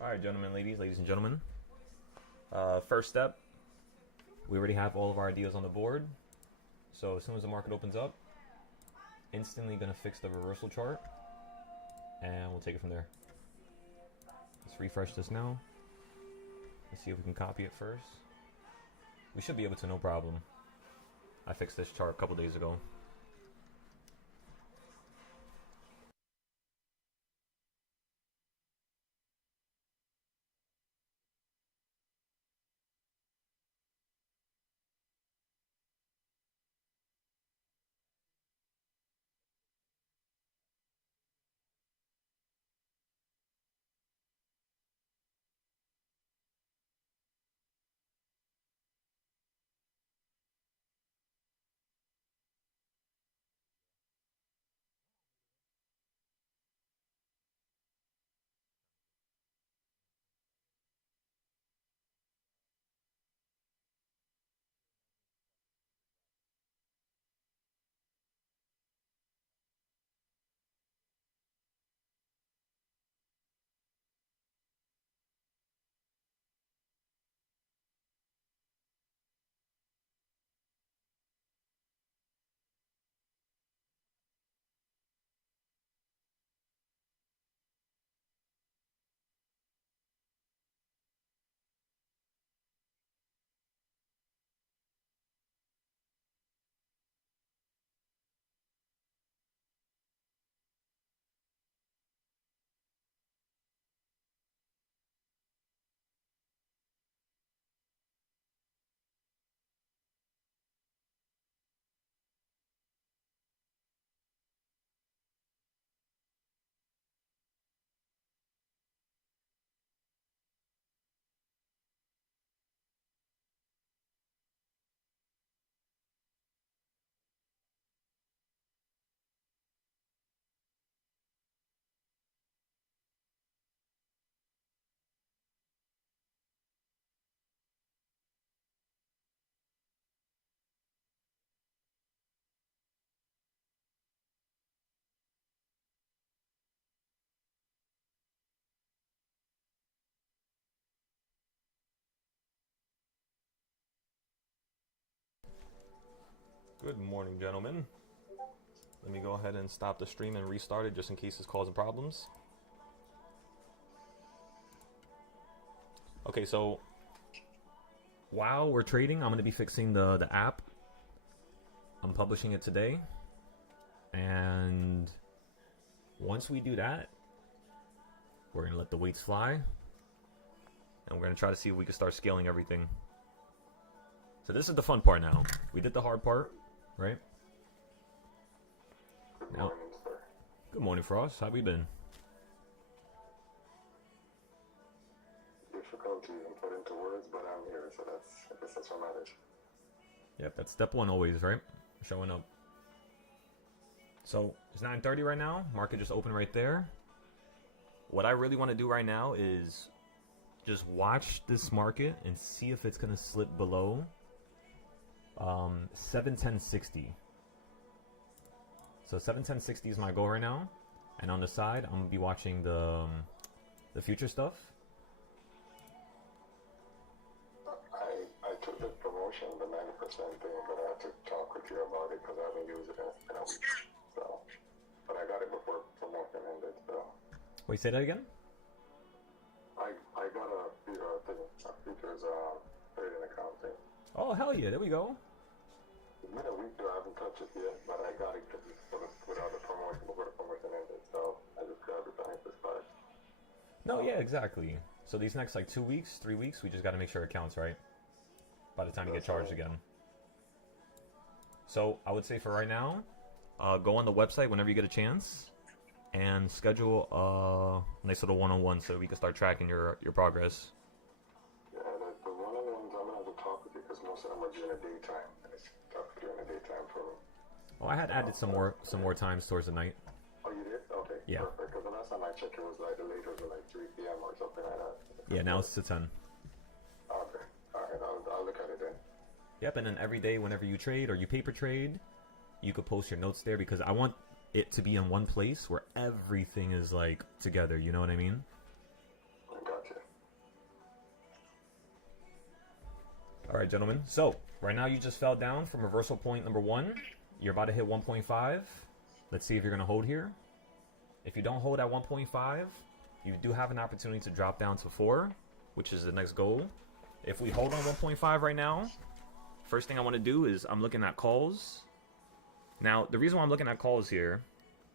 Alright, gentlemen, ladies and gentlemen. First step, we already have all of our ideas on the board. So as soon as the market opens up, instantly going to fix the reversal chart. And we'll take it from there. Let's refresh this now. Let's see if we can copy it first. We should be able to, no problem. I fixed this chart a couple days ago. Good morning, gentlemen. Let me go ahead and stop the stream and restart it just in case it's causing problems. Okay, so while we're trading, I'm going to be fixing the app. I'm publishing it today. And once we do that, we're going to let the weights fly. And we're going to try to see if we can start scaling everything. So this is the fun part now. We did the hard part, right? Now, good morning, Frost. How have you been? Difficulty in put into words, but I'm here, so that's what matters. Yep, that's step one always, right? Showing up. So it's 9:30 right now. Market just opened right there. What I really want to do right now is just watch this market and see if it's gonna slip below 710.60. So 710.60 is my goal right now, and on the side I'm gonna be watching the future stuff. I took the promotion, the 90% thing, but I had to talk with you about it because I haven't used it in a week. So, but I got it before promotion ended. So. Wait, say that again. I got a futures trading account thing. Oh hell yeah! There we go. It's been a week though, I haven't touched it yet, but I got it without the promotion before the promotion ended. So I just grabbed it behind this part. No, yeah, exactly. So these next like 2 weeks, 3 weeks, we just got to make sure it counts, right? By the time you get charged again. So I would say for right now, go on the website whenever you get a chance and schedule a nice little one-on-one so we can start tracking your progress. Yeah, the one-on-ones I'm gonna have to talk with you because most of them are during the daytime, and it's tough during the daytime for me. Oh, I had added some more times towards the night. Oh, you did? Okay. Yeah. Perfect. Because the last time I checked, it was like the latest was like 3 p.m. or something like that. Yeah, now it's to 10. Okay. All right. I'll look at it then. Yep, and then every day whenever you trade or you paper trade, you could post your notes there because I want it to be in one place where everything is like together, you know what I mean? I got you. All right, gentlemen. So right now you just fell down from reversal point number 1. You're about to hit 1.5. Let's see if you're going to hold here. If you don't hold at 1.5, you do have an opportunity to drop down to 4, which is the next goal. If we hold on 1.5 right now, first thing I want to do is I'm looking at calls. Now, the reason why I'm looking at calls here,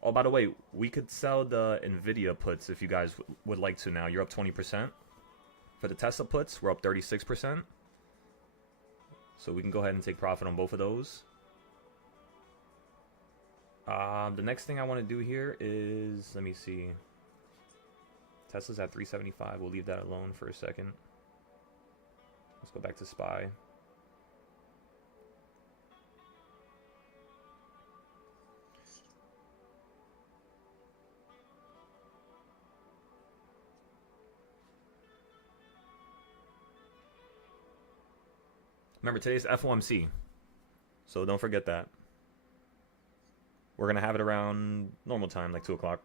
oh, by the way, we could sell the NVIDIA puts if you guys would like to now. You're up 20%. For the Tesla puts, we're up 36%. So we can go ahead and take profit on both of those. The next thing I want to do here is, let me see. Tesla's at 375. We'll leave that alone for a second. Let's go back to SPY. Remember, today's FOMC, so don't forget that. We're going to have it around normal time, like 2 o'clock.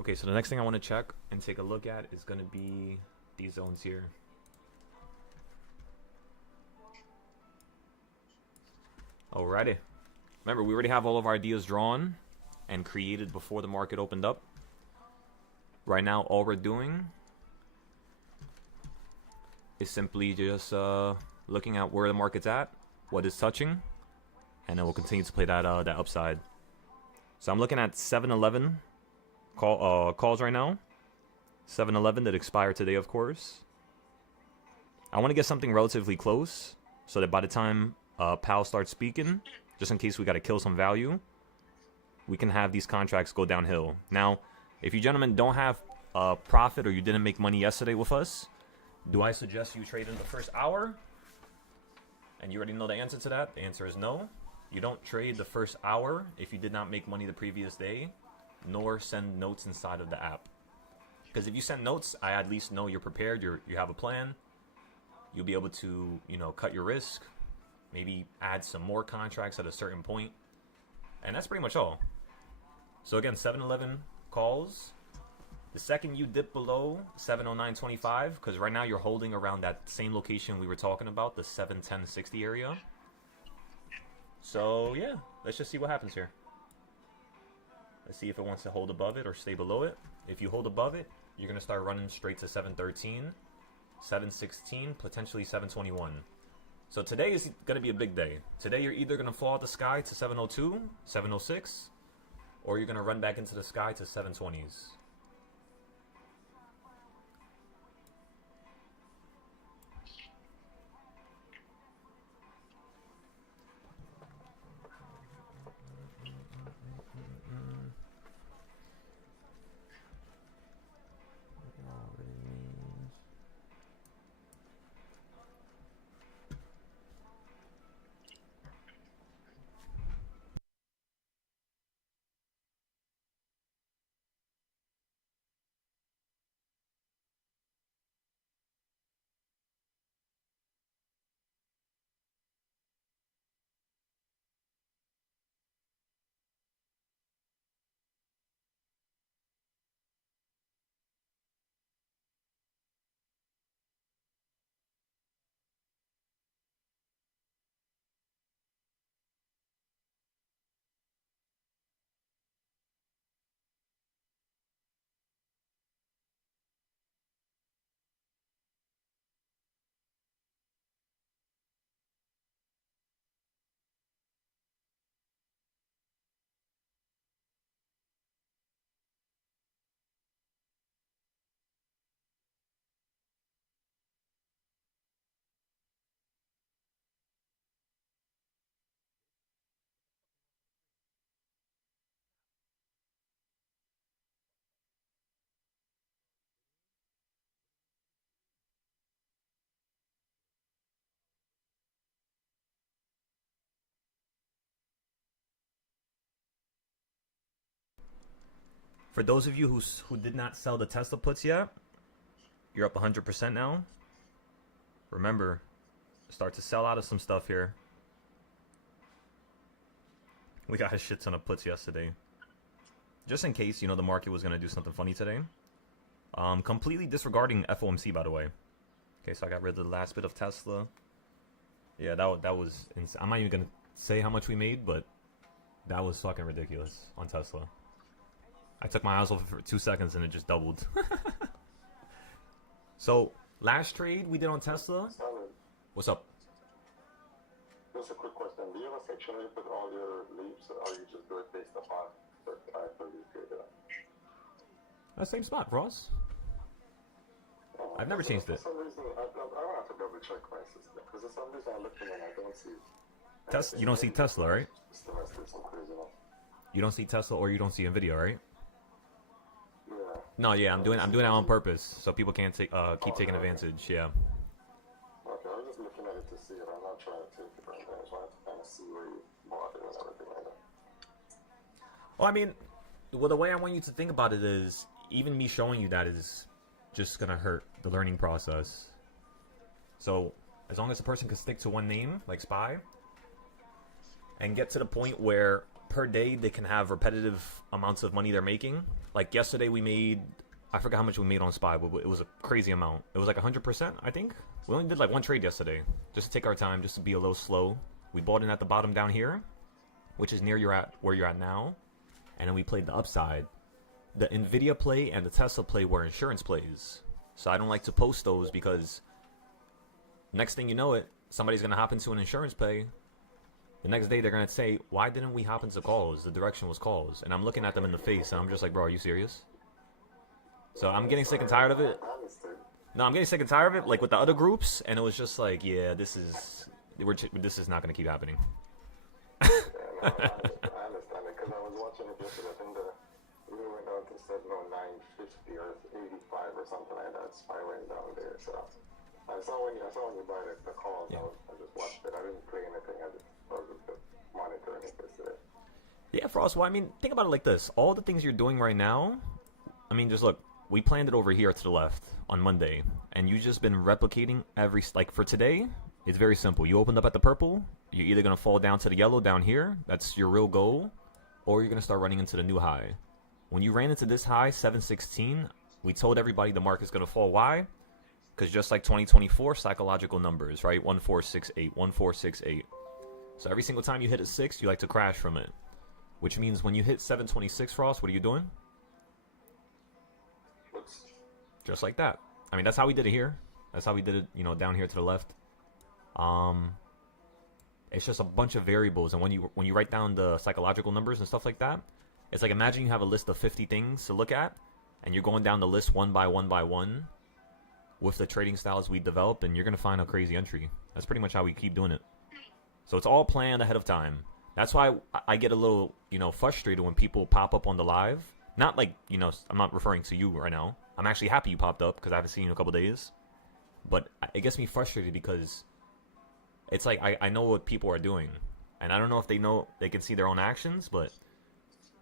Okay, so the next thing I want to check and take a look at is going to be these zones here. Alrighty. Remember, we already have all of our ideas drawn and created before the market opened up. Right now, all we're doing is simply just looking at where the market's at, what it's touching, and then we'll continue to play that that upside. So I'm looking at 7-11 calls right now. 7-11 that expire today, of course. I want to get something relatively close so that by the time Powell starts speaking, just in case we got to kill some value, we can have these contracts go downhill. Now, if you gentlemen don't have a profit or you didn't make money yesterday with us, do I suggest you trade in the first hour? And you already know the answer to that. The answer is no. You don't trade the first hour if you did not make money the previous day, nor send notes inside of the app. Because if you send notes, I at least know you're prepared, you have a plan. You'll be able to, cut your risk, maybe add some more contracts at a certain point. And that's pretty much all. So again, 7-11 calls. The second you dip below 709.25, because right now you're holding around that same location we were talking about, the 710.60 area. So yeah, let's just see what happens here. Let's see if it wants to hold above it or stay below it. If you hold above it, you're going to start running straight to 713, 716, potentially 721. So today is going to be a big day. Today you're either going to fall out the sky to 702, 706, or you're going to run back into the sky to 720s. For those of you who did not sell the Tesla puts yet, you're up 100% now. Remember, start to sell out of some stuff here. We got a shit ton of puts yesterday. Just in case, you know, the market was going to do something funny today. Completely disregarding FOMC, by the way. Okay, so I got rid of the last bit of Tesla. Yeah, that was insane. I'm not even going to say how much we made, but that was fucking ridiculous on Tesla. I took my eyes off it for 2 seconds and it just doubled. So, last trade we did on Tesla. What's up? Just a quick question. Do you have a section where you put all your leaves, or you just do it based upon the type of leaf you do? Same spot, Ross. I've never changed it. For some reason, I don't have to double check my system, because for some reason I look in and I don't see... You don't see Tesla, right? System has did some crazy ones. You don't see Tesla or you don't see Nvidia, right? Yeah. No, yeah, I'm doing that on purpose, so people can't keep taking advantage. Yeah. Okay, I was just looking at it to see it. I'm not trying to take it right now. I just wanted to kind of see where you bought it and everything like that. Well, I mean, the way I want you to think about it is, even me showing you that is just gonna hurt the learning process. So, as long as a person can stick to one name, like SPY, and get to the point where per day they can have repetitive amounts of money they're making. Like yesterday we made, I forgot how much we made on SPY, but it was a crazy amount. It was like 100%, I think. We only did like one trade yesterday, just to take our time, just to be a little slow. We bought in at the bottom down here, which is near where you're at now, and then we played the upside. The Nvidia play and the Tesla play were insurance plays, so I don't like to post those because next thing you know it, somebody's gonna hop into an insurance play. The next day they're gonna say, "Why didn't we hop into calls? The direction was calls." And I'm looking at them in the face, and I'm just like, "Bro, are you serious?" So I'm getting sick and tired of it. No, I'm getting sick and tired of it, like with the other groups, and it was just like, yeah, this is not gonna keep happening. Yeah, no, I understand it, because I was watching it yesterday. I think we went down to 709.50 or 85 or something like that. SPY went down there, so I saw when you buy the calls. Yeah. I just watched it. I didn't play anything. I was just monitoring it yesterday. Yeah, Frost. Well, I mean, think about it like this: all the things you're doing right now. I mean, just look. We planned it over here to the left on Monday, and you've just been replicating for today. It's very simple. You opened up at the purple. You're either gonna fall down to the yellow down here. That's your real goal, or you're gonna start running into the new high. When you ran into this high, 716, we told everybody the market's gonna fall. Why? Because just like 2024, psychological numbers, right? 1468, 1468. So every single time you hit a 6, you like to crash from it. Which means when you hit 726, Frost, what are you doing? Just like that. I mean, that's how we did it here. That's how we did it, you know, down here to the left. It's just a bunch of variables, and when you write down the psychological numbers and stuff like that, it's like imagine you have a list of 50 things to look at, and you're going down the list one by one by one with the trading styles we develop, and you're gonna find a crazy entry. That's pretty much how we keep doing it. So it's all planned ahead of time. That's why I get a little, you know, frustrated when people pop up on the live. Not like, you know, I'm not referring to you right now. I'm actually happy you popped up because I haven't seen you in a couple days. But it gets me frustrated because it's like I know what people are doing. And I don't know if they can see their own actions, but,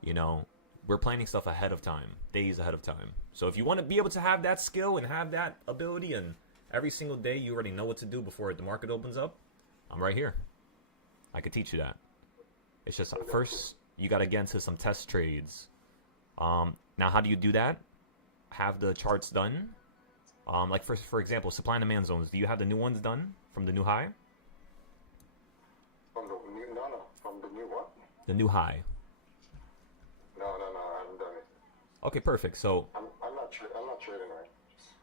you know, we're planning stuff ahead of time, days ahead of time. So if you want to be able to have that skill and have that ability, and every single day you already know what to do before the market opens up, I'm right here. I could teach you that. It's just first you got to get into some test trades. Now, how do you do that? Have the charts done. Like for example, supply and demand zones. Do you have the new ones done from the new high? From the new what? The new high. No, I haven't done it. Okay, perfect. So I'm not trading, right? Just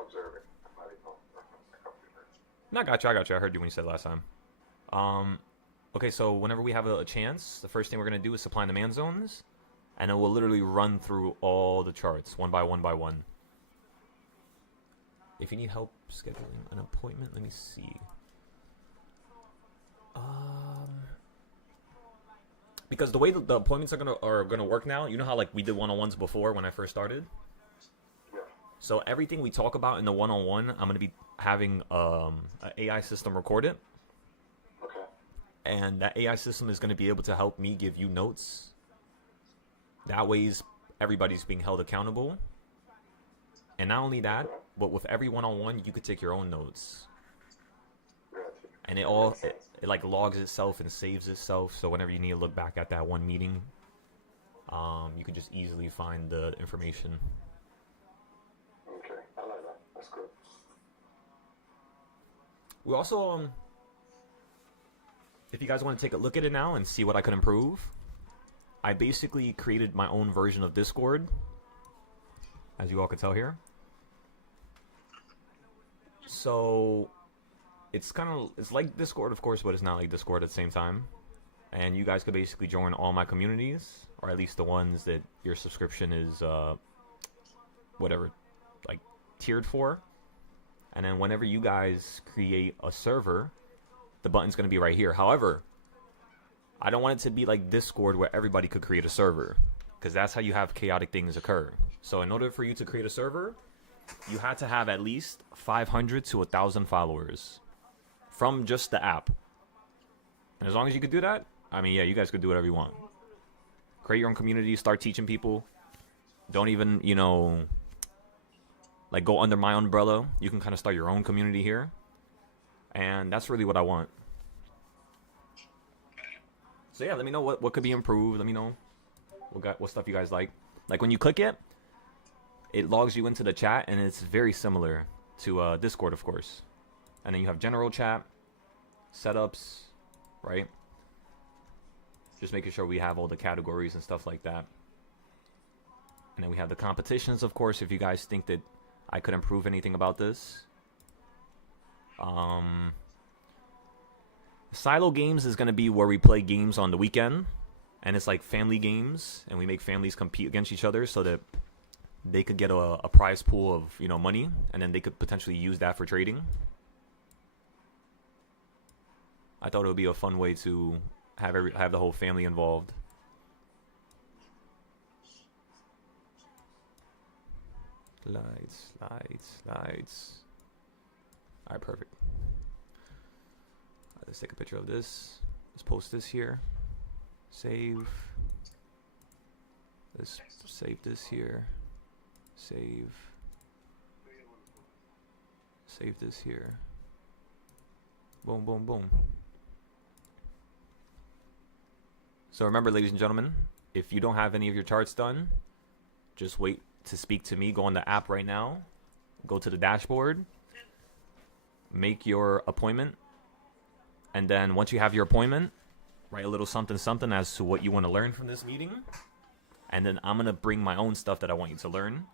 observing. No, I got you. I heard you when you said last time. Okay, so whenever we have a chance, the first thing we're gonna do is supply and demand zones, and it will literally run through all the charts one by one by one. If you need help scheduling an appointment, let me see. Because the way the appointments are gonna work now, you know how like we did one-on-ones before when I first started. Yeah. So everything we talk about in the one-on-one, I'm gonna be having an AI system record it. Okay. And that AI system is gonna be able to help me give you notes. That way, everybody's being held accountable. And not only that, but with every one-on-one, you could take your own notes. And it it like logs itself and saves itself. So whenever you need to look back at that one meeting, you can just easily find the information. Okay, I like that. That's good. We also, if you guys want to take a look at it now and see what I could improve, I basically created my own version of Discord, as you all can tell here. So it's like Discord, of course, but it's not like Discord at the same time. And you guys could basically join all my communities, or at least the ones that your subscription is, whatever, like tiered for. And then whenever you guys create a server, the button's going to be right here. However, I don't want it to be like Discord where everybody could create a server, because that's how you have chaotic things occur. So in order for you to create a server, you had to have at least 500 to 1,000 followers from just the app. And as long as you could do that, I mean, yeah, you guys could do whatever you want. Create your own community, start teaching people. Don't even, you know, like go under my umbrella. You can kind of start your own community here. And that's really what I want. So yeah, let me know what could be improved. Let me know what stuff you guys like. Like when you click it, it logs you into the chat, and it's very similar to Discord, of course. And then you have general chat, setups, right? Just making sure we have all the categories and stuff like that. And then we have the competitions, of course, if you guys think that I could improve anything about this. Silo games is going to be where we play games on the weekend, and it's like family games, and we make families compete against each other so that they could get a prize pool of, you know, money, and then they could potentially use that for trading. I thought it would be a fun way to have the whole family involved. Lights. Alright, perfect. Let's take a picture of this. Let's post this here. Save. Let's save this here. Save this here. Boom, boom, boom. So remember, ladies and gentlemen, if you don't have any of your charts done, just wait to speak to me. Go on the app right now. Go to the dashboard. Make your appointment. And then once you have your appointment, write a little something as to what you want to learn from this meeting. And then I'm going to bring my own stuff that I want you to learn.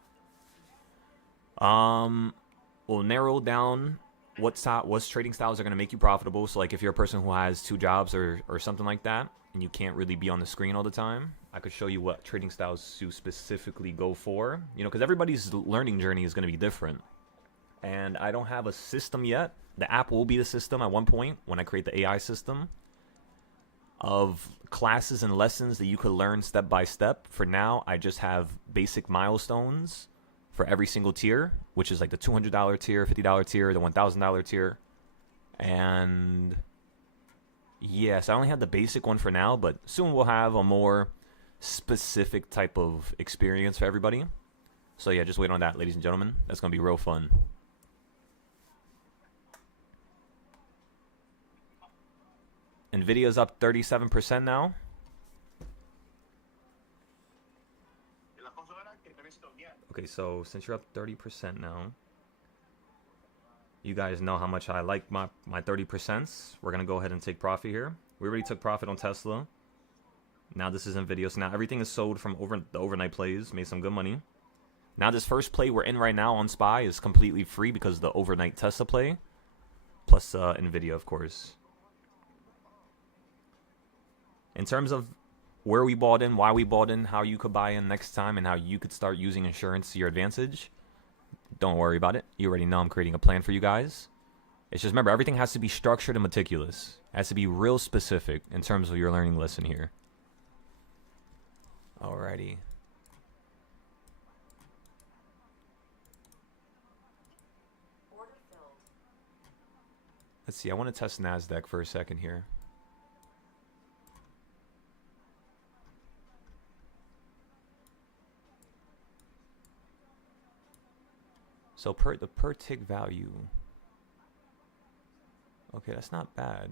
We'll narrow down what trading styles are going to make you profitable. So like if you're a person who has 2 jobs or something like that, and you can't really be on the screen all the time, I could show you what trading styles to specifically go for. You know, because everybody's learning journey is going to be different. And I don't have a system yet. The app will be the system at one point when I create the AI system of classes and lessons that you could learn step by step. For now, I just have basic milestones for every single tier, which is like the $200 tier, $50 tier, the $1,000 tier. And yes, I only have the basic one for now, but soon we'll have a more specific type of experience for everybody. So yeah, just wait on that, ladies and gentlemen. That's going to be real fun. Nvidia's up 37% now. Okay, so since you're up 30% now, you guys know how much I like my 30%. We're going to go ahead and take profit here. We already took profit on Tesla. Now this is Nvidia. So now everything is sold from the overnight plays. Made some good money. Now this first play we're in right now on SPY is completely free because of the overnight Tesla play. Plus Nvidia, of course. In terms of where we bought in, why we bought in, how you could buy in next time, and how you could start using insurance to your advantage, don't worry about it. You already know I'm creating a plan for you guys. It's just, remember, everything has to be structured and meticulous. It has to be real specific in terms of your learning lesson here. Alrighty. Let's see, I want to test NASDAQ for a second here. So the per tick value. Okay, that's not bad.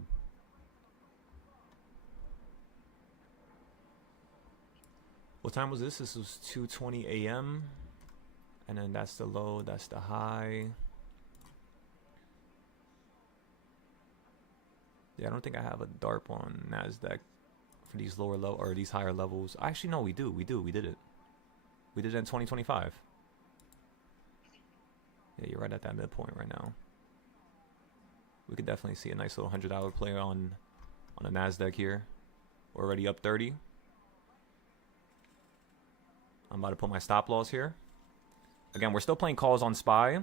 What time was this? This was 2:20 a.m. And then that's the low, that's the high. Yeah, I don't think I have a DARP on NASDAQ for these lower level or these higher levels. Actually, no, we did it. We did it in 2025. Yeah, you're right at that midpoint right now. We could definitely see a nice little $100 play on the NASDAQ here. We're already up 30. I'm about to put my stop loss here. Again, we're still playing calls on SPY.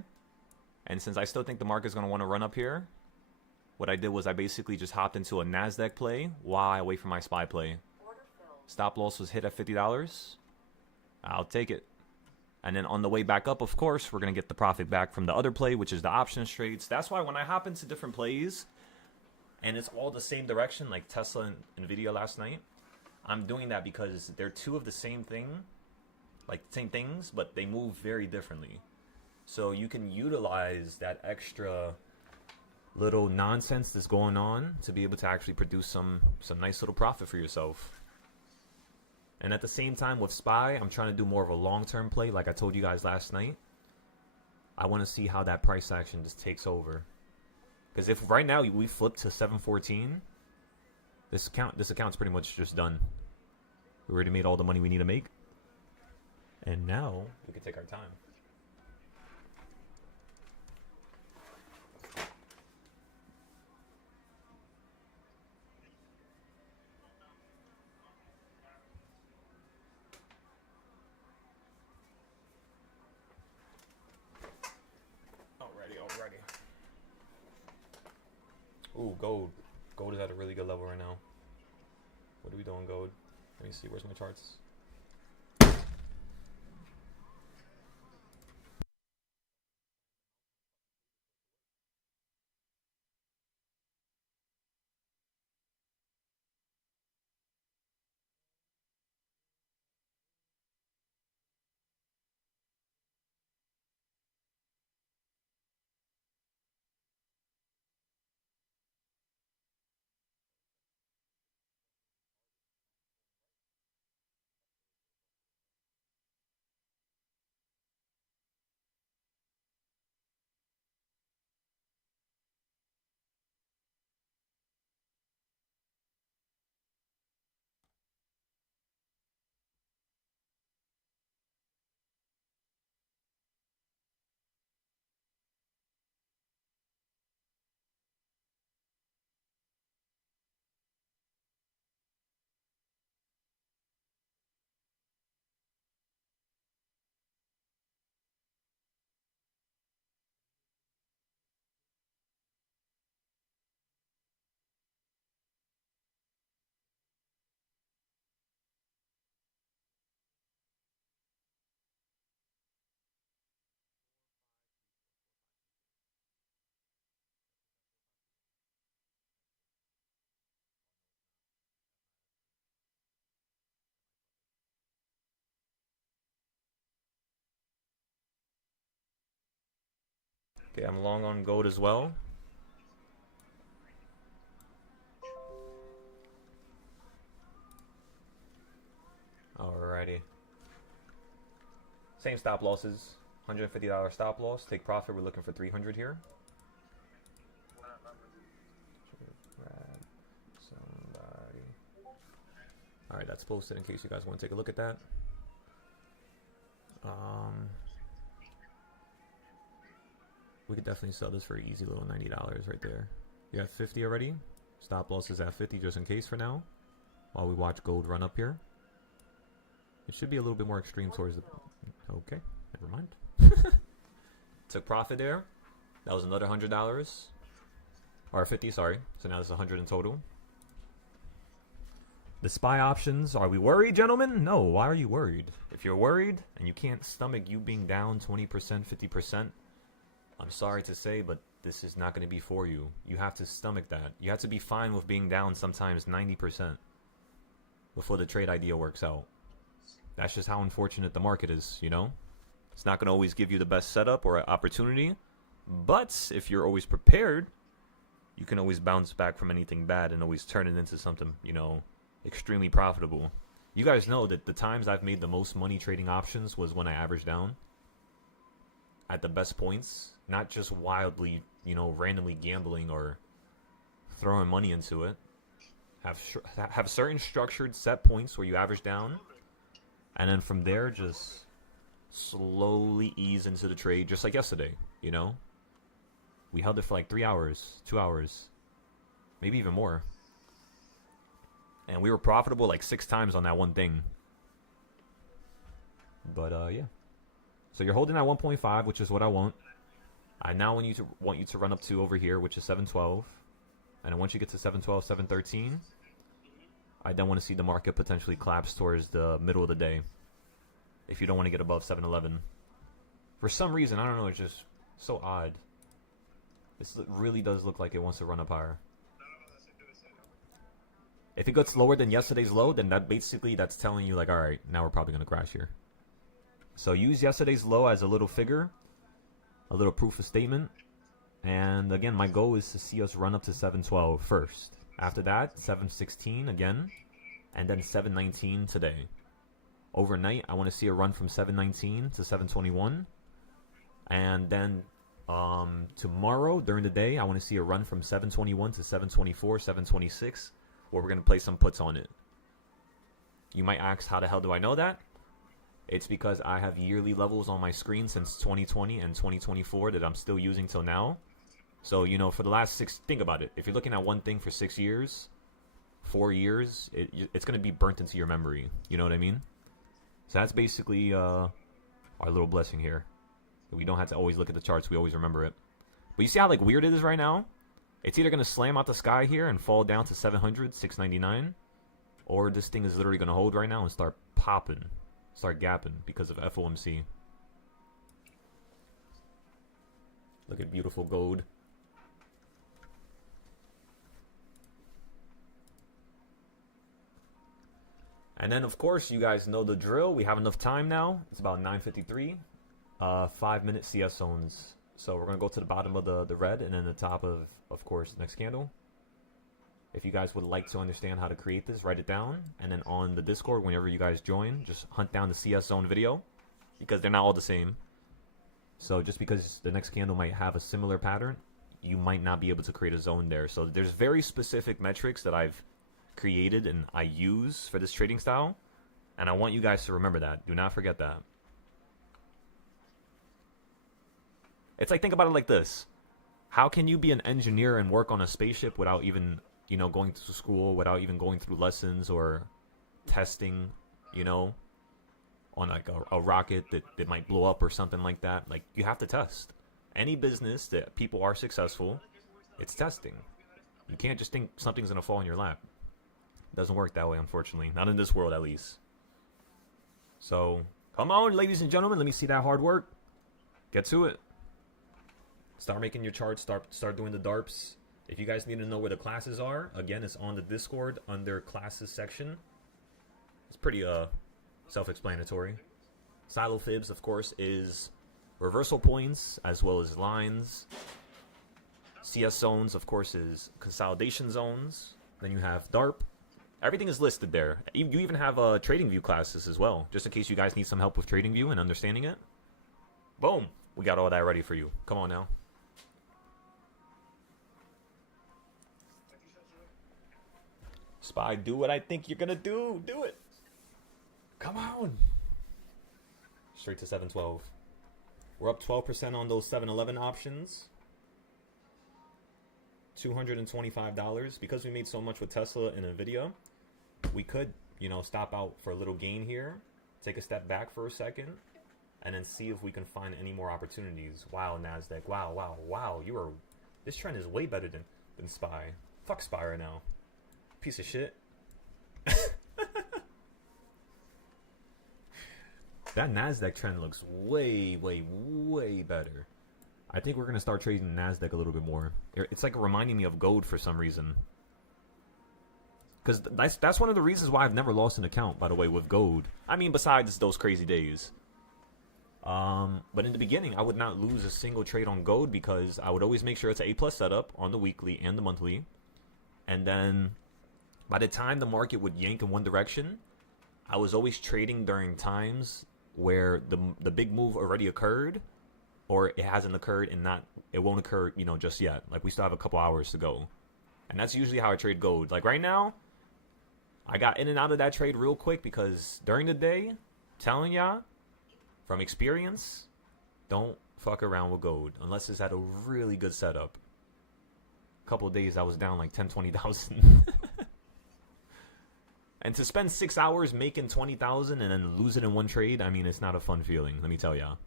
And since I still think the market's going to want to run up here, what I did was I basically just hopped into a NASDAQ play while I wait for my SPY play. Stop loss was hit at $50. I'll take it. And then on the way back up, of course, we're going to get the profit back from the other play, which is the options trades. That's why when I hop into different plays, and it's all the same direction, like Tesla and NVIDIA last night, I'm doing that because they're two of the same thing, like same things, but they move very differently. So you can utilize that extra little nonsense that's going on to be able to actually produce some nice little profit for yourself. And at the same time with SPY, I'm trying to do more of a long-term play, like I told you guys last night. I want to see how that price action just takes over. Because if right now we flip to 714, this account's pretty much just done. We already made all the money we need to make. And now we can take our time. Alrighty. Ooh, gold. Gold is at a really good level right now. What are we doing, gold? Let me see. Where's my charts? Okay, I'm long on gold as well. Alrighty. Same stop losses. $150 stop loss. Take profit. We're looking for 300 here. Grab somebody. Alright, that's posted in case you guys want to take a look at that. We could definitely sell this for an easy little $90 right there. You have 50 already. Stop loss is at 50 just in case for now. While we watch gold run up here. It should be a little bit more extreme towards the... Okay, never mind. Took profit there. That was another $100. Or 50, sorry. So now there's 100 in total. The SPY options. Are we worried, gentlemen? No, why are you worried? If you're worried and you can't stomach you being down 20%, 50%, I'm sorry to say, but this is not going to be for you. You have to stomach that. You have to be fine with being down sometimes 90% before the trade idea works out. That's just how unfortunate the market is, you know? It's not going to always give you the best setup or opportunity, but if you're always prepared, you can always bounce back from anything bad and always turn it into something, you know, extremely profitable. You guys know that the times I've made the most money trading options was when I averaged down at the best points, not just wildly, randomly gambling or throwing money into it. Have certain structured set points where you average down, and then from there just slowly ease into the trade, just like yesterday. We held it for like 3 hours, 2 hours, maybe even more, and we were profitable like 6 times on that one thing. But yeah, so you're holding at 1.5, which is what I want. I now want you to run up to over here, which is 712. And then once you get to 712, 713, I then want to see the market potentially collapse towards the middle of the day. If you don't want to get above 711. For some reason, I don't know, it's just so odd. This really does look like it wants to run up higher. If it gets lower than yesterday's low, then that's telling you like, alright, now we're probably going to crash here. So use yesterday's low as a little figure, a little proof of statement. And again, my goal is to see us run up to 712 first. After that, 716 again, and then 719 today. Overnight, I want to see a run from 719 to 721. And then tomorrow, during the day, I want to see a run from 721 to 724, 726, where we're going to play some puts on it. You might ask, how the hell do I know that? It's because I have yearly levels on my screen since 2020 and 2024 that I'm still using till now. So, for the last 6, think about it. If you're looking at one thing for 6 years, 4 years, it's going to be burnt into your memory. You know what I mean? So that's basically our little blessing here. We don't have to always look at the charts. We always remember it. But you see how weird it is right now? It's either going to slam out the sky here and fall down to 700, 699, or this thing is literally going to hold right now and start popping, start gapping because of FOMC. Look at beautiful gold. And then, of course, you guys know the drill. We have enough time now. It's about 9:53. 5-minute CS zones. So we're going to go to the bottom of the red and then the top of course, next candle. If you guys would like to understand how to create this, write it down. And then on the Discord, whenever you guys join, just hunt down the CS zone video, because they're not all the same. So just because the next candle might have a similar pattern, you might not be able to create a zone there. So there's very specific metrics that I've created and I use for this trading style, and I want you guys to remember that. Do not forget that. It's like, think about it like this. How can you be an engineer and work on a spaceship without even, going to school, without even going through lessons or testing, on like a rocket that might blow up or something like that? Like, you have to test. Any business that people are successful, it's testing. You can't just think something's going to fall in your lap. Doesn't work that way, unfortunately. Not in this world, at least. So, come on, ladies and gentlemen. Let me see that hard work. Get to it. Start making your charts. Start doing the DARPs. If you guys need to know where the classes are, again, it's on the Discord under classes section. It's pretty self-explanatory. Silo fibs, of course, is reversal points as well as lines. CS zones, of course, is consolidation zones. Then you have DARP. Everything is listed there. You even have trading view classes as well, just in case you guys need some help with trading view and understanding it. Boom. We got all that ready for you. Come on now. Spy, do what I think you're going to do. Do it. Come on. Straight to 712. We're up 12% on those 711 options. $225. Because we made so much with Tesla and NVIDIA, we could, stop out for a little gain here, take a step back for a second, and then see if we can find any more opportunities. Wow, NASDAQ. Wow. This trend is way better than SPY. Fuck SPY right now. Piece of shit. That NASDAQ trend looks way better. I think we're going to start trading NASDAQ a little bit more. It's like reminding me of gold for some reason. Because that's one of the reasons why I've never lost an account, by the way, with gold. I mean, besides those crazy days. But in the beginning, I would not lose a single trade on gold because I would always make sure it's an A+ setup on the weekly and the monthly. And then by the time the market would yank in one direction, I was always trading during times where the big move already occurred, or it hasn't occurred and not it won't occur, just yet. Like we still have a couple hours to go. And that's usually how I trade gold. Like right now, I got in and out of that trade real quick because during the day, telling y'all from experience, don't fuck around with gold unless it's at a really good setup. A couple of days I was down like 10, 20,000. And to spend 6 hours making 20,000 and then lose it in one trade, I mean, it's not a fun feeling, let me tell y'all.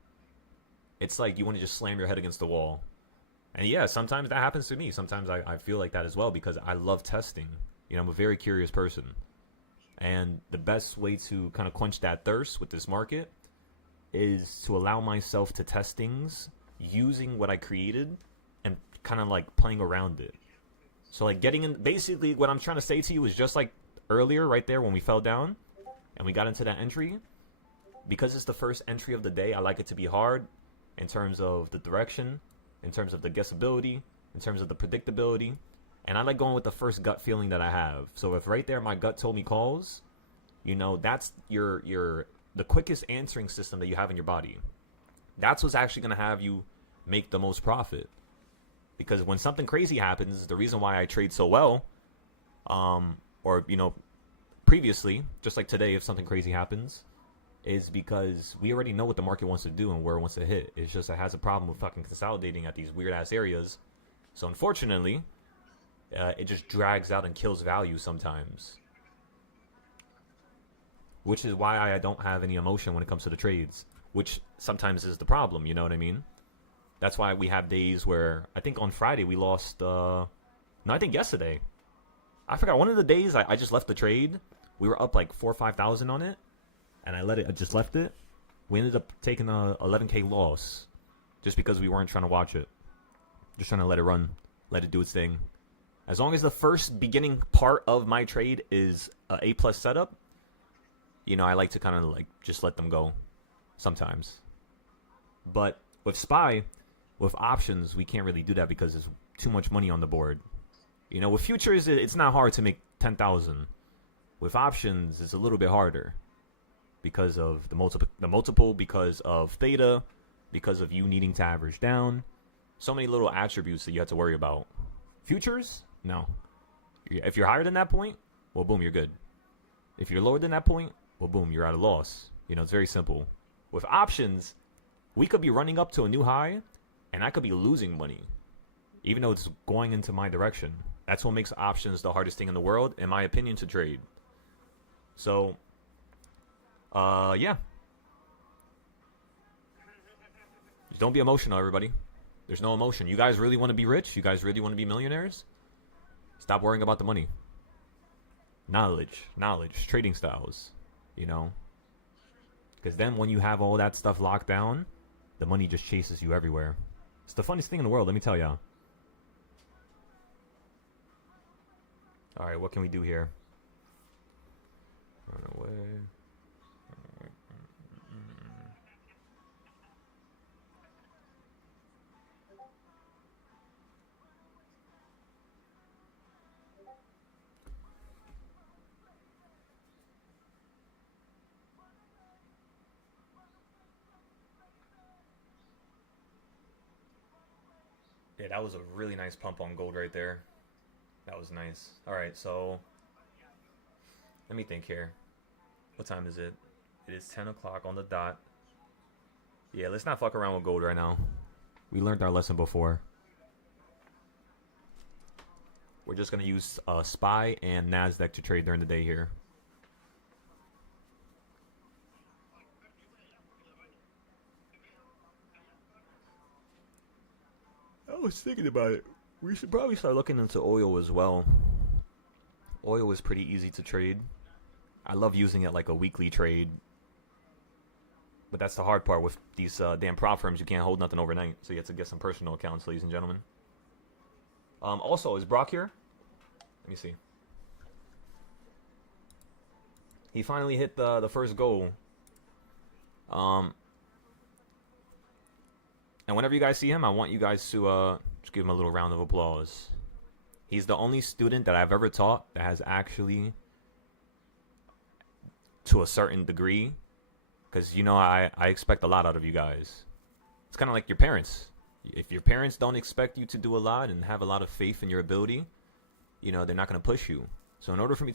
It's like you want to just slam your head against the wall. And yeah, sometimes that happens to me. Sometimes I feel like that as well because I love testing. I'm a very curious person. And the best way to kind of quench that thirst with this market is to allow myself to test things using what I created and kind of like playing around it. So like getting in, basically what I'm trying to say to you is just like earlier right there when we fell down and we got into that entry, because it's the first entry of the day, I like it to be hard in terms of the direction, in terms of the guessability, in terms of the predictability, and I like going with the first gut feeling that I have. So if right there my gut told me calls, that's the quickest answering system that you have in your body. That's what's actually going to have you make the most profit. Because when something crazy happens, the reason why I trade so well, or previously, just like today, if something crazy happens, is because we already know what the market wants to do and where it wants to hit. It's just it has a problem with fucking consolidating at these weird ass areas. So unfortunately, it just drags out and kills value sometimes. Which is why I don't have any emotion when it comes to the trades, which sometimes is the problem, you know what I mean? That's why we have days where, I think on Friday we lost, I think yesterday. I forgot, one of the days I just left the trade. We were up like 4,000 or 5,000 on it, and I just left it. We ended up taking a 11K loss just because we weren't trying to watch it. Just trying to let it run, let it do its thing. As long as the first beginning part of my trade is a A+ setup, I like to kind of like just let them go sometimes. But with SPY, with options, we can't really do that because there's too much money on the board. With futures, it's not hard to make 10,000. With options, it's a little bit harder because of the multiple, because of theta, because of you needing to average down. So many little attributes that you have to worry about. Futures, no. If you're higher than that point, well, boom, you're good. If you're lower than that point, well, boom, you're at a loss. It's very simple. With options, we could be running up to a new high, and I could be losing money, even though it's going into my direction. That's what makes options the hardest thing in the world, in my opinion, to trade. So, yeah. Don't be emotional, everybody. There's no emotion. You guys really want to be rich? You guys really want to be millionaires? Stop worrying about the money. Knowledge, trading styles, Because then when you have all that stuff locked down, the money just chases you everywhere. It's the funniest thing in the world, let me tell y'all. Alright, what can we do here? Run away. Yeah, that was a really nice pump on gold right there. That was nice. Alright, so let me think here. What time is it? It is 10 o'clock on the dot. Yeah, let's not fuck around with gold right now. We learned our lesson before. We're just going to use SPY and NASDAQ to trade during the day here. I was thinking about it. We should probably start looking into oil as well. Oil is pretty easy to trade. I love using it like a weekly trade. But that's the hard part with these damn prop firms. You can't hold nothing overnight. So you have to get some personal accounts, ladies and gentlemen. Also, is Brock here? Let me see. He finally hit the first goal. And whenever you guys see him, I want you guys to just give him a little round of applause. He's the only student that I've ever taught that has actually to a certain degree, because I expect a lot out of you guys. It's kind of like your parents. If your parents don't expect you to do a lot and have a lot of faith in your ability, they're not going to push you. So in order for me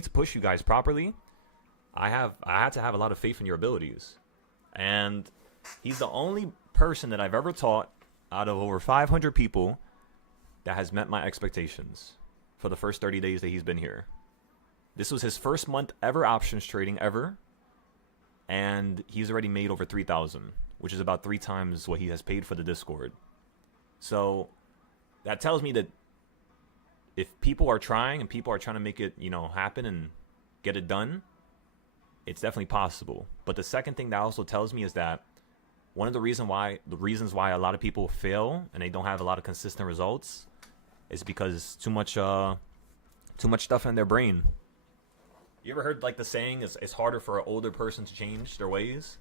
to push you guys properly, I had to have a lot of faith in your abilities. And he's the only person that I've ever taught out of over 500 people that has met my expectations for the first 30 days that he's been here. This was his first month ever options trading ever, and he's already made over 3,000, which is about 3 times what he has paid for the Discord. So that tells me that if people are trying and people are trying to make it, happen and get it done, it's definitely possible. But the second thing that also tells me is that one of the reasons why a lot of people fail and they don't have a lot of consistent results is because too much stuff in their brain. You ever heard like the saying, it's harder for an older person to change their ways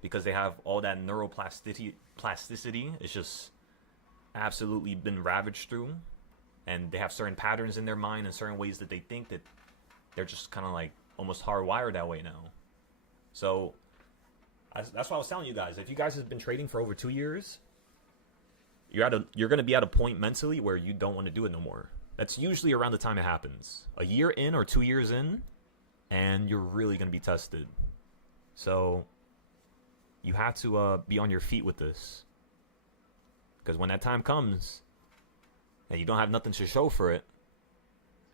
because they have all that neuroplasticity. It's just absolutely been ravaged through, and they have certain patterns in their mind and certain ways that they think that they're just kind of like almost hardwired that way now. So that's why I was telling you guys, if you guys have been trading for over 2 years, you're going to be at a point mentally where you don't want to do it no more. That's usually around the time it happens. A year in or 2 years in, and you're really going to be tested. So you have to be on your feet with this. Because when that time comes, and you don't have nothing to show for it,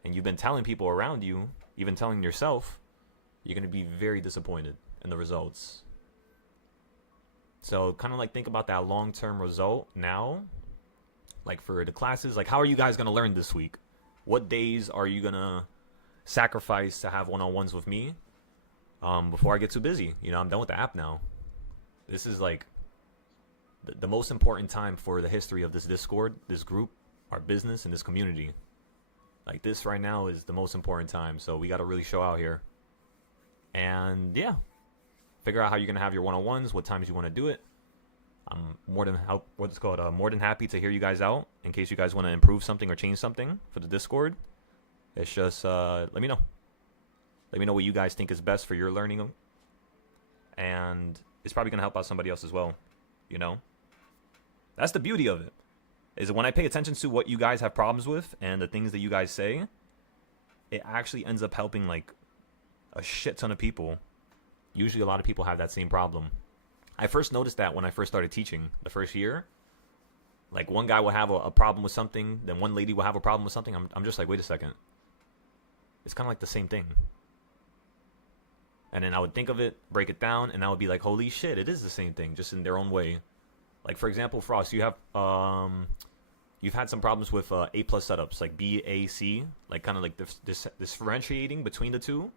and you've been telling people around you, even telling yourself, you're going to be very disappointed in the results. So kind of like think about that long-term result now. Like for the classes, like how are you guys going to learn this week? What days are you going to sacrifice to have one-on-ones with me before I get too busy? I'm done with the app now. This is like the most important time for the history of this Discord, this group, our business, and this community. Like this right now is the most important time. So we got to really show out here. And yeah, figure out how you're going to have your one-on-ones, what times you want to do it. I'm more than happy to hear you guys out in case you guys want to improve something or change something for the Discord. It's just let me know. Let me know what you guys think is best for your learning, and it's probably gonna help out somebody else as well. That's the beauty of it. Is that when I pay attention to what you guys have problems with and the things that you guys say, it actually ends up helping like a shit ton of people. Usually, a lot of people have that same problem. I first noticed that when I first started teaching the first year. Like one guy will have a problem with something, then one lady will have a problem with something. I'm just like, wait a second. It's kind of like the same thing. And then I would think of it, break it down, and I would be like, holy shit, it is the same thing, just in their own way. Like for example, Frost, you've had some problems with A+ setups, like B, A, C, like kind of like this differentiating between the two,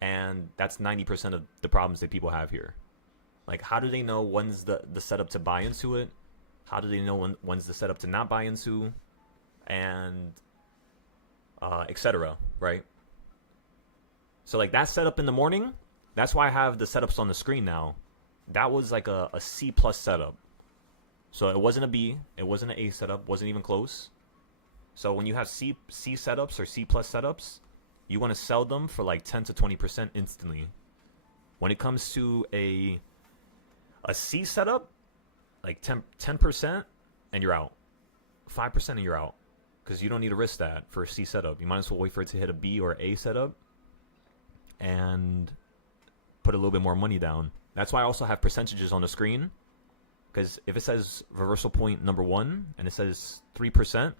and that's 90% of the problems that people have here. Like, how do they know when's the setup to buy into it? How do they know when's the setup to not buy into? And etc. Right? So like that setup in the morning, that's why I have the setups on the screen now. That was like a C+ setup. So it wasn't a B, it wasn't an A setup, wasn't even close. So when you have C setups or C+ setups, you want to sell them for like 10 to 20% instantly. When it comes to a C setup, like 10% and you're out. 5% and you're out. Because you don't need to risk that for a C setup. You might as well wait for it to hit a B or A setup and put a little bit more money down. That's why I also have percentages on the screen. Because if it says reversal point number 1 and it says 3%,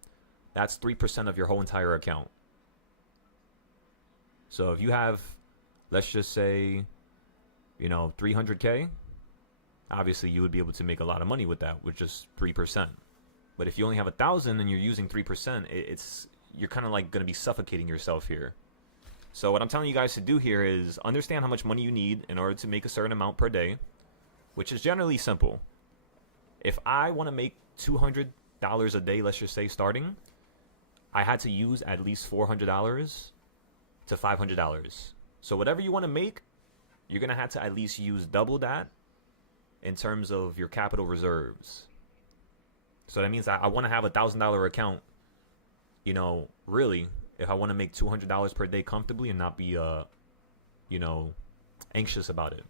that's 3% of your whole entire account. So if you have, let's just say, 300K, obviously you would be able to make a lot of money with that, with just 3%. But if you only have 1,000 and you're using 3%, you're kind of like going to be suffocating yourself here. So what I'm telling you guys to do here is understand how much money you need in order to make a certain amount per day, which is generally simple. If I want to make $200 a day, let's just say starting, I had to use at least $400 to $500. So whatever you want to make, you're going to have to at least use double that in terms of your capital reserves. So that means I want to have $1,000 account, really, if I want to make $200 per day comfortably and not be you know, anxious about it.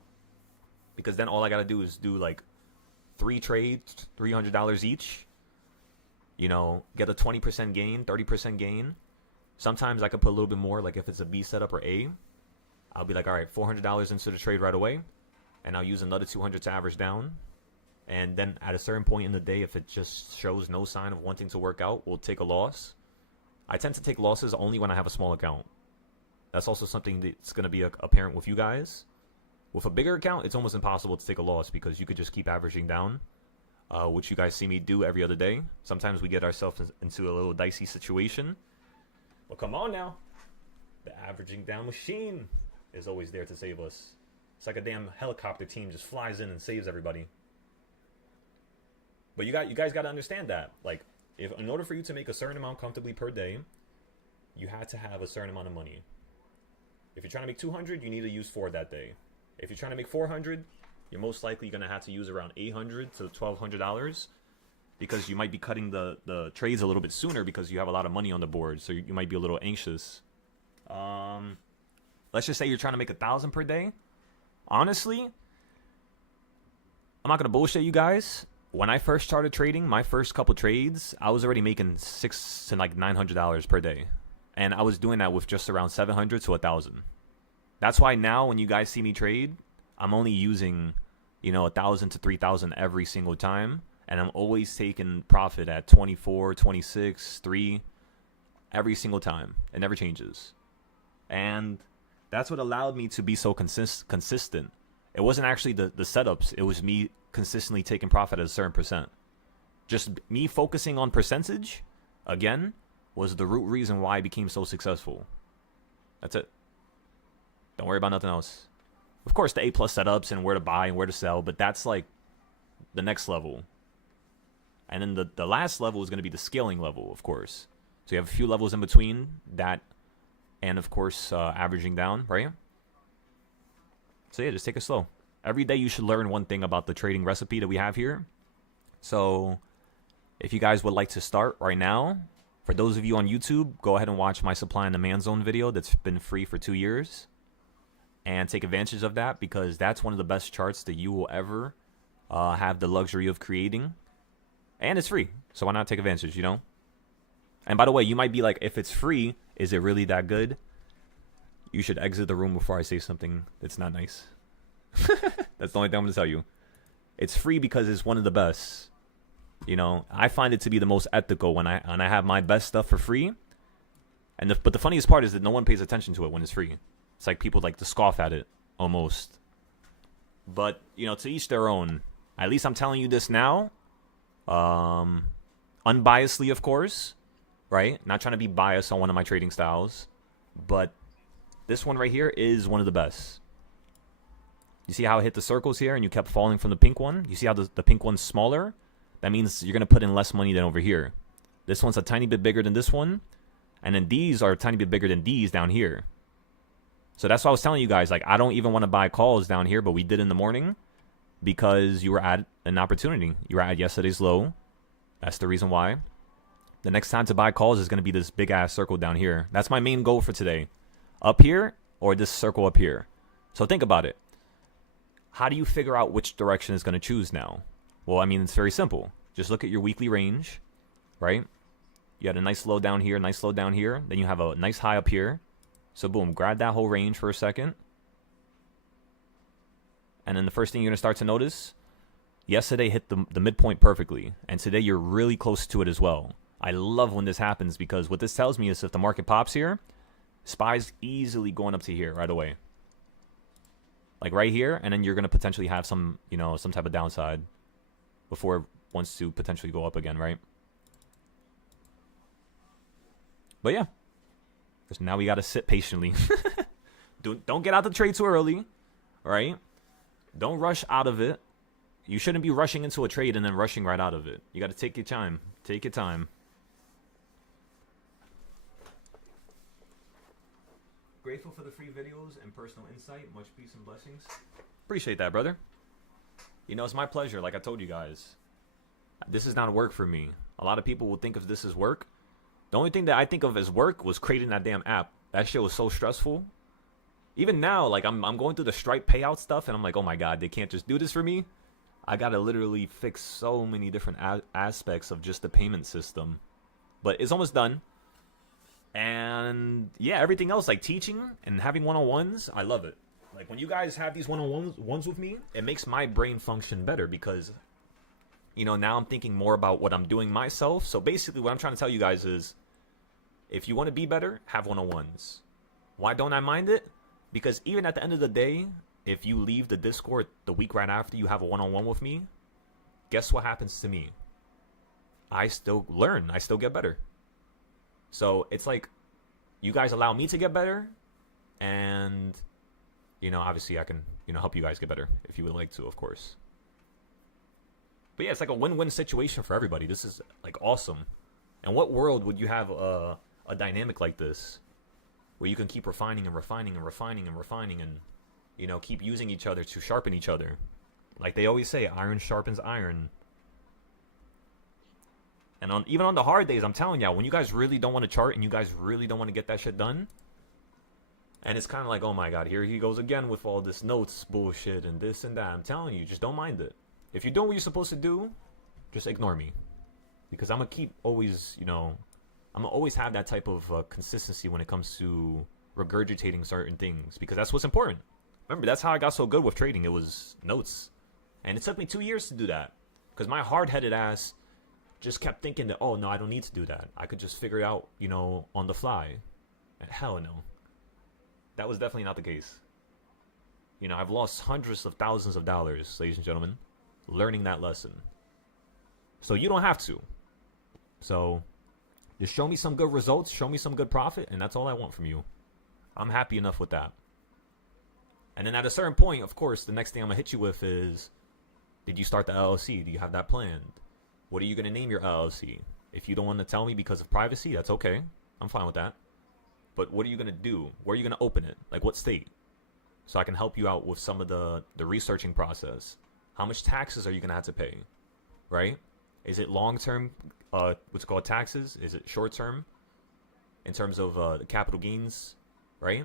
Because then all I gotta do is do like 3 trades, $300 each. You know, get a 20% gain, 30% gain. Sometimes I could put a little bit more, like if it's a B setup or A. I'll be like, all right, $400 into the trade right away. And I'll use another 200 to average down. And then at a certain point in the day, if it just shows no sign of wanting to work out, we'll take a loss. I tend to take losses only when I have a small account. That's also something that's going to be apparent with you guys. With a bigger account, it's almost impossible to take a loss because you could just keep averaging down, which you guys see me do every other day. Sometimes we get ourselves into a little dicey situation. Well, come on now. The averaging down machine is always there to save us. It's like a damn helicopter team just flies in and saves everybody. But you guys got to understand that. Like, if in order for you to make a certain amount comfortably per day, you had to have a certain amount of money. If you're trying to make 200, you need to use 4 that day. If you're trying to make 400, you're most likely going to have to use around $800 to $1,200 because you might be cutting the trades a little bit sooner because you have a lot of money on the board, so you might be a little anxious. Let's just say you're trying to make 1,000 per day. Honestly, I'm not going to bullshit you guys. When I first started trading, my first couple trades, I was already making $600 to like $900 per day. And I was doing that with just around 700 to 1,000. That's why now when you guys see me trade, I'm only using, 1,000 to 3,000 every single time. And I'm always taking profit at 24, 26, 3 every single time. It never changes. And that's what allowed me to be so consistent. It wasn't actually the setups. It was me consistently taking profit at a certain percent. Just me focusing on percentage, again, was the root reason why I became so successful. That's it. Don't worry about nothing else. Of course, the A+ setups and where to buy and where to sell, but that's like the next level. And then the last level is going to be the scaling level, of course. So you have a few levels in between that and, of course, averaging down, right? So yeah, just take it slow. Every day you should learn one thing about the trading recipe that we have here. So if you guys would like to start right now, for those of you on YouTube, go ahead and watch my supply and demand zone video that's been free for 2 years. And take advantage of that because that's one of the best charts that you will ever have the luxury of creating. And it's free. So why not take advantage, And by the way, you might be like, if it's free, is it really that good? You should exit the room before I say something that's not nice. That's the only thing I'm going to tell you. It's free because it's one of the best. I find it to be the most ethical when I have my best stuff for free. But the funniest part is that no one pays attention to it when it's free. It's like people like to scoff at it, almost. But, to each their own. At least I'm telling you this now. Unbiasedly, of course. Right? Not trying to be biased on one of my trading styles. But this one right here is one of the best. You see how I hit the circles here and you kept falling from the pink one? You see how the pink one's smaller? That means you're going to put in less money than over here. This one's a tiny bit bigger than this one. And then these are a tiny bit bigger than these down here. So that's why I was telling you guys, like, I don't even want to buy calls down here, but we did in the morning because you were at an opportunity. You were at yesterday's low. That's the reason why. The next time to buy calls is going to be this big-ass circle down here. That's my main goal for today. Up here or this circle up here. So think about it. How do you figure out which direction is going to choose now? Well, I mean, it's very simple. Just look at your weekly range, right? You had a nice low down here, nice low down here. Then you have a nice high up here. So boom, grab that whole range for a second. And then the first thing you're going to start to notice, yesterday hit the midpoint perfectly. And today you're really close to it as well. I love when this happens because what this tells me is if the market pops here, SPY's easily going up to here right away. Like right here, and then you're going to potentially have some, some type of downside before it wants to potentially go up again, right? But yeah. Because now we got to sit patiently. Don't get out the trade too early, right? Don't rush out of it. You shouldn't be rushing into a trade and then rushing right out of it. You got to take your time. Take your time. Grateful for the free videos and personal insight. Much peace and blessings. Appreciate that, brother. It's my pleasure, like I told you guys. This is not work for me. A lot of people will think of this as work. The only thing that I think of as work was creating that damn app. That shit was so stressful. Even now, like I'm going through the Stripe payout stuff, and I'm like, oh my god, they can't just do this for me. I gotta literally fix so many different aspects of just the payment system. But it's almost done. And yeah, everything else, like teaching and having one-on-ones, I love it. Like when you guys have these one-on-ones with me, it makes my brain function better because, you know, now I'm thinking more about what I'm doing myself. So basically what I'm trying to tell you guys is, if you want to be better, have one-on-ones. Why don't I mind it? Because even at the end of the day, if you leave the Discord the week right after you have a one-on-one with me, guess what happens to me? I still learn. I still get better. So it's like you guys allow me to get better, and, you know, obviously I can, you know, help you guys get better if you would like to, of course. But yeah, it's like a win-win situation for everybody. This is like awesome. And what world would you have a dynamic like this, where you can keep refining and refining and refining and refining and, you know, keep using each other to sharpen each other? Like they always say, iron sharpens iron. And even on the hard days, I'm telling y'all, when you guys really don't want to chart and you guys really don't want to get that shit done, and it's kind of like, oh my god, here he goes again with all this notes bullshit and this and that. I'm telling you, just don't mind it. If you're doing what you're supposed to do, just ignore me. Because I'm going to keep always, you know, I'm going to always have that type of consistency when it comes to regurgitating certain things. Because that's what's important. Remember, that's how I got so good with trading. It was notes. And it took me 2 years to do that. Because my hard-headed ass just kept thinking that, oh, no, I don't need to do that. I could just figure it out, you know, on the fly. And hell no. That was definitely not the case. You know, I've lost hundreds of thousands of dollars, ladies and gentlemen, learning that lesson. So you don't have to. So just show me some good results, show me some good profit, and that's all I want from you. I'm happy enough with that. And then at a certain point, of course, the next thing I'm going to hit you with is, did you start the LLC? Do you have that planned? What are you going to name your LLC? If you don't want to tell me because of privacy, that's okay. I'm fine with that. But what are you going to do? Where are you going to open it? Like what state? So I can help you out with some of the researching process. How much taxes are you going to have to pay? Right? Is it long-term, what's called taxes? Is it short-term? In terms of the capital gains, right?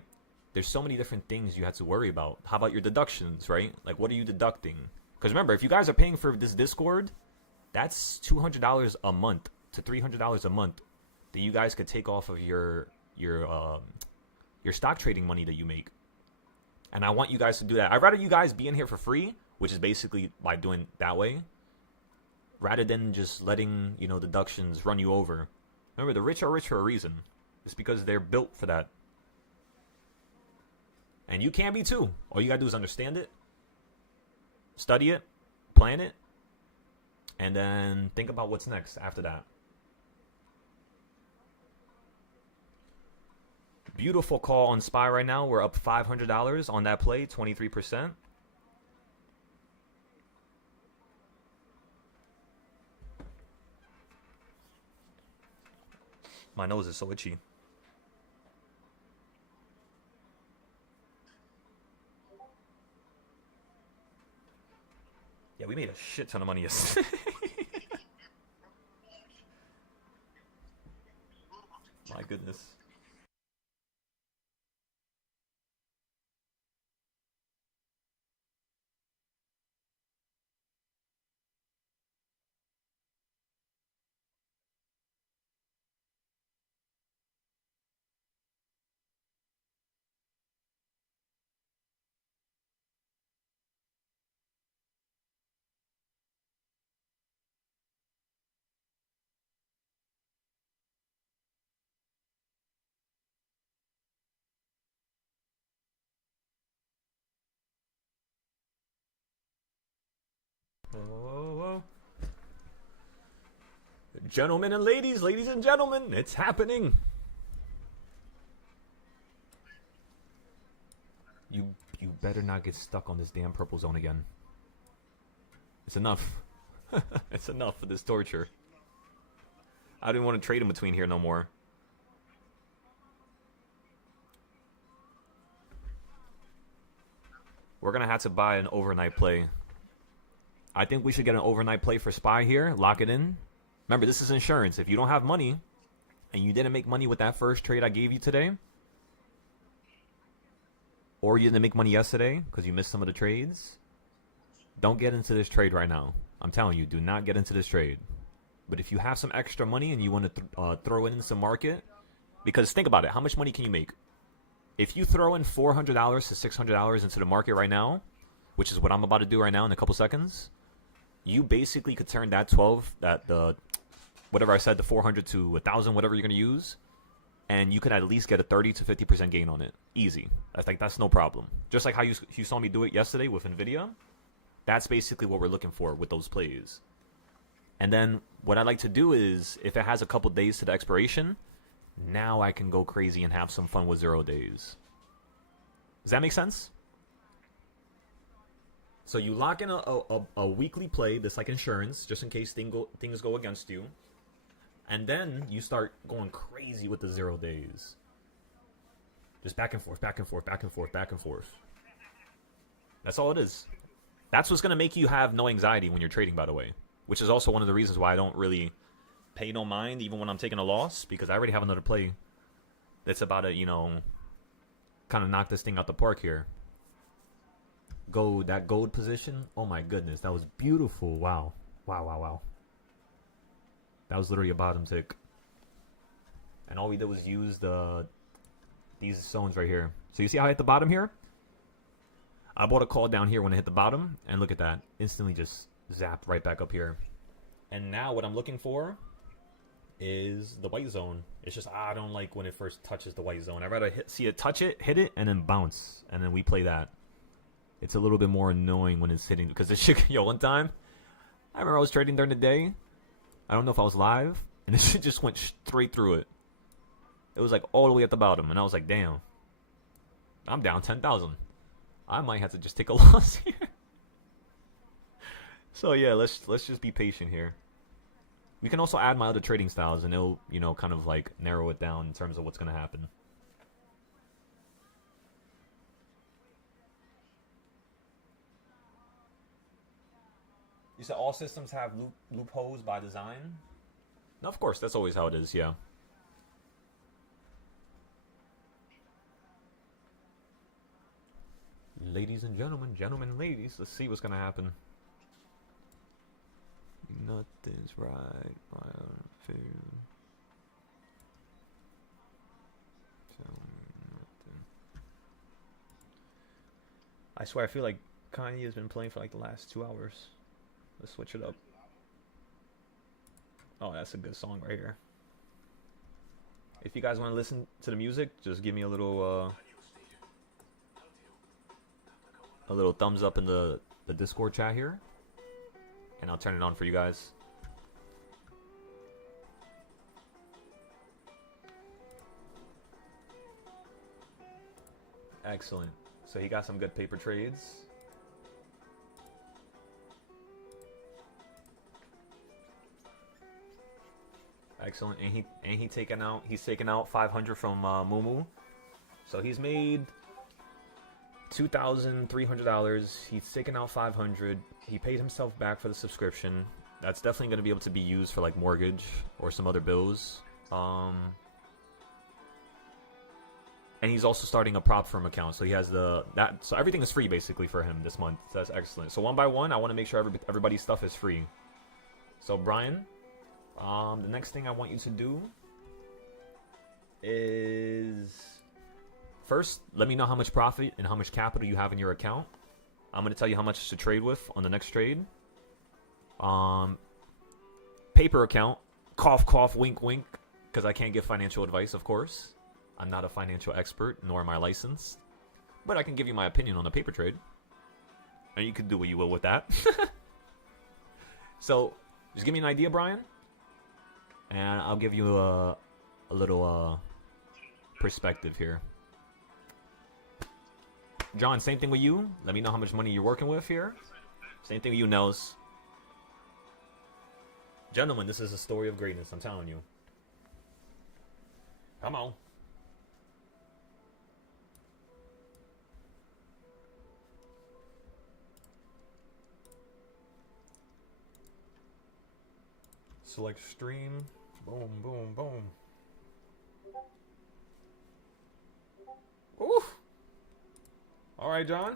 There's so many different things you have to worry about. How about your deductions, right? Like what are you deducting? Because remember, if you guys are paying for this Discord, that's $200 a month to $300 a month that you guys could take off of your stock trading money that you make. And I want you guys to do that. I'd rather you guys be in here for free, which is basically by doing that way, rather than just letting, you know, deductions run you over. Remember, the rich are rich for a reason. It's because they're built for that. And you can be too. All you gotta do is understand it, study it, plan it, and then think about what's next after that. Beautiful call on SPY right now. We're up $500 on that play, 23%. My nose is so itchy. Yeah, we made a shit ton of money yesterday. My goodness. Whoa. Gentlemen and ladies and gentlemen, it's happening. You better not get stuck on this damn purple zone again. It's enough. It's enough for this torture. I didn't want to trade in between here no more. We're going to have to buy an overnight play. I think we should get an overnight play for SPY here. Lock it in. Remember, this is insurance. If you don't have money and you didn't make money with that first trade I gave you today, or you didn't make money yesterday because you missed some of the trades, don't get into this trade right now. I'm telling you, do not get into this trade. But if you have some extra money and you want to throw it in some market, because think about it, how much money can you make? If you throw in $400 to $600 into the market right now, which is what I'm about to do right now in a couple seconds, you basically could turn that whatever I said, the 400 to 1,000, whatever you're going to use, and you could at least get a 30 to 50% gain on it. Easy. That's no problem. Just like how you saw me do it yesterday with NVIDIA, that's basically what we're looking for with those plays. And then what I like to do is, if it has a couple days to the expiration, now I can go crazy and have some fun with 0 days. Does that make sense? So you lock in a weekly play that's like insurance, just in case things go against you. And then you start going crazy with the 0 days. Just back and forth, back and forth, back and forth, back and forth. That's all it is. That's what's going to make you have no anxiety when you're trading, by the way. Which is also one of the reasons why I don't really pay no mind, even when I'm taking a loss. Because I already have another play that's about to, kind of knock this thing out the park here. That gold position. Oh my goodness, that was beautiful. Wow. Wow. That was literally a bottom tick. And all we did was use these zones right here. So you see how I hit the bottom here? I bought a call down here when I hit the bottom, and look at that. Instantly just zapped right back up here. And now what I'm looking for is the white zone. It's just, I don't like when it first touches the white zone. I'd rather see it touch it, hit it, and then bounce. And then we play that. It's a little bit more annoying when it's hitting, because this shit, one time, I remember I was trading during the day. I don't know if I was live, and this shit just went straight through it. It was like all the way at the bottom, and I was like, damn, I'm down 10,000. I might have to just take a loss here. So yeah, let's just be patient here. We can also add my other trading styles, and it'll, kind of like narrow it down in terms of what's going to happen. You said all systems have loopholes by design? No, of course, that's always how it is, yeah. Ladies and gentlemen, ladies, let's see what's going to happen. Nothing's right. I swear, I feel like Kanye has been playing for like the last 2 hours. Let's switch it up. Oh, that's a good song right here. If you guys want to listen to the music, just give me a little thumbs up in the Discord chat here, and I'll turn it on for you guys. Excellent. So he got some good paper trades. Excellent. And he's taken out 500 from Mumu. So he's made $2,300. He's taken out 500. He paid himself back for the subscription. That's definitely going to be able to be used for like mortgage or some other bills. And he's also starting a prop firm account, so he has so everything is free basically for him this month. So that's excellent. So one by one, I want to make sure everybody's stuff is free. So Brian, the next thing I want you to do is first let me know how much profit and how much capital you have in your account. I'm going to tell you how much to trade with on the next trade. Paper account, cough cough, wink wink, because I can't give financial advice, of course. I'm not a financial expert, nor am I licensed. But I can give you my opinion on a paper trade. And you can do what you will with that. So, just give me an idea, Brian. And I'll give you a little perspective here. John, same thing with you. Let me know how much money you're working with here. Same thing with you, Nels. Gentlemen, this is a story of greatness, I'm telling you. Come on. Select stream. Boom, boom, boom. Oof. All right, John.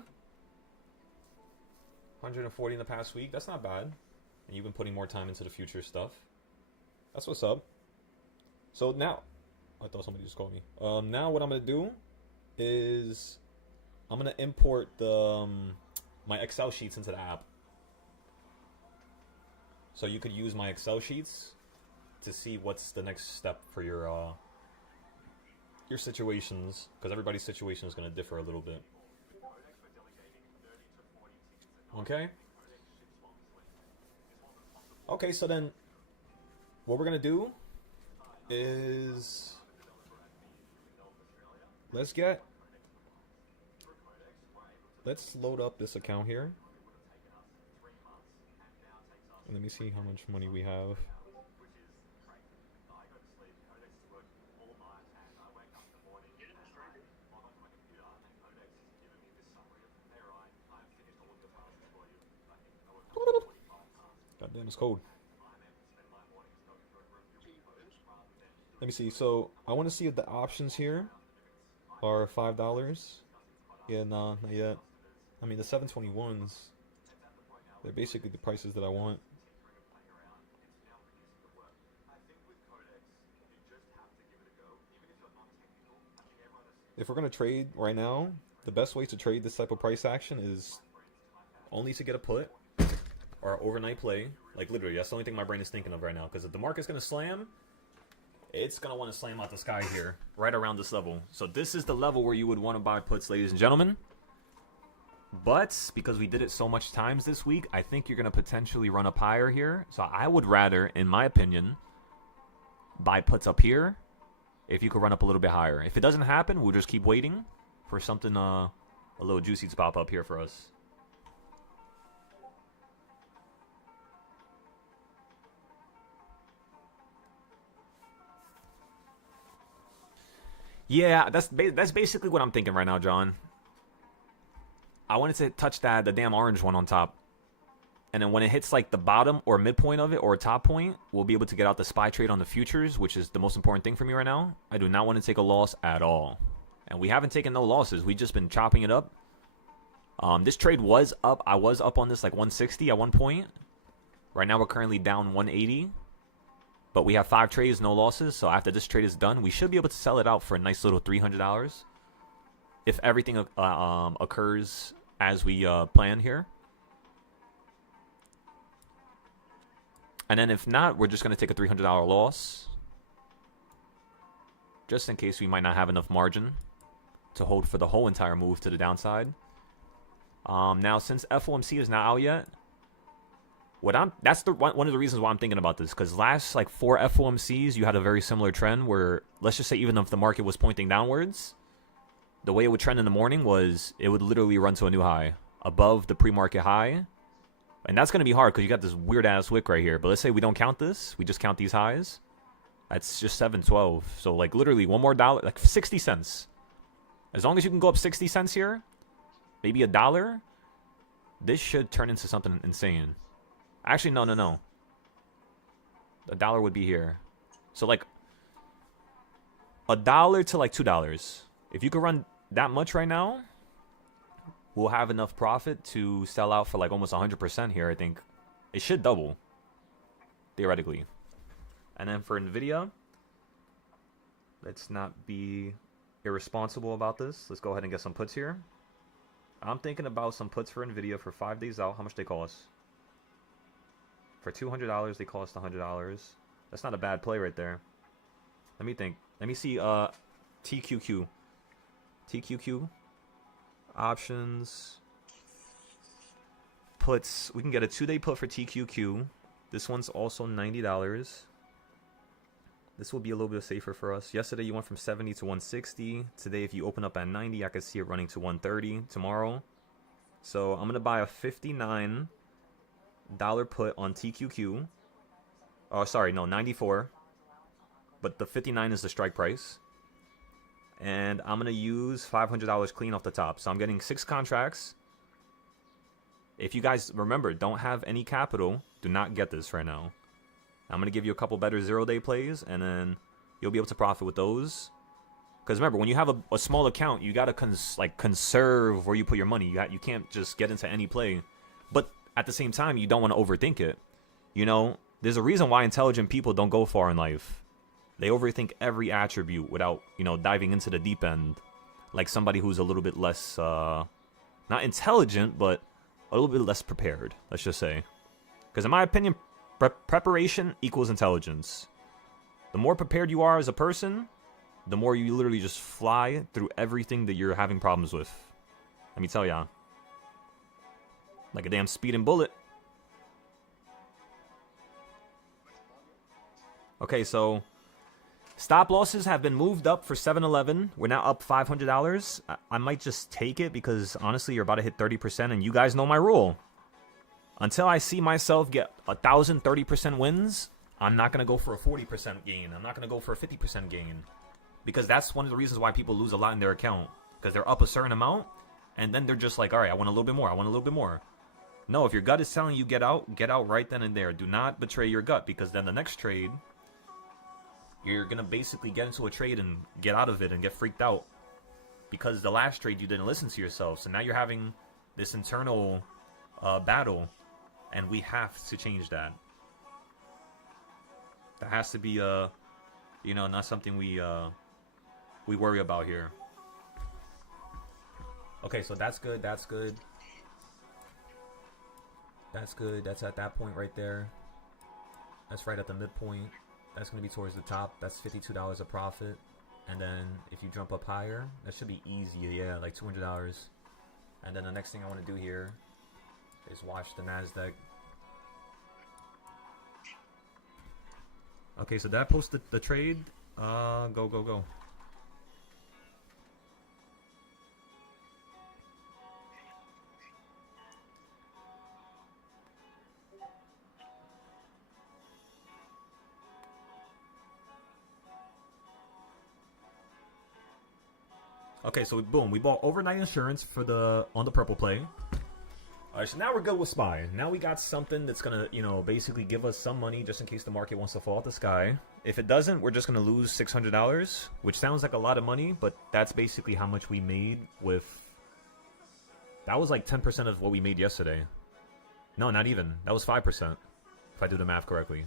140 in the past week. That's not bad. And you've been putting more time into the future stuff. That's what's up. So now, I thought somebody just called me. Now what I'm gonna do is I'm gonna import the my Excel sheets into the app. So you could use my Excel sheets to see what's the next step for your situations, because everybody's situation is gonna differ a little bit. Okay. Okay, so then what we're gonna do is let's load up this account here. And let me see how much money we have. God damn, it's cold. Let me see. So I want to see if the options here are $5. Yeah, nah, not yet. I mean, the 721s, they're basically the prices that I want. If we're going to trade right now, the best way to trade this type of price action is only to get a put or overnight play. Like, literally, that's the only thing my brain is thinking of right now. Because if the market's going to slam, it's going to want to slam out the sky here, right around this level. So this is the level where you would want to buy puts, ladies and gentlemen. But because we did it so much times this week, I think you're going to potentially run up higher here. So I would rather, in my opinion, buy puts up here if you could run up a little bit higher. If it doesn't happen, we'll just keep waiting for something a little juicy to pop up here for us. Yeah, that's basically what I'm thinking right now, John. I wanted to touch the damn orange one on top. And then when it hits like the bottom or midpoint of it or top point, we'll be able to get out the SPY trade on the futures, which is the most important thing for me right now. I do not want to take a loss at all. And we haven't taken no losses. We've just been chopping it up. This trade was up. I was up on this like 160 at one point. Right now we're currently down 180. But we have 5 trades, no losses. So after this trade is done, we should be able to sell it out for a nice little $300. If everything occurs as we planned here. And then if not, we're just going to take a $300 loss. Just in case we might not have enough margin to hold for the whole entire move to the downside. Now, since FOMC is not out yet, that's one of the reasons why I'm thinking about this. Because last like 4 FOMCs, you had a very similar trend where, let's just say even if the market was pointing downwards, the way it would trend in the morning was it would literally run to a new high above the pre-market high. And that's going to be hard because you got this weird-ass wick right here. But let's say we don't count this. We just count these highs. That's just 712. So, like, literally one more dollar, like 60 cents. As long as you can go up 60 cents here, maybe $1, this should turn into something insane. Actually, no. $1 would be here. So, like, $1 to, like, $2. If you could run that much right now, we'll have enough profit to sell out for like almost 100% here, I think. It should double, theoretically. And then for NVIDIA, let's not be irresponsible about this. Let's go ahead and get some puts here. I'm thinking about some puts for NVIDIA for 5 days out. How much they cost? For $200, they cost $100. That's not a bad play right there. Let me think. Let me see TQQ. TQQ. Options. Puts. We can get a 2-day put for TQQ. This one's also $90. This will be a little bit safer for us. Yesterday you went from 70 to 160. Today if you open up at 90, I can see it running to 130 tomorrow. So I'm going to buy a $59 put on TQQ. Oh, sorry, no, 94. But the 59 is the strike price. And I'm going to use $500 clean off the top. So I'm getting 6 contracts. If you guys, remember, don't have any capital, do not get this right now. I'm going to give you a couple better 0-day plays, and then you'll be able to profit with those. Because remember, when you have a small account, you gotta conserve where you put your money. You can't just get into any play, but at the same time, you don't want to overthink it. You know, there's a reason why intelligent people don't go far in life. They overthink every attribute without diving into the deep end, like somebody who's a little bit less not intelligent, but a little bit less prepared. Let's just say, because in my opinion, preparation equals intelligence. The more prepared you are as a person, the more you literally just fly through everything that you're having problems with. Let me tell ya. Like a damn speeding bullet. Okay, so stop losses have been moved up for 7-Eleven. We're now up $500. I might just take it because honestly, you're about to hit 30%, and you guys know my rule. Until I see myself get 1,030% wins, I'm not going to go for a 40% gain. I'm not going to go for a 50% gain. Because that's one of the reasons why people lose a lot in their account. Because they're up a certain amount, and then they're just like, all right, I want a little bit more. I want a little bit more. No, if your gut is telling you get out right then and there. Do not betray your gut, because then the next trade, you're going to basically get into a trade and get out of it and get freaked out. Because the last trade, you didn't listen to yourself. So now you're having this internal battle, and we have to change that. That has to be, not something we worry about here. Okay, so that's good. That's good. That's good. That's at that point right there. That's right at the midpoint. That's going to be towards the top. That's $52 a profit. And then if you jump up higher, that should be easy. Yeah, like $200. And then the next thing I want to do here is watch the NASDAQ. Okay, so that posted the trade. Go. Okay, so boom, we bought overnight insurance on the purple play. Alright, so now we're good with SPY. Now we got something that's gonna, basically give us some money just in case the market wants to fall out the sky. If it doesn't, we're just gonna lose $600, which sounds like a lot of money, but that's basically how much we made with... That was like 10% of what we made yesterday. No, not even. That was 5%, if I do the math correctly.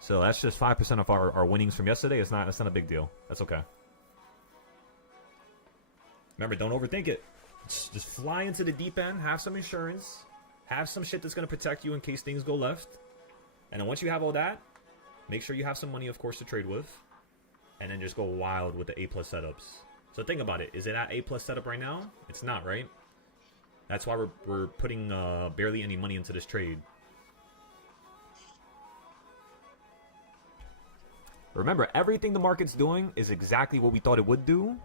So that's just 5% of our winnings from yesterday. That's not a big deal. That's okay. Remember, don't overthink it. Just fly into the deep end, have some insurance, have some shit that's going to protect you in case things go left. And then once you have all that, make sure you have some money, of course, to trade with. And then just go wild with the A+ setups. So think about it. Is it at A+ setup right now? It's not, right? That's why we're putting barely any money into this trade. Remember, everything the market's doing is exactly what we thought it would do.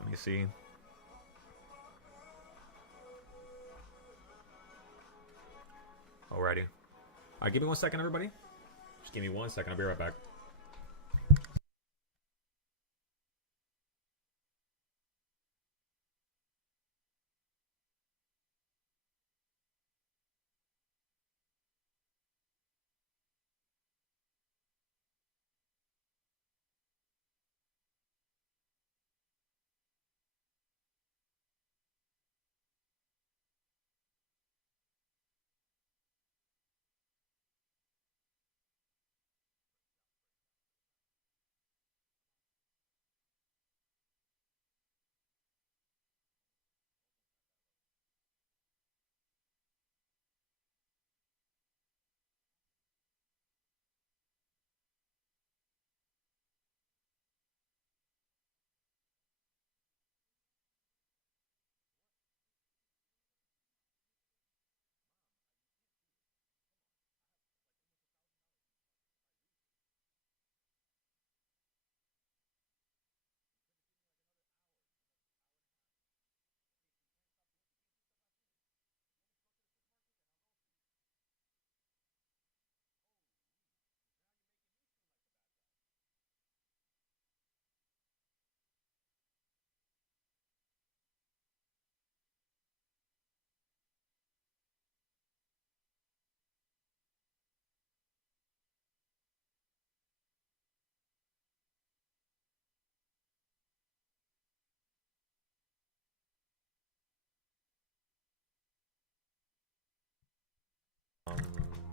Let me see. Alrighty. Alright, give me 1 second, everybody. Just give me 1 second. I'll be right back.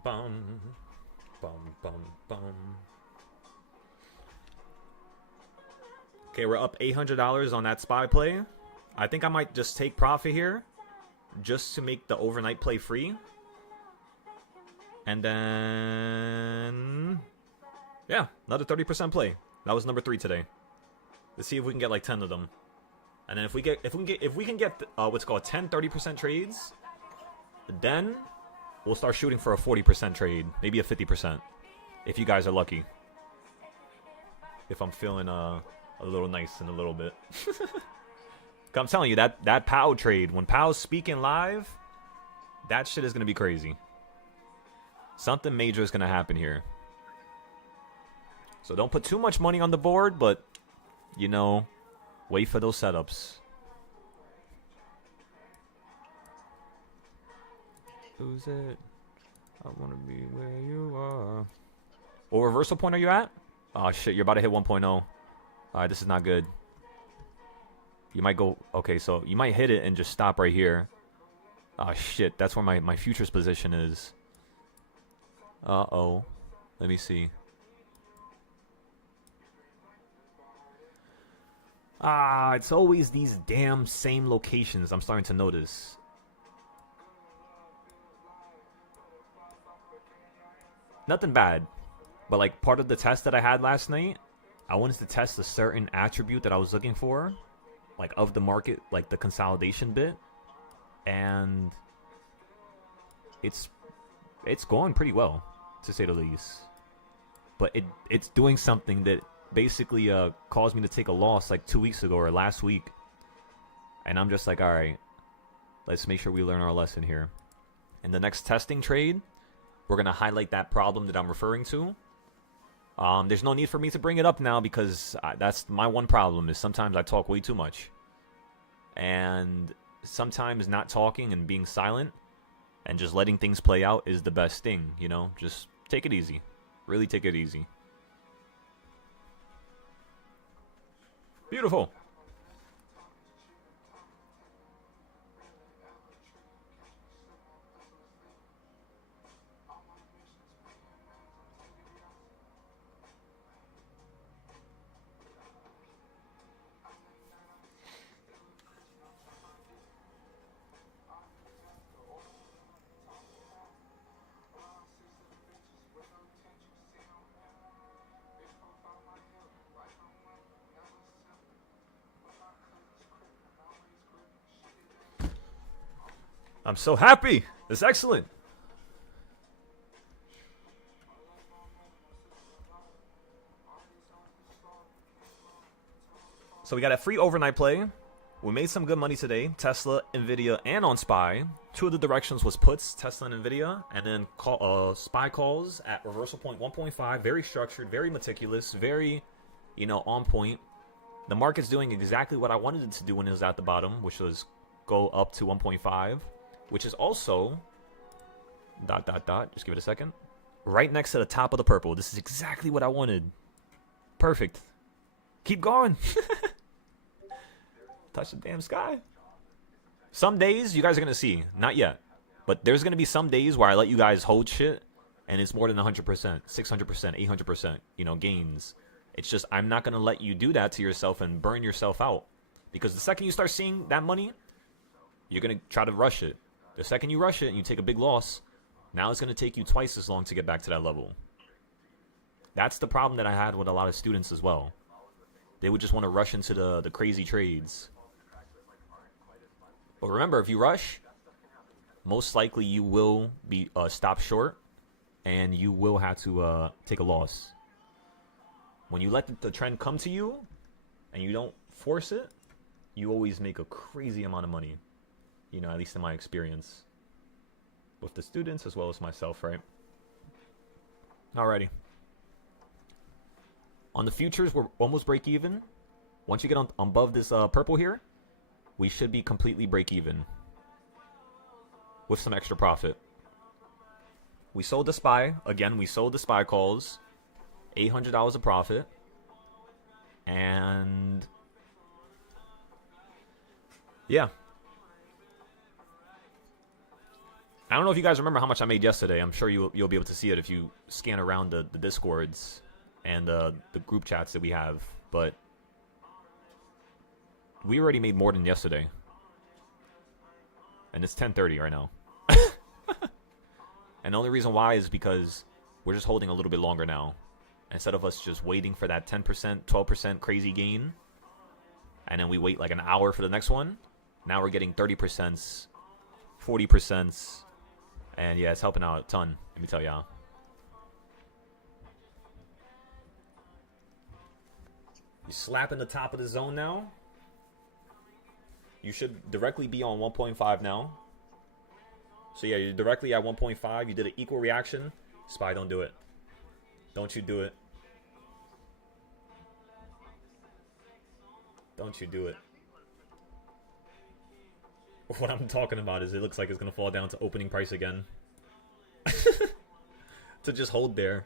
bum. Bum, bum, bum. Okay, we're up $800 on that SPY play. I think I might just take profit here, just to make the overnight play free. And then, yeah, another 30% play. That was number 3 today. Let's see if we can get like 10 of them. And then if we can get what's called 10 30% trades, then we'll start shooting for a 40% trade, maybe a 50%, if you guys are lucky. If I'm feeling a little nice in a little bit. I'm telling you, that POW trade, when POW's speaking live, that shit is gonna be crazy. Something major is gonna happen here. So don't put too much money on the board, but you know, wait for those setups. Who's it? I wanna be where you are. What reversal point are you at? Oh shit, you're about to hit 1.0. Alright, this is not good. You might go... Okay, so you might hit it and just stop right here. Oh shit, that's where my futures position is. Uh-oh. Let me see. Ah, it's always these damn same locations I'm starting to notice. Nothing bad. But like part of the test that I had last night, I wanted to test a certain attribute that I was looking for, like of the market, like the consolidation bit, and it's going pretty well, to say the least. But it's doing something that basically caused me to take a loss like 2 weeks ago or last week, and I'm just like, all right, let's make sure we learn our lesson here. In the next testing trade, we're gonna highlight that problem that I'm referring to. There's no need for me to bring it up now because that's my one problem, is sometimes I talk way too much. And sometimes not talking and being silent and just letting things play out is the best thing, you know? Just take it easy. Really take it easy. Beautiful. I'm so happy. It's excellent. So we got a free overnight play. We made some good money today. Tesla, Nvidia, and on SPY. 2 of the directions was puts, Tesla and Nvidia, and then SPY calls at reversal point 1.5. Very structured, very meticulous, very, you know, on point. The market's doing exactly what I wanted it to do when it was at the bottom, which was go up to 1.5, which is also just give it a second, right next to the top of the purple. This is exactly what I wanted. Perfect. Keep going. Touch the damn sky. Some days you guys are gonna see, not yet, but there's gonna be some days where I let you guys hold shit and it's more than 100%, 600%, 800%, you know, gains. It's just I'm not gonna let you do that to yourself and burn yourself out, because the second you start seeing that money, you're gonna try to rush it. The second you rush it and you take a big loss, now it's gonna take you twice as long to get back to that level. That's the problem that I had with a lot of students as well. They would just want to rush into the crazy trades. But remember, if you rush, most likely you will be stopped short, and you will have to take a loss. When you let the trend come to you, and you don't force it, you always make a crazy amount of money. You know, at least in my experience. With the students as well as myself, right? Alrighty. On the futures, we're almost break even. Once you get on above this purple here, we should be completely break even with some extra profit. We sold the SPY. Again, we sold the SPY calls. $800 of profit. And yeah. I don't know if you guys remember how much I made yesterday. I'm sure you'll be able to see it if you scan around the Discords and the group chats that we have. But we already made more than yesterday. And it's 10:30 right now. And the only reason why is because we're just holding a little bit longer now. Instead of us just waiting for that 10%, 12% crazy gain, and then we wait like an hour for the next one, now we're getting 30%, 40%, and yeah, it's helping out a ton, let me tell y'all. You slapping the top of the zone now. You should directly be on 1.5 now. So yeah, you're directly at 1.5. You did an equal reaction. Spy, don't do it. Don't you do it. Don't you do it. What I'm talking about is it looks like it's going to fall down to opening price again. To just hold there.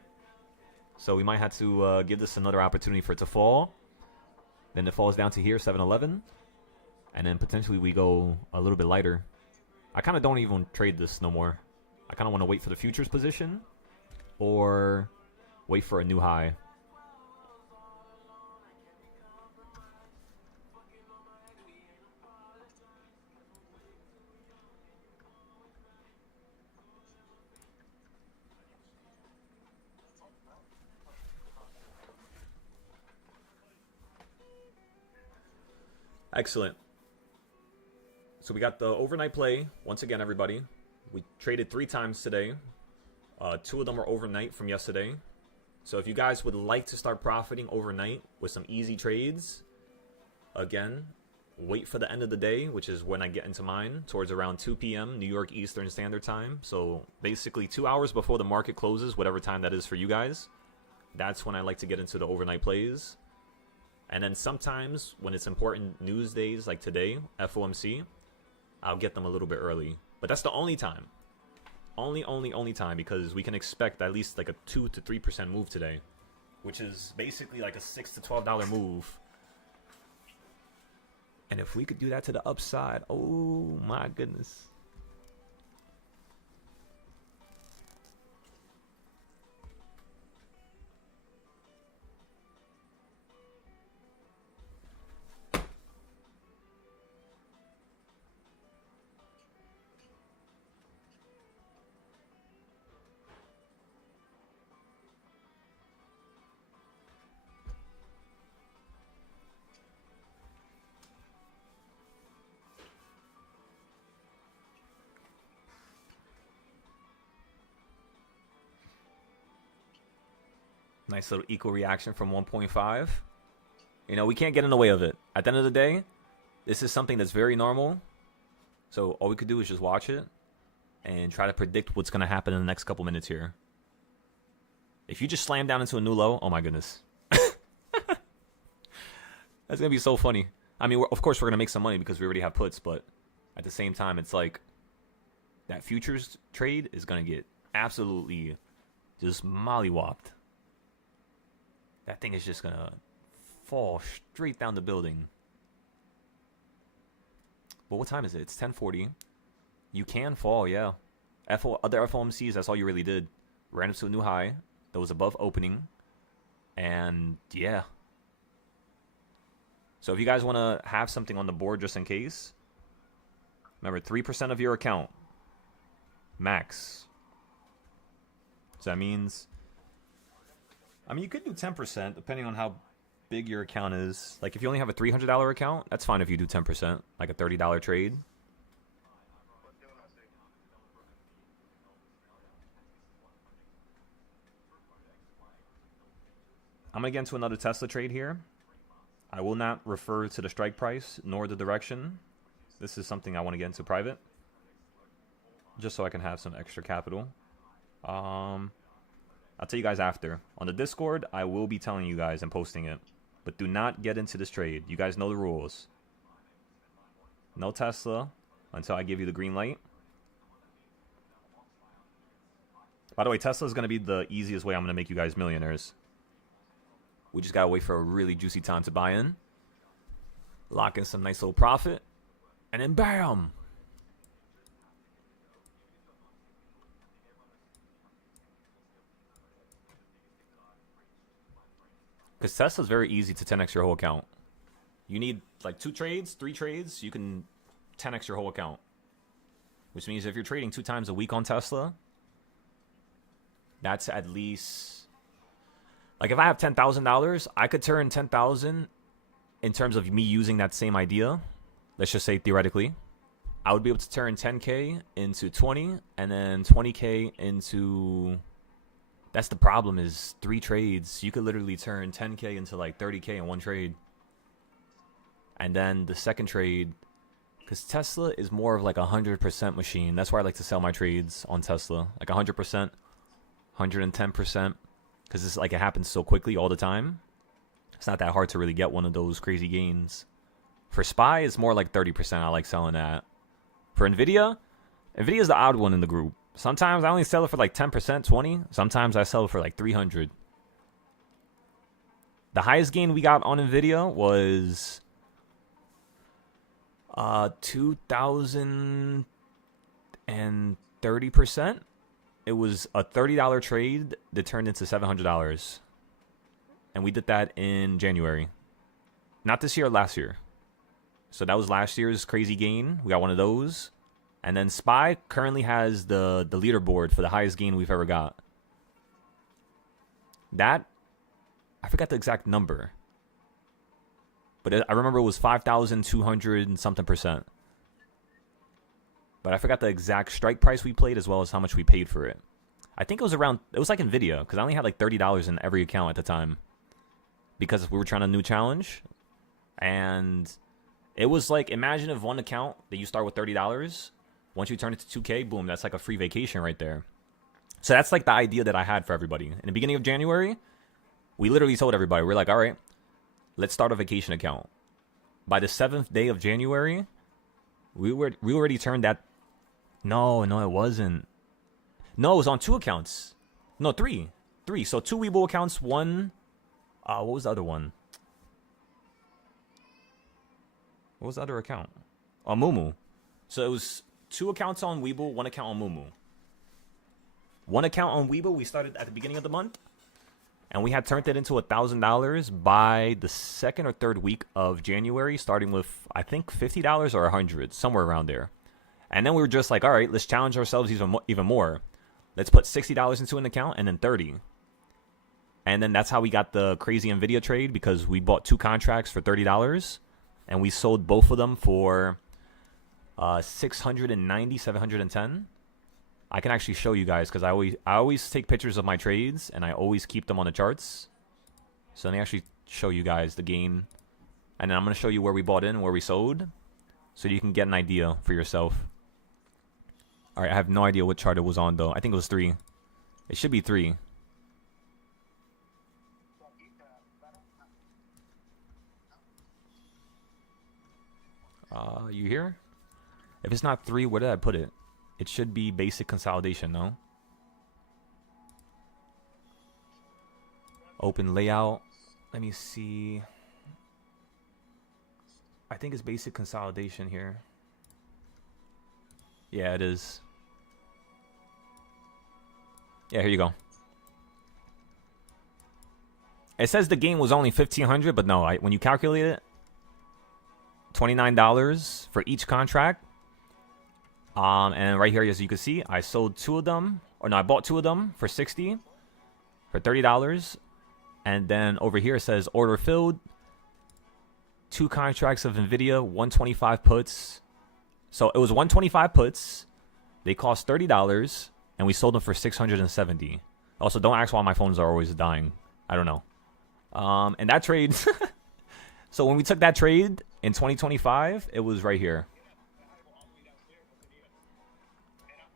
So we might have to give this another opportunity for it to fall. Then it falls down to here, 7-11. And then potentially we go a little bit lighter. I kind of don't even trade this no more. I kind of want to wait for the futures position. Or wait for a new high. Excellent. So we got the overnight play. Once again, everybody. We traded 3 times today. 2 of them are overnight from yesterday. So if you guys would like to start profiting overnight with some easy trades, again, wait for the end of the day, which is when I get into mine, towards around 2 p.m. New York Eastern Standard Time. So basically 2 hours before the market closes, whatever time that is for you guys. That's when I like to get into the overnight plays. And then sometimes when it's important news days like today, FOMC, I'll get them a little bit early. But that's the only time. Only time, because we can expect at least like a 2 to 3% move today, which is basically like a $6 to $12 move. And if we could do that to the upside, oh my goodness. Nice little equal reaction from 1.5. You know, we can't get in the way of it. At the end of the day, this is something that's very normal. So all we could do is just watch it and try to predict what's going to happen in the next couple minutes here. If you just slam down into a new low, oh my goodness. That's going to be so funny. I mean, of course, we're going to make some money because we already have puts, but at the same time, it's like that futures trade is going to get absolutely just mollywopped. That thing is just going to fall straight down the building. But what time is it? It's 10:40. You can fall, yeah. Other FOMCs, that's all you really did. Ran up to a new high that was above opening. And, yeah. So if you guys want to have something on the board just in case, remember, 3% of your account. Max. So that means... I mean, you could do 10% depending on how big your account is. Like, if you only have a $300 account, that's fine if you do 10%, like a $30 trade. I'm going to get into another Tesla trade here. I will not refer to the strike price nor the direction. This is something I want to get into private, just so I can have some extra capital. I'll tell you guys after. On the Discord, I will be telling you guys and posting it. But do not get into this trade. You guys know the rules. No Tesla until I give you the green light. By the way, Tesla is going to be the easiest way I'm going to make you guys millionaires. We just got to wait for a really juicy time to buy in. Lock in some nice little profit. And then bam! Because Tesla's very easy to 10x your whole account. You need like 2 trades, 3 trades, you can 10x your whole account. Which means if you're trading 2 times a week on Tesla, that's at least, like if I have $10,000, I could turn 10,000 in terms of me using that same idea. Let's just say theoretically, I would be able to turn 10K into 20 and then 20K into, that's the problem, is 3 trades. You could literally turn 10K into like 30K in 1 trade. And then the second trade, because Tesla is more of like a 100% machine. That's why I like to sell my trades on Tesla. Like 100%, 110%. Because it's like it happens so quickly all the time. It's not that hard to really get one of those crazy gains. For SPY, it's more like 30%. I like selling that. For NVIDIA, NVIDIA is the odd one in the group. Sometimes I only sell it for like 10%, 20. Sometimes I sell it for like 300. The highest gain we got on NVIDIA was 2,030%. It was a $30 trade that turned into $700. And we did that in January. Not this year, last year. So that was last year's crazy gain. We got one of those. And then SPY currently has the leaderboard for the highest gain we've ever got. That, I forgot the exact number. But I remember it was 5,200 and something %. But I forgot the exact strike price we played as well as how much we paid for it. I think it was around, it was like NVIDIA, because I only had like $30 in every account at the time. Because we were trying a new challenge. And it was like, imagine if one account that you start with $30, once you turn it to 2K, boom, that's like a free vacation right there. So that's like the idea that I had for everybody. In the beginning of January, we literally told everybody, we're like, all right, let's start a vacation account. By the 7th day of January, we already turned that. No, it wasn't. No, it was on 2 accounts. No, 3. So 2 Webull accounts, 1. What was the other one? What was the other account? On Mumu. So it was 2 accounts on Webull, 1 account on Mumu. 1 account on Webull we started at the beginning of the month. And we had turned it into $1,000 by the 2nd or 3rd week of January, starting with, I think, $50 or $100, somewhere around there. And then we were just like, all right, let's challenge ourselves even more. Let's put $60 into an account and then $30. And then that's how we got the crazy NVIDIA trade, because we bought 2 contracts for $30 and we sold both of them for 690, 710. I can actually show you guys because I always take pictures of my trades and I always keep them on the charts. So let me actually show you guys the gain. And then I'm going to show you where we bought in and where we sold, so you can get an idea for yourself. All right, I have no idea what chart it was on, though. I think it was 3. It should be 3. You here? If it's not 3, where did I put it? It should be basic consolidation, no? Open layout. Let me see. I think it's basic consolidation here. Yeah, it is. Yeah, here you go. It says the gain was only $1,500, but no, when you calculate it, $29 for each contract. And right here, as you can see, I sold 2 of them, or no, I bought 2 of them for $60, for $30. And then over here it says order filled, 2 contracts of NVIDIA, 125 puts. So it was 125 puts. They cost $30, and we sold them for $670. Also, don't ask why my phones are always dying. I don't know. And that trade, so when we took that trade in 2025, it was right here.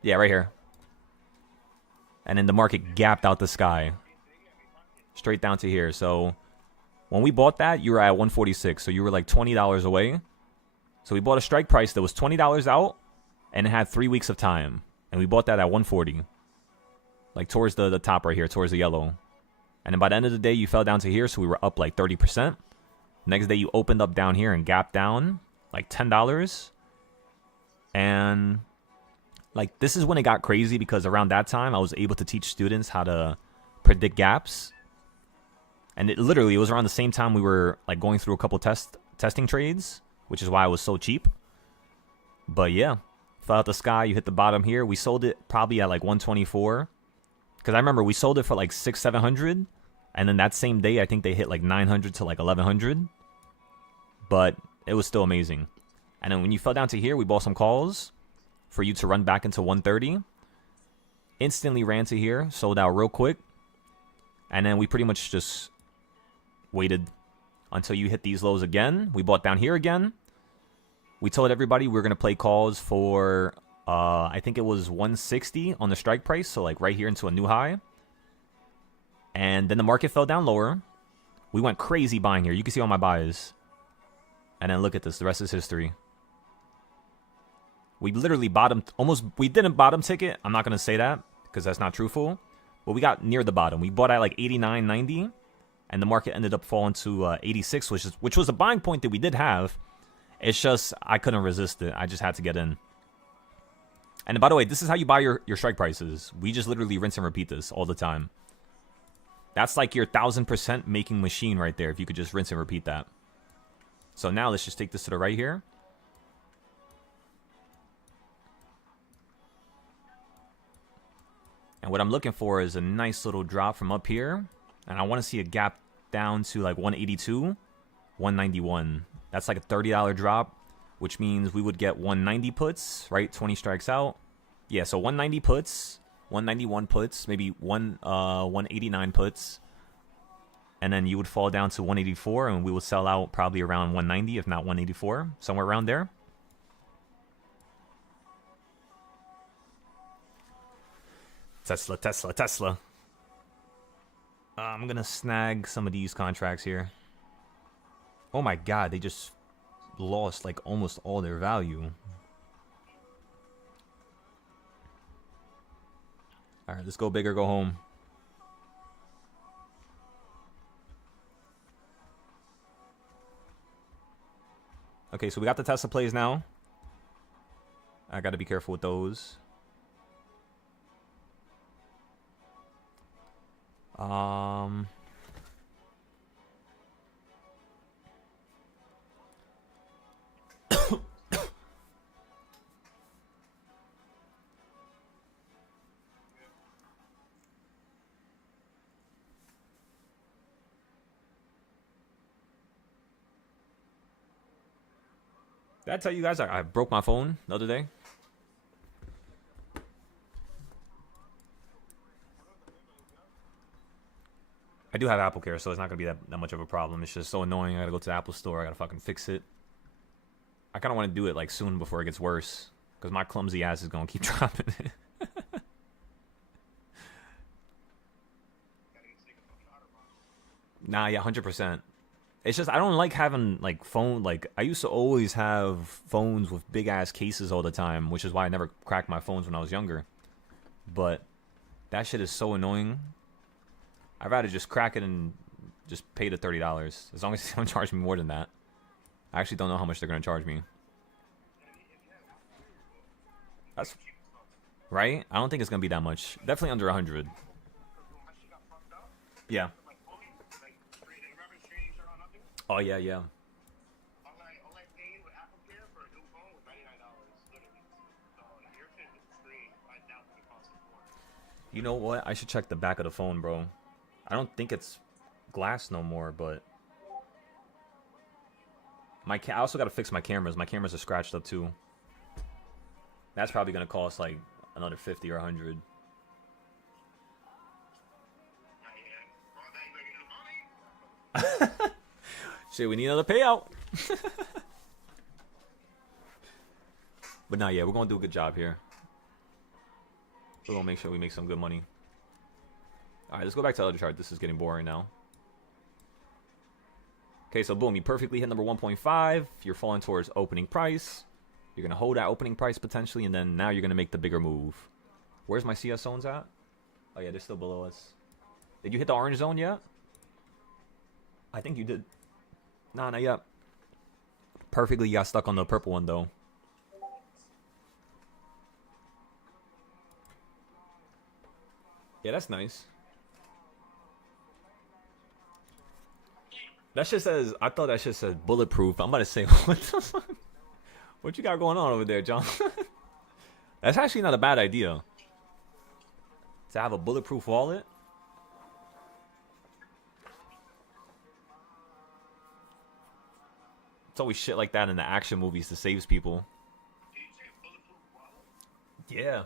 Yeah, right here. And then the market gapped out the sky, straight down to here. So when we bought that, you were at 146. So you were like $20 away. So we bought a strike price that was $20 out, and it had 3 weeks of time. And we bought that at 140. Like towards the top right here, towards the yellow. And then by the end of the day, you fell down to here, so we were up like 30%. Next day, you opened up down here and gapped down like $10. And like this is when it got crazy, because around that time, I was able to teach students how to predict gaps. And it literally, it was around the same time we were like going through a couple testing trades, which is why it was so cheap. But yeah, fell out the sky. You hit the bottom here. We sold it probably at like 124. Because I remember we sold it for like 600-700. And then that same day, I think they hit like 900 to like 1100. But it was still amazing. And then when you fell down to here, we bought some calls for you to run back into 130. Instantly ran to here, sold out real quick. And then we pretty much just waited until you hit these lows again. We bought down here again. We told everybody we were going to play calls for, I think it was 160 on the strike price. So like right here into a new high. And then the market fell down lower. We went crazy buying here. You can see all my buys. And then look at this. The rest is history. We literally bottomed almost. We didn't bottom ticket. I'm not going to say that because that's not truthful. But we got near the bottom. We bought at like 89, 90. And the market ended up falling to 86, which was a buying point that we did have. It's just I couldn't resist it. I just had to get in. And by the way, this is how you buy your strike prices. We just literally rinse and repeat this all the time. That's like your 1000% making machine right there if you could just rinse and repeat that. So now let's just take this to the right here. And what I'm looking for is a nice little drop from up here. And I want to see a gap down to like 182, 191. That's like a $30 drop, which means we would get 190 puts, right? 20 strikes out. Yeah, so 190 puts, 191 puts, maybe 189 puts. And then you would fall down to 184, and we would sell out probably around 190, if not 184, somewhere around there. Tesla, Tesla, Tesla. I'm going to snag some of these contracts here. Oh my god, they just lost like almost all their value. Alright, let's go big or go home. Okay, so we got the Tesla plays now. I gotta be careful with those. Did I tell you guys I broke my phone the other day? I do have Apple Care, so it's not going to be that much of a problem. It's just so annoying. I got to go to the Apple store. I got to fucking fix it. I kind of want to do it like soon before it gets worse. Because my clumsy ass is going to keep dropping it. Nah, yeah, 100%. It's just I don't like having like phone. Like I used to always have phones with big ass cases all the time, which is why I never cracked my phones when I was younger. But that shit is so annoying. I'd rather just crack it and just pay the $30 as long as they don't charge me more than that. I actually don't know how much they're gonna charge me. That's right. I don't think it's gonna be that much. Definitely under 100. Yeah. Oh, yeah, yeah. You know what? I should check the back of the phone, bro. I don't think it's glass no more, but... I also got to fix my cameras. My cameras are scratched up, too. That's probably going to cost, like, another 50 or 100. Shit, we need another payout. But nah, yeah, we're gonna do a good job here. We're gonna make sure we make some good money. Alright, let's go back to the other chart. This is getting boring now. Okay, so boom, you perfectly hit number 1.5. You're falling towards opening price. You're gonna hold that opening price potentially, and then now you're gonna make the bigger move. Where's my CS zones at? Oh yeah, they're still below us. Did you hit the orange zone yet? I think you did. Nah, not yet. Perfectly got stuck on the purple one, though. Yeah, that's nice. That shit says. I thought that shit said bulletproof. I'm about to say, what the fuck? What you got going on over there, John? That's actually not a bad idea. To have a bulletproof wallet. It's always shit like that in the action movies to save people. Yeah.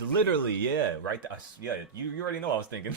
Literally, yeah, right. Yeah, you already know what I was thinking.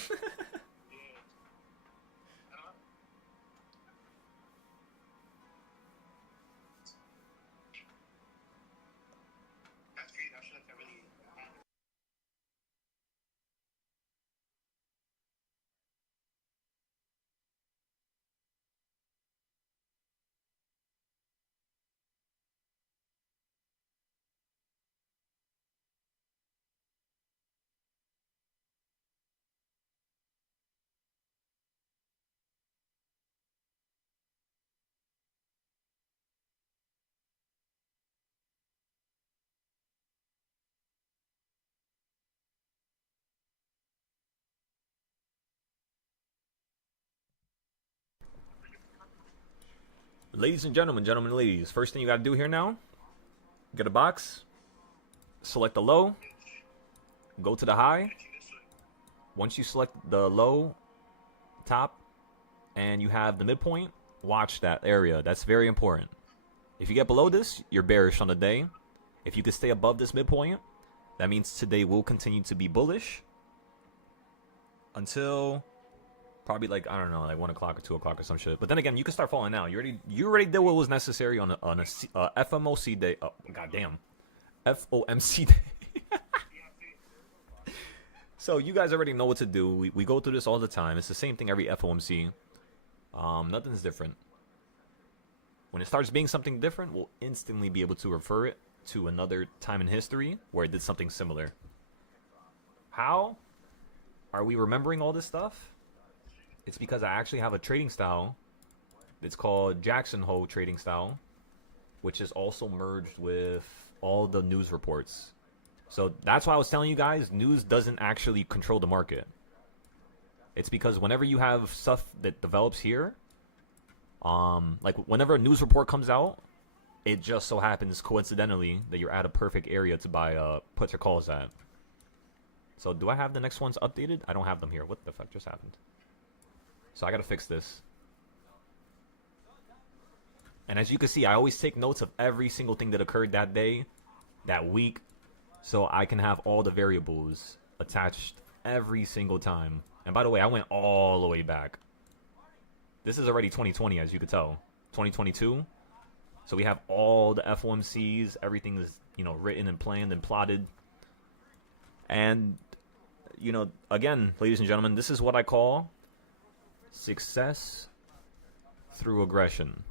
Ladies and gentlemen, ladies, first thing you gotta do here now, get a box, select the low, go to the high. Once you select the low, top, and you have the midpoint, watch that area. That's very important. If you get below this, you're bearish on the day. If you can stay above this midpoint, that means today will continue to be bullish until probably like, I don't know, like 1 o'clock or 2 o'clock or some shit. But then again, you can start falling now. You already did what was necessary on a FMOC day. Oh, goddamn, FOMC day. So you guys already know what to do. We go through this all the time. It's the same thing every FOMC. Nothing's different. When it starts being something different, we'll instantly be able to refer it to another time in history where it did something similar. How are we remembering all this stuff? It's because I actually have a trading style. It's called Jackson Hole trading style, which is also merged with all the news reports. So that's why I was telling you guys, news doesn't actually control the market. It's because whenever you have stuff that develops here, like whenever a news report comes out, it just so happens coincidentally that you're at a perfect area to buy puts or calls at. So do I have the next ones updated? I don't have them here. What the fuck just happened? So I gotta fix this. And as you can see, I always take notes of every single thing that occurred that day, that week, so I can have all the variables attached every single time. And by the way, I went all the way back. This is already 2020, as you could tell. 2022. So we have all the FOMCs. Everything is, written and planned and plotted. And, again, ladies and gentlemen, this is what I call success through aggression.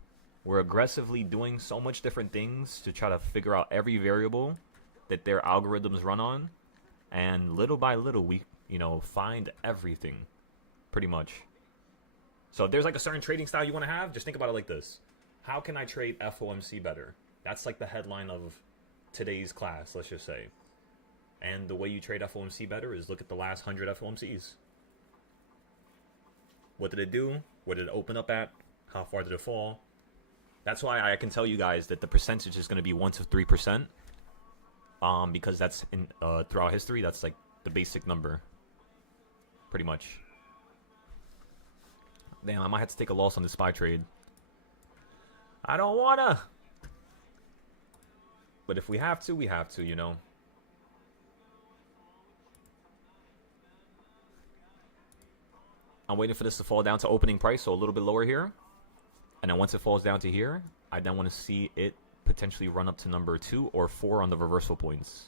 We're aggressively doing so much different things to try to figure out every variable that their algorithms run on, and little by little we find everything pretty much. So if there's like a certain trading style you want to have, just think about it like this: how can I trade FOMC better? That's like the headline of today's class, let's just say. And the way you trade FOMC better is look at the last 100 FOMCs. What did it do? Where did it open up at? How far did it fall? That's why I can tell you guys that the percentage is going to be 1 to 3%. Because that's in throughout history, that's like the basic number, pretty much. Damn, I might have to take a loss on this SPY trade. I don't wanna, but if we have to, we have to, I'm waiting for this to fall down to opening price, so a little bit lower here, and then once it falls down to here, I then want to see it potentially run up to number 2 or 4 on the reversal points.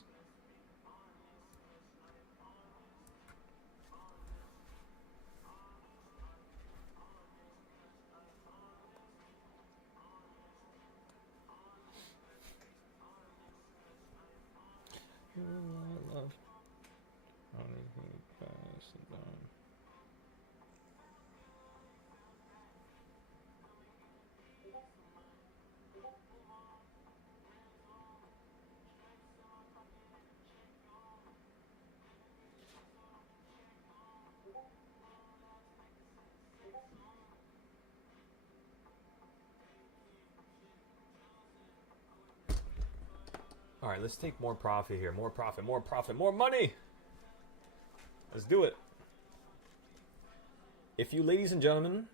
All right, let's take more profit here. More profit, more profit, more money. Let's do it. If you ladies and gentlemen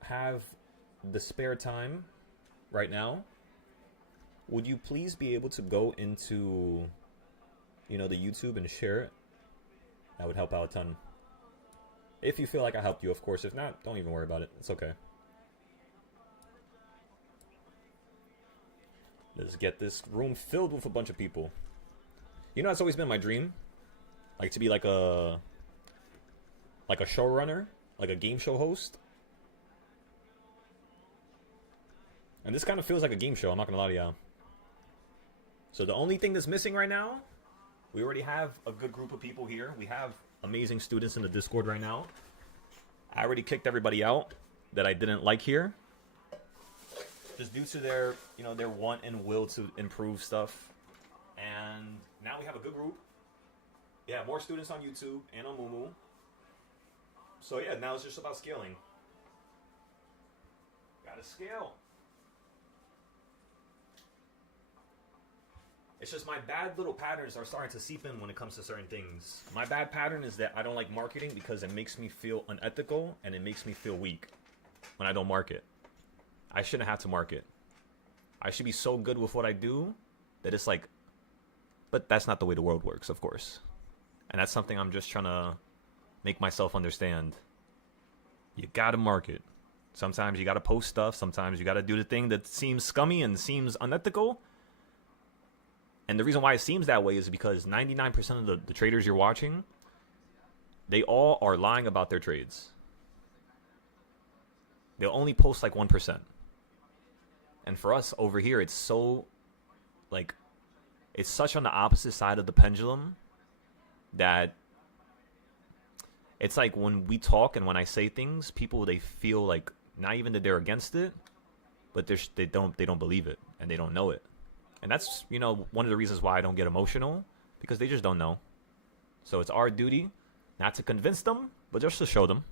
have the spare time right now, would you please be able to go into, the YouTube and share it? That would help out a ton. If you feel like I helped you, of course. If not, don't even worry about it. It's okay. Let's get this room filled with a bunch of people. It's always been my dream, like to be like a showrunner, like a game show host. And this kind of feels like a game show, I'm not gonna lie to y'all. So the only thing that's missing right now, we already have a good group of people here. We have amazing students in the Discord right now. I already kicked everybody out that I didn't like here, just due to their, their want and will to improve stuff. And now we have a good group. Yeah, more students on YouTube and on Mumu. So yeah, now it's just about scaling. Gotta scale. It's just my bad little patterns are starting to seep in when it comes to certain things. My bad pattern is that I don't like marketing because it makes me feel unethical and it makes me feel weak when I don't market. I shouldn't have to market. I should be so good with what I do that it's like, but that's not the way the world works, of course. And that's something I'm just trying to make myself understand. You gotta market. Sometimes you gotta post stuff. Sometimes you gotta do the thing that seems scummy and seems unethical. And the reason why it seems that way is because 99% of the traders you're watching, they all are lying about their trades. They'll only post like 1%. And for us over here, it's so, like, it's such on the opposite side of the pendulum that it's like when we talk and when I say things, people, they feel like not even that they're against it, but they don't believe it and they don't know it. And that's, one of the reasons why I don't get emotional, because they just don't know. So it's our duty not to convince them, but just to show them.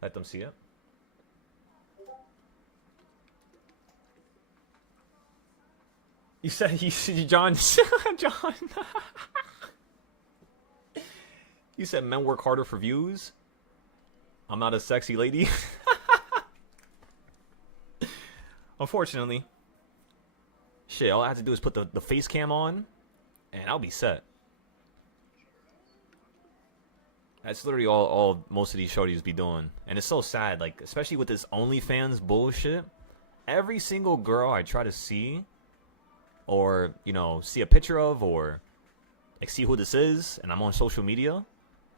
Let them see it. You said, John, John. You said men work harder for views. I'm not a sexy lady. Unfortunately. Shit, all I have to do is put the face cam on, and I'll be set. That's literally all most of these shorties be doing. And it's so sad, like, especially with this OnlyFans bullshit. Every single girl I try to see, or, see a picture of, or, like, see who this is, and I'm on social media,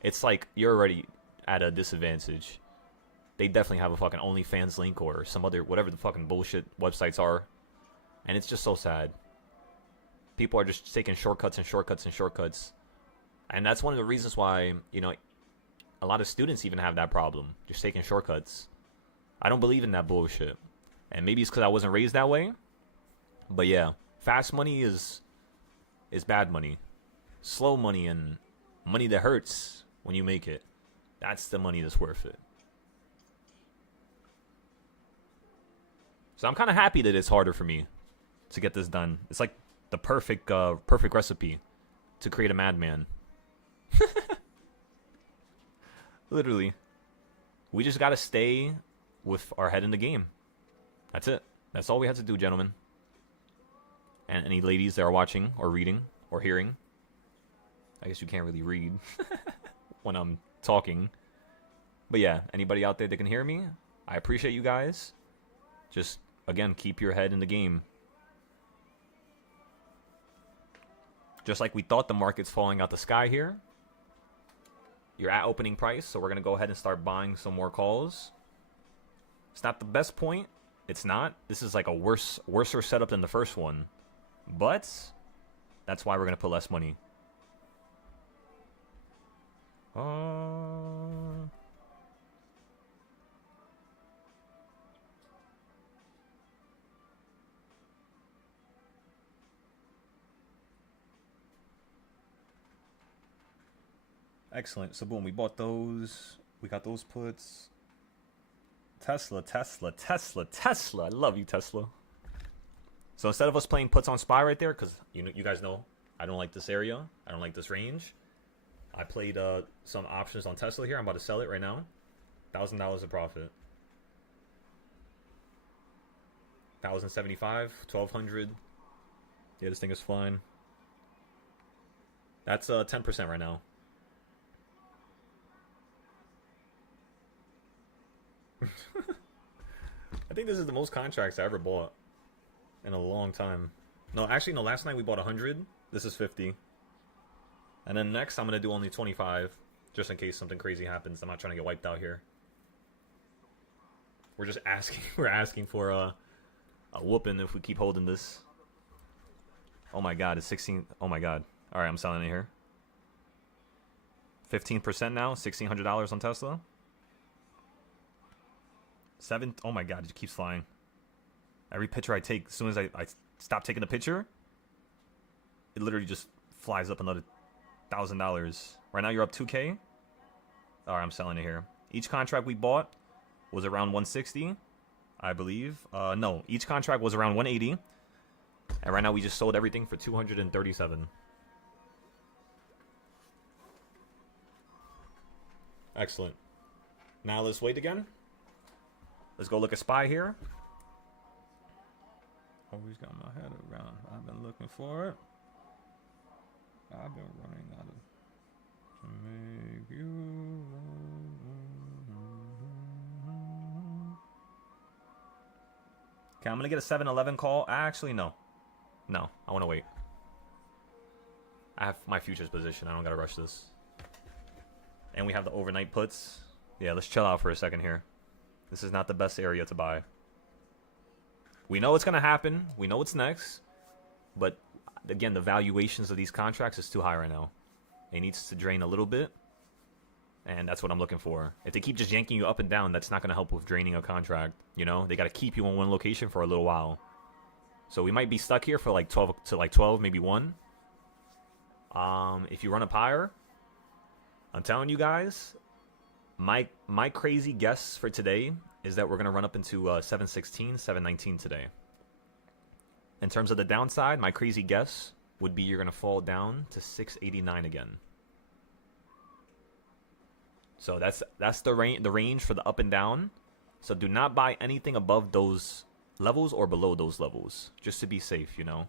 it's like, you're already at a disadvantage. They definitely have a fucking OnlyFans link, or some other, whatever the fucking bullshit websites are. And it's just so sad. People are just taking shortcuts and shortcuts and shortcuts. And that's one of the reasons why, a lot of students even have that problem. Just taking shortcuts. I don't believe in that bullshit. And maybe it's because I wasn't raised that way. But yeah, fast money is bad money. Slow money and money that hurts when you make it. That's the money that's worth it. So I'm kind of happy that it's harder for me to get this done. It's like the perfect recipe to create a madman. Literally. We just gotta stay with our head in the game. That's it. That's all we have to do, gentlemen. And any ladies that are watching or reading or hearing. I guess you can't really read when I'm talking. But yeah, anybody out there that can hear me, I appreciate you guys. Just, again, keep your head in the game. Just like we thought the market's falling out the sky here. You're at opening price, so we're going to go ahead and start buying some more calls. It's not the best point. It's not. This is like a worser setup than the first one. But that's why we're going to put less money. Excellent. So boom, we bought those. We got those puts. Tesla. I love you, Tesla. So instead of us playing puts on SPY right there, because you guys know I don't like this area, I don't like this range. I played some options on Tesla here. I'm about to sell it right now. $1,000 of profit. 1,075, 1,200. Yeah, this thing is flying. That's 10% right now. I think this is the most contracts I ever bought in a long time. No, actually, no. Last night we bought 100. This is 50. And then next, I'm gonna do only 25, just in case something crazy happens. I'm not trying to get wiped out here. We're just asking. We're asking for a whooping if we keep holding this. Oh my god, it's 16. Oh my god. All right, I'm selling it here. 15% now. $1,600 on Tesla. Oh my god, it keeps flying. Every picture I take, as soon as I stop taking a picture, it literally just flies up another $1,000. Right now you're up 2K. Alright, I'm selling it here. Each contract we bought was around 160, I believe. No, each contract was around 180. And right now we just sold everything for 237. Excellent. Now let's wait again. Let's go look at SPY here. Always got my head around. I've been looking for it. I've been running out of to make you. Okay, I'm gonna get a 7-11 call. Actually, no. No, I want to wait. I have my futures position. I don't gotta rush this. And we have the overnight puts. Yeah, let's chill out for a second here. This is not the best area to buy. We know it's going to happen. We know what's next. But, again, the valuations of these contracts is too high right now. It needs to drain a little bit. And that's what I'm looking for. If they keep just yanking you up and down, that's not going to help with draining a contract. You know, they got to keep you in one location for a little while. So we might be stuck here for like 12, maybe 1. If you run up higher, I'm telling you guys, my crazy guess for today is that we're going to run up into 716, 719 today. In terms of the downside, my crazy guess would be you're going to fall down to 689 again. So that's the range for the up and down. So do not buy anything above those levels or below those levels, just to be safe, you know.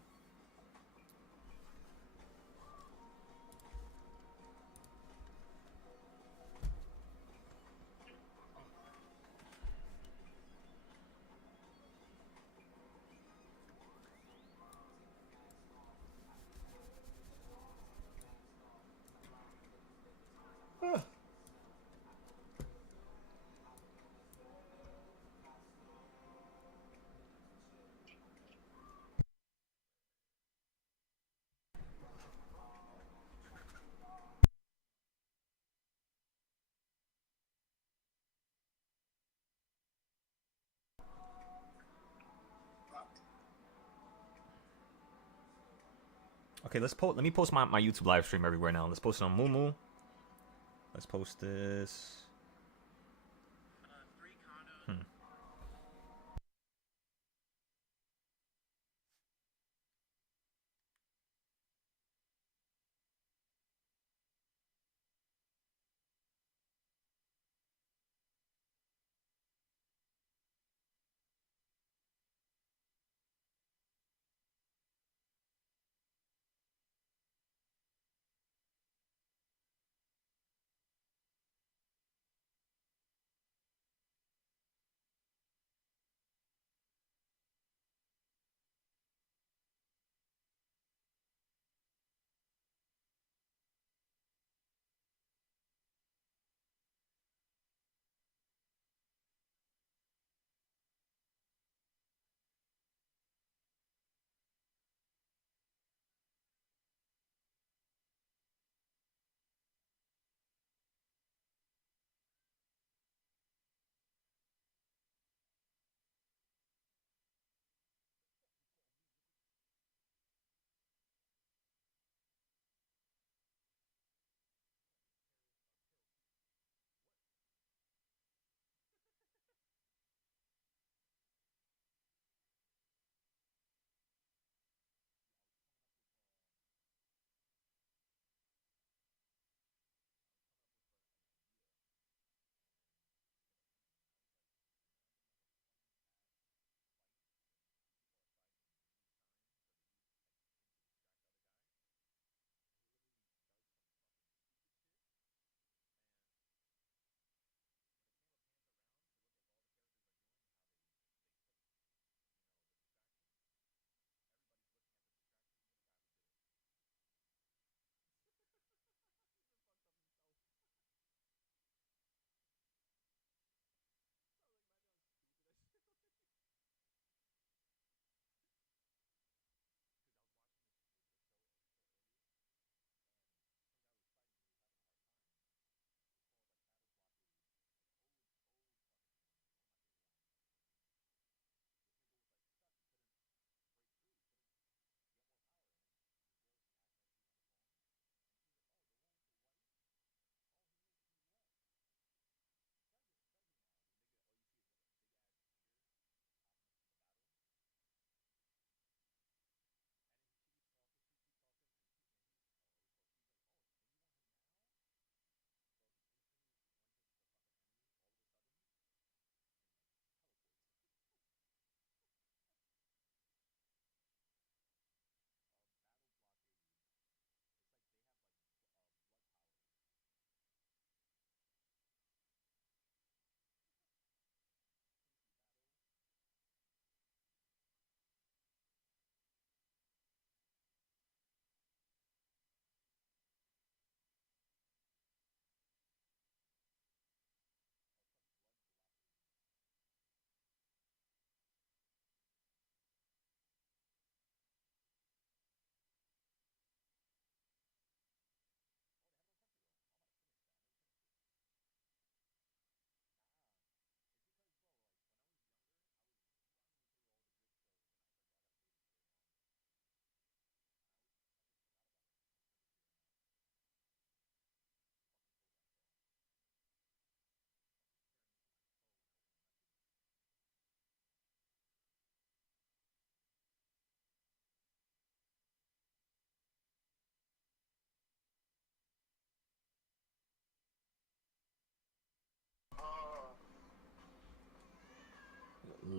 Okay, let me post my YouTube live stream everywhere now. Let's post it on Mumu. Let's post this.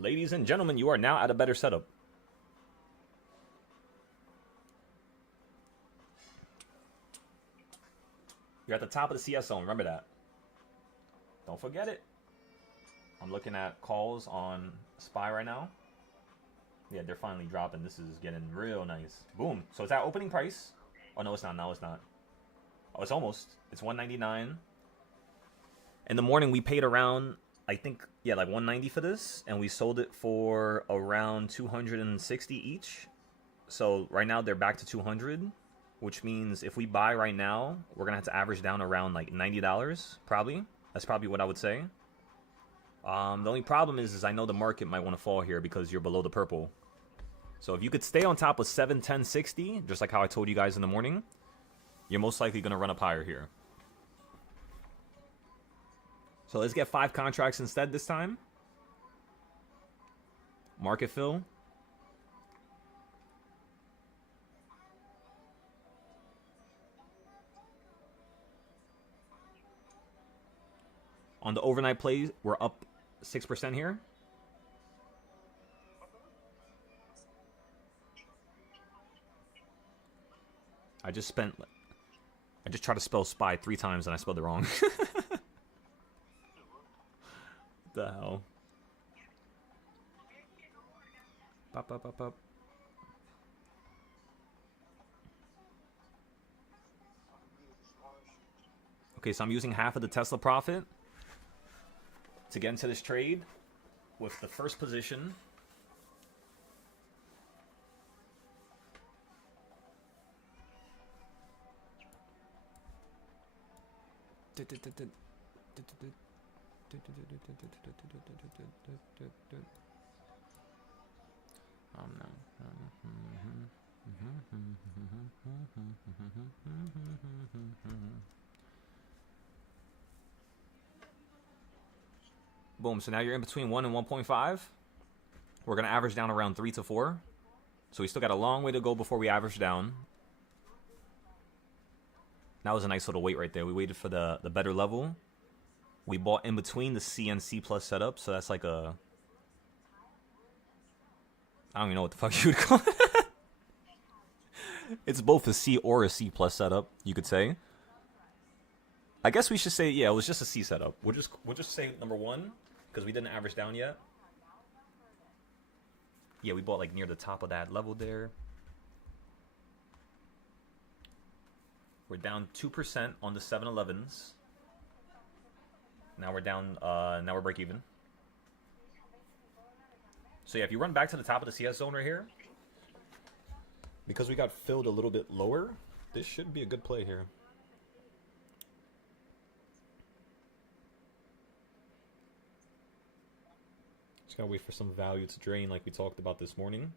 Ladies and gentlemen, you are now at a better setup. You're at the top of the CS zone. Remember that. Don't forget it. I'm looking at calls on SPY right now. Yeah, they're finally dropping. This is getting real nice. Boom. So it's at opening price. Oh, no, it's not. No, it's not. Oh, it's almost. It's 199. In the morning, we paid around, I think, yeah, like 190 for this. And we sold it for around 260 each. So right now, they're back to 200. Which means if we buy right now, we're going to have to average down around like $90, probably. That's probably what I would say. The only problem is I know the market might want to fall here because you're below the purple. So if you could stay on top of 7, 10, 60, just like how I told you guys in the morning, you're most likely going to run up higher here. So let's get 5 contracts instead this time. Market fill. On the overnight plays, we're up 6% here. I just tried to spell SPY 3 times and I spelled it wrong. What the hell? Pop, up, up, up. Okay, so I'm using half of the Tesla profit to get into this trade with the first position. Boom, so now you're in between 1 and 1.5. We're going to average down around 3 to 4. So we still got a long way to go before we average down. That was a nice little wait right there. We waited for the better level. We bought in between the C and C plus setup. So that's like a... I don't even know what the fuck you would call it. It's both a C or a C plus setup, you could say. I guess we should say, yeah, it was just a C setup. We'll just say number 1, because we didn't average down yet. Yeah, we bought like near the top of that level there. We're down 2% on the 7-Elevens. Now we're down, now we're break even. So yeah, if you run back to the top of the CS zone right here, because we got filled a little bit lower, this should be a good play here. Just gotta wait for some value to drain like we talked about this morning.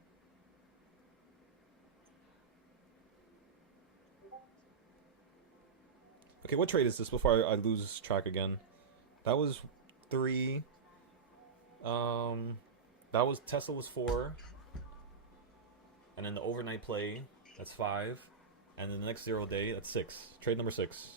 Okay, what trade is this before I lose track again? That was 3. That was Tesla was 4. And then the overnight play, that's 5. And then the next 0 day, that's 6. Trade number 6.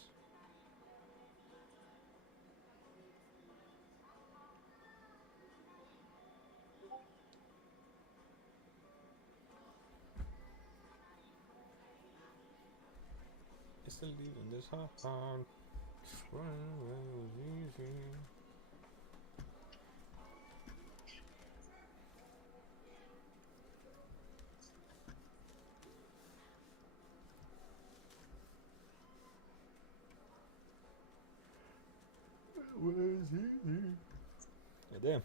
It's the leaving this hard. Easy. Yeah, damn.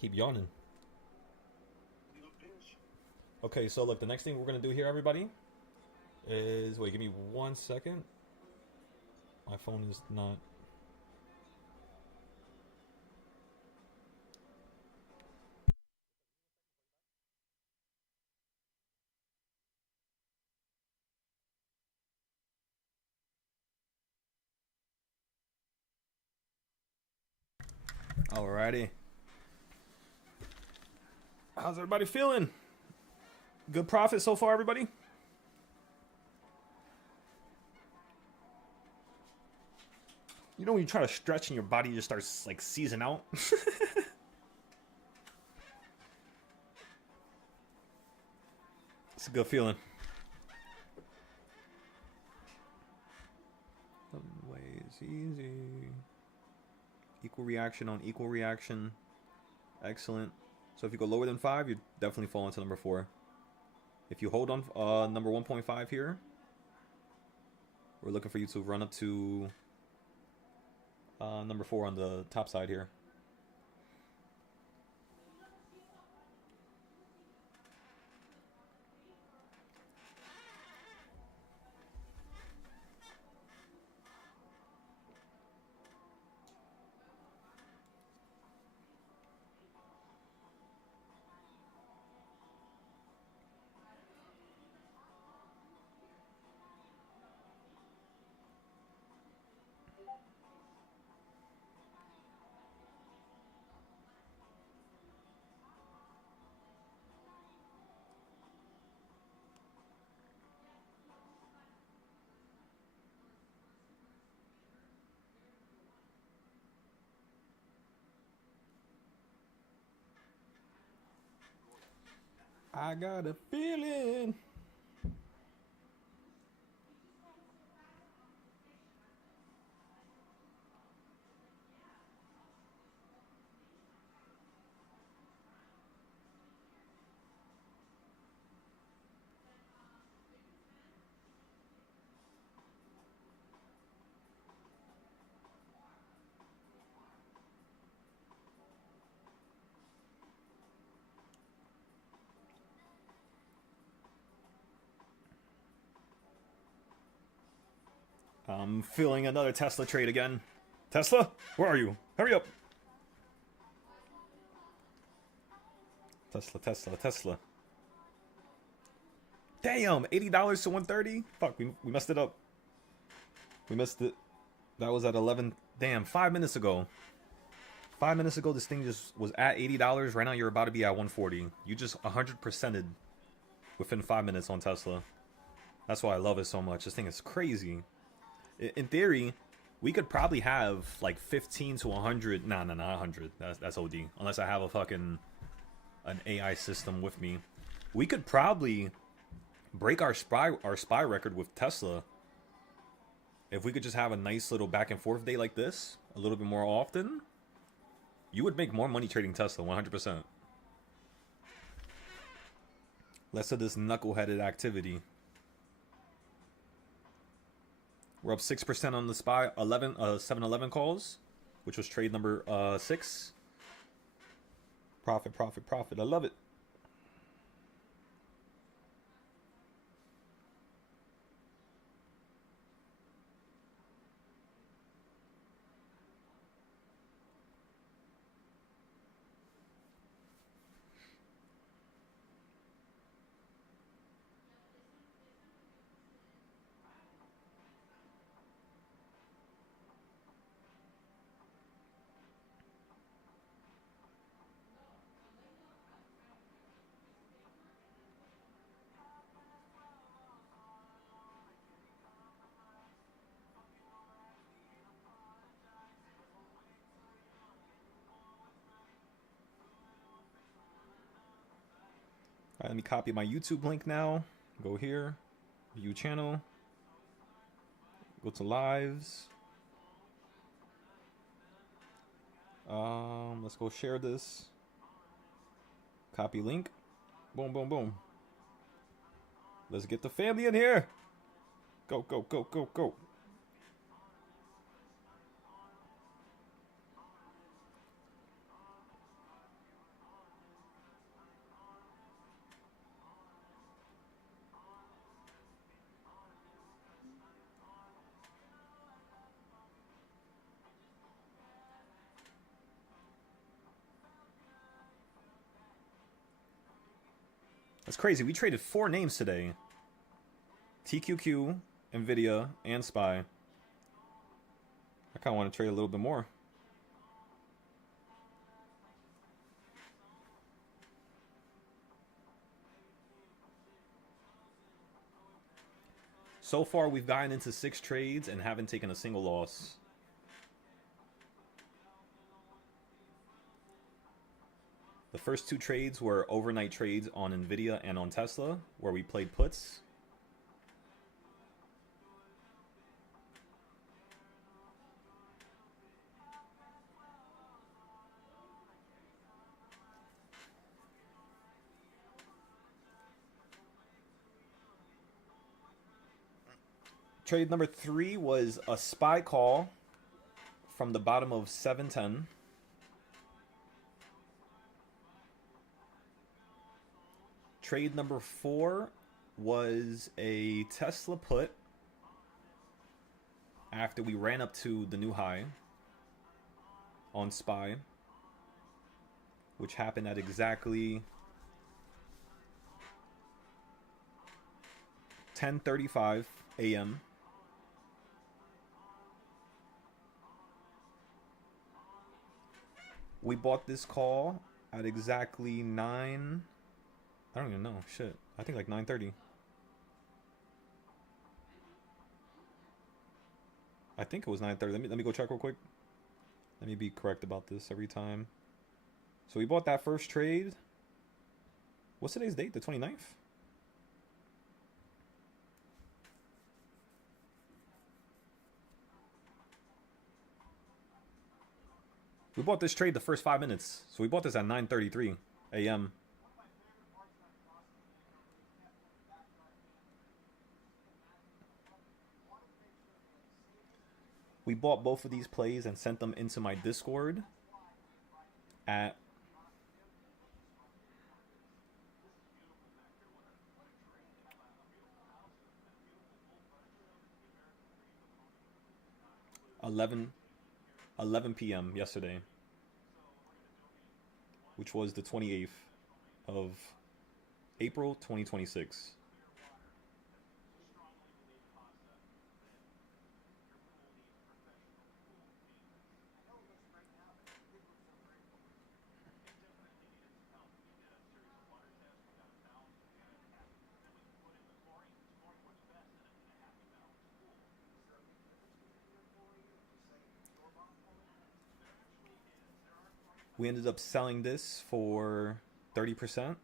Keep yawning. Okay, so look, the next thing we're gonna do here, everybody, is wait. Give me 1 second. My phone is not. Alrighty. How's everybody feeling? Good profit so far, everybody? You know when you try to stretch and your body just starts like seizing out? a good feeling. Always easy. Equal reaction on equal reaction. Excellent. So if you go lower than 5, you definitely fall into number 4. If you hold on number 1.5 here, we're looking for you to run up to number 4 on the top side here. I got a feeling. I'm feeling another Tesla trade again. Tesla, where are you? Hurry up. Tesla, Tesla, Tesla. Damn, $80 to 130? Fuck, we messed it up. We missed it. That was at 11. Damn, 5 minutes ago. 5 minutes ago, this thing just was at $80. Right now, you're about to be at 140. You just 100%ed within 5 minutes on Tesla. That's why I love it so much. This thing is crazy. In theory, we could probably have like 15 to 100. Nah, not 100. That's OD. Unless I have a fucking an AI system with me. We could probably break our spy record with Tesla if we could just have a nice little back and forth day like this a little bit more often. You would make more money trading Tesla, 100%. Less of this knuckleheaded activity. We're up 6% on the SPY 7-Eleven calls, which was trade number 6. Profit, profit, profit. I love it. Alright, let me copy my YouTube link now. Go here, view channel, go to lives. Let's go share this. Copy link. Boom, boom, boom. Let's get the family in here. Go, go, go, go, go. That's crazy. We traded 4 names today. TQQ, Nvidia, and SPY. I kind of want to trade a little bit more. So far, we've gotten into 6 trades and haven't taken a single loss. The first 2 trades were overnight trades on Nvidia and on Tesla, where we played puts. Trade number 3 was a SPY call from the bottom of 710. Trade number 4 was a Tesla put after we ran up to the new high on SPY, which happened at exactly 10:35 a.m. We bought this call at exactly 9. I don't even know. Shit. I think like 9:30. I think it was 9:30. Let me go check real quick. Let me be correct about this every time. So we bought that first trade. What's today's date? The 29th? We bought this trade the first 5 minutes. So we bought this at 9:33 a.m. We bought both of these plays and sent them into my Discord at 11 p.m. yesterday, which was the 28th of April 2026. We ended up selling this for 30%.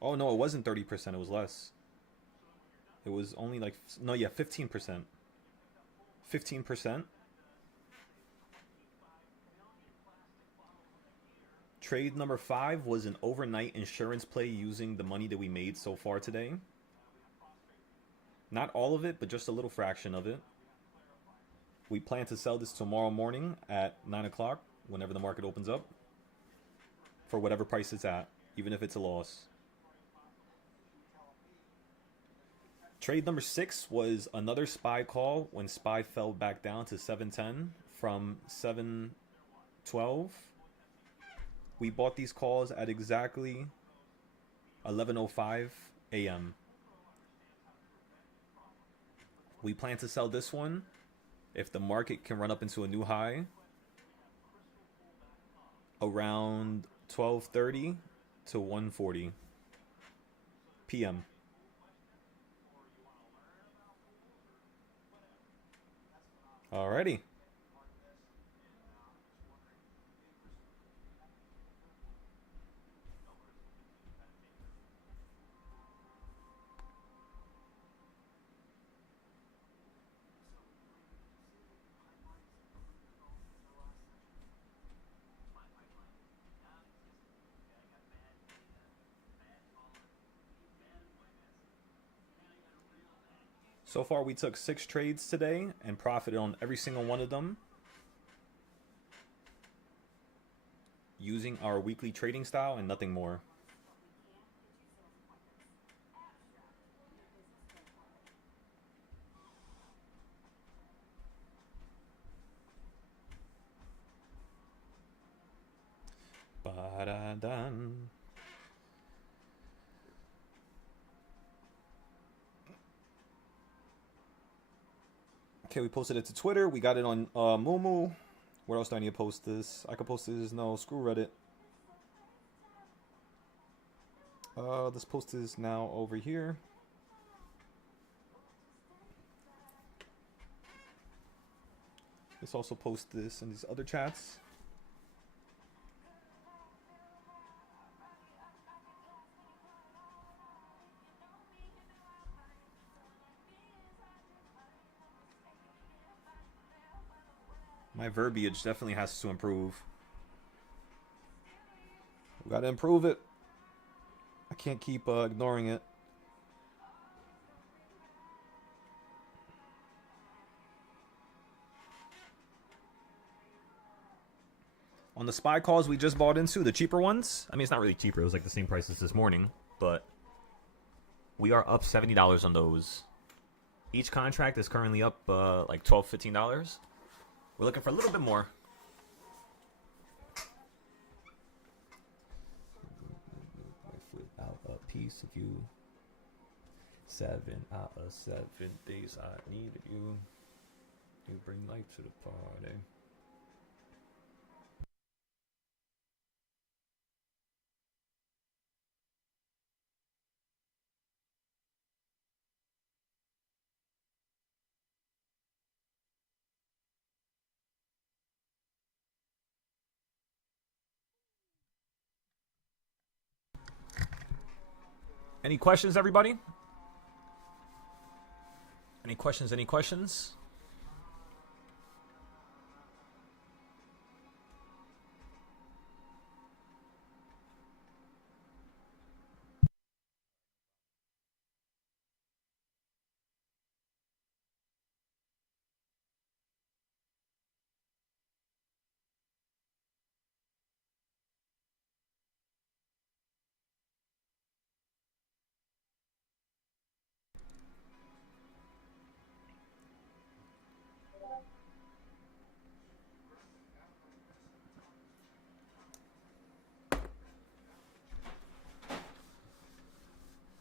Oh, no, it wasn't 30%. It was less. It was only like, no, yeah, 15%. 15%. Trade number 5 was an overnight insurance play using the money that we made so far today. Not all of it, but just a little fraction of it. We plan to sell this tomorrow morning at 9 o'clock, whenever the market opens up, for whatever price it's at, even if it's a loss. Trade number 6 was another SPY call when SPY fell back down to 710 from 712. We bought these calls at exactly 11:05 a.m. We plan to sell this one if the market can run up into a new high around 12:30 to 1:40 p.m. Alrighty. So far, we took 6 trades today and profited on every single one of them using our weekly trading style and nothing more. Ba-da-dun. Okay, we posted it to Twitter. We got it on Moomoo. Where else do I need to post this? I could post this. No, screw Reddit. This post is now over here. Let's also post this in these other chats. My verbiage definitely has to improve. We gotta improve it. I can't keep ignoring it. On the SPY calls we just bought into, the cheaper ones, I mean, it's not really cheaper. It was like the same price as this morning, but we are up $70 on those. Each contract is currently up like $12, $15. We're looking for a little bit more. Without a piece of you, 7 out of 7 days I needed you. You bring life to the party. Any questions, everybody? Any questions? Any questions?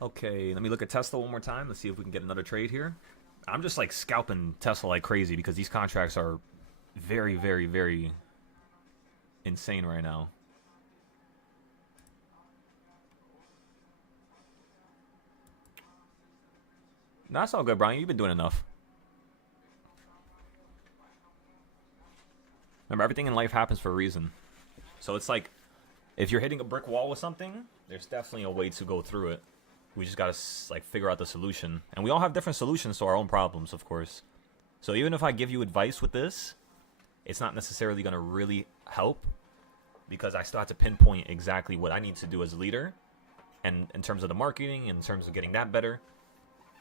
Okay, let me look at Tesla one more time. Let's see if we can get another trade here. I'm just like scalping Tesla like crazy because these contracts are very, very, very insane right now. That's all good, Brian. You've been doing enough. Remember, everything in life happens for a reason. So it's like, if you're hitting a brick wall with something, there's definitely a way to go through it. We just gotta like figure out the solution. And we all have different solutions to our own problems, of course. So even if I give you advice with this, it's not necessarily gonna really help because I still have to pinpoint exactly what I need to do as a leader and in terms of the marketing, in terms of getting that better.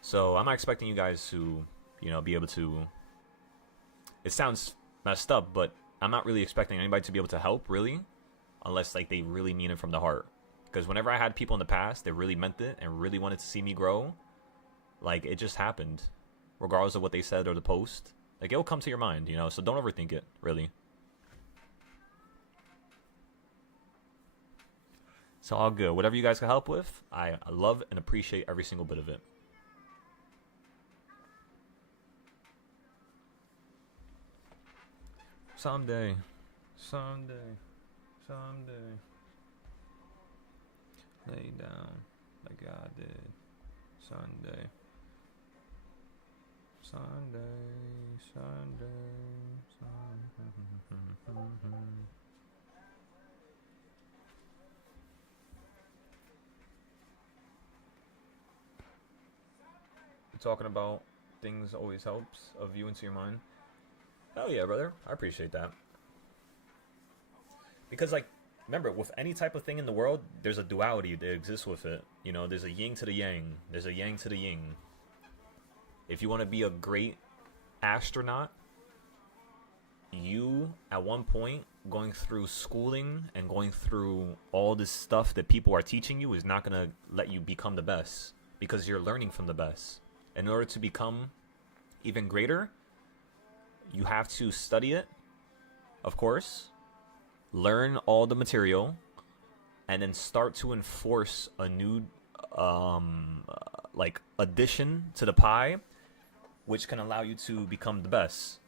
So I'm not expecting you guys to, you know, be able to, it sounds messed up, but I'm not really expecting anybody to be able to help, really, unless like they really mean it from the heart. Because whenever I had people in the past that really meant it and really wanted to see me grow, like, it just happened. Regardless of what they said or the post. Like, it'll come to your mind, you know? So don't overthink it, really. It's all good. Whatever you guys can help with, I love and appreciate every single bit of it. Someday. Someday. Someday. Lay down like God did. Sunday. Sunday. Sunday. Sunday. Talking about things always helps of you into your mind. Oh yeah, brother. I appreciate that. Because, like, remember, with any type of thing in the world, there's a duality that exists with it. You know, there's a yin to the yang. There's a yang to the yin. If you want to be a great astronaut, you, at one point, going through schooling and going through all this stuff that people are teaching you is not going to let you become the best. Because you're learning from the best. In order to become even greater, you have to study it, of course, learn all the material, and then start to enforce a new like addition to the pie, which can allow you to become the best,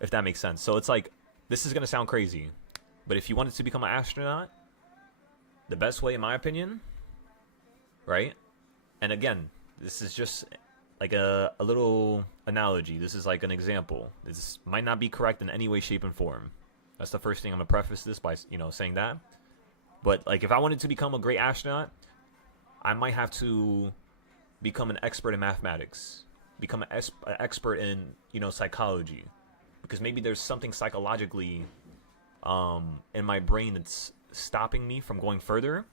if that makes sense. So it's like, this is gonna sound crazy, but if you wanted to become an astronaut, the best way, in my opinion, right? And again, this is just like a little analogy. This is like an example. This might not be correct in any way, shape, and form. That's the first thing I'm gonna preface this by, you know, saying that. But like, if I wanted to become a great astronaut, I might have to become an expert in mathematics, become an expert in, you know, psychology, because maybe there's something psychologically in my brain that's stopping me from going further.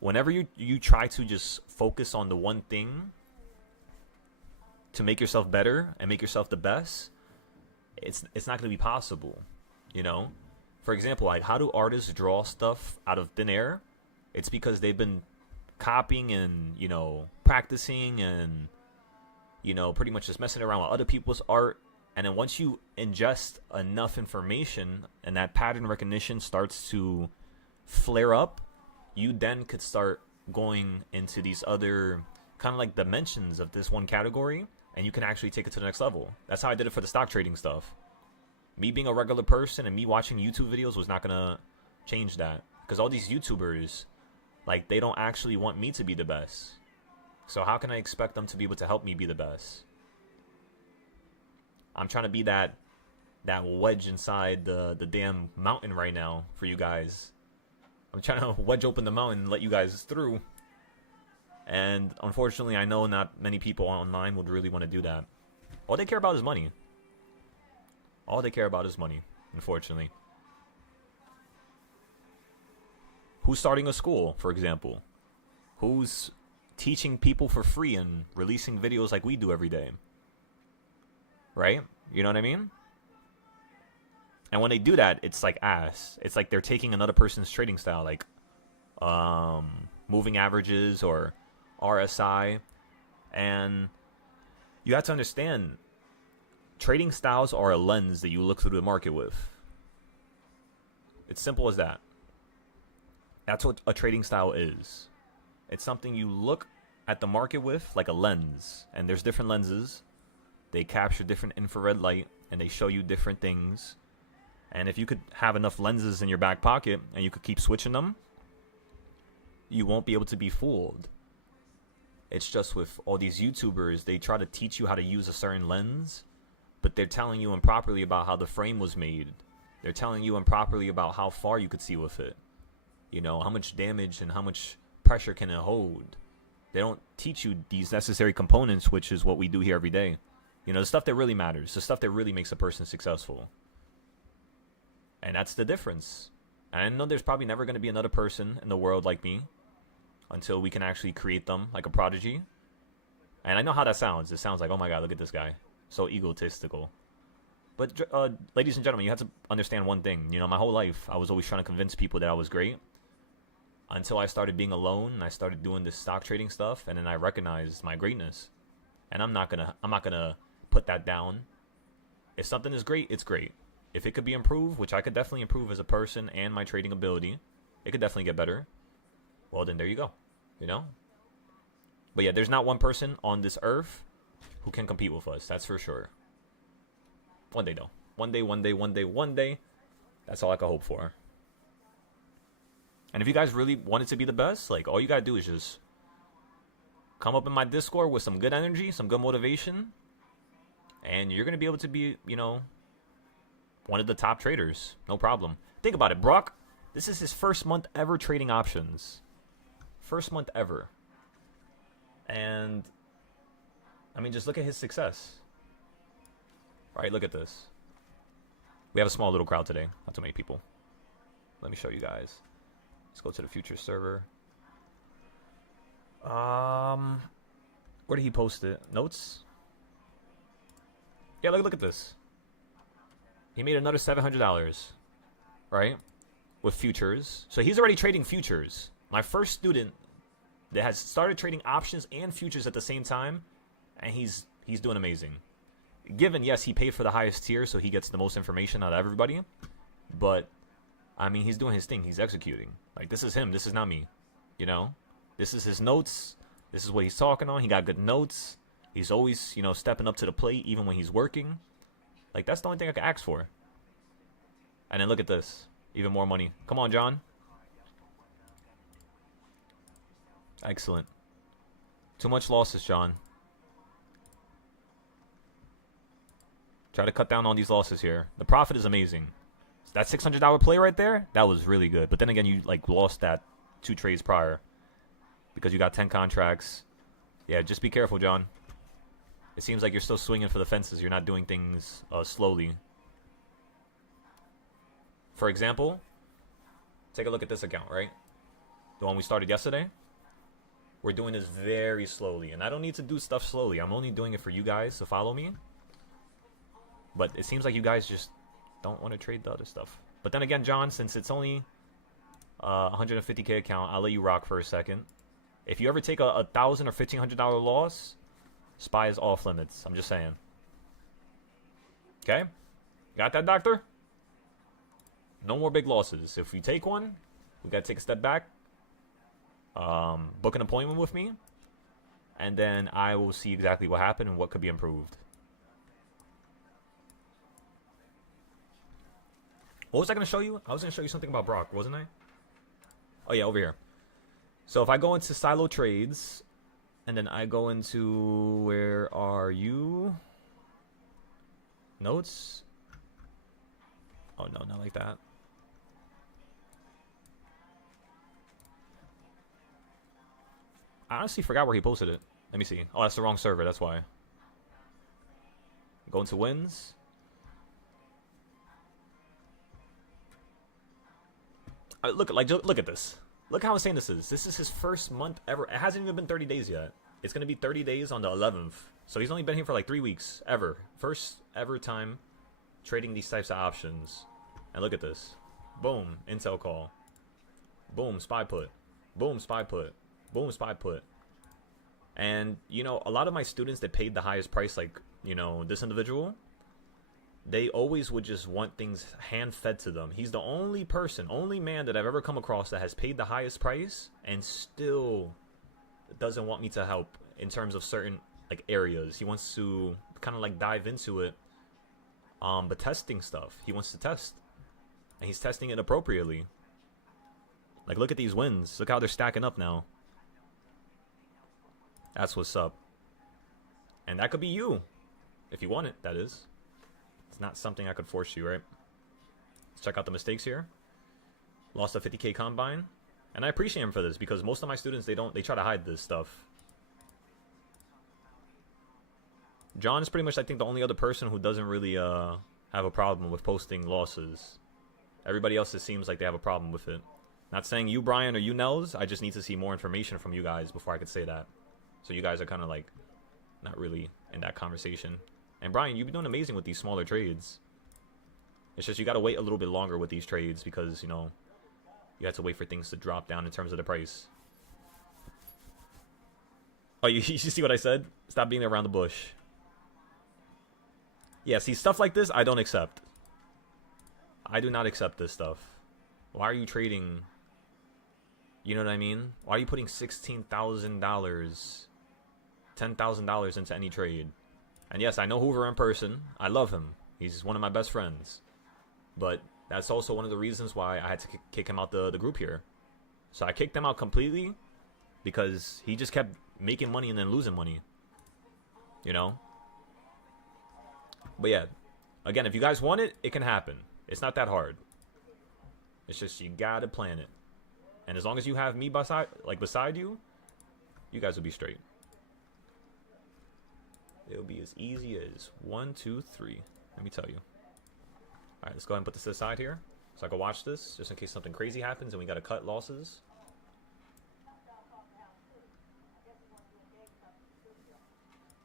Whenever you try to just focus on the one thing to make yourself better and make yourself the best, it's not going to be possible, you know? For example, like, how do artists draw stuff out of thin air? It's because they've been copying and, you know, practicing and, you know, pretty much just messing around with other people's art. And then once you ingest enough information and that pattern recognition starts to flare up, you then could start going into these other kind of like dimensions of this one category, and you can actually take it to the next level. That's how I did it for the stock trading stuff. Me being a regular person and me watching YouTube videos was not going to change that, because all these YouTubers, like, they don't actually want me to be the best. So how can I expect them to be able to help me be the best? I'm trying to be that wedge inside the damn mountain right now for you guys. I'm trying to wedge open the mountain and let you guys through. And unfortunately, I know not many people online would really want to do that. All they care about is money. All they care about is money, unfortunately. Who's starting a school, for example? Who's teaching people for free and releasing videos like we do every day? Right? You know what I mean? And when they do that, it's like ass. It's like they're taking another person's trading style, like moving averages or RSI. And you have to understand, trading styles are a lens that you look through the market with. It's simple as that. That's what a trading style is. It's something you look at the market with, like a lens. And there's different lenses. They capture different infrared light, and they show you different things. And if you could have enough lenses in your back pocket, and you could keep switching them, you won't be able to be fooled. It's just with all these YouTubers, they try to teach you how to use a certain lens, but they're telling you improperly about how the frame was made. They're telling you improperly about how far you could see with it. You know, how much damage and how much pressure can it hold. They don't teach you these necessary components, which is what we do here every day. You know, the stuff that really matters, the stuff that really makes a person successful. And that's the difference. And I know there's probably never going to be another person in the world like me until we can actually create them like a prodigy. And I know how that sounds. It sounds like, oh my God, look at this guy. So egotistical. But ladies and gentlemen, you have to understand one thing. You know, my whole life, I was always trying to convince people that I was great. Until I started being alone and I started doing this stock trading stuff, and then I recognized my greatness. And I'm not gonna put that down. If something is great, it's great. If it could be improved, which I could definitely improve as a person and my trading ability, it could definitely get better. Well, then there you go, you know? But yeah, there's not one person on this earth who can compete with us. That's for sure. One day, though. One day. That's all I can hope for. And if you guys really want it to be the best, like, all you gotta do is just come up in my Discord with some good energy, some good motivation, and you're gonna be able to be, you know, one of the top traders. No problem. Think about it, Brock. This is his first month ever trading options. First month ever. And, I mean, just look at his success. Right, look at this. We have a small little crowd today. Not too many people. Let me show you guys. Let's go to the future server. Where did he post it? Notes? Yeah, look at this. He made another $700, right? With futures. So he's already trading futures. My first student that has started trading options and futures at the same time, and he's doing amazing. Given, yes, he paid for the highest tier, so he gets the most information out of everybody. But, I mean, he's doing his thing. He's executing. Like, this is him. This is not me. You know? This is his notes. This is what he's talking on. He got good notes. He's always, you know, stepping up to the plate even when he's working. Like, that's the only thing I can ask for. And then look at this. Even more money. Come on, John. Excellent. Too much losses, John. Try to cut down on these losses here. The profit is amazing. That $600 play right there, that was really good. But then again, you like lost that 2 trades prior because you got 10 contracts. Yeah, just be careful, John. It seems like you're still swinging for the fences. You're not doing things slowly. For example, take a look at this account, right? The one we started yesterday. We're doing this very slowly, and I don't need to do stuff slowly. I'm only doing it for you guys to follow me. But it seems like you guys just don't want to trade the other stuff. But then again, John, since it's only 150k account, I'll let you rock for a second. If you ever take a $1,000 or $1,500 loss, SPY is off limits. I'm just saying. Okay? Got that, doctor? No more big losses. If we take one, we gotta take a step back. Book an appointment with me. And then I will see exactly what happened and what could be improved. What was I gonna show you? I was gonna show you something about Brock, wasn't I? Oh yeah, over here. So if I go into silo trades, and then I go into, where are you? Notes? Oh no, not like that. I honestly forgot where he posted it. Let me see. Oh, that's the wrong server, that's why. Go into wins. Look at this. Look how insane this is. This is his first month ever. It hasn't even been 30 days yet. It's going to be 30 days on the 11th. So he's only been here for like 3 weeks. Ever. First ever time trading these types of options. And look at this. Boom. Intel call. Boom. SPY put. Boom. SPY put. Boom. SPY put. And, you know, a lot of my students that paid the highest price, like, you know, this individual, they always would just want things hand-fed to them. He's the only person, only man that I've ever come across that has paid the highest price and still doesn't want me to help in terms of certain, like, areas. He wants to kind of, like, dive into it. But testing stuff. He wants to test. And he's testing it appropriately. Like, look at these wins. Look how they're stacking up now. That's what's up. And that could be you. If you want it, that is. It's not something I could force you, right? Let's check out the mistakes here. Lost a 50k combine. And I appreciate him for this because most of my students, they try to hide this stuff. John is pretty much, I think, the only other person who doesn't really have a problem with posting losses. Everybody else, it seems like they have a problem with it. Not saying you, Brian, or you, Nels. I just need to see more information from you guys before I could say that. So you guys are kind of like not really in that conversation. And Brian, you've been doing amazing with these smaller trades. It's just you got to wait a little bit longer with these trades because, you know, you have to wait for things to drop down in terms of the price. Oh, you see what I said? Stop being around the bush. Yeah, see, stuff like this, I don't accept. I do not accept this stuff. Why are you trading? You know what I mean? Why are you putting $16,000, $10,000 into any trade? And yes, I know Hoover in person. I love him. He's one of my best friends. But that's also one of the reasons why I had to kick him out the group here. So I kicked him out completely because he just kept making money and then losing money. You know? But yeah, again, if you guys want it, it can happen. It's not that hard. It's just you gotta plan it. And as long as you have me beside you, you guys will be straight. It'll be as easy as 1, 2, 3. Let me tell you. Alright, let's go ahead and put this aside here. So I can watch this, just in case something crazy happens and we gotta cut losses.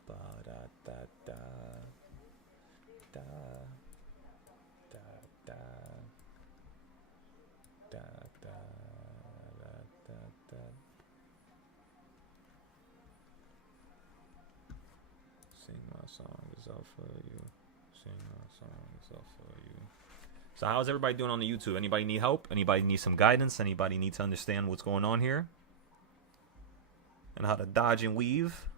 Ba-da-da-da. Da. Da, da. Da, da, da, da, da. Sing my song is up for you. Sing my song is up for you. So how's everybody doing on the YouTube? Anybody need help? Anybody need some guidance? Anybody need to understand what's going on here? And how to dodge and weave?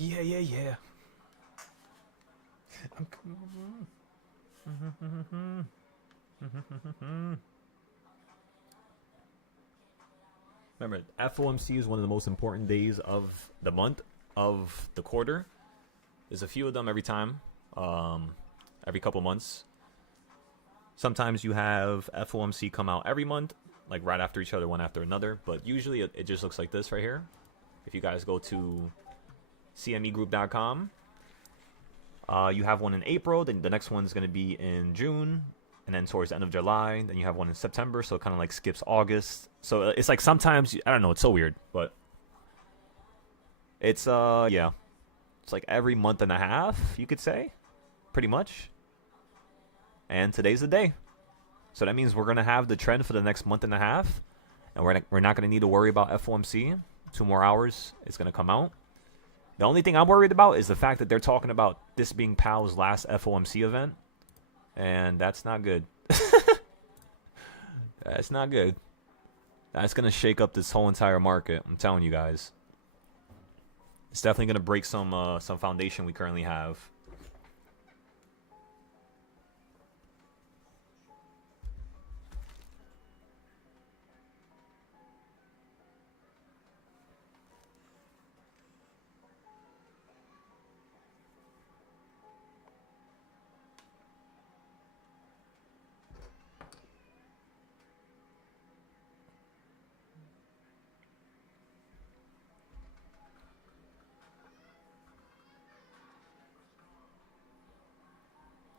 Yeah, yeah, yeah. Remember, FOMC is one of the most important days of the month, of the quarter. There's a few of them every time, every couple months. Sometimes you have FOMC come out every month, like right after each other, one after another. But usually it just looks like this right here. If you guys go to cmegroup.com, you have one in April. Then the next one's going to be in June. And then towards the end of July, then you have one in September. So it kind of like skips August. So it's like sometimes, I don't know, it's so weird. But it's, yeah. It's like every month and a half, you could say. Pretty much. And today's the day. So that means we're going to have the trend for the next month and a half. And we're not going to need to worry about FOMC. 2 more hours, it's going to come out. The only thing I'm worried about is the fact that they're talking about this being Powell's last FOMC event. And that's not good. That's not good. That's going to shake up this whole entire market. I'm telling you guys. It's definitely going to break some foundation we currently have.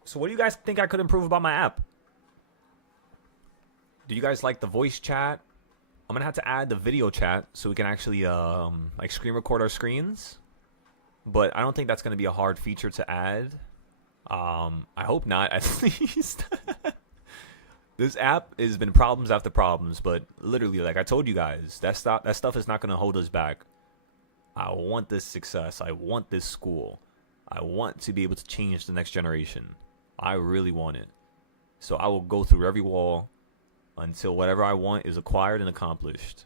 So what do you guys think I could improve about my app? Do you guys like the voice chat? I'm gonna have to add the video chat so we can actually like screen record our screens. But I don't think that's gonna be a hard feature to add. I hope not, at least. This app has been problems after problems, but literally, like I told you guys, that stuff is not gonna hold us back. I want this success. I want this school. I want to be able to change the next generation. I really want it. So I will go through every wall until whatever I want is acquired and accomplished.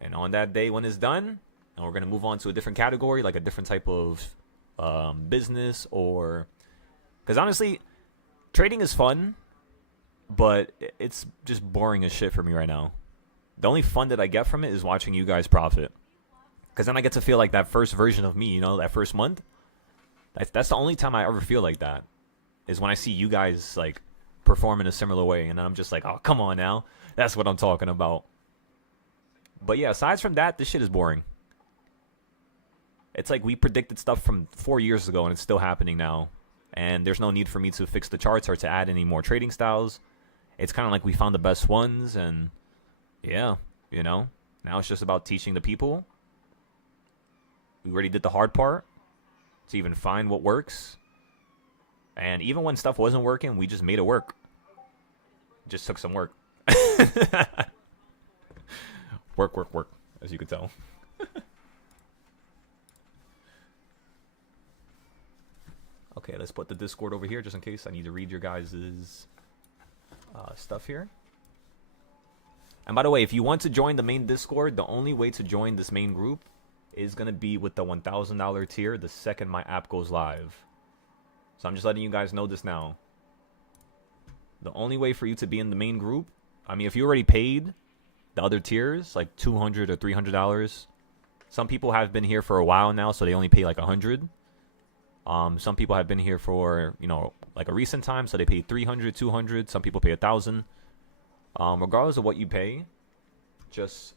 And on that day when it's done, and we're going to move on to a different category, like a different type of business or... Because honestly, trading is fun, but it's just boring as shit for me right now. The only fun that I get from it is watching you guys profit. Because then I get to feel like that first version of me, you know, that first month. That's the only time I ever feel like that. Is when I see you guys like perform in a similar way, and I'm just like, oh, come on now, that's what I'm talking about. But yeah, aside from that, this shit is boring. It's like we predicted stuff from 4 years ago, and it's still happening now. And there's no need for me to fix the charts or to add any more trading styles. It's kind of like we found the best ones, and yeah, you know, now it's just about teaching the people. We already did the hard part to even find what works. And even when stuff wasn't working, we just made it work. It just took some work. Work, as you could tell. Okay, let's put the Discord over here just in case I need to read your guys' stuff here. And by the way, if you want to join the main Discord, the only way to join this main group is going to be with the $1,000 tier the second my app goes live. So I'm just letting you guys know this now. The only way for you to be in the main group, I mean, if you already paid the other tiers, like $200 or $300, some people have been here for a while now, so they only pay like $100. Some people have been here for, you know, like a recent time, so they pay $300, $200. Some people pay $1,000. Regardless of what you pay, just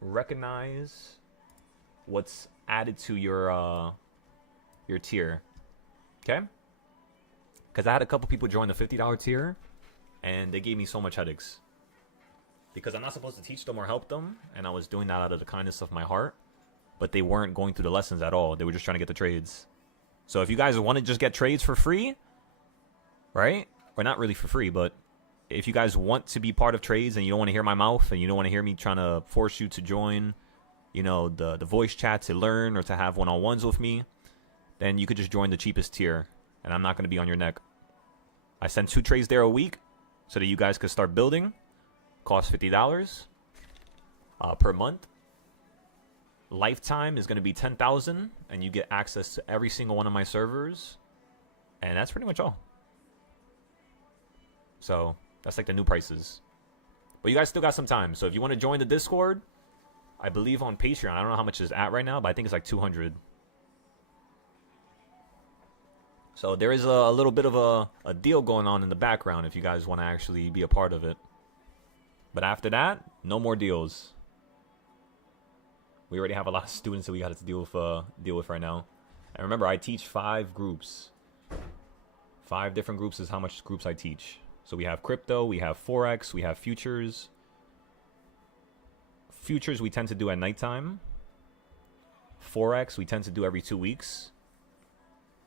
recognize what's added to your tier. Okay? Because I had a couple people join the $50 tier, and they gave me so much headaches. Because I'm not supposed to teach them or help them, and I was doing that out of the kindness of my heart. But they weren't going through the lessons at all. They were just trying to get the trades. So if you guys want to just get trades for free, right? Or not really for free, but if you guys want to be part of trades and you don't want to hear my mouth and you don't want to hear me trying to force you to join, you know, the voice chat to learn or to have one-on-ones with me, then you could just join the cheapest tier, and I'm not going to be on your neck. I send 2 trades there a week so that you guys could start building. Costs $50 per month. lifetime is going to be 10,000, and you get access to every single one of my servers. And that's pretty much all. So that's like the new prices. But you guys still got some time. So if you want to join the Discord, I believe on Patreon, I don't know how much it's at right now, but I think it's like 200. So there is a little bit of a deal going on in the background if you guys want to actually be a part of it. But after that, no more deals. We already have a lot of students that we got to deal with right now. And remember, I teach 5 groups. 5 different groups is how much groups I teach. So we have crypto, we have forex, we have futures. Futures we tend to do at nighttime. Forex we tend to do every 2 weeks.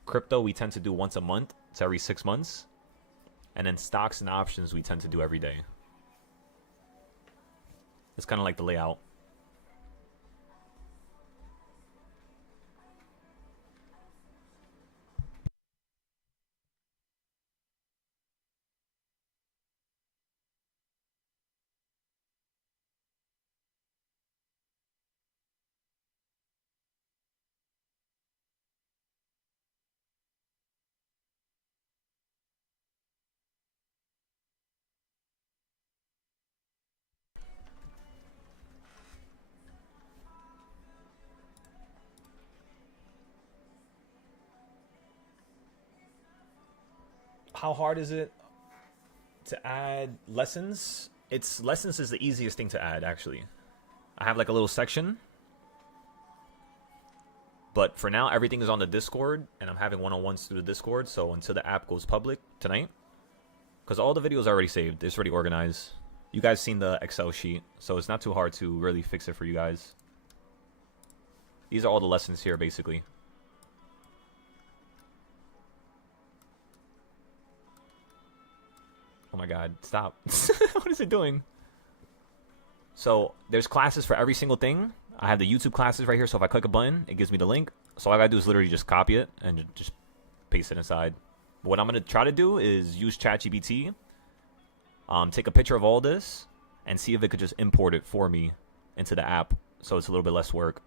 Crypto we tend to do once a month. It's every 6 months. And then stocks and options we tend to do every day. It's kind of like the layout. How hard is it to add lessons? Lessons is the easiest thing to add, actually. I have like a little section. But for now, everything is on the Discord, and I'm having one-on-ones through the Discord, so until the app goes public tonight. Because all the videos are already saved. It's already organized. You guys seen the Excel sheet, so it's not too hard to really fix it for you guys. These are all the lessons here, basically. Oh my god, stop. What is it doing? So, there's classes for every single thing. I have the YouTube classes right here, so if I click a button, it gives me the link. So all I gotta do is literally just copy it and just paste it inside. But what I'm gonna try to do is use ChatGPT, take a picture of all this, and see if it could just import it for me into the app, so it's a little bit less work.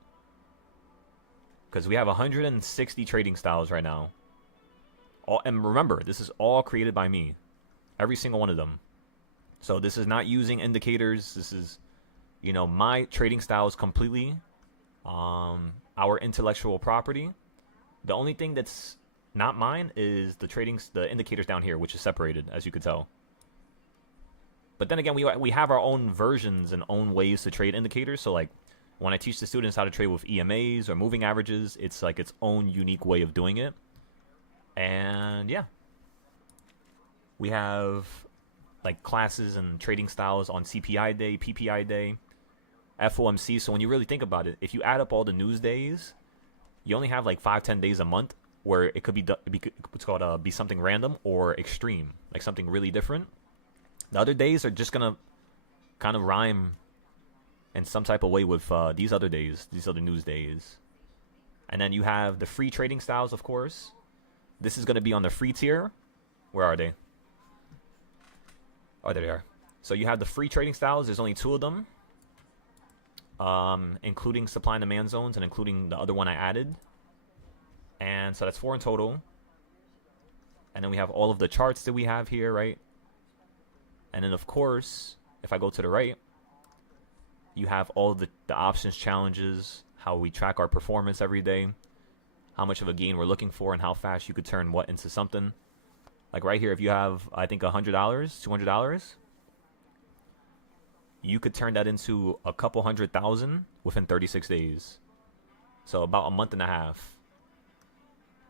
Because we have 160 trading styles right now. And remember, this is all created by me. Every single one of them. So this is not using indicators. This is, you know, my trading styles completely. Our intellectual property. The only thing that's not mine is the indicators down here, which is separated, as you could tell. But then again, we have our own versions and own ways to trade indicators. So like when I teach the students how to trade with EMAs or moving averages, it's like its own unique way of doing it. And yeah. We have like classes and trading styles on CPI day, PPI day, FOMC. So when you really think about it, if you add up all the news days, you only have like 5-10 days a month where it could be what's called be something random or extreme, like something really different. The other days are just gonna kind of rhyme in some type of way with these other days, these other news days. And then you have the free trading styles, of course. This is gonna be on the free tier. Where are they? Oh, there they are. So you have the free trading styles. There's only 2 of them. Including supply and demand zones and including the other one I added. And so that's 4 in total. And then we have all of the charts that we have here, right? And then, of course, if I go to the right, you have all of the options challenges, how we track our performance every day, how much of a gain we're looking for, and how fast you could turn what into something. Like right here, if you have, I think, $100, $200, you could turn that into a couple 100,000 within 36 days. So about a month and a half.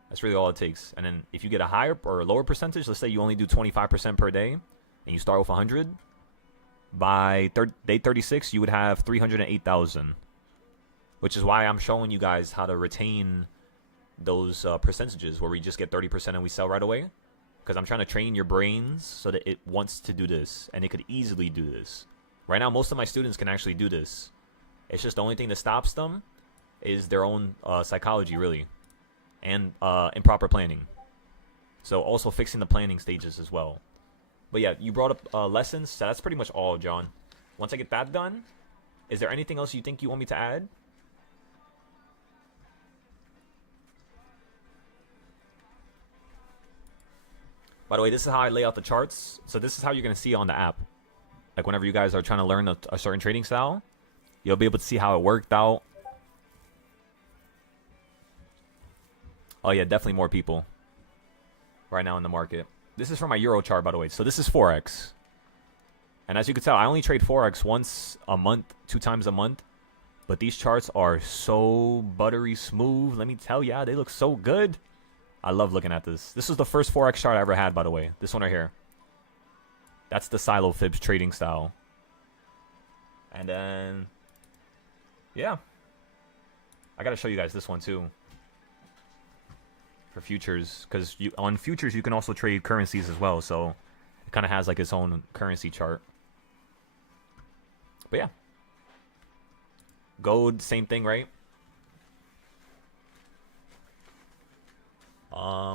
That's really all it takes. And then if you get a higher or a lower percentage, let's say you only do 25% per day, and you start with 100, by day 36, you would have 308,000. Which is why I'm showing you guys how to retain those percentages where we just get 30% and we sell right away. Because I'm trying to train your brains so that it wants to do this. And it could easily do this. Right now, most of my students can actually do this. It's just the only thing that stops them is their own psychology, really. And improper planning. So also fixing the planning stages as well. But yeah, you brought up lessons. So that's pretty much all, John. Once I get that done, is there anything else you think you want me to add? By the way, this is how I lay out the charts. So this is how you're going to see it on the app. Like whenever you guys are trying to learn a certain trading style, you'll be able to see how it worked out. Oh yeah, definitely more people right now in the market. This is from my Euro chart, by the way. So this is Forex. And as you can tell, I only trade Forex once a month, 2 times a month. But these charts are so buttery smooth. Let me tell ya, they look so good. I love looking at this. This was the first Forex chart I ever had, by the way. This one right here. That's the Silo Fibs trading style. And then, yeah. I got to show you guys this one too. For futures. Because on futures, you can also trade currencies as well. So it kind of has like its own currency chart. But yeah. Gold, same thing, right?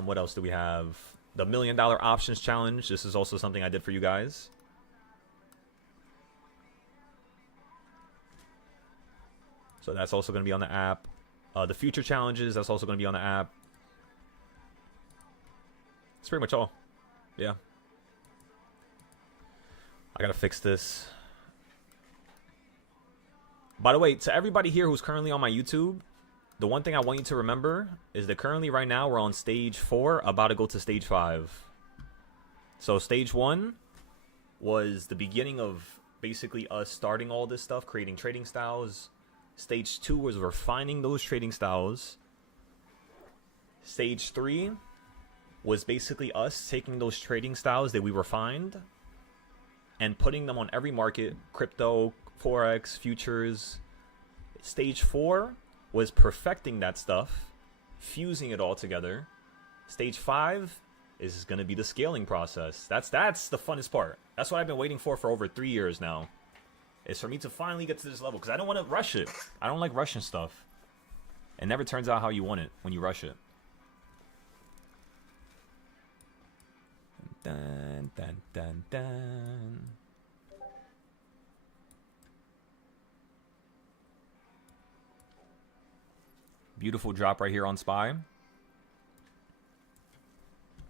What else do we have? The $1 Million Options Challenge. This is also something I did for you guys. So that's also going to be on the app. The future challenges, that's also going to be on the app. That's pretty much all. Yeah. I got to fix this. By the way, to everybody here who's currently on my YouTube, the one thing I want you to remember is that currently right now we're on stage 4, about to go to stage 5. So stage 1 was the beginning of basically us starting all this stuff, creating trading styles. Stage 2 was refining those trading styles. Stage 3 was basically us taking those trading styles that we refined and putting them on every market, crypto, Forex, futures. Stage 4 was perfecting that stuff, fusing it all together. Stage 5 is going to be the scaling process. That's the funnest part. That's what I've been waiting for over 3 years now. Is for me to finally get to this level, because I don't want to rush it. I don't like rushing stuff. It never turns out how you want it when you rush it. Dun, dun, dun, dun. Beautiful drop right here on SPY.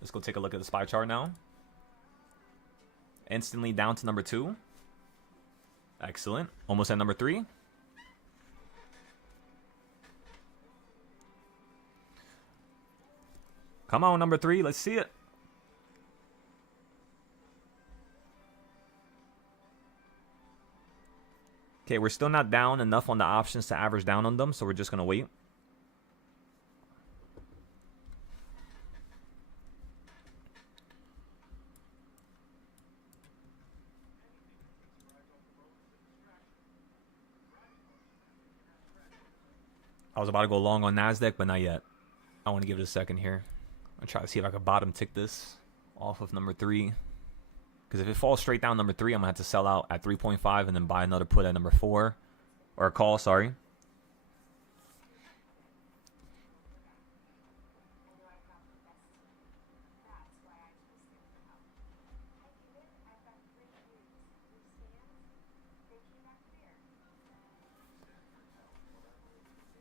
Let's go take a look at the SPY chart now. Instantly down to number 2. Excellent. Almost at number 3. Come on, number 3. Let's see it. Okay, we're still not down enough on the options to average down on them, so we're just going to wait. I was about to go long on NASDAQ, but not yet. I want to give it a second here. I'll try to see if I can bottom tick this off of number 3. Because if it falls straight down number 3, I'm going to have to sell out at 3.5 and then buy another put at number 4. Or a call, sorry.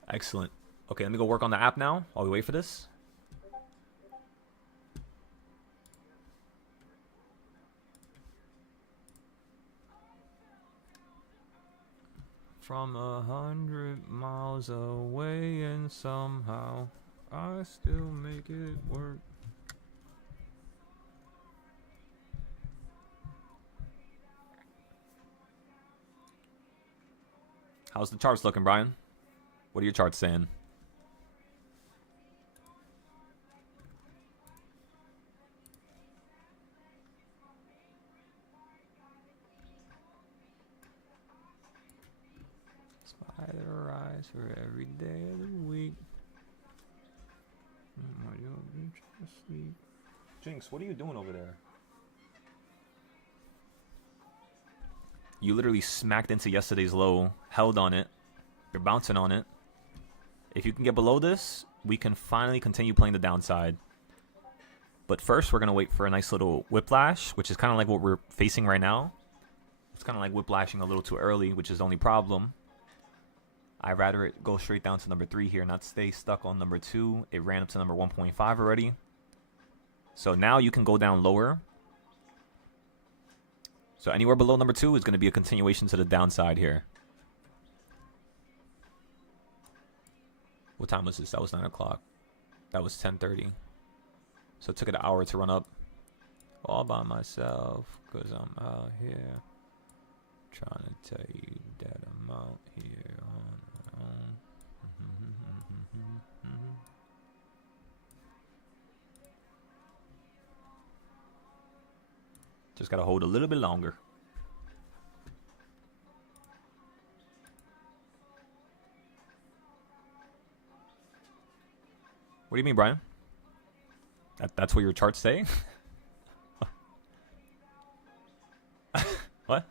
Excellent. Okay, let me go work on the app now while we wait for this. From 100 miles away and somehow I still make it work. How's the charts looking, Brian? What are your charts saying? Spider eyes for every day of the week. Jinx, what are you doing over there? You literally smacked into yesterday's low, held on it. You're bouncing on it. If you can get below this, we can finally continue playing the downside. But first, we're going to wait for a nice little whiplash, which is kind of like what we're facing right now. It's kind of like whiplashing a little too early, which is the only problem. I'd rather it go straight down to number 3 here, not stay stuck on number 2. It ran up to number 1.5 already. So now you can go down lower. So anywhere below number 2 is going to be a continuation to the downside here. What time was this? That was 9 o'clock. That was 10:30. So it took it an hour to run up all by myself because I'm out here trying to tell you that I'm out here on my own. Just got to hold a little bit longer. What do you mean, Brian? That's what your charts say? What?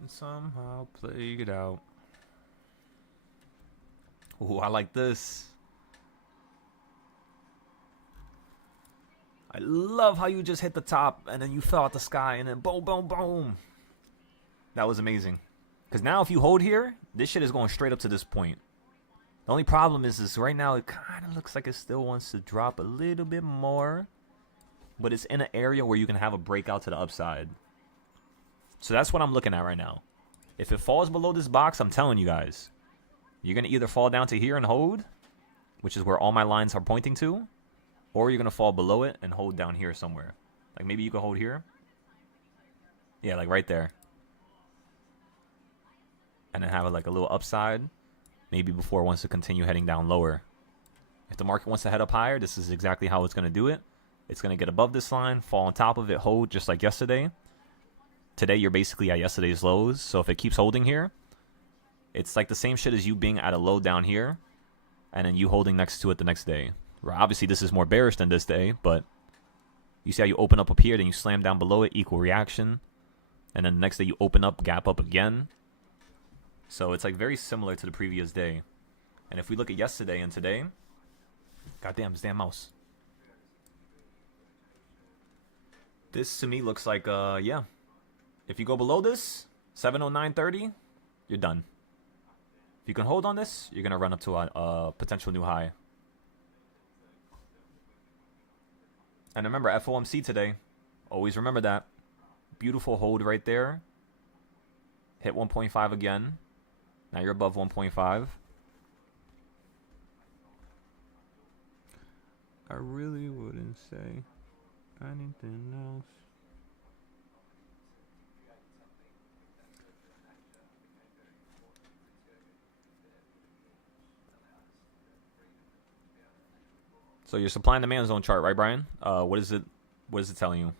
And somehow play it out. Ooh, I like this. I love how you just hit the top and then you fell out the sky and then boom, boom, boom. That was amazing. Because now if you hold here, this shit is going straight up to this point. The only problem is right now it kind of looks like it still wants to drop a little bit more. But it's in an area where you can have a breakout to the upside. So that's what I'm looking at right now. If it falls below this box, I'm telling you guys, you're going to either fall down to here and hold, which is where all my lines are pointing to, or you're going to fall below it and hold down here somewhere. Like maybe you could hold here. Yeah, like right there. And then have like a little upside, maybe before it wants to continue heading down lower. If the market wants to head up higher, this is exactly how it's going to do it. It's going to get above this line, fall on top of it, hold just like yesterday. Today, you're basically at yesterday's lows. So if it keeps holding here, it's like the same shit as you being at a low down here and then you holding next to it the next day. Right? Obviously, this is more bearish than this day, but you see how you open up here, then you slam down below it, equal reaction. And then the next day, you open up, gap up again. So it's like very similar to the previous day. And if we look at yesterday and today, goddamn, this damn mouse. This to me looks like, yeah. If you go below this, 709.30, you're done. If you can hold on this, you're going to run up to a potential new high. And remember, FOMC today. Always remember that. Beautiful hold right there. Hit 1.5 again. Now you're above 1.5. I really wouldn't say anything else. So your supply and demand zone chart, right, Brian? What is it? What is it telling you?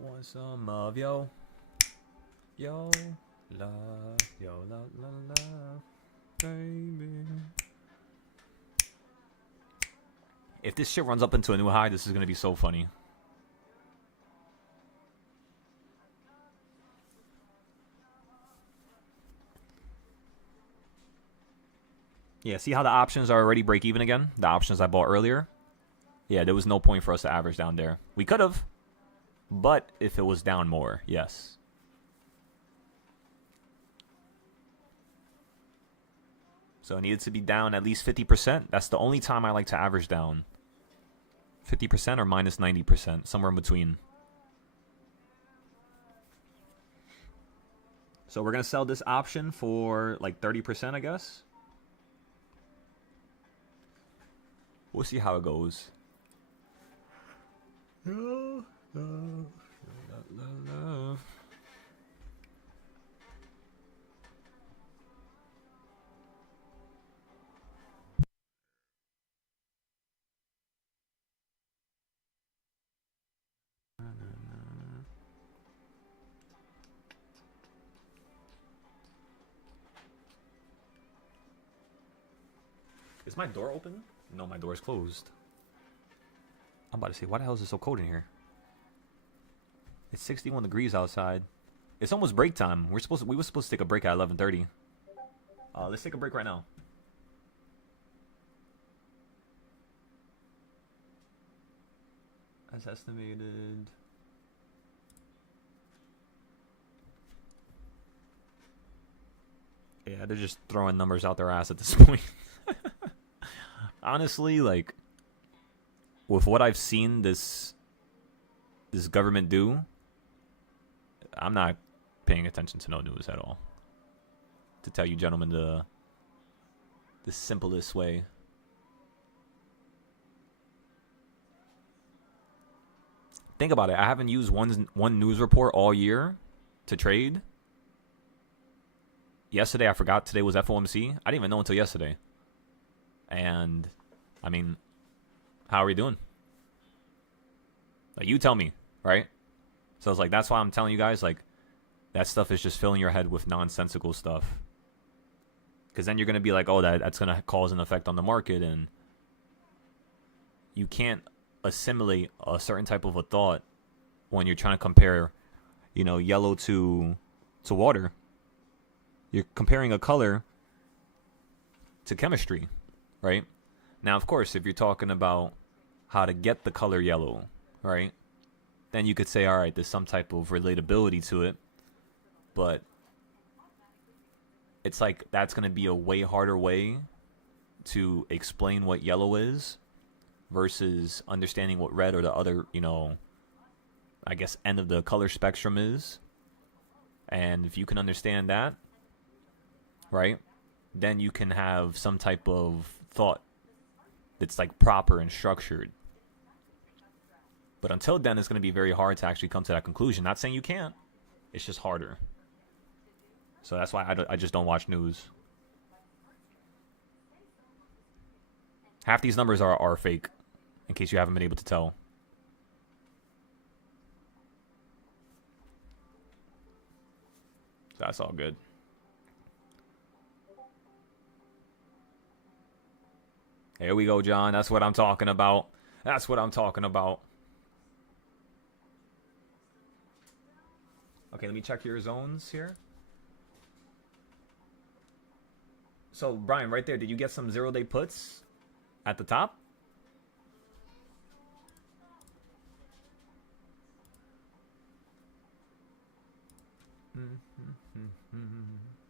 I want some of yo. Love, yo, love, love, love, baby. If this shit runs up into a new high, this is gonna be so funny. Yeah, see how the options are already break even again? The options I bought earlier? Yeah, there was no point for us to average down there. We could have, but if it was down more, yes. So it needed to be down at least 50%. That's the only time I like to average down. 50% or minus 90%, somewhere in between. So we're going to sell this option for like 30%, I guess. We'll see how it goes. Love, love, love, love. Is my door open? No, my door's closed. I'm about to say, why the hell is it so cold in here? It's 61 degrees outside. It's almost break time. We were supposed to take a break at 11:30. Let's take a break right now. As estimated. Yeah, they're just throwing numbers out their ass at this point. Honestly, like, with what I've seen this government do, I'm not paying attention to no news at all. To tell you gentlemen the simplest way. Think about it. I haven't used one news report all year to trade. Yesterday, I forgot today was FOMC. I didn't even know until yesterday. And, I mean, how are we doing? Like, you tell me, right? So it's like, that's why I'm telling you guys, like, that stuff is just filling your head with nonsensical stuff. Because then you're going to be like, oh, that's going to cause an effect on the market. And you can't assimilate a certain type of a thought when you're trying to compare, yellow to water. You're comparing a color to chemistry, right? Now, of course, if you're talking about how to get the color yellow, right, then you could say, all right, there's some type of relatability to it. But it's like that's going to be a way harder way to explain what yellow is versus understanding what red or the other, I guess, end of the color spectrum is. And if you can understand that, right, then you can have some type of thought that's like proper and structured. But until then, it's going to be very hard to actually come to that conclusion. Not saying you can't. It's just harder. So that's why I just don't watch news. Half these numbers are fake, in case you haven't been able to tell. So that's all good. Here we go, John. That's what I'm talking about. That's what I'm talking about. Okay, let me check your zones here. So, Brian, right there, did you get some 0-day puts at the top?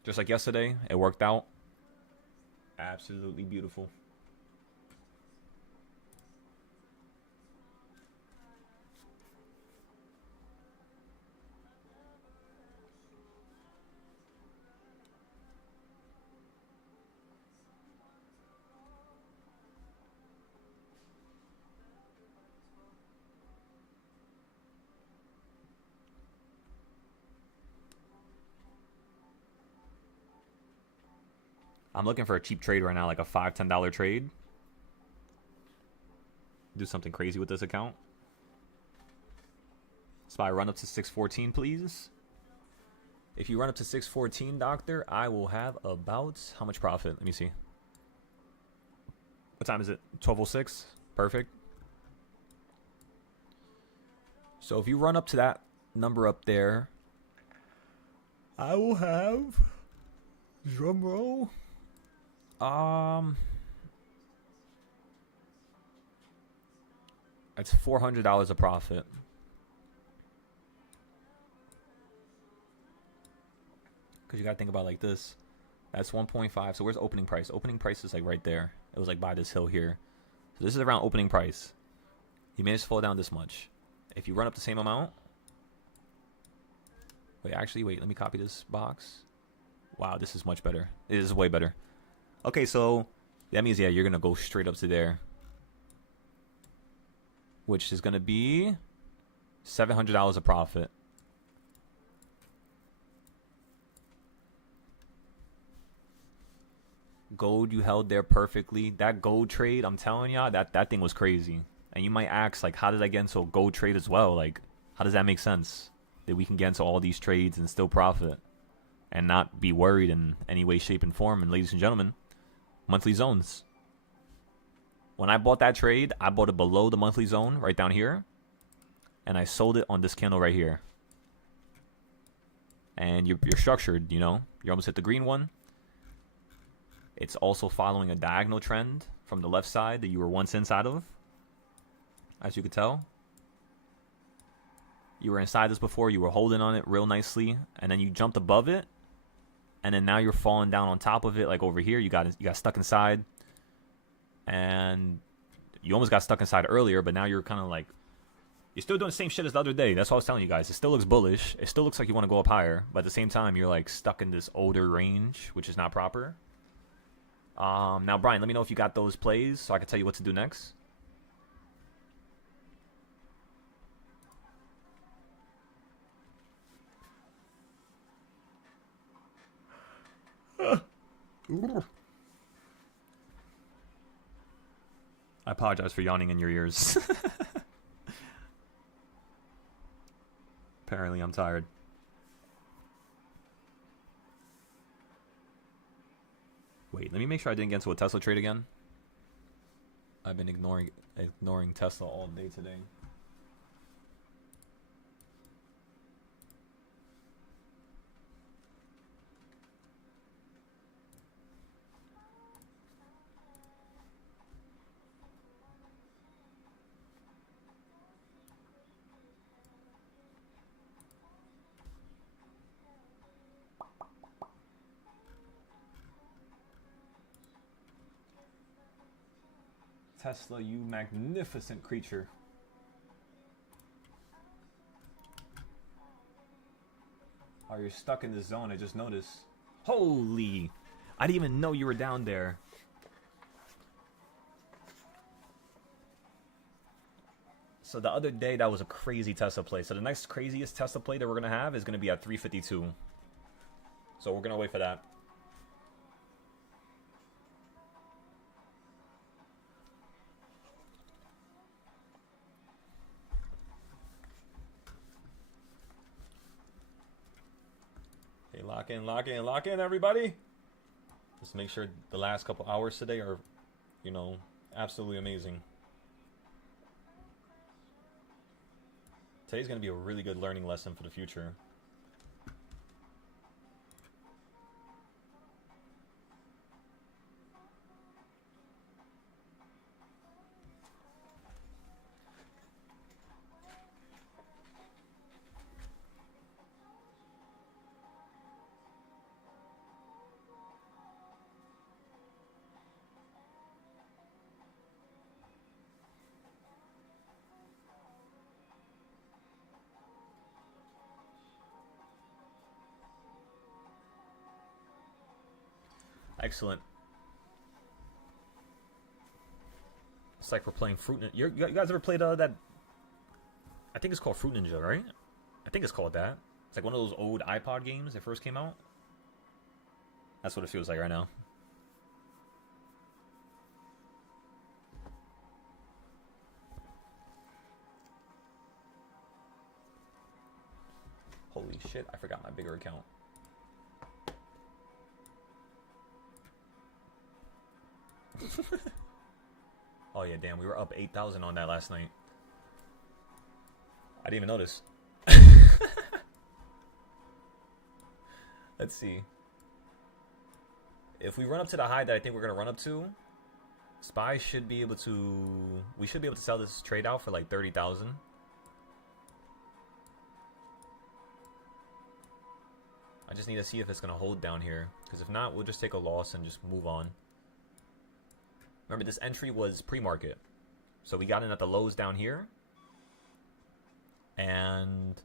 Just like yesterday, it worked out. Absolutely beautiful. I'm looking for a cheap trade right now, like a $5, $10 trade. Do something crazy with this account. SPY run up to 614, please. If you run up to 614, doctor, I will have about how much profit? Let me see. What time is it? 12:06. Perfect. So if you run up to that number up there, I will have, drum roll, it's $400 a profit. Because you got to think about it like this. That's 1.5. So where's opening price? Opening price is like right there. It was like by this hill here. So this is around opening price. You managed to fall down this much. If you run up the same amount. Wait, actually, wait. Let me copy this box. Wow, this is much better. It is way better. Okay, so that means, yeah, you're going to go straight up to there. Which is going to be $700 a profit. Gold you held there perfectly. That gold trade, I'm telling y'all, that thing was crazy. And you might ask, like, how did I get into a gold trade as well? Like, how does that make sense? That we can get into all these trades and still profit and not be worried in any way, shape, and form. And ladies and gentlemen, monthly zones. When I bought that trade, I bought it below the monthly zone right down here. And I sold it on this candle right here. And you're structured, you know. You almost hit the green one. It's also following a diagonal trend from the left side that you were once inside of. As you could tell. You were inside this before. You were holding on it real nicely. And then you jumped above it. And then now you're falling down on top of it. Like over here. You got stuck inside. And you almost got stuck inside earlier. But now you're kind of like... You're still doing the same shit as the other day. That's what I was telling you guys. It still looks bullish. It still looks like you want to go up higher. But at the same time, you're like stuck in this older range. Which is not proper. Now, Brian, let me know if you got those plays so I can tell you what to do next. I apologize for yawning in your ears. Apparently, I'm tired. Wait, let me make sure I didn't get into a Tesla trade again. I've been ignoring Tesla all day today. Tesla, you magnificent creature. Oh, you're stuck in this zone, I just noticed. Holy! I didn't even know you were down there. So the other day, that was a crazy Tesla play. So the next craziest Tesla play that we're going to have is going to be at 352. So we're going to wait for that. Hey, lock in, everybody. Just make sure the last couple hours today are, you know, absolutely amazing. Today's going to be a really good learning lesson for the future. Excellent. It's like we're playing Fruit Ninja. You guys ever played that? I think it's called Fruit Ninja, right? I think it's called that. It's like one of those old iPod games that first came out. That's what it feels like right now. Holy shit, I forgot my bigger account. Oh yeah, damn, we were up 8,000 on that last night. I didn't even notice. Let's see. If we run up to the high that I think we're gonna run up to, Spy should be able to. We should be able to sell this trade out for like 30,000. I just need to see if it's gonna hold down here, because if not, we'll just take a loss and just move on. Remember, this entry was pre-market, so we got in at the lows down here, and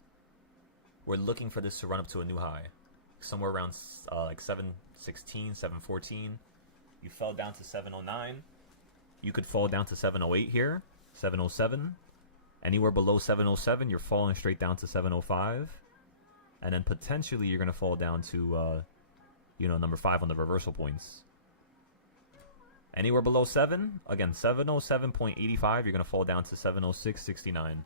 we're looking for this to run up to a new high, somewhere around like 716, 714. You fell down to 709. You could fall down to 708 here, 707. Anywhere below 707, you're falling straight down to 705. And then potentially you're going to fall down to, number 5 on the reversal points. Anywhere below 7, again, 707.85, you're going to fall down to 706.69.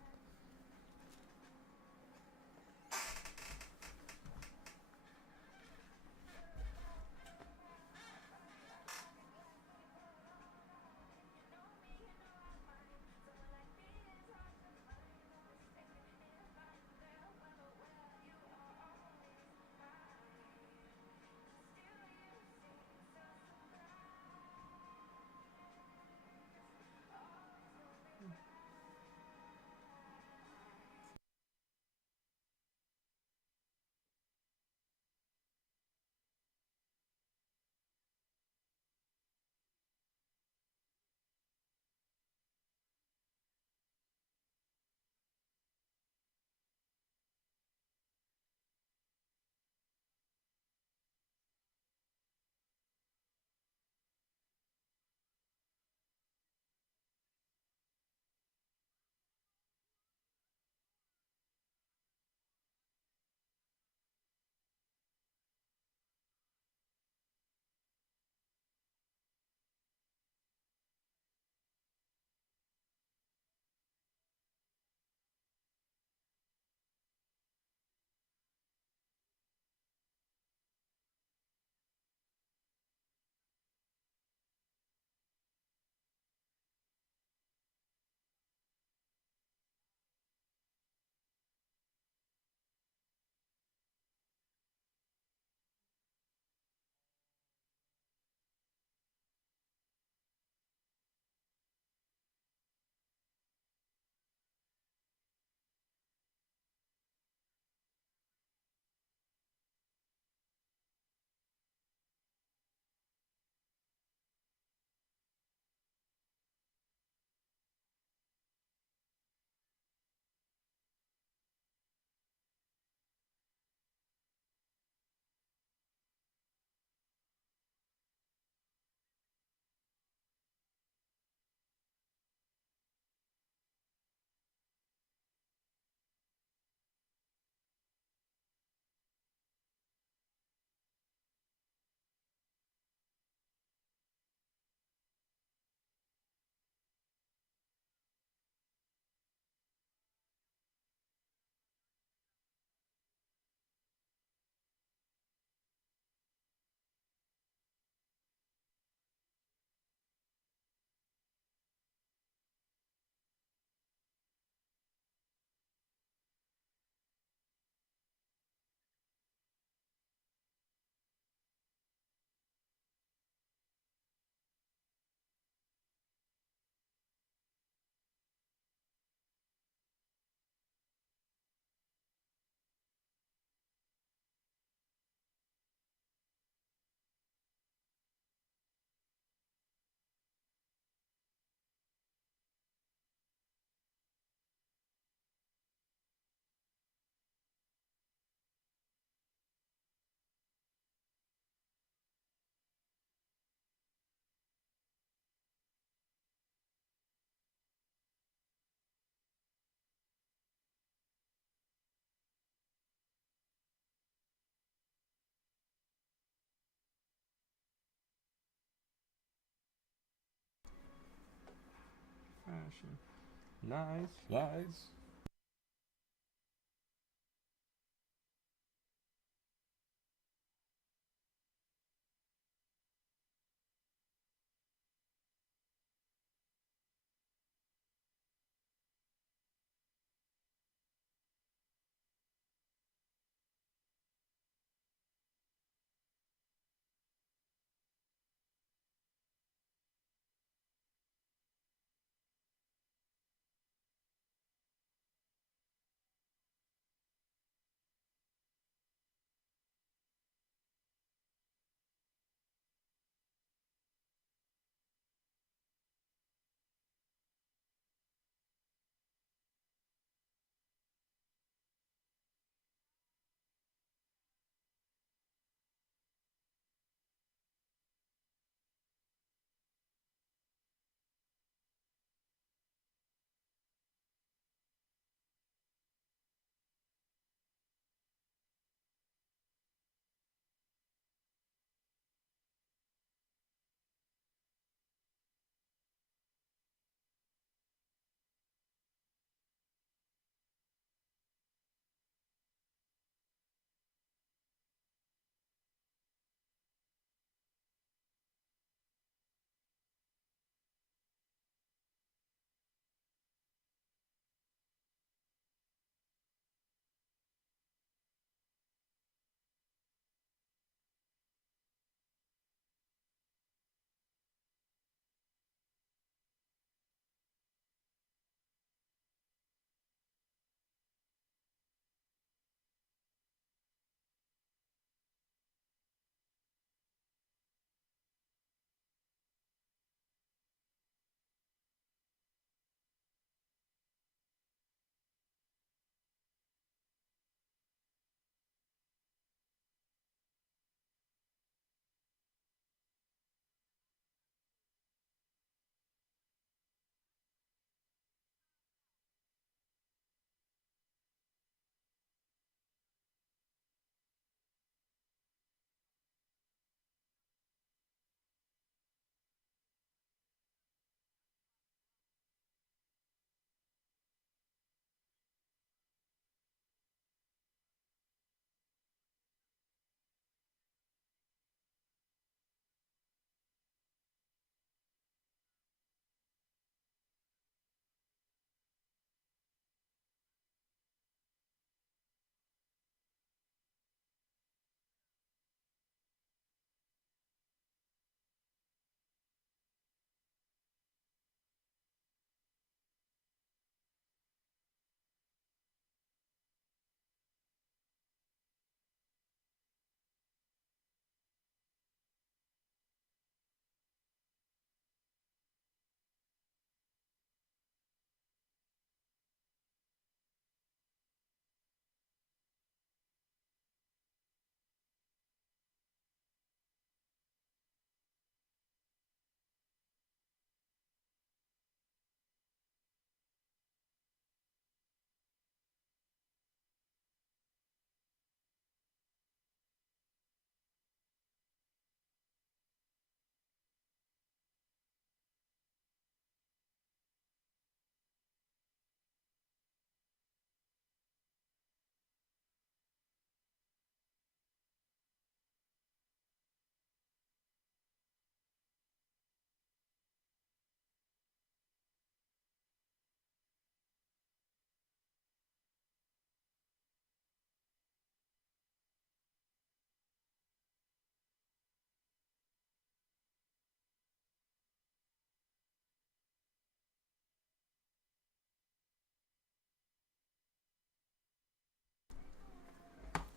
Fashion. Nice. Nice.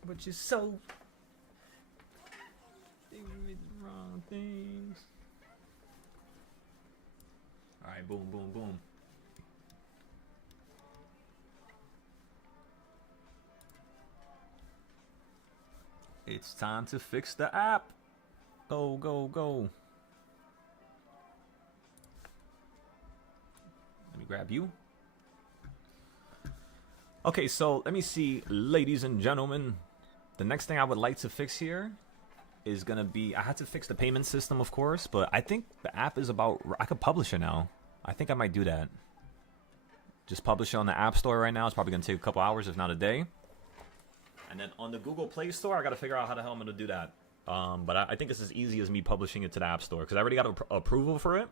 but you're so doing the wrong things. All right, boom, boom, boom. It's time to fix the app. Go, go, go. Let me grab you. Okay, so let me see, ladies and gentlemen. The next thing I would like to fix here is gonna be, I had to fix the payment system, of course, but I think the app is about, I could publish it now. I think I might do that. Just publish it on the App Store right now. It's probably gonna take a couple hours, if not a day. And then on the Google Play Store, I gotta figure out how the hell I'm gonna do that. But I think it's as easy as me publishing it to the App Store, because I already got approval for it.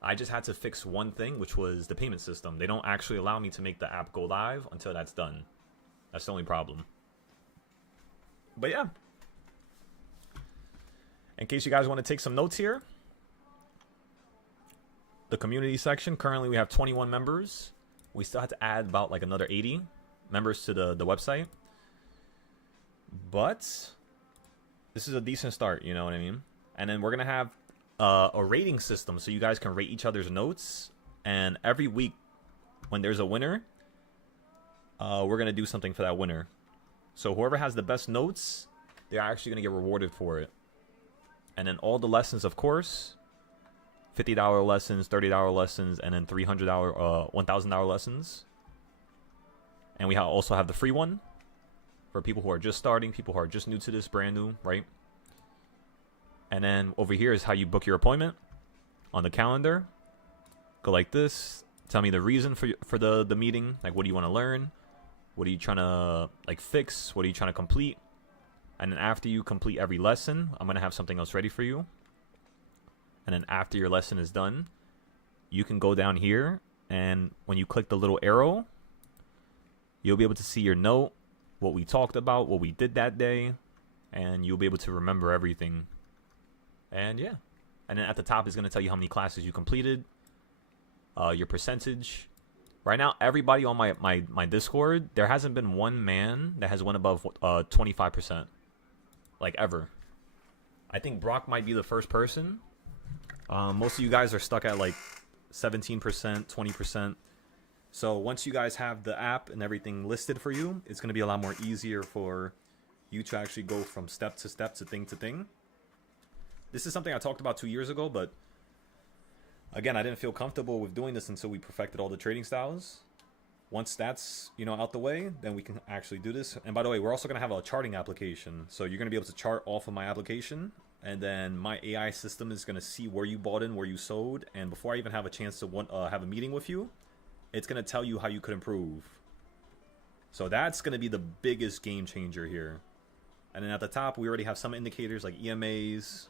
I just had to fix one thing, which was the payment system. They don't actually allow me to make the app go live until that's done. That's the only problem. But yeah. In case you guys want to take some notes here, the community section, currently we have 21 members. We still have to add about like another 80 members to the website. But this is a decent start, you know what I mean? And then we're going to have a rating system so you guys can rate each other's notes. And every week when there's a winner, we're going to do something for that winner. So whoever has the best notes, they're actually going to get rewarded for it. And then all the lessons, of course, $50 lessons, $30 lessons, and then $300, $1,000 lessons. And we also have the free one for people who are just starting, people who are just new to this, brand new, right? And then over here is how you book your appointment on the calendar. Go like this. Tell me the reason for the meeting. Like, what do you want to learn? What are you trying to like fix? What are you trying to complete? And then after you complete every lesson, I'm going to have something else ready for you. And then after your lesson is done, you can go down here. And when you click the little arrow, you'll be able to see your note, what we talked about, what we did that day. And you'll be able to remember everything. And yeah. And then at the top is going to tell you how many classes you completed. Your percentage. Right now, everybody on my Discord, there hasn't been one man that has went above 25%. Like, ever. I think Brock might be the first person. Most of you guys are stuck at, like, 17%, 20%. So, once you guys have the app and everything listed for you, it's going to be a lot more easier for you to actually go from step to step to thing. This is something I talked about 2 years ago, but again, I didn't feel comfortable with doing this until we perfected all the trading styles. Once that's, out the way, then we can actually do this. And by the way, we're also going to have a charting application. So you're going to be able to chart off of my application. And then my AI system is going to see where you bought in, where you sold. And before I even have a chance to have a meeting with you, it's going to tell you how you could improve. So that's going to be the biggest game changer here. And then at the top, we already have some indicators like EMAs,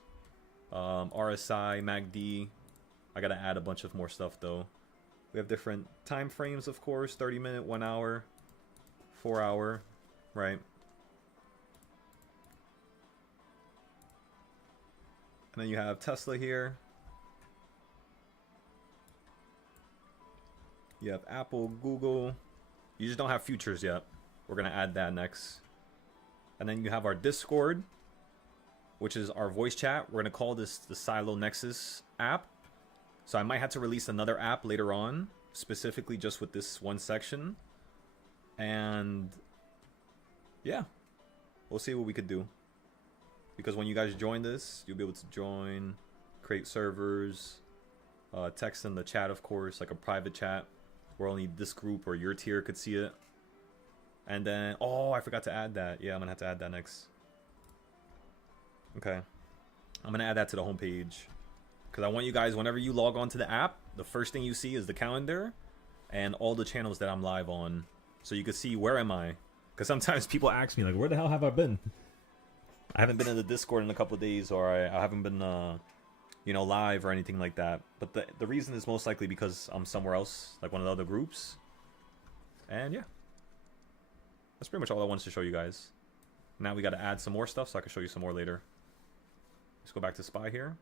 RSI, MACD. I got to add a bunch of more stuff though. We have different time frames, of course, 30 minute, 1 hour, 4 hour, right? And then you have Tesla here. You have Apple, Google. You just don't have futures yet. We're going to add that next. And then you have our Discord, which is our voice chat. We're going to call this the Silo Nexus app. So I might have to release another app later on, specifically just with this one section. And yeah, we'll see what we could do. Because when you guys join this, you'll be able to join, create servers, text in the chat, of course, like a private chat where only this group or your tier could see it. And then, oh, I forgot to add that. Yeah, I'm going to have to add that next. Okay. I'm going to add that to the homepage. Because I want you guys, whenever you log on to the app, the first thing you see is the calendar and all the channels that I'm live on. So you can see, where am I? Because sometimes people ask me, like, where the hell have I been? I haven't been in the Discord in a couple of days, or I haven't been, live or anything like that. But the reason is most likely because I'm somewhere else, like one of the other groups. And yeah. That's pretty much all I wanted to show you guys. Now we got to add some more stuff so I can show you some more later. Let's go back to Spy here.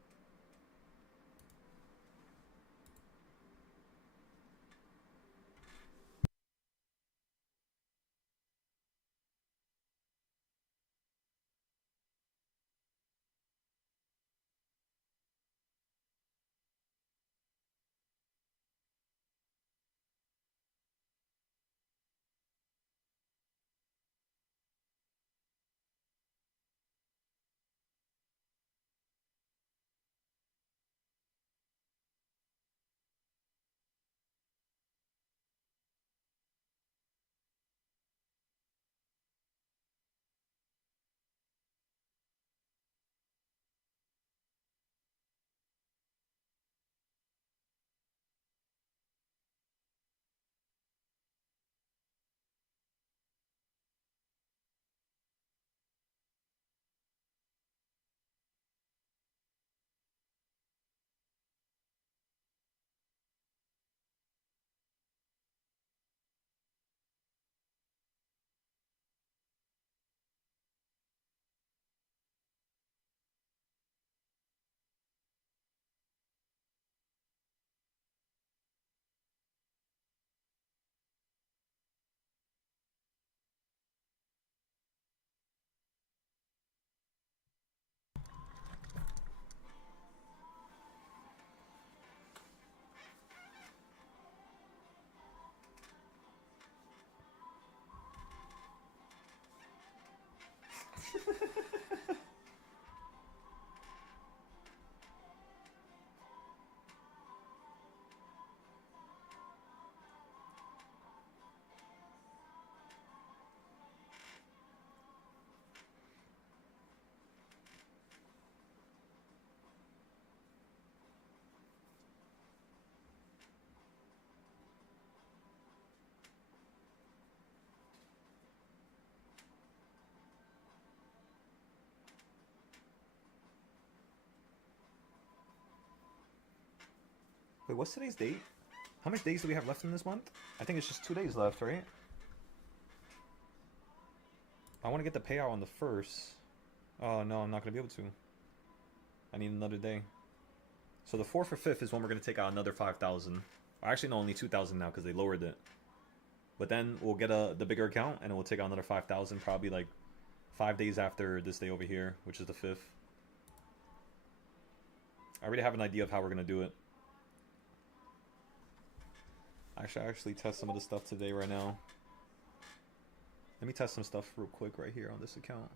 Wait, what's today's date? How much days do we have left in this month? I think it's just 2 days left, right? I want to get the payout on the 1st. Oh, no, I'm not going to be able to. I need another day. So the 4th or 5th is when we're going to take out another 5,000. Actually, no, only 2,000 now because they lowered it. But then we'll get the bigger account and we'll take out another 5,000 probably like 5 days after this day over here, which is the 5th. I already have an idea of how we're going to do it. I should actually test some of the stuff today right now. Let me test some stuff real quick right here on this account.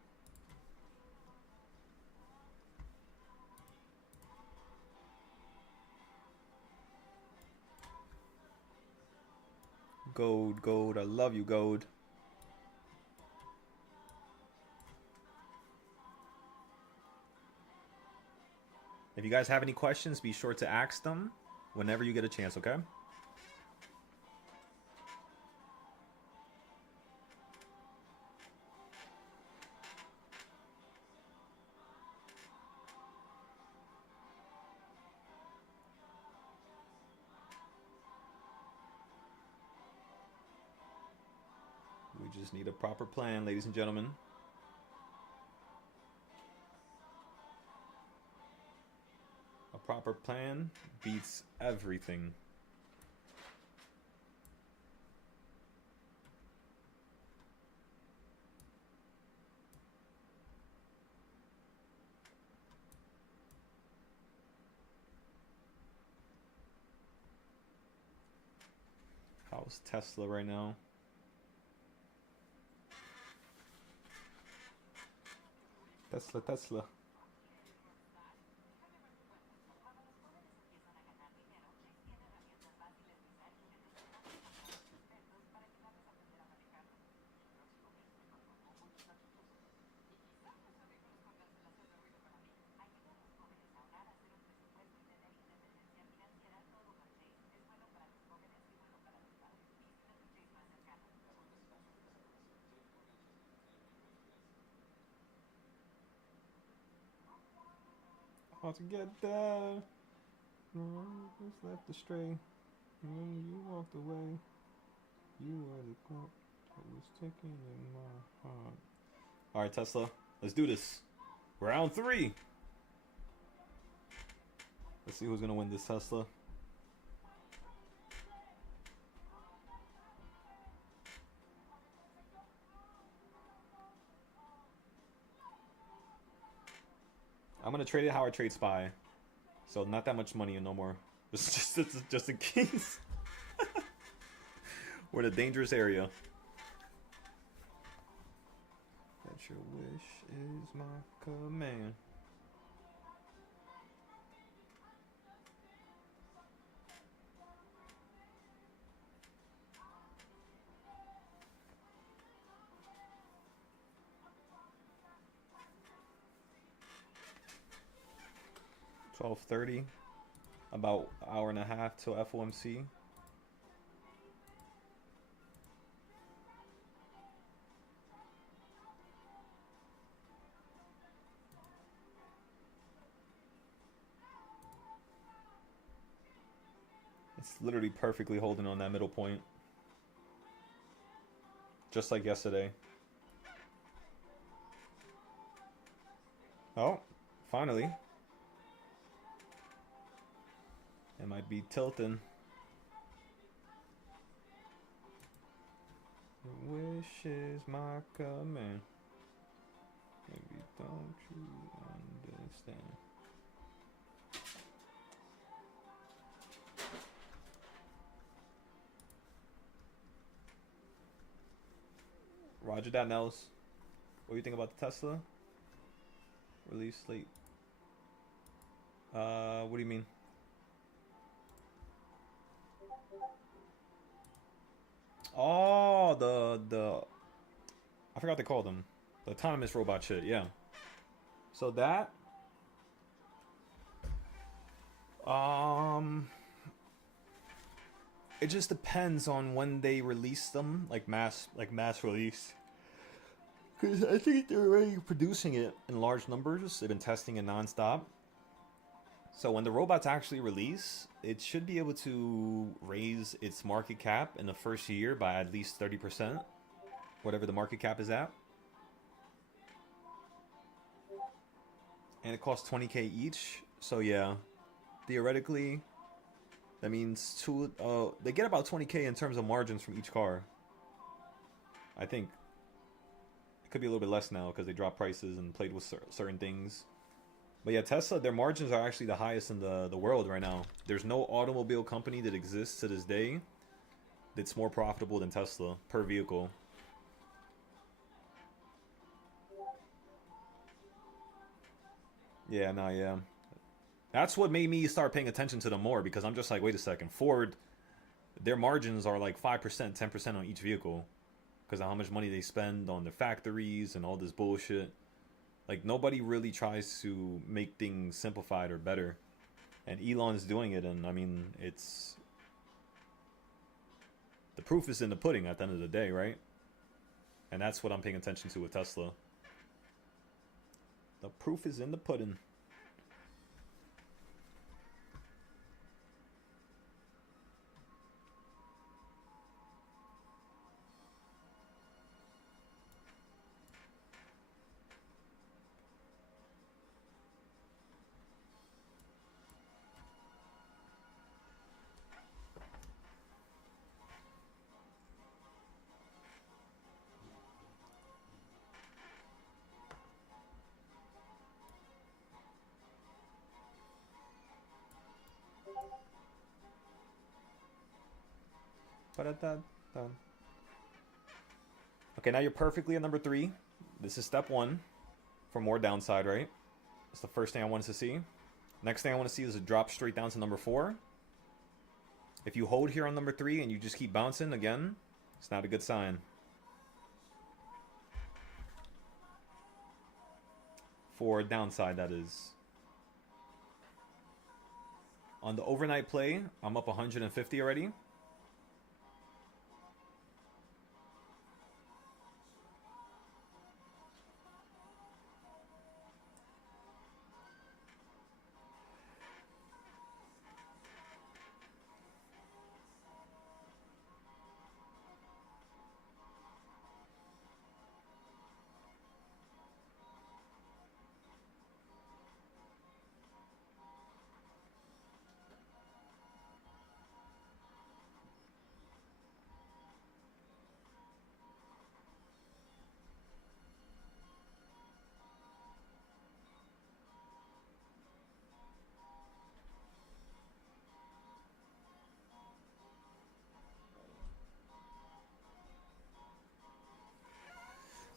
Gold, gold, I love you, gold. If you guys have any questions, be sure to ask them whenever you get a chance, okay? We just need a proper plan, ladies and gentlemen. A proper plan beats everything. How's Tesla right now? Tesla. How to get there? Just left astray. When you walked away, you were the clock that was ticking in my heart. All right, Tesla, let's do this. Round 3. Let's see who's gonna win this Tesla. I'm gonna trade it how I trade SPY. So not that much money and no more. It's just in case. We're in a dangerous area. That your wish is my command. $12.30, about an hour and a half till FOMC. It's literally perfectly holding on that middle point, just like yesterday. Oh, finally. It might be tilting. Your wish is my command. Maybe don't you understand? Roger that, Nels. What do you think about the Tesla? Release late. What do you mean? Oh, the I forgot they called them. The autonomous robot shit, yeah. So that it just depends on when they release them, like mass release. Because I think they're already producing it in large numbers. They've been testing it nonstop. So when the robots actually release, it should be able to raise its market cap in the first year by at least 30%, whatever the market cap is at. And it costs 20k each. So yeah, theoretically, that means they get about 20k in terms of margins from each car. I think it could be a little bit less now because they dropped prices and played with certain things. But yeah, Tesla, their margins are actually the highest in the world right now. There's no automobile company that exists to this day that's more profitable than Tesla per vehicle. Yeah, no, yeah. That's what made me start paying attention to them more, because I'm just like, wait a second. Ford, their margins are like 5%, 10% on each vehicle because of how much money they spend on the factories and all this bullshit. Like, nobody really tries to make things simplified or better. And Elon's doing it, and I mean, it's... the proof is in the pudding at the end of the day, right? And that's what I'm paying attention to with Tesla. The proof is in the pudding. Okay, now you're perfectly at number 3. This is step 1 for more downside, right? That's the first thing I wanted to see. Next thing I want to see is a drop straight down to number 4. If you hold here on number 3 and you just keep bouncing again, it's not a good sign. For downside, that is. On the overnight play, I'm up 150 already.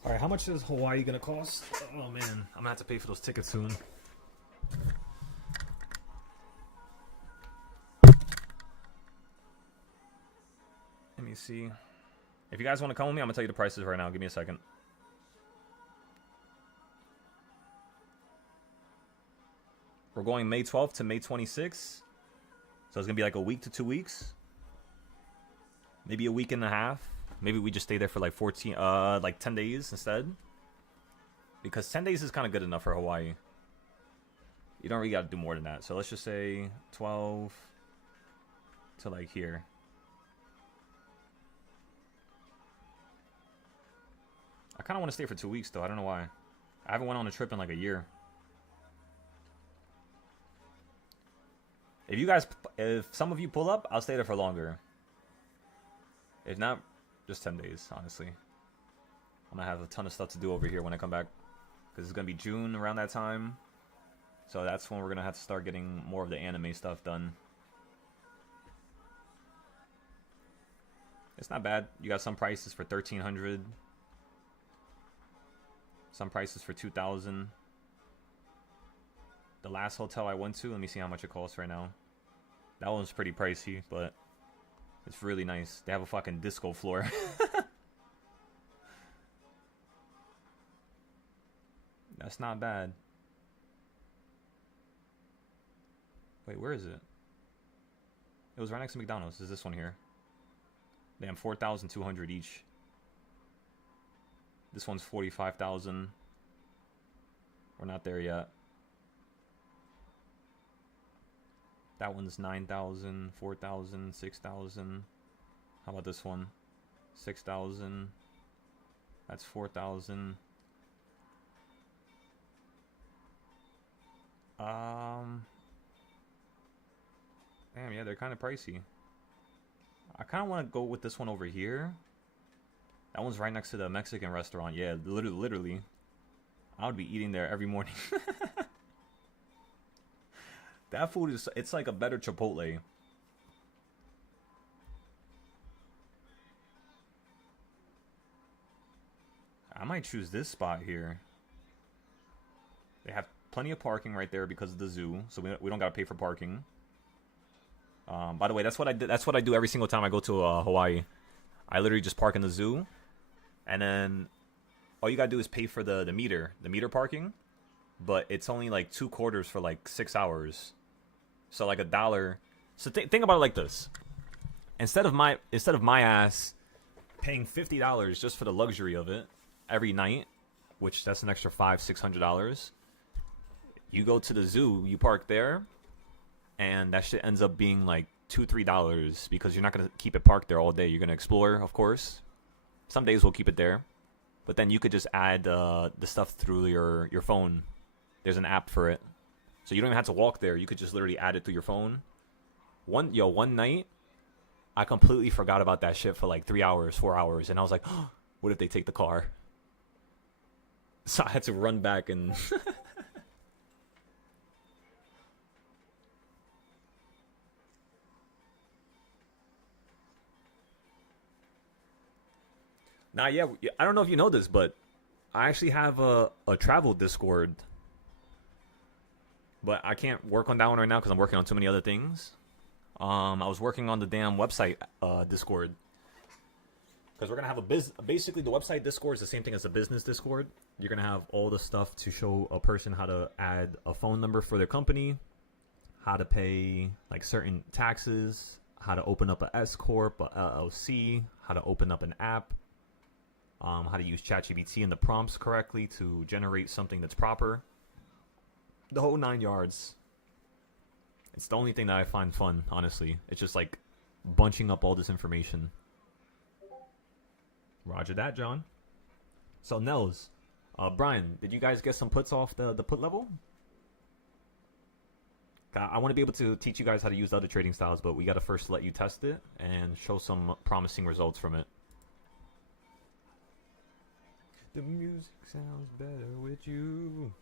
All right, how much is Hawaii gonna cost? Oh man, I'm gonna have to pay for those tickets soon. Let me see. If you guys want to come with me, I'm gonna tell you the prices right now. Give me a second. We're going May 12th to May 26th. So it's gonna be like a week to 2 weeks. Maybe a week and a half. Maybe we just stay there for like 10 days instead. Because 10 days is kind of good enough for Hawaii. You don't really got to do more than that. So let's just say 12 to like here. I kind of want to stay for 2 weeks though. I don't know why. I haven't went on a trip in like a year. If some of you pull up, I'll stay there for longer. If not, just 10 days, honestly. I'm gonna have a ton of stuff to do over here when I come back. Because it's gonna be June around that time. So that's when we're gonna have to start getting more of the anime stuff done. It's not bad. You got some prices for 1,300. Some prices for 2,000. The last hotel I went to, let me see how much it costs right now. That one's pretty pricey, but it's really nice. They have a fucking disco floor. That's not bad. Wait, where is it? It was right next to McDonald's. Is this one here? Damn, 4,200 each. This one's 45,000. We're not there yet. That one's 9,000, 4,000, 6,000. How about this one? 6,000. That's 4,000. Damn, yeah, they're kind of pricey. I kind of want to go with this one over here. That one's right next to the Mexican restaurant. Yeah, literally. I would be eating there every morning. That food is, it's like a better Chipotle. I might choose this spot here. They have plenty of parking right there because of the zoo, so we don't gotta pay for parking. By the way, that's what I did. That's what I do every single time I go to Hawaii. I literally just park in the zoo, and then all you gotta do is pay for the meter parking. But it's only like 2 quarters for like 6 hours, so like $1. So think about it like this: instead of my ass paying $50 just for the luxury of it every night, which that's an extra $500-600. You go to the zoo, you park there, and that shit ends up being like $2-3 because you're not gonna keep it parked there all day. You're gonna explore, of course. Some days we'll keep it there, but then you could just add the stuff through your phone. There's an app for it, so you don't even have to walk there. You could just literally add it through your phone. One night, I completely forgot about that shit for like 3 hours, 4 hours, and I was like, oh, what if they take the car? So I had to run back and Nah, yeah, I don't know if you know this, but I actually have a travel Discord. But I can't work on that one right now because I'm working on too many other things. I was working on the damn website Discord. Because we're going to have basically the website Discord is the same thing as the business Discord. You're going to have all the stuff to show a person how to add a phone number for their company, how to pay like certain taxes, how to open up a S Corp, a LLC, how to open up an app, how to use ChatGPT and the prompts correctly to generate something that's proper. The whole 9 yards. It's the only thing that I find fun, honestly. It's just like bunching up all this information. Roger that, John. So, Nels, Brian, did you guys get some puts off the put level? I want to be able to teach you guys how to use the other trading styles, but we got to first let you test it and show some promising results from it. The music sounds better with you.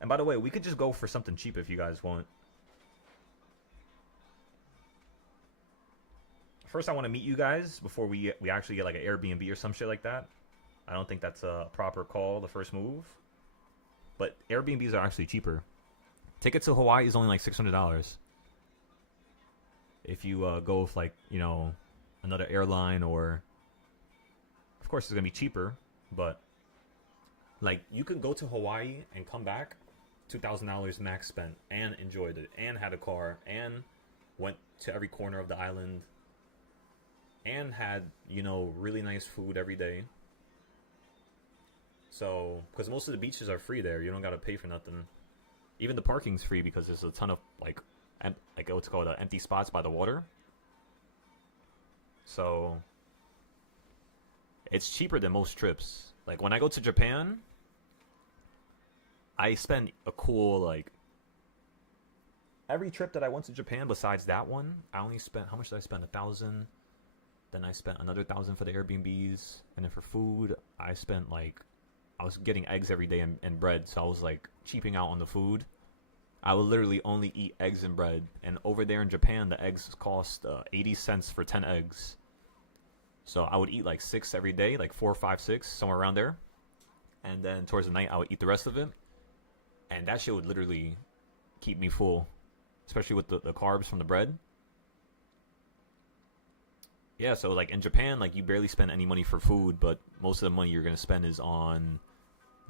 And by the way, we could just go for something cheap if you guys want. First, I want to meet you guys before we actually get like an Airbnb or some shit like that. I don't think that's a proper call, the first move. But Airbnbs are actually cheaper. Ticket to Hawaii is only like $600. If you go with like, you know, another airline, or of course it's going to be cheaper, but like you can go to Hawaii and come back, $2,000 max spent, and enjoyed it, and had a car, and went to every corner of the island, and had, you know, really nice food every day. So, because most of the beaches are free there, you don't gotta pay for nothing. Even the parking's free because there's a ton of like what's called empty spots by the water. So, it's cheaper than most trips. Like when I go to Japan, I spend a cool like every trip that I went to Japan besides that one, I only spent, how much did I spend? $1,000. Then I spent another $1,000 for the Airbnbs, and then for food, I spent like, I was getting eggs every day and bread, so I was like cheaping out on the food. I would literally only eat eggs and bread, and over there in Japan, the eggs cost 80 cents for 10 eggs. So I would eat like 6 every day, like 4, 5, 6, somewhere around there. And then towards the night, I would eat the rest of it. And that shit would literally keep me full, especially with the carbs from the bread. Yeah, so like in Japan, like you barely spend any money for food, but most of the money you're gonna spend is on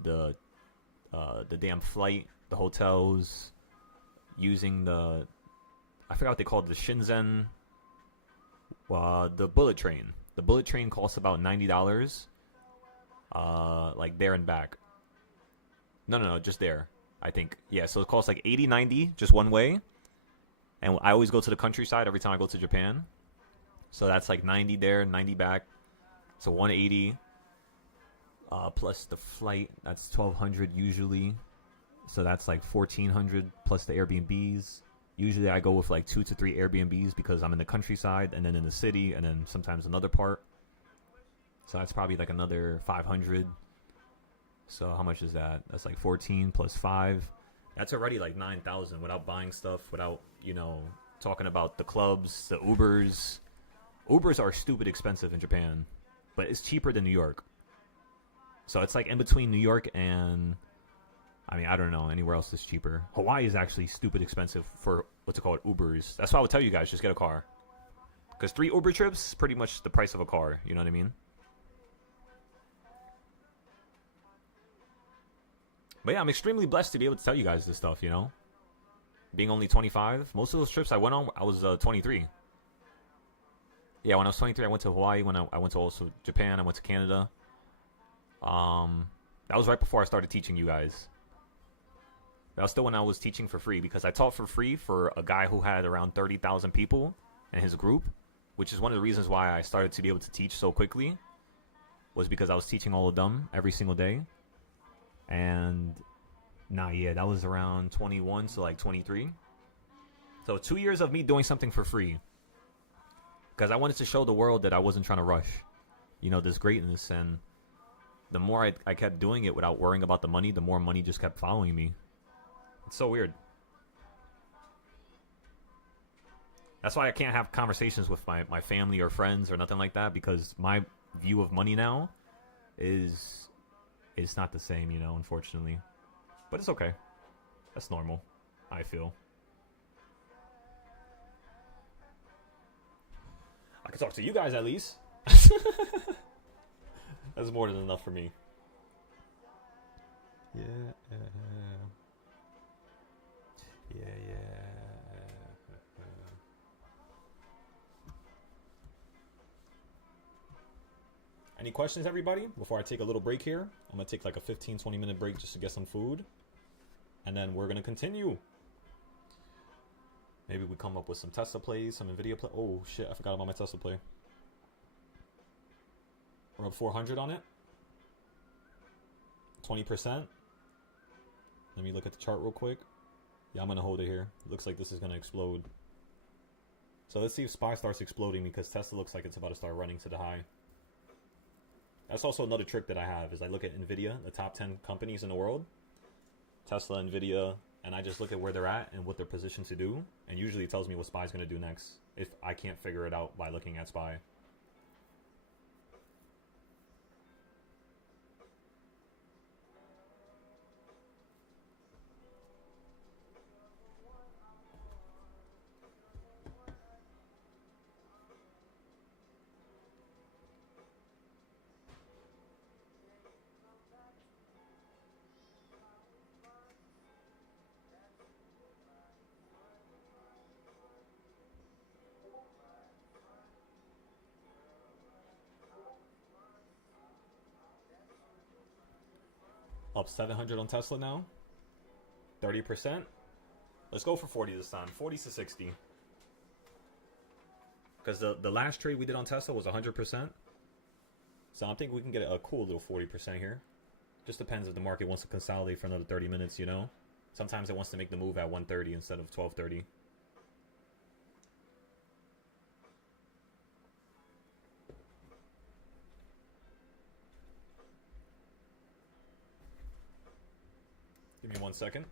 the damn flight, the hotels, using the, I forgot what they called, the Shinzen, the bullet train. The bullet train costs about $90, like there and back. No, just there. I think. Yeah, so it costs like 80, 90 just one way. And I always go to the countryside every time I go to Japan. So that's like 90 there, 90 back. So 180 plus the flight, that's 1200 usually. So that's like 1400 plus the Airbnbs. Usually I go with like 2 to 3 Airbnbs because I'm in the countryside and then in the city and then sometimes another part. So that's probably like another 500. So how much is that? That's like 14 plus 5. That's already like 9,000 without buying stuff, without, talking about the clubs, the Ubers. Ubers are stupid expensive in Japan, but it's cheaper than New York. So it's like in between New York and, I don't know, anywhere else is cheaper. Hawaii is actually stupid expensive for, what's it called, Ubers. That's why I would tell you guys, just get a car. Because 3 Uber trips is pretty much the price of a car, you know what I mean? But yeah, I'm extremely blessed to be able to tell you guys this stuff, Being only 25. Most of those trips I went on, I was 23. Yeah, when I was 23, I went to Hawaii. When I went to also Japan, I went to Canada. That was right before I started teaching you guys. That was still when I was teaching for free, because I taught for free for a guy who had around 30,000 people in his group, which is one of the reasons why I started to be able to teach so quickly, was because I was teaching all of them every single day. And that was around 21 to like 23. So 2 years of me doing something for free, because I wanted to show the world that I wasn't trying to rush, this greatness. And the more I kept doing it without worrying about the money, the more money just kept following me. It's so weird. That's why I can't have conversations with my family or friends or nothing like that, because my view of money now is not the same, unfortunately. But it's okay. That's normal, I feel. I can talk to you guys at least. That's more than enough for me. Yeah. Any questions, everybody? Before I take a little break here, I'm going to take like a 15-20 minute break just to get some food. And then we're going to continue. Maybe we come up with some Tesla plays, some NVIDIA play. Oh, shit, I forgot about my Tesla play. We're up 400 on it. 20%. Let me look at the chart real quick. Yeah, I'm going to hold it here. It looks like this is going to explode. So let's see if SPY starts exploding, because Tesla looks like it's about to start running to the high. That's also another trick that I have, is I look at NVIDIA, the top 10 companies in the world. Tesla, NVIDIA, and I just look at where they're at and what they're positioned to do. And usually it tells me what SPY is going to do next, if I can't figure it out by looking at SPY. Up 700 on Tesla now. 30%. Let's go for 40 this time. 40 to 60. Because the last trade we did on Tesla was 100%. So I think we can get a cool little 40% here. Just depends if the market wants to consolidate for another 30 minutes, Sometimes it wants to make the move at 1:30 instead of 12:30. Give me 1 second.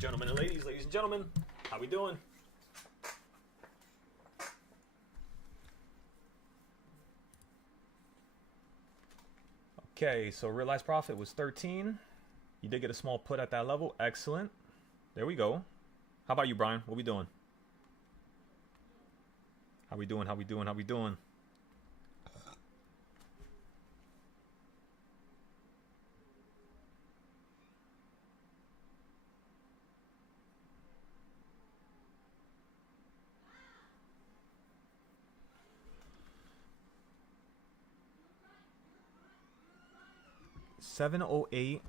Gentlemen and ladies and gentlemen, how we doing? Okay, so realized profit was 13. You did get a small put at that level. Excellent. There we go. How about you, Brian? What we doing? How we doing? How we doing? How we doing? $7.08.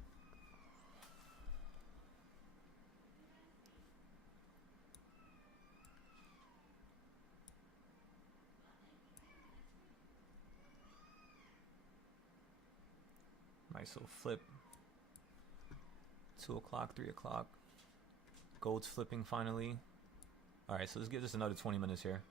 Nice little flip. 2 o'clock, 3 o'clock. Gold's flipping finally. Alright, so let's give this another 20 minutes here.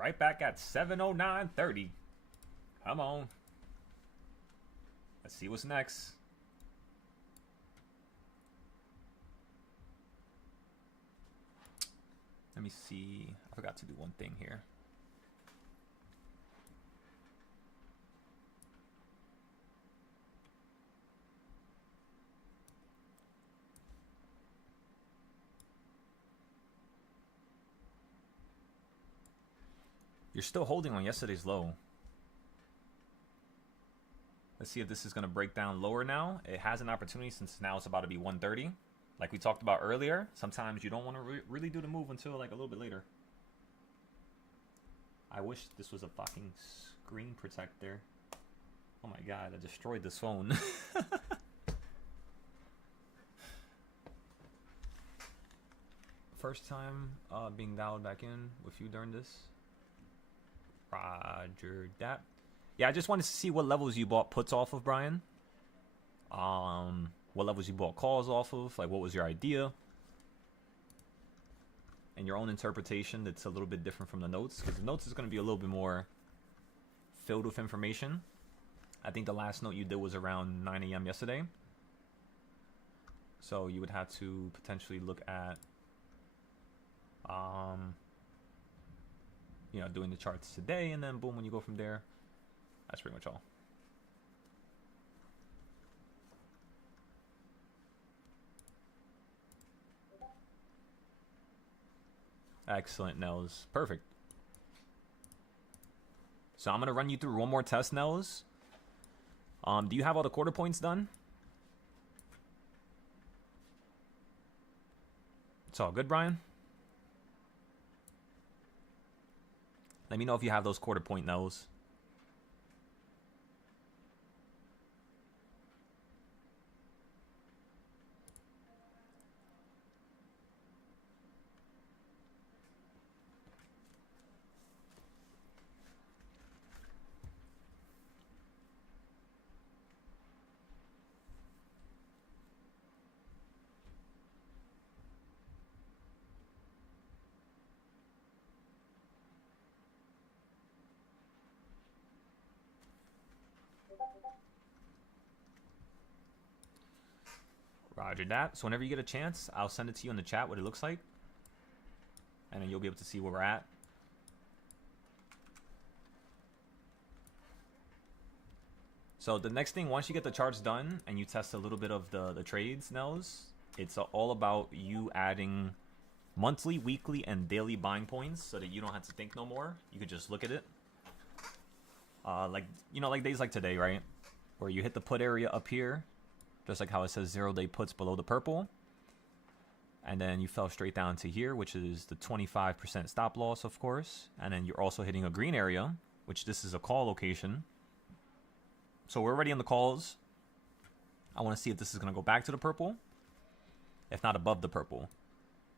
right back at 709.30. Come on. Let's see what's next. Let me see. I forgot to do one thing here. You're still holding on yesterday's low. Let's see if this is going to break down lower now. It has an opportunity since now it's about to be 130. Like we talked about earlier, sometimes you don't want to really do the move until like a little bit later. I wish this was a fucking screen protector. Oh my god, I destroyed this phone. First time being dialed back in with you during this. Roger that. Yeah, I just wanted to see what levels you bought puts off of, Brian. What levels you bought calls off of. Like, what was your idea? And your own interpretation that's a little bit different from the notes. Because the notes is going to be a little bit more filled with information. I think the last note you did was around 9 a.m. yesterday. So you would have to potentially look at, you know, doing the charts today. And then boom, when you go from there. That's pretty much all. Excellent, Nels. Perfect. So I'm going to run you through one more test, Nels. Do you have all the quarter points done? It's all good, Brian? Let me know if you have those quarter point Nels. Roger that. So whenever you get a chance, I'll send it to you in the chat what it looks like. And then you'll be able to see where we're at. So the next thing, once you get the charts done and you test a little bit of the trades, Nels, it's all about you adding monthly, weekly, and daily buying points so that you don't have to think no more. You could just look at it. Like, you know, like days like today, right? Where you hit the put area up here. Just like how it says 0-day puts below the purple. And then you fell straight down to here, which is the 25% stop loss, of course. And then you're also hitting a green area, which this is a call location. So we're already in the calls. I want to see if this is going to go back to the purple. If not above the purple.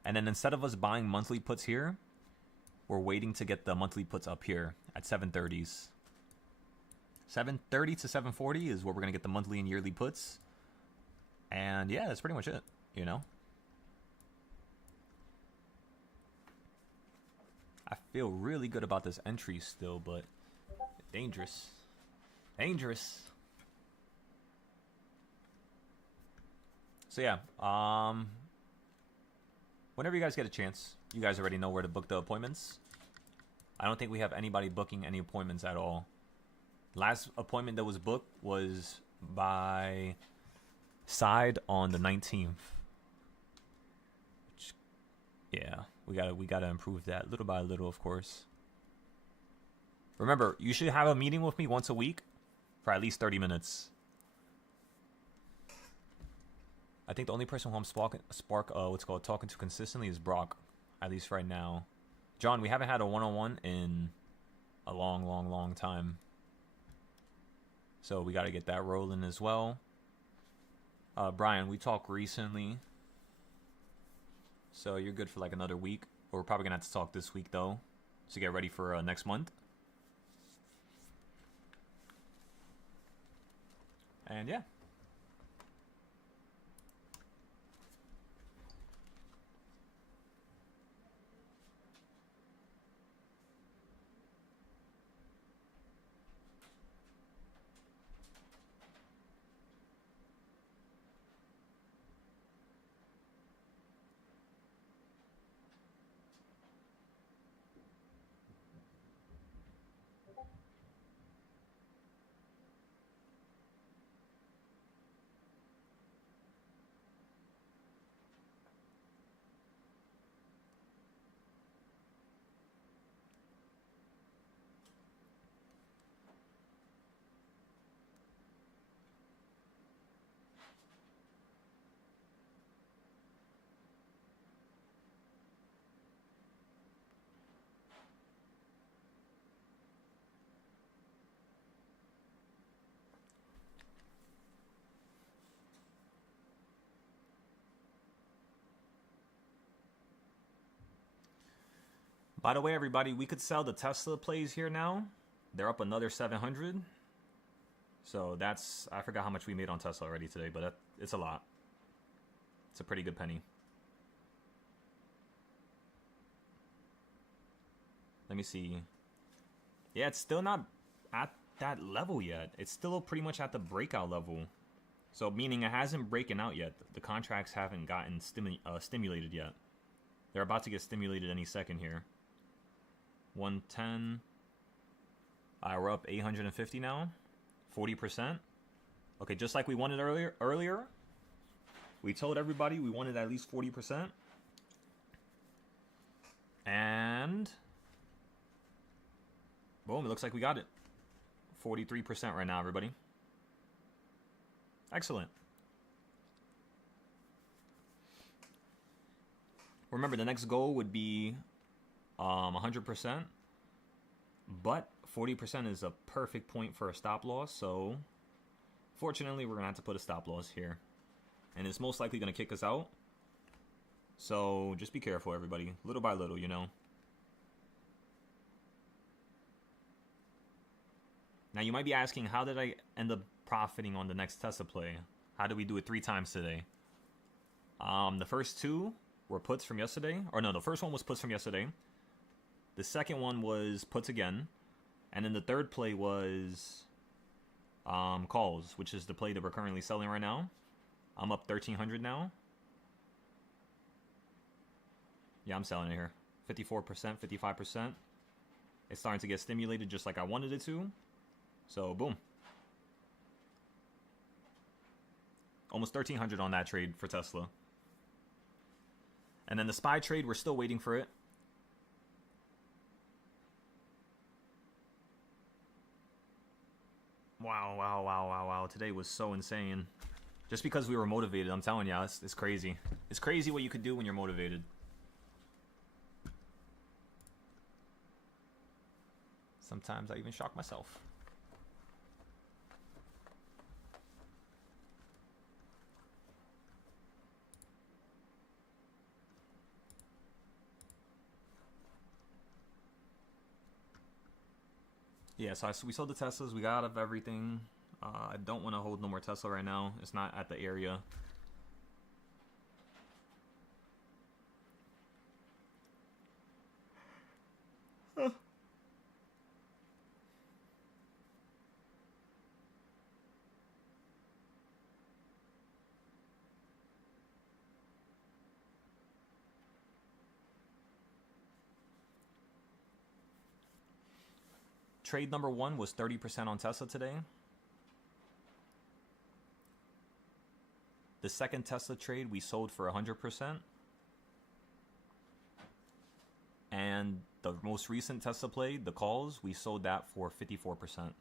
And then instead of us buying monthly puts here, we're waiting to get the monthly puts up here at 730s. 730 to 740 is where we're going to get the monthly and yearly puts. And yeah, that's pretty much it, you know? I feel really good about this entry still, but dangerous. Dangerous. So yeah, whenever you guys get a chance, you guys already know where to book the appointments. I don't think we have anybody booking any appointments at all. Last appointment that was booked was by Side on the 19th. Which, yeah, we gotta improve that little by little, of course. Remember, you should have a meeting with me once a week for at least 30 minutes. I think the only person who I'm talking to consistently is Brock, at least right now. John, we haven't had a one-on-one in a long time. So we got to get that rolling as well. Brian, we talked recently. So you're good for like another week. We're probably going to have to talk this week, though. So get ready for next month. And yeah. By the way, everybody, we could sell the Tesla plays here now. They're up another 700. So that's, I forgot how much we made on Tesla already today, but it's a lot. It's a pretty good penny. Let me see. Yeah, it's still not at that level yet. It's still pretty much at the breakout level. So meaning it hasn't broken out yet. The contracts haven't gotten stimulated yet. They're about to get stimulated any second here. 110. We're up 850 now. 40%. Okay, just like we wanted earlier. We told everybody we wanted at least 40%. And boom, it looks like we got it. 43% right now, everybody. Excellent. Remember, the next goal would be 100%. But 40% is a perfect point for a stop loss. So, fortunately, we're going to have to put a stop loss here. And it's most likely going to kick us out. So, just be careful, everybody. Little by little, you know. Now, you might be asking, how did I end up profiting on the next Tesla play? How did we do it 3 times today? The first 2 were puts from yesterday. Or no, the first one was puts from yesterday. The second one was puts again. And then the third play was calls, which is the play that we're currently selling right now. I'm up 1,300 now. Yeah, I'm selling it here. 54%, 55%. It's starting to get stimulated just like I wanted it to. So, boom. Almost 1,300 on that trade for Tesla. And then the SPY trade, we're still waiting for it. Wow. Today was so insane. Just because we were motivated, I'm telling you, it's crazy. It's crazy what you could do when you're motivated. Sometimes I even shock myself. Yeah, so we sold the Teslas. We got out of everything. I don't want to hold no more Tesla right now. It's not at the area. Trade number 1 was 30% on Tesla today. The second Tesla trade we sold for 100%. And the most recent Tesla play, the calls, we sold that for 54%.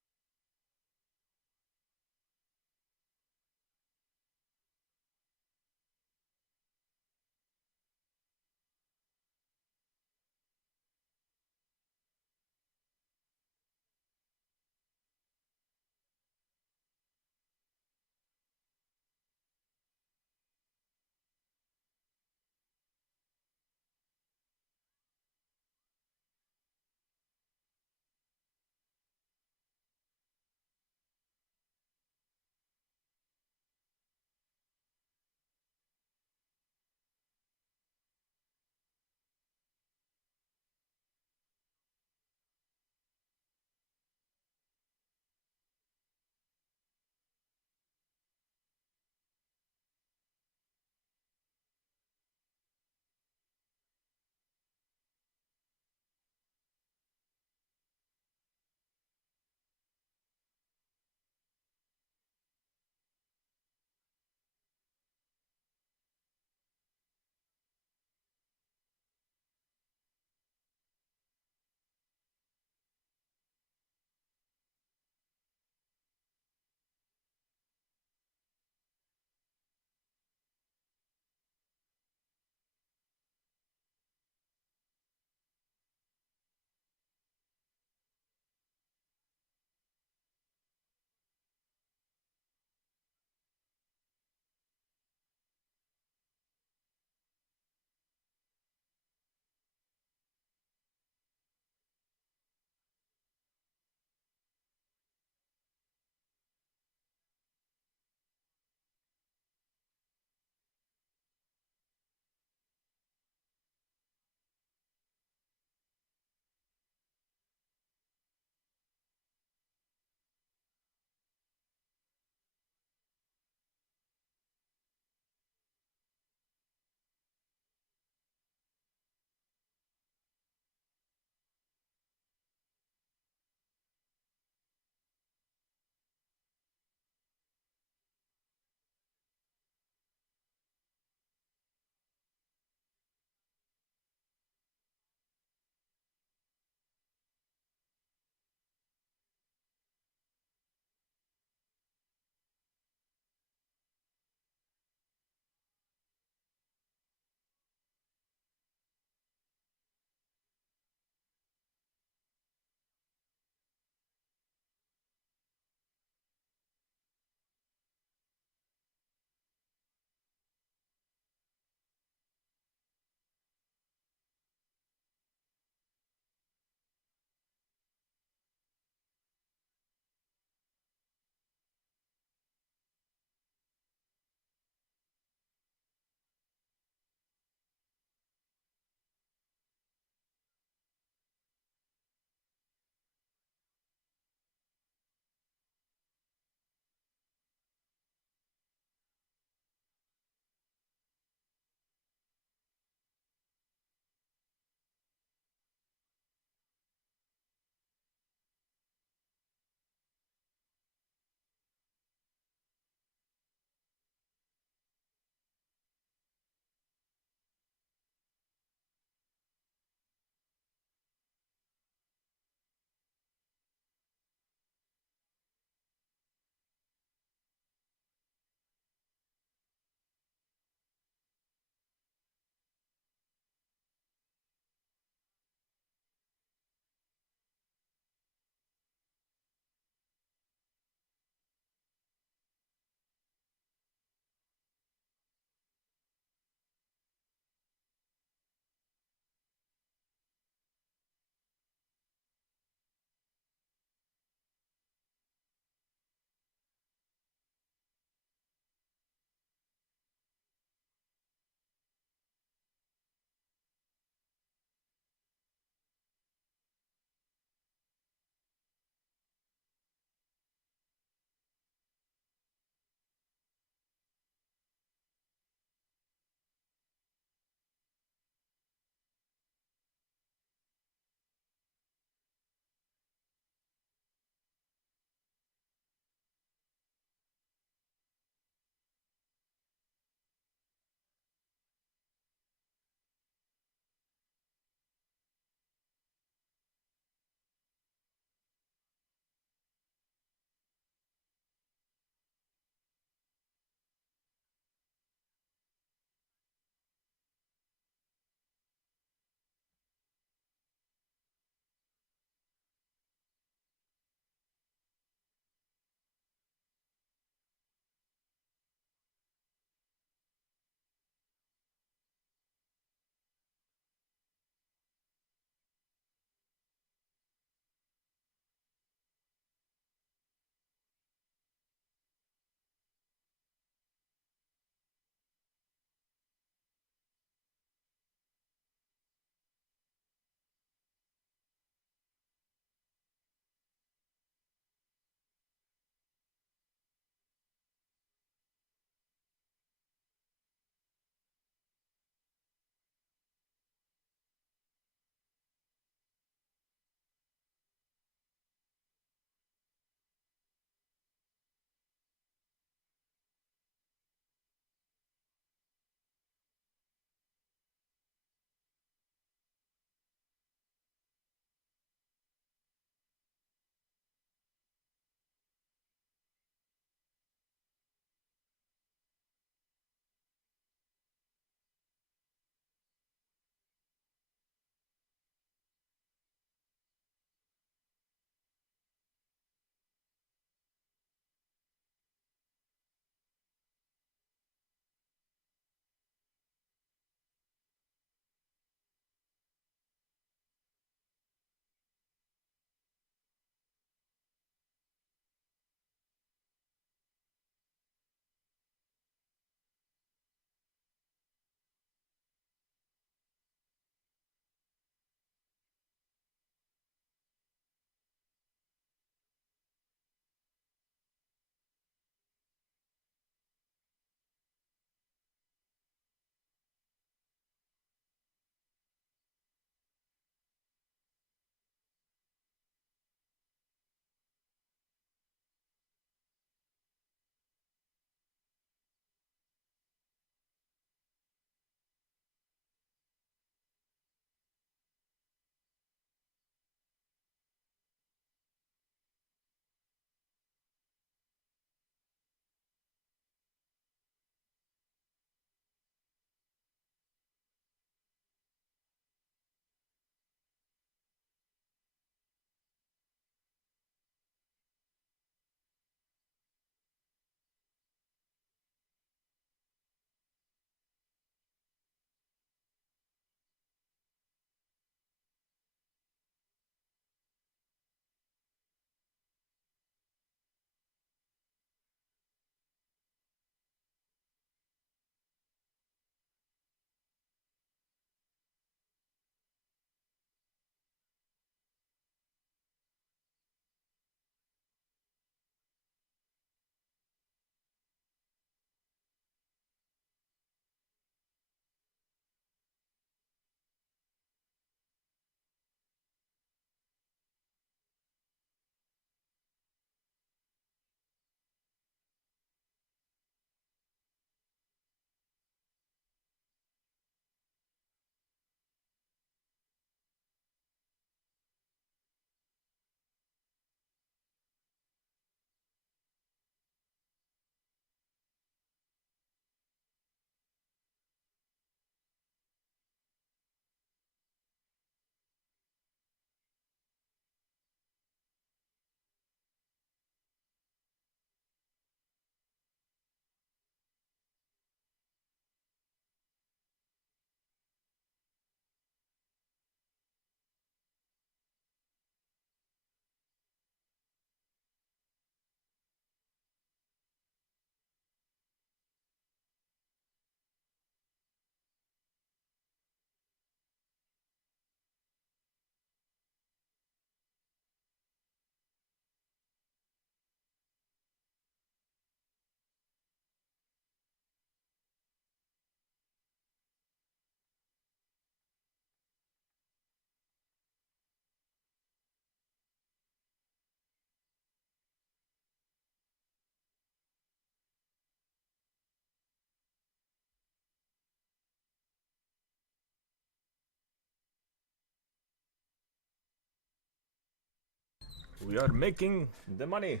We are making the money.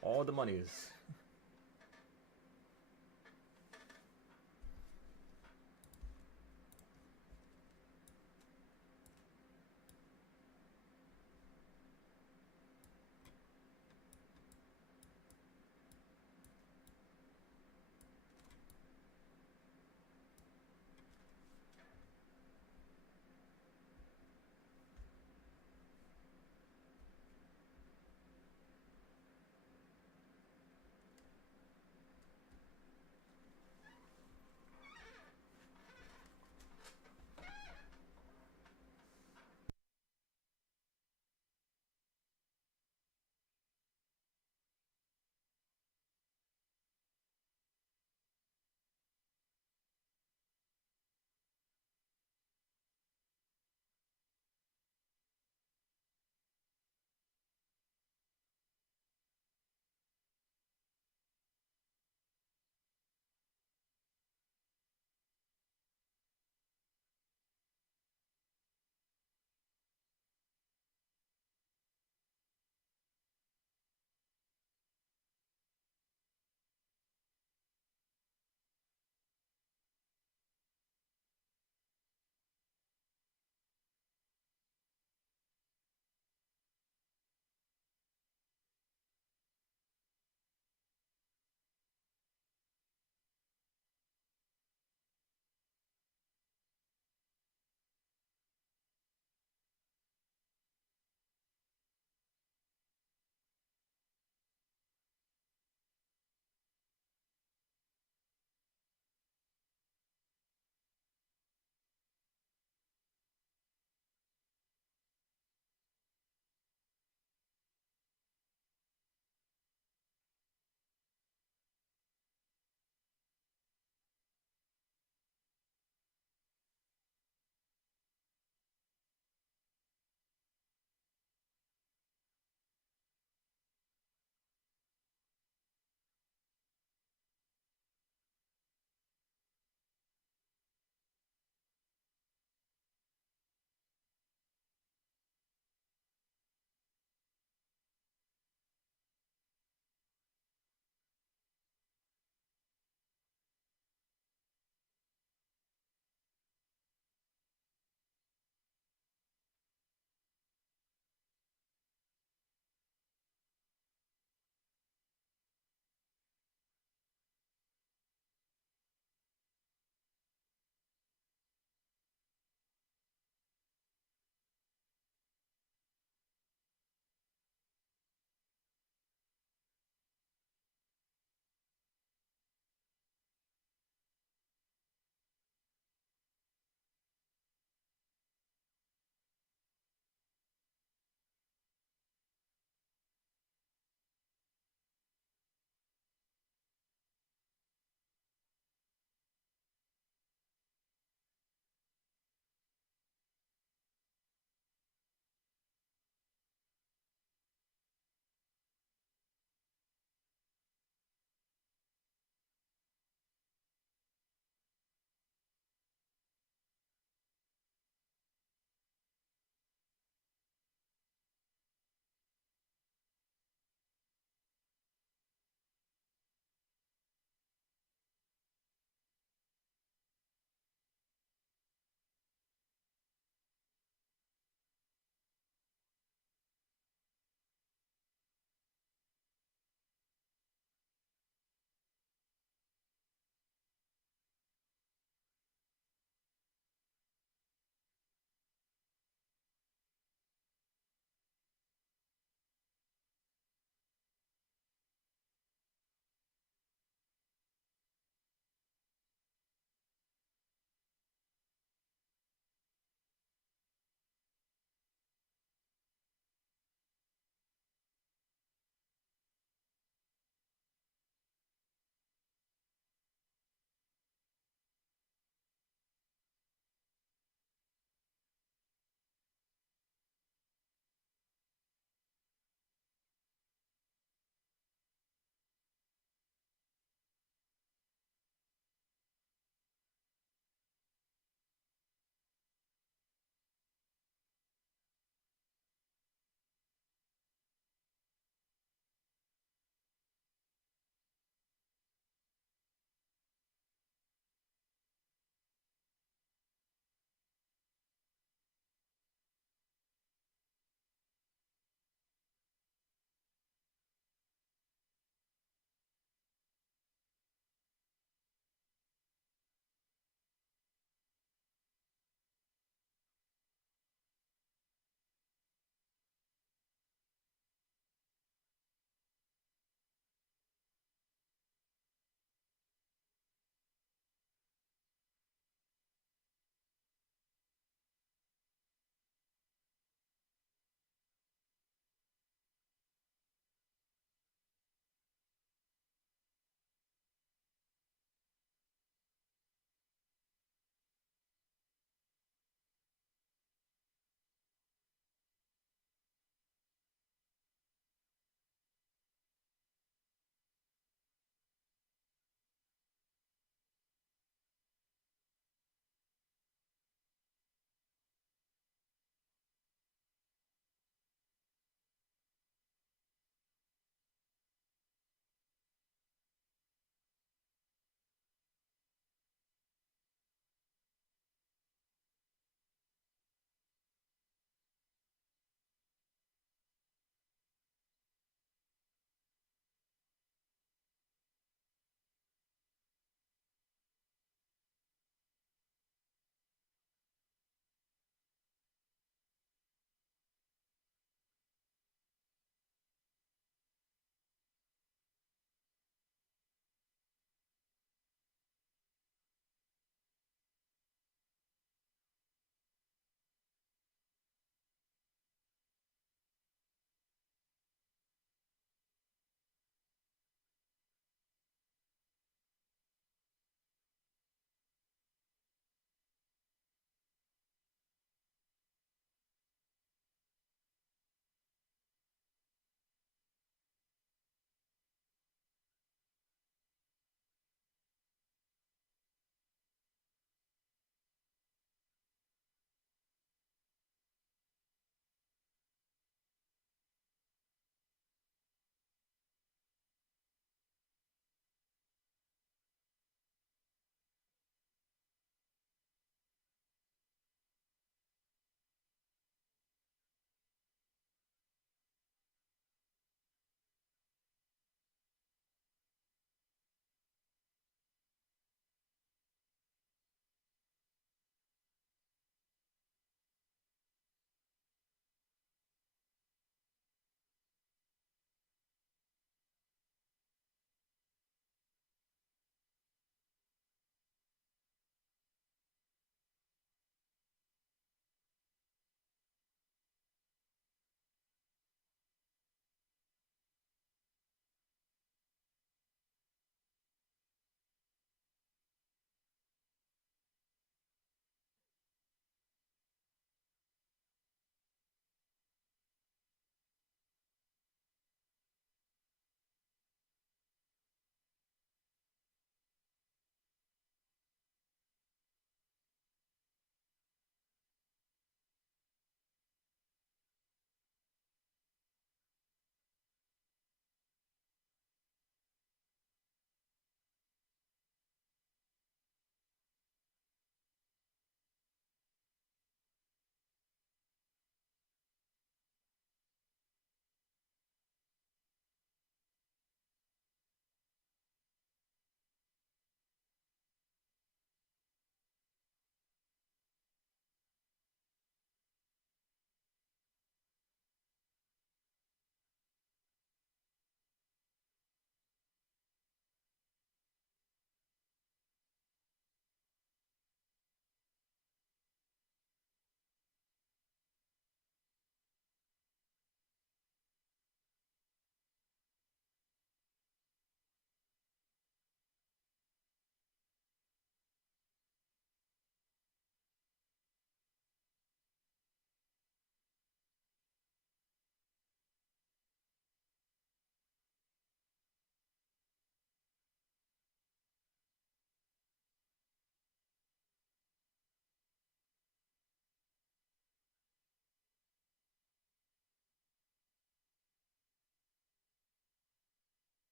All the monies.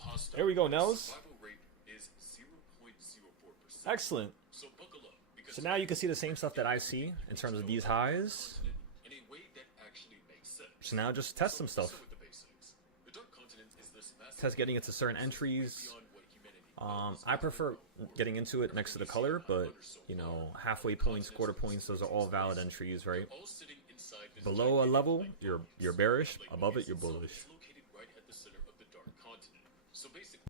hostile. There we go, Nels. Survival rate is 0.04%. Excellent. So buckle up, because So now you can see the same stuff that I see in terms of these highs. in a way that actually makes sense. So now just test some stuff. So with the basics. The Dark Continent is this massive Test getting into certain entries. beyond what humanity I prefer getting into it next to the color, but, you know, halfway points, quarter points, those are all valid entries, right? all sitting inside this Below a level, you're bearish. Above it, you're bullish. It's located right at the center of the Dark Continent. So basically,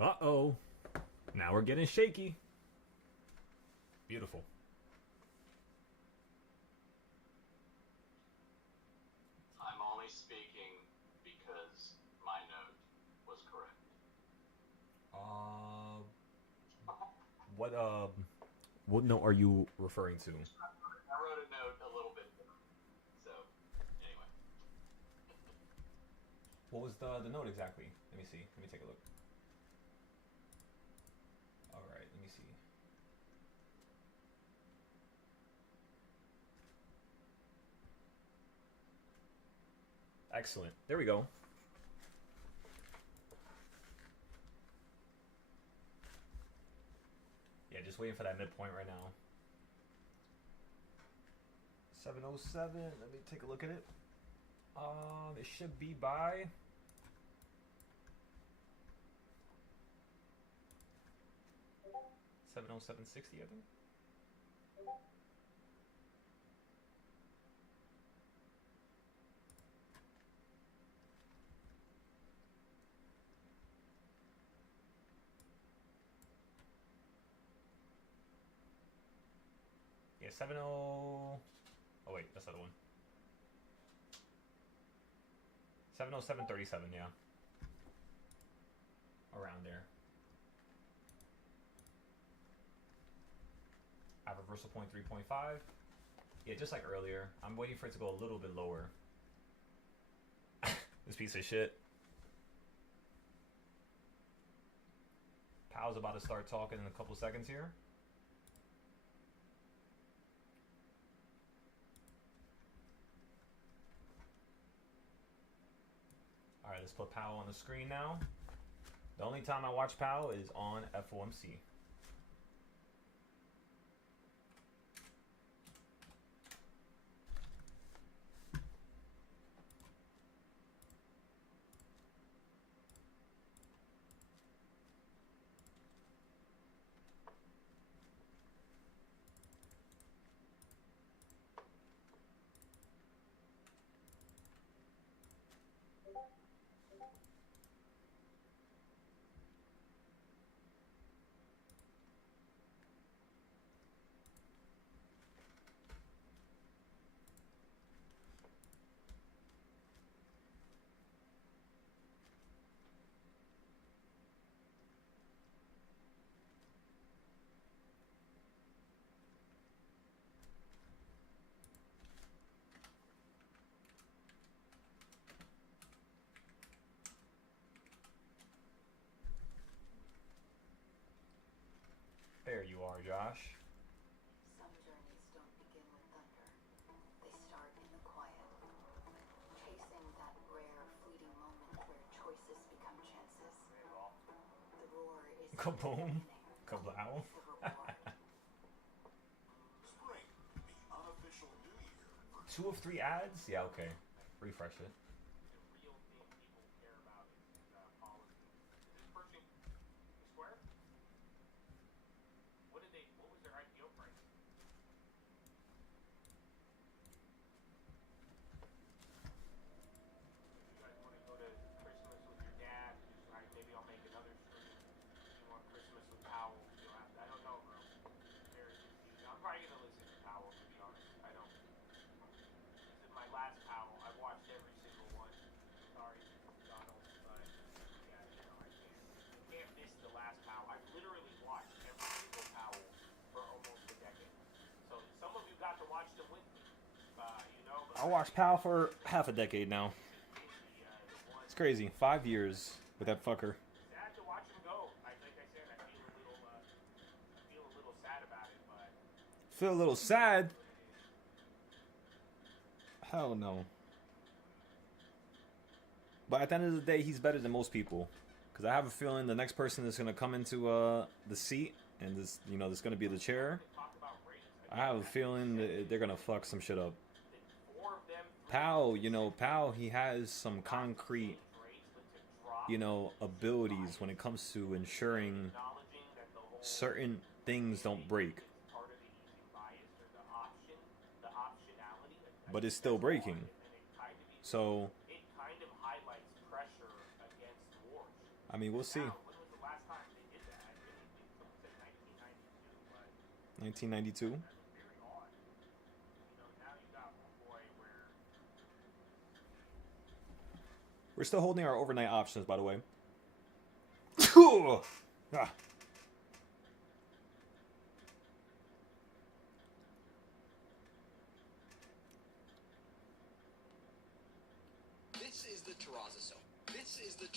Uh-oh. Now we're getting shaky. Beautiful. I'm only speaking what note are you referring to? I wrote a note a little bit. So, anyway. What was the note exactly? Let me see. Let me take a look. All right, let me see. Excellent. There we go. Yeah, just waiting for that midpoint right now. 707. Let me take a look at it. It should be by 707.60, I think. Yeah, 70. Oh wait, that's the other one. 707.37, yeah. Around there. I have reversal point 3.5. Yeah, just like earlier. I'm waiting for it to go a little bit lower. This piece of shit. Powell's about to start talking in a couple seconds here. Alright, let's put Powell on the screen now. The only time I watch Powell is on FOMC. There you are, Josh. Some journeys don't begin with thunder. They start in the quiet. Chasing that rare, fleeting moment where choices become chances. The roar is Kaboom. the Kablow. reward. Spring, the unofficial new year for 2 of 3 ads? Yeah, okay. Refresh it. The real thing people care about is policy. Is this Pershing Square? What was their IPO price? If you guys want to go to Christmas with your dad, just maybe I'll make another stream. If you want Christmas with Powell, you'll have to, I don't know, bro. Very confused. I'm probably gonna listen to Powell, to be honest. I don't. This is my last Powell. I've watched every single one. Sorry, Donald, but yeah, you know, I can't miss the last Powell. I've literally watched every single Powell for almost a decade. So some of you got to watch them with me, you know. But I watched Powell for half a decade now. It's crazy. 5 years with that fucker. Sad to watch him go. Like I said, I feel a little sad about it, but Feel a little sad. Hell no. But at the end of the day, he's better than most people. Because I have a feeling the next person that's going to come into the seat and this, you know, that's going to be the chair. talk about ratings. I have a feeling that they're going to fuck some shit up. 4 of them Powell, you know, Powell, he has some concrete, rates, but to drop, you know, abilities when it comes to ensuring acknowledging that the whole certain things don't break. part of the easing bias or the optionality, But it's still breaking. and it kind of So, it kind of highlights pressure against wars. I mean, we'll see. Now, when was the last time they did that? I really think someone said 1992, but 1992. that's very odd. You know, now you got boy where We're still holding our overnight options, by the way. Ah. the terrazosome. This is the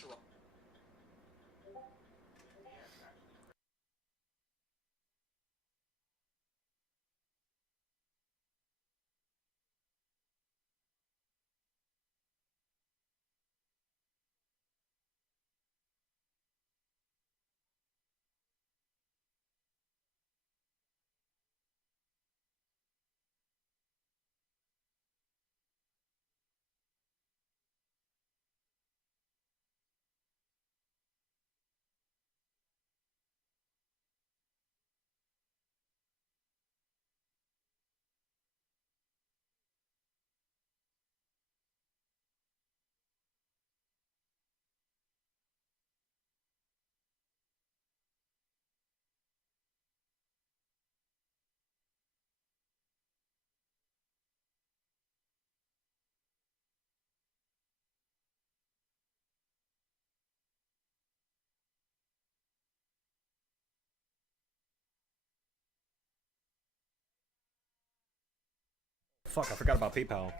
Fuck, I forgot about PayPal.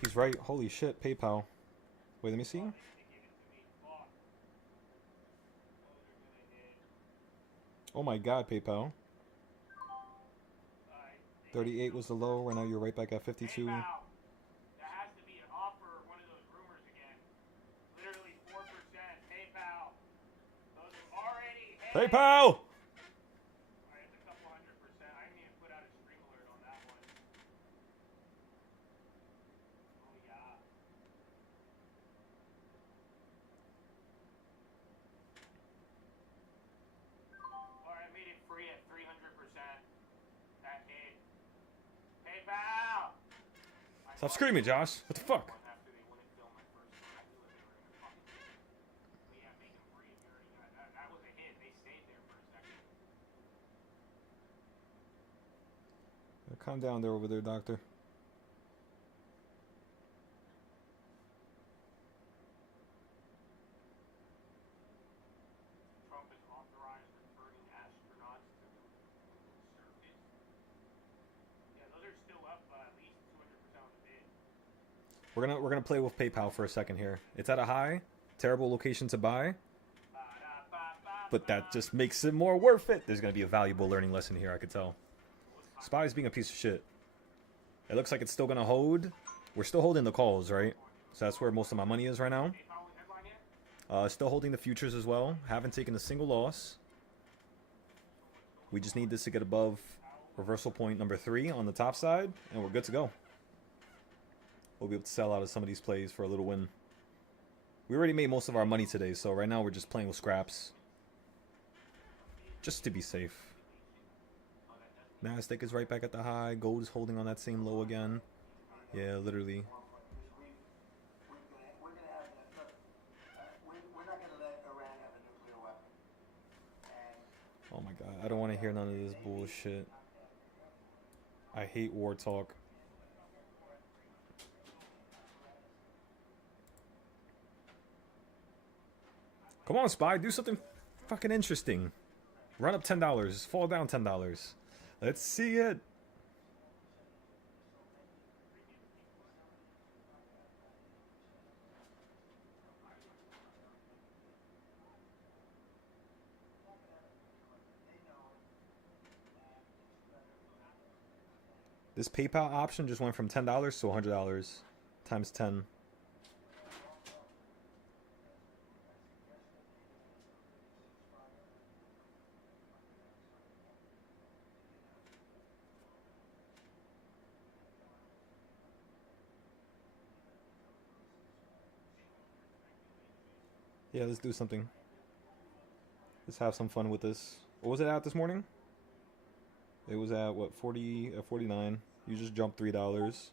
He's right. Holy shit, PayPal. Wait, let me see. Oh my god, PayPal. 38 was the low. Right now you're right back at 52. PayPal. That has to be an offer or one of those rumors again. Literally 4%. PayPal. Those are already hit. PayPal! Alright, it's a couple 100%. I didn't even put out a stream alert on that one. Oh yeah. Alright, I made it free at 300%. That hit. PayPal! Stop screaming, Josh. What the fuck? After they wouldn't film my first one, I knew that they were gonna fucking hit. But yeah, make them free if you already got that. That was a hit. They stayed there for a second. Calm down there over there, doctor. Trump has authorized returning astronauts to the surface. Yeah, those are still up at least 200% on the bid. We're gonna play with PayPal for a second here. It's at a high, terrible location to buy, but that just makes it more worth it. There's gonna be a valuable learning lesson here, I could tell. Spy's being a piece of shit. It looks like it's still gonna hold. We're still holding the calls, right? So that's where most of my money is right now. Still holding the futures as well. Haven't taken a single loss. We just need this to get above reversal point number 3 on the top side, and we're good to go. We'll be able to sell out of some of these plays for a little win. We already made most of our money today, so right now we're just playing with scraps. Just to be safe. Nasdaq is right back at the high. Gold is holding on that same low again. Yeah, literally. Oh my god, I don't want to hear none of this bullshit. I hate war talk. Come on, Spy, do something fucking interesting. Run up $10, fall down $10. Let's see it. This PayPal option just went from $10 to $100 times 10. Yeah, let's do something. Let's have some fun with this. What was it at this morning? It was at what, 49. You just jumped $3.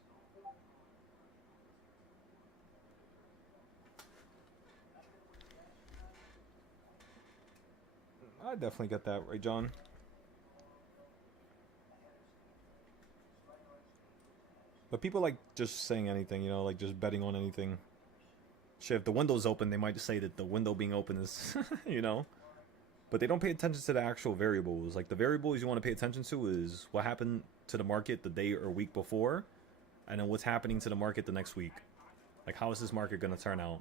I definitely get that, right, John? But people like just saying anything, you know, like just betting on anything. Shit, if the window's open, they might just say that the window being open is, you know. But they don't pay attention to the actual variables. Like, the variables you want to pay attention to is what happened to the market the day or week before, and then what's happening to the market the next week. Like, how is this market going to turn out?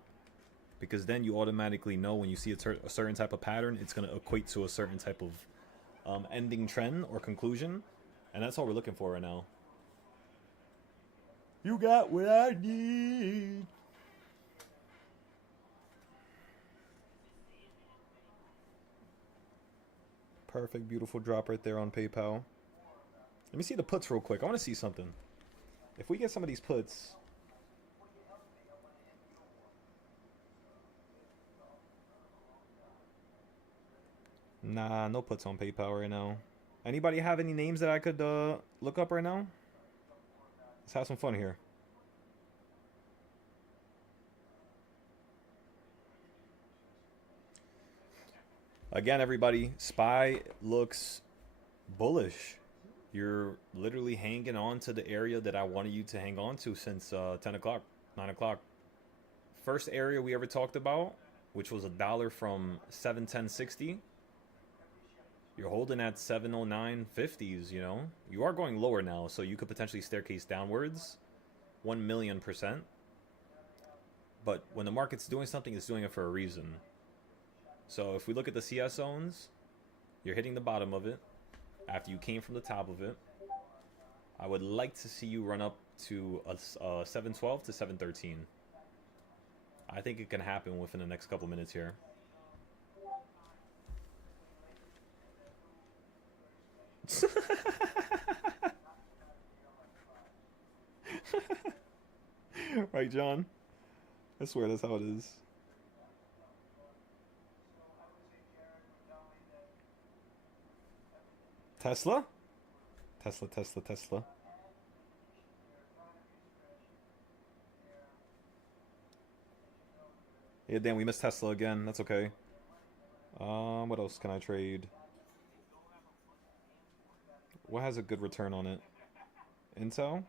because then you automatically know when you see a certain type of pattern, it's going to equate to a certain type of ending trend or conclusion, and that's all we're looking for right now. You got what I need. Perfect, beautiful drop right there on PayPal. Let me see the puts real quick. I want to see something. If we get some of these puts... Nah, no puts on PayPal right now. Anybody have any names that I could look up right now? Let's have some fun here. Again, everybody, SPY looks bullish. You're literally hanging on to the area that I wanted you to hang on to since 10 o'clock, 9 o'clock. First area we ever talked about, which was $1 from 710.60. You're holding at 709.50s, you know. You are going lower now, so you could potentially staircase downwards 1,000,000%. But when the market's doing something, it's doing it for a reason. So if we look at the CS zones, you're hitting the bottom of it after you came from the top of it. I would like to see you run up to a 712 to 713. I think it can happen within the next couple minutes here. Right, John? I swear that's how it is. Tesla? Tesla. Yeah, damn, we missed Tesla again. That's okay. What else can I trade? What has a good return on it? Intel?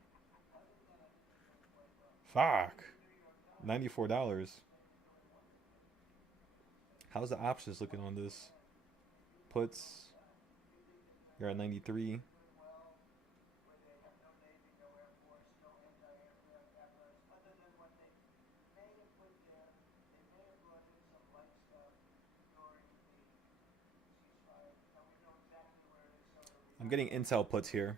Fuck. $94. How's the options looking on this? Puts. You're at 93. I'm getting Intel puts here.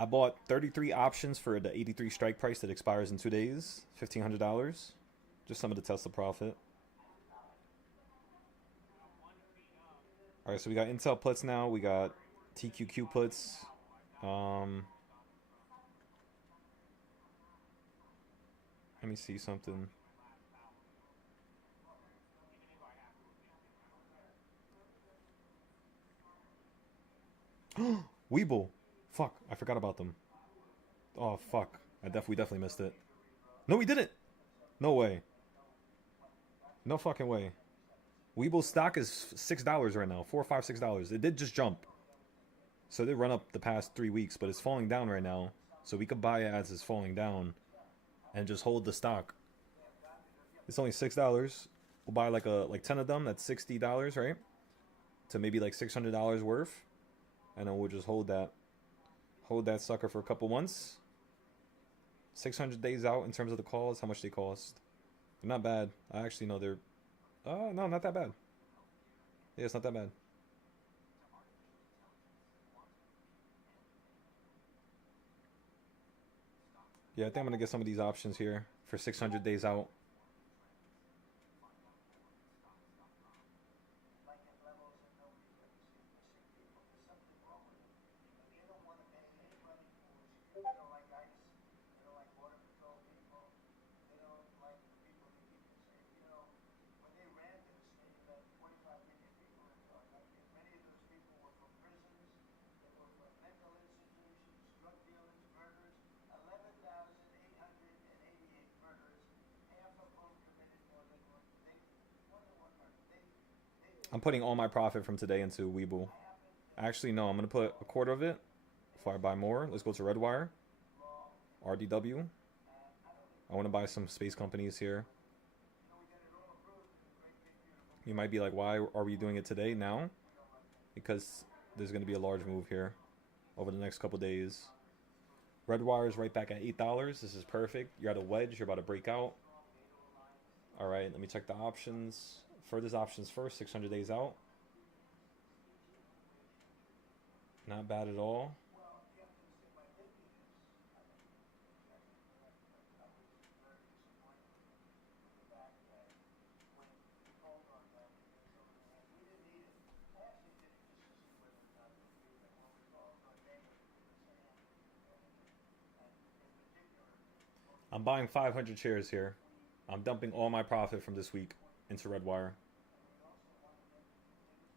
I bought 33 options for the 83 strike price that expires in 2 days. $1,500. Just some of the Tesla profit. Alright, so we got Intel puts now. We got TQQ puts. Let me see something. Weeble. Fuck, I forgot about them. Oh, fuck. We definitely missed it. No, we didn't! No way. No fucking way. Weeble's stock is $6 right now. $4, $5, $6. It did just jump. So it did run up the past 3 weeks, but it's falling down right now. So we could buy it as it's falling down and just hold the stock. It's only $6. We'll buy like 10 of them. That's $60, right? To maybe like $600 worth. And then we'll just hold that sucker for a couple months. 600 days out in terms of the calls. How much they cost? They're not bad. I actually know they're... no, not that bad. Yeah, it's not that bad. Yeah, I think I'm going to get some of these options here for 600 days out. I'm putting all my profit from today into Weeble. Actually, no, I'm going to put a quarter of it before I buy more. Let's go to Redwire. RDW. I want to buy some space companies here. You might be like, why are we doing it today, now? because there's going to be a large move here over the next couple days. Redwire is right back at $8. This is perfect. You're at a wedge. You're about to break out. All right, let me check the options. Furthest options first, 600 days out. Not bad at all. I'm buying 500 shares here. I'm dumping all my profit from this week into Redwire.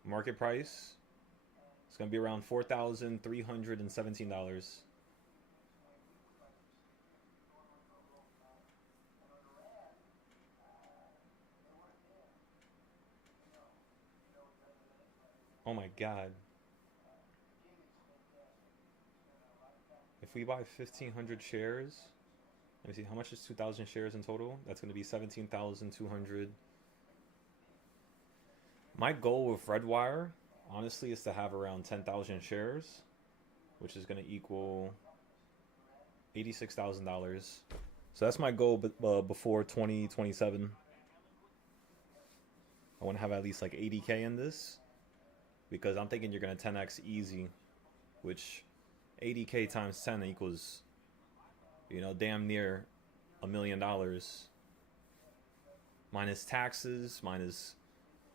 Market price, it's going to be around $4,317. Oh my God. If we buy 1,500 shares, let me see, how much is 2,000 shares in total? That's going to be 17,200. My goal with Redwire, honestly, is to have around 10,000 shares, which is going to equal $86,000. So that's my goal before 2027. I want to have at least like 80K in this, because I'm thinking you're going to 10x easy, which 80K times 10 equals, you know, damn near $1 million. Minus taxes, minus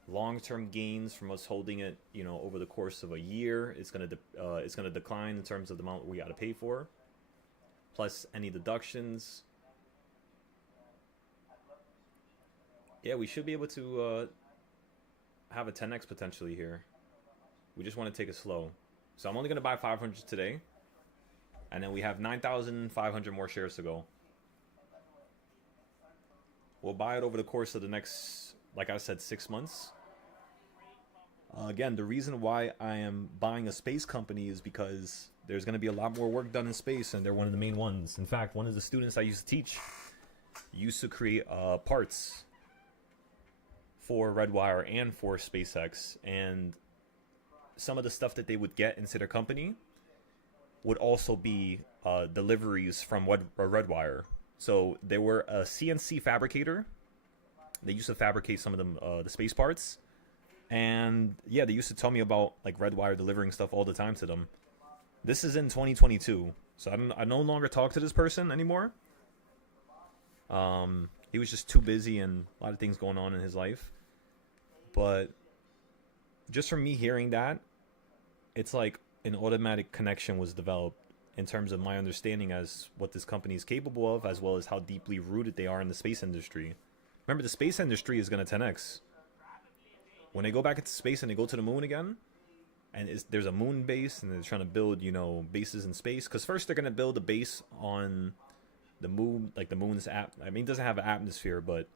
long-term gains from us holding it, you know, over the course of a year. It's gonna decline in terms of the amount we got to pay for, plus any deductions. Yeah, we should be able to have a 10x potentially here. We just want to take it slow. So I'm only gonna buy 500 today, and then we have 9,500 more shares to go. We'll buy it over the course of the next, like I said, 6 months. Again, the reason why I am buying a space company is because there's going to be a lot more work done in space, and they're one of the main ones. In fact, one of the students I used to teach used to create parts for Redwire and for SpaceX, and some of the stuff that they would get into their company would also be deliveries from Redwire. So they were a CNC fabricator. They used to fabricate some of them, the space parts. And yeah, they used to tell me about like Redwire delivering stuff all the time to them. This is in 2022, so I no longer talk to this person anymore. He was just too busy and a lot of things going on in his life. But just from me hearing that, it's like an automatic connection was developed in terms of my understanding as what this company is capable of, as well as how deeply rooted they are in the space industry. Remember, the space industry is going to 10x. When they go back into space and they go to the moon again, and there's a moon base, and they're trying to build, you know, bases in space. Because first they're going to build a base on the moon, like the moon's it doesn't have an atmosphere, but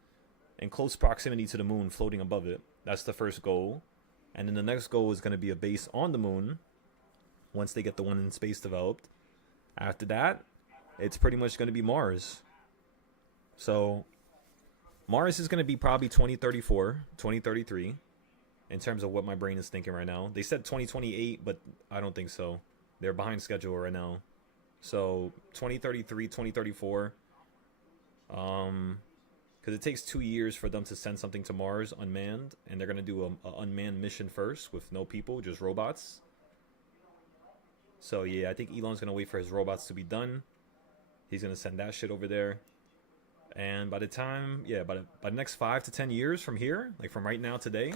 in close proximity to the moon, floating above it. That's the first goal. And then the next goal is going to be a base on the moon, once they get the one in space developed. After that, it's pretty much going to be Mars. So Mars is going to be probably 2034, 2033. In terms of what my brain is thinking right now. They said 2028, but I don't think so. They're behind schedule right now. So 2033, 2034. Because it takes 2 years for them to send something to Mars unmanned. And they're going to do a unmanned mission first with no people, just robots. So yeah, I think Elon's going to wait for his robots to be done. He's going to send that shit over there. And by the time, by the next 5 to 10 years from here, like from right now today,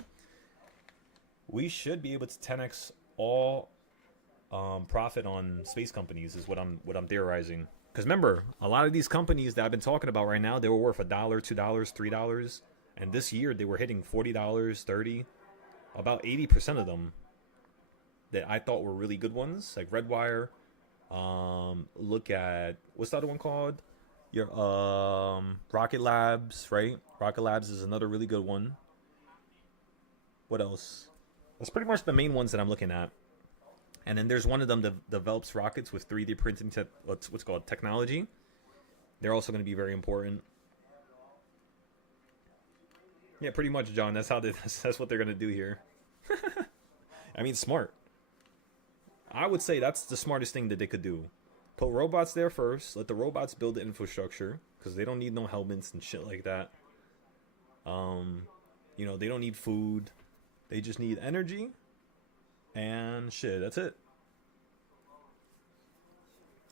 we should be able to 10x all profit on space companies is what I'm theorizing. Because remember, a lot of these companies that I've been talking about right now, they were worth $1, $2, $3, and this year they were hitting $40, $30. About 80% of them that I thought were really good ones, like Redwire. Look at, what's the other one called? Your Rocket Labs, right? Rocket Labs is another really good one. What else? That's pretty much the main ones that I'm looking at. And then there's one of them that develops rockets with 3D printing, what's called technology. They're also going to be very important. Yeah, pretty much, John. That's what they're going to do here. I mean, smart. I would say that's the smartest thing that they could do. Put robots there first. Let the robots build the infrastructure because they don't need no helmets and shit like that. You know, they don't need food. They just need energy and shit. That's it.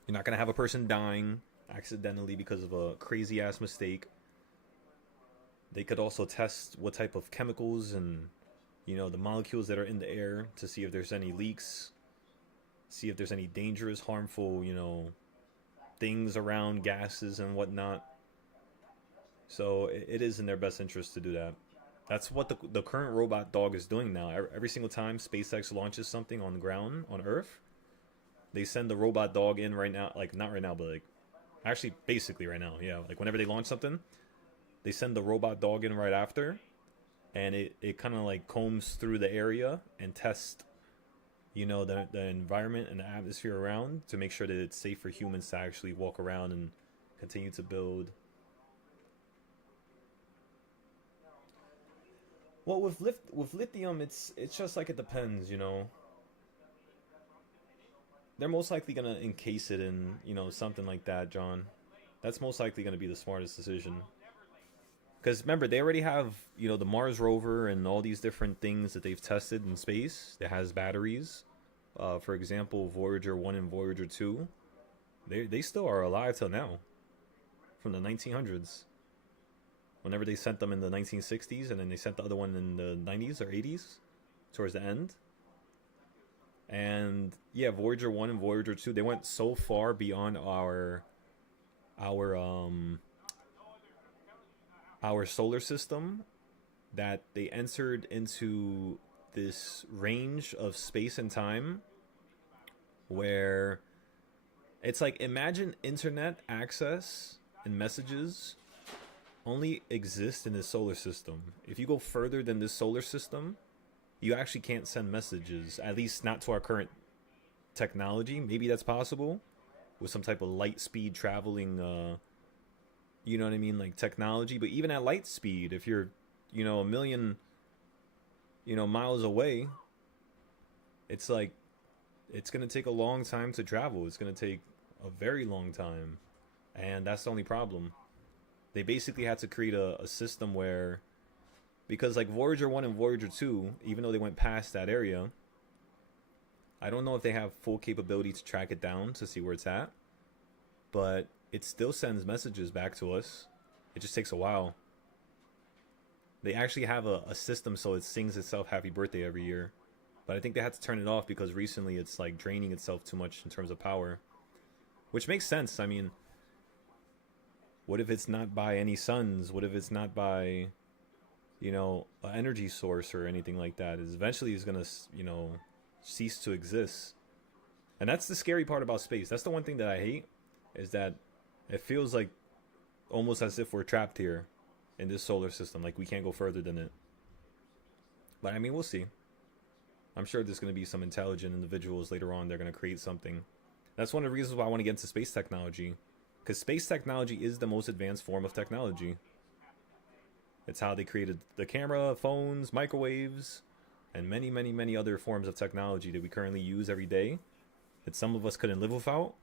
You're not gonna have a person dying accidentally because of a crazy ass mistake. They could also test what type of chemicals and, you know, the molecules that are in the air to see if there's any leaks, see if there's any dangerous, harmful, you know, things around, gases and whatnot. So it is in their best interest to do that. That's what the current robot dog is doing now. Every single time SpaceX launches something on the ground, on Earth, they send the robot dog in right now. Like, not right now, but like, actually, basically right now. Yeah, like whenever they launch something, they send the robot dog in right after, and it kind of like combs through the area and tests, you know, the environment and the atmosphere around to make sure that it's safe for humans to actually walk around and continue to build. Well, with lithium, it's just like it depends, you know. They're most likely gonna encase it in, you know, something like that, John. That's most likely gonna be the smartest decision. Because remember, they already have, you know, the Mars rover and all these different things that they've tested in space that has batteries. For example, Voyager 1 and Voyager 2. They still are alive till now. From the 1900s. Whenever they sent them in the 1960s, and then they sent the other one in the 90s or 80s, towards the end. And yeah, Voyager 1 and Voyager 2, they went so far beyond our solar system that they entered into this range of space and time where it's like, imagine internet access and messages only exist in this solar system. If you go further than this solar system, you actually can't send messages, at least not to our current technology. Maybe that's possible with some type of light speed traveling, you know what I mean, like technology. But even at light speed, if you're, you know, a million, you know, miles away, it's like, it's going to take a long time to travel. It's going to take a very long time. And that's the only problem. They basically had to create a system where, because like Voyager 1 and Voyager 2, even though they went past that area, I don't know if they have full capability to track it down to see where it's at, but it still sends messages back to us. It just takes a while. They actually have a system so it sings itself happy birthday every year, but I think they had to turn it off because recently it's like draining itself too much in terms of power, which makes sense. I mean, what if it's not by any suns? What if it's not by, you know, an energy source or anything like that? Is eventually is gonna, you know, cease to exist. And that's the scary part about space. That's the one thing that I hate, is that it feels like almost as if we're trapped here in this solar system. Like we can't go further than it. But I mean, we'll see. I'm sure there's going to be some intelligent individuals later on. They're going to create something. That's one of the reasons why I want to get into space technology. Because space technology is the most advanced form of technology. It's how they created the camera, phones, microwaves, and many, many, many other forms of technology that we currently use every day that some of us couldn't live without.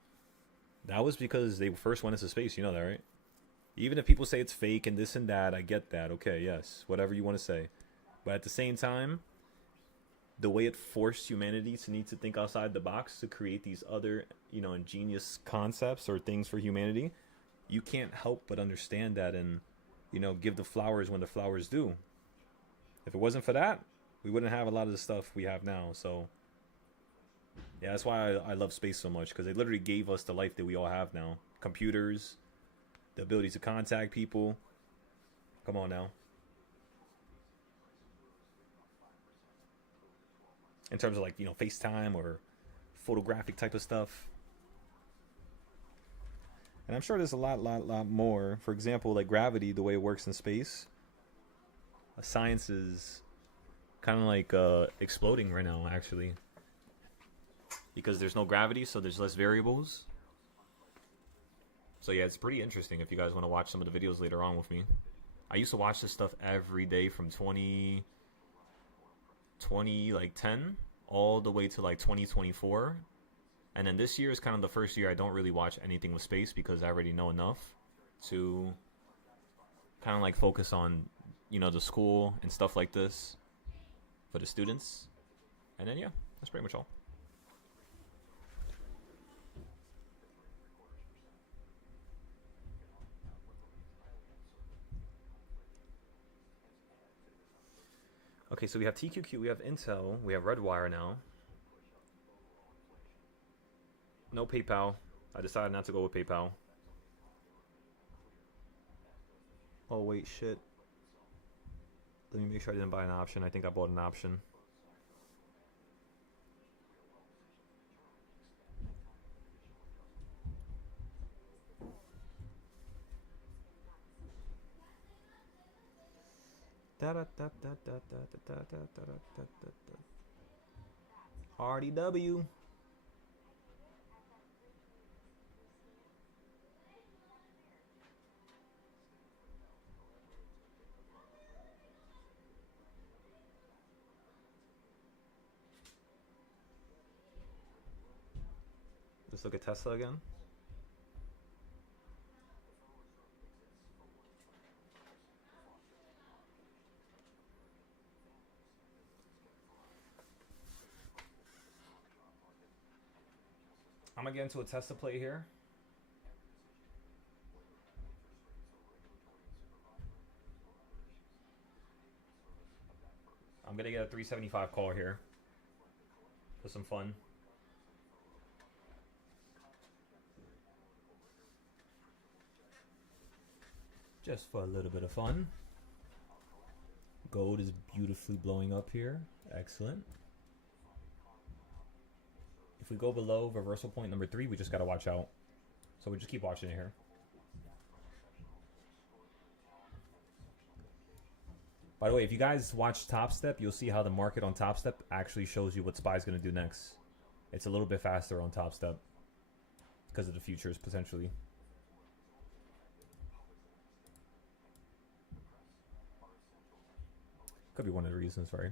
That was because they first went into space. You know that, right? Even if people say it's fake and this and that, I get that. Okay, yes, whatever you want to say. But at the same time, the way it forced humanity to need to think outside the box to create these other, you know, ingenious concepts or things for humanity, you can't help but understand that and, you know, give the flowers when the flowers do. If it wasn't for that, we wouldn't have a lot of the stuff we have now. So yeah, that's why I love space so much, because it literally gave us the life that we all have now. Computers, the ability to contact people. Come on now. In terms of like, you know, FaceTime or photographic type of stuff. And I'm sure there's a lot more. For example, like gravity, the way it works in space. Science is kind of like exploding right now, actually. Because there's no gravity, so there's less variables. So yeah, it's pretty interesting if you guys want to watch some of the videos later on with me. I used to watch this stuff every day from 20 like 10 all the way to like 2024. And then this year is kind of the first year I don't really watch anything with space because I already know enough to kind of like focus on, you know, the school and stuff like this for the students. And then, yeah, that's pretty much all. Okay, so we have TQQ, we have Intel, we have Redwire now. No PayPal. I decided not to go with PayPal. Oh, wait, shit. Let me make sure I didn't buy an option. I think I bought an option. RDW. Let's look at Tesla again. I'm gonna get into a Tesla play here. I'm gonna get a 375 call here for some fun. Just for a little bit of fun. Gold is beautifully blowing up here. Excellent. If we go below reversal point number 3, we just gotta watch out. So we just keep watching it here. By the way, if you guys watch Top Step, you'll see how the market on Top Step actually shows you what SPY's gonna do next. It's a little bit faster on Top Step because of the futures potentially. Could be one of the reasons, right?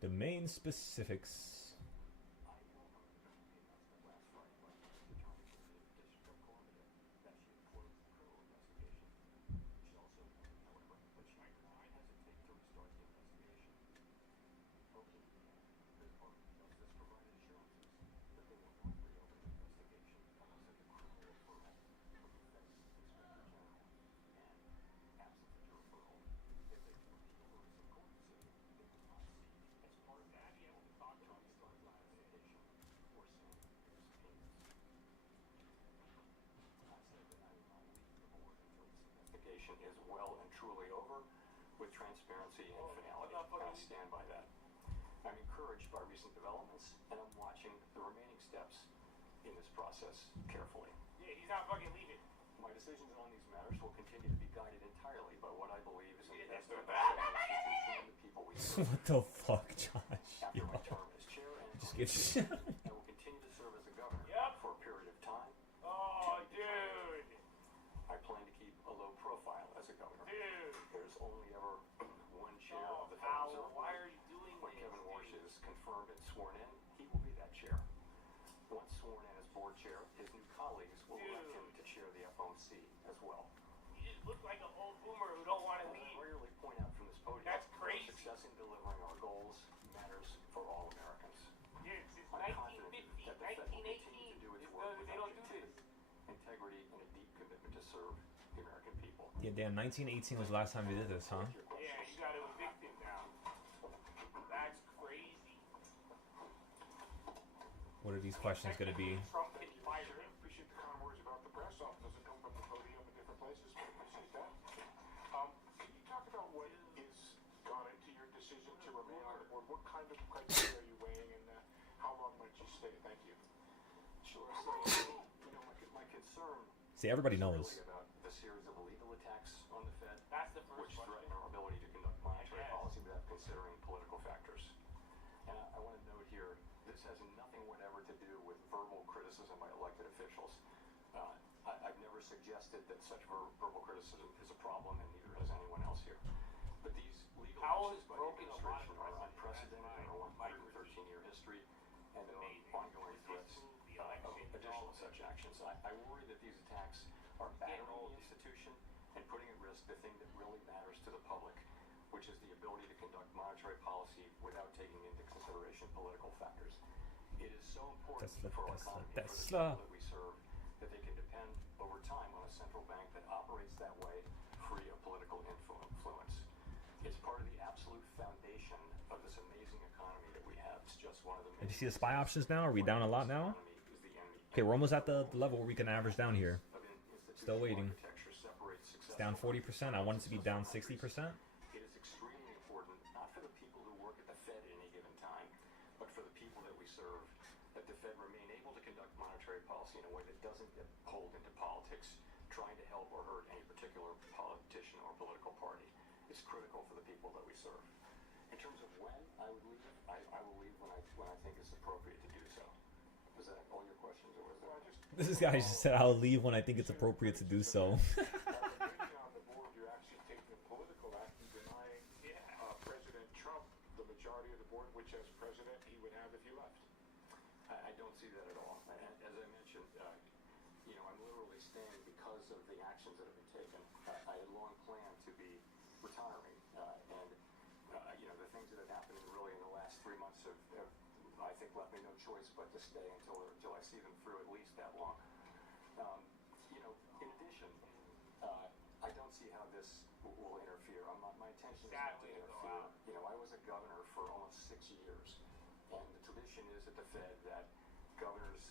The main specifics. Is well and truly over with transparency and finality. I stand by that. I'm encouraged by recent developments, and I'm watching the remaining steps in this process carefully. Yeah, he's not fucking leaving. My decisions on these matters will continue to be guided entirely by what I believe is in the best interest of the institution and the people we serve. What the fuck, Josh? After my term as chair and Just get shit. I will continue to serve as a governor Yep. for a period of time. Oh, dude. I plan to keep a low profile as a governor. Dude. There's only ever one chair Oh, of the Federal Powell, Reserve. why are you doing When this, Kevin Warsh dude? is confirmed and sworn in, he will be that chair. Once sworn in as board chair, his new colleagues will elect him to chair the FOMC as well. You just look like an old boomer who don't want to I leave. rarely point out from this podium That's that crazy. success in delivering our goals matters for all Americans. Dude, since I'm confident 1950, that the Fed will continue 1918, to do its they work with don't do this. objectivity, integrity, and a deep commitment to serve the American people. Yeah, damn, 1918 was the last time we did this, huh? Yeah, you got to evict him now. That's crazy. What are these questions gonna be? Trump can fire him. Appreciate the kind words about the press office that come from the podium in different places. We appreciate that. Can you talk about what is gone into your decision to remain on the board? What kind of criteria are you weighing, and how long might you stay? Thank you. Sure. So, my concern See, everybody is knows. really about the series of illegal attacks on the Fed, That's the first which question. threaten our ability to conduct monetary Yes. policy without considering political factors. And I want to note here, this has nothing whatever to do with verbal criticism by elected officials. I've never suggested that such verbal criticism is a problem, and neither has anyone else here. But these administration are unprecedented in our 113-year history, and there are ongoing threats of additional such actions. I worry that these attacks are battering the institution and putting at risk the thing that really matters to the public, which is the ability to conduct monetary policy without taking into consideration political factors. It is so important for our economy, for the people that we serve, that they can depend over time on a central bank that operates that way, free of political influence. It's part of the absolute foundation of this amazing economy that we have. It's just one of the Did you see the SPY options now? Are we down a lot now? Okay, we're almost at the level where we can average down here. Still waiting. It's down 40%. I want it to be down 60%. It is extremely important, not for the people who work at the Fed at any given time, but for the people that we serve, that the Fed remain able to conduct monetary policy in a way that doesn't get pulled into politics, trying to help or hurt any particular politician or political party. It's critical for the people that we serve. In terms of when I would leave, I will leave when I think it's appropriate to do so. Was that all your questions, or was there? This guy just said, I'll leave when I think it's appropriate to do so. On the board, you're actually taking a political act and denying President Trump the majority of the board, which as president he would have if he left. I don't see that at all. As I mentioned, I'm literally staying because of the actions that have been taken. I had long planned to be retiring, and the things that have happened really in the last 3 months have I think left me no choice but to stay until I see them through at least that long. In addition, I don't see how this will interfere. My intention is not to interfere. I was a governor for almost 6 years, and the tradition is at the Fed that governors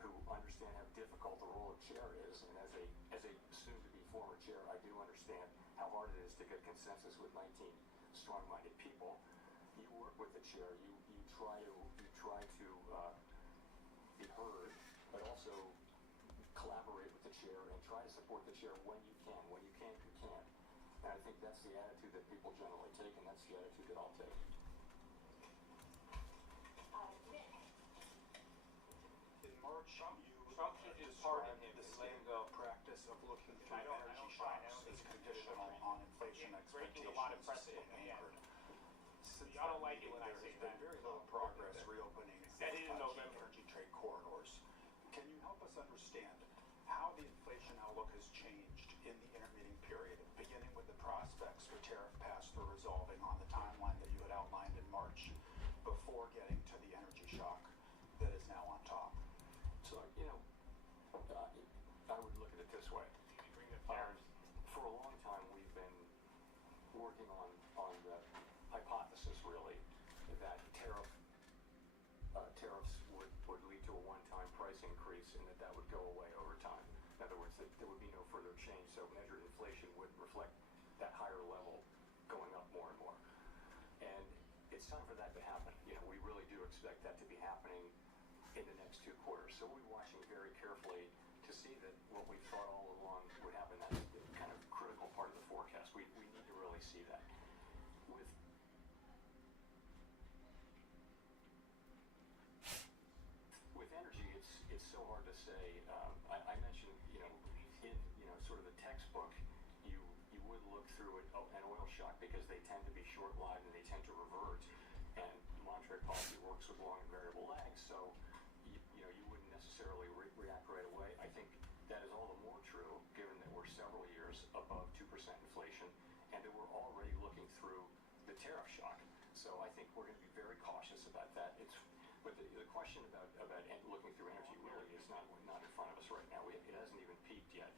who understand how difficult the role of chair is, and as a soon-to-be former chair, I do understand how hard it is to get consensus with 19 strong-minded people. You work with the chair. You try to be heard, but also collaborate with the chair and try to support the chair when you can. When you can't, you can't. And I think that's the attitude that people generally take, and that's the attitude that I'll take. In March, Trump you is pardon him. the Just let him standard go. practice of looking through I don't energy find- I shocks don't as think it's conditional conditional. on inflation Breaking a lot of expectations precedent, yeah. anchored. Since Y'all don't that like it meeting, when I there say has been that. very little progress reopening Said it in key November. energy trade corridors. Can you help us understand how the inflation outlook has changed in the intervening period, beginning with the prospects for tariff pass-through resolving on the timeline that you had outlined in March, before getting to the energy shock that is now on top? So, I would look at it this way. For a long time, we've been working on the hypothesis, really, that tariffs would lead to a one-time price increase, and that would go away over time. In other words, that there would be no further change, so measured inflation would reflect that higher level going up more and more. And it's time for that to happen. We really do expect that to be happening in the next 2 quarters. So we'll be watching very carefully to see that what we thought all along would happen. That's the kind of critical part of the forecast. We need to really see that. With energy, it's so hard to say. I mentioned, in sort of the textbook, you would look through an oil shock because they tend to be short-lived and they tend to revert. And monetary policy works with long and variable lags, so you wouldn't necessarily react right away. I think that is all the more true given that we're several years above 2% inflation and that we're already looking through the tariff shock. So I think we're going to be very cautious about that. But the question about looking through energy really is not in front of us right now. It hasn't even peaked yet.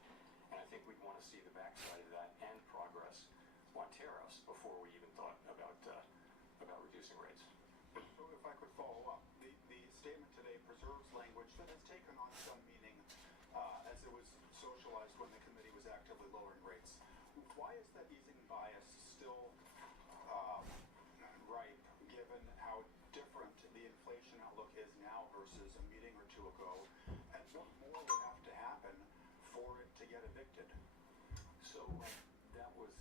And I think we'd want to see the backside of that and progress on tariffs before we even thought about reducing rates. So if I could follow up, the statement today preserves language that has taken on some meaning as it was socialized when the committee was actively lowering rates. Why is that easing bias still ripe, given how different the inflation outlook is now versus a meeting or two ago? And what more would have to happen for it to get evicted? So that was,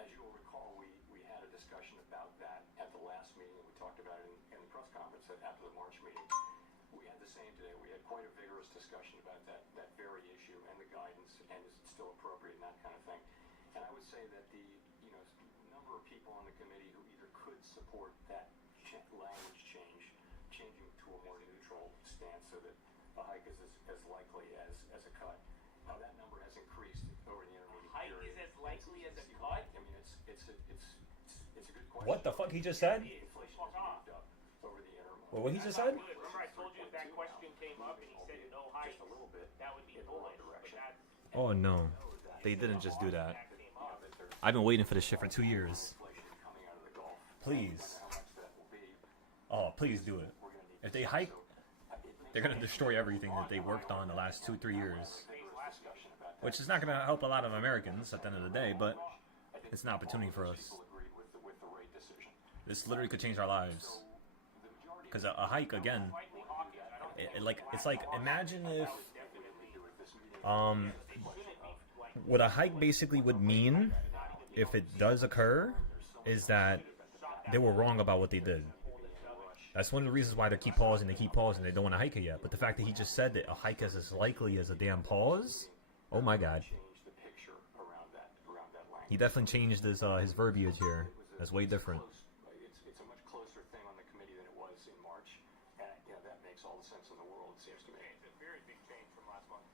as you'll recall, we had a discussion about that at the last meeting, and we talked about it in the press conference after the March meeting. We had the same today. We had quite a vigorous discussion about that very issue and the guidance, and is it still appropriate and that kind of thing. And I would say that the number of people on the committee who either could support that language change, changing to a more neutral stance so that a hike is as likely as a cut. Now that number has increased over the intermediate Hike period. is as likely as a cut? I mean, it's a good question. What the fuck he just said? Inflation has moved up over the intermediate. What he just said? Good. Remember I told you if that question came up and he said no hike, Just a little bit. that would be bullish. But that Oh no, they didn't just do that. came up. I've been waiting for this shit for 2 years. Inflation coming out of the Gulf. Please. How much that will be. Oh, please do it. We're gonna need If they hike, they're gonna destroy everything that they worked on the last 2-3 years. discussion about that. Which is not gonna help a lot of Americans at the end of the day, but it's an opportunity for us. People agreed with the rate decision. This literally could change our lives. Because a hike again, it's like imagine if what a hike basically would mean if it does occur is that they were wrong about what they did. That's one of the reasons why they keep pausing, they don't want to hike it yet. But the fact that he just said that a hike is as likely as a damn pause, oh my god. Change the picture around that language. He definitely changed his verbiage here. That's way different. It's a much closer thing on the committee than it was in March, and that makes all the sense in the world. It seems to me. It's a very big change from last month.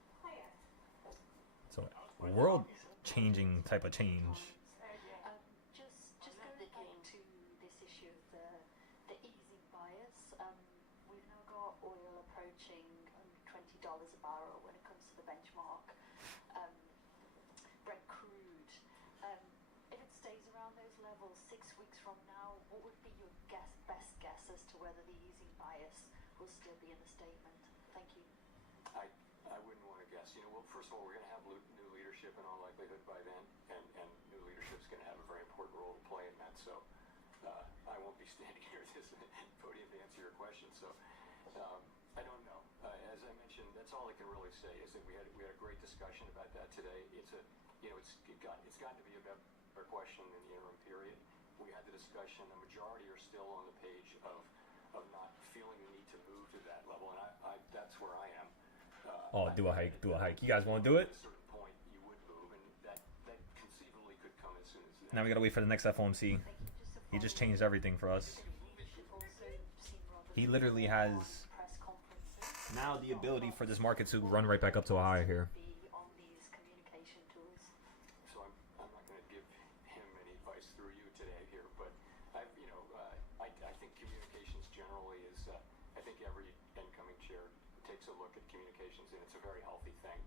So world changing type of change. Just going back to this issue of the easing bias, we've now got oil approaching $20 a barrel when it comes to the benchmark. Brent crude, if it stays around those levels 6 weeks from now, what would be your best guess as to whether the easing bias will still be in the statement? Thank you. I wouldn't want to guess. Well, first of all, we're going to have new leadership in all likelihood by then, and new leadership's going to have a very important role to play in that. So I won't be standing here at this podium to answer your question. So I don't know. As I mentioned, that's all I can really say is that we had a great discussion about that today. It's gotten to be a better question in the interim period. We had the discussion. The majority are still on the page of not feeling the need to move to that level, and that's where I am. Oh, do a hike. You guys want to do it? At a certain point, you would move, and that conceivably could come as soon as Now we gotta wait for the next FOMC. He just changed everything for us. He literally has Press conferences now the ability for this market to run right back up to a high here. be on these communication tools. So I'm not going to give him any advice through you today here, but I think communications generally is. I think every incoming chair takes a look at communications, and it's a very healthy thing.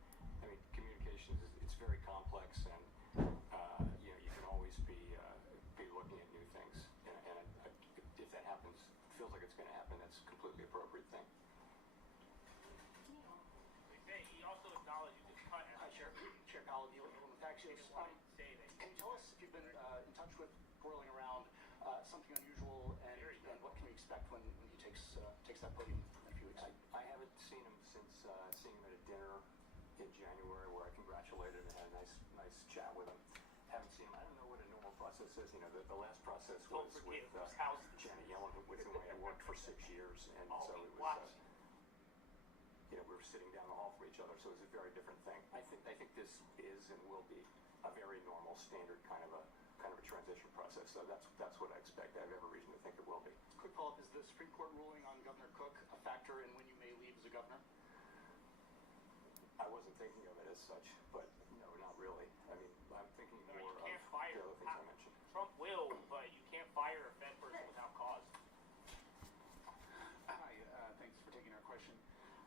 I mean, communications it's very complex, and you can always be looking at new things, and if that happens, feels like it's going to happen. That's a completely appropriate thing. He also acknowledged you just cut Hi, Chair Powell, Neil with Axios. say that. Can you tell us if you've been in touch with whirling around something unusual, and what can we expect when he takes that podium in a few weeks? I haven't seen him since seeing him at a dinner in January where I congratulated him and had a nice chat with him. Haven't seen him. I don't know what a normal process is. The last process Don't was forget with whose house this Janet Yellen, with whom I had worked for 6 years, and Oh, so he it was. watched. We were sitting down the hall from each other, so it was a very different thing. I think this is and will be a very normal, standard kind of a transition process. So that's what I expect. I have every reason to think it will be. Quick follow-up, is the Supreme Court ruling on Governor Cook a factor in when you may leave as a governor? I wasn't thinking of it as such, but no, not really. I mean, I'm thinking No, more you of can't the fire. other things I mentioned. Trump will, but you can't fire a Fed person without cause. Hi, thanks for taking our question.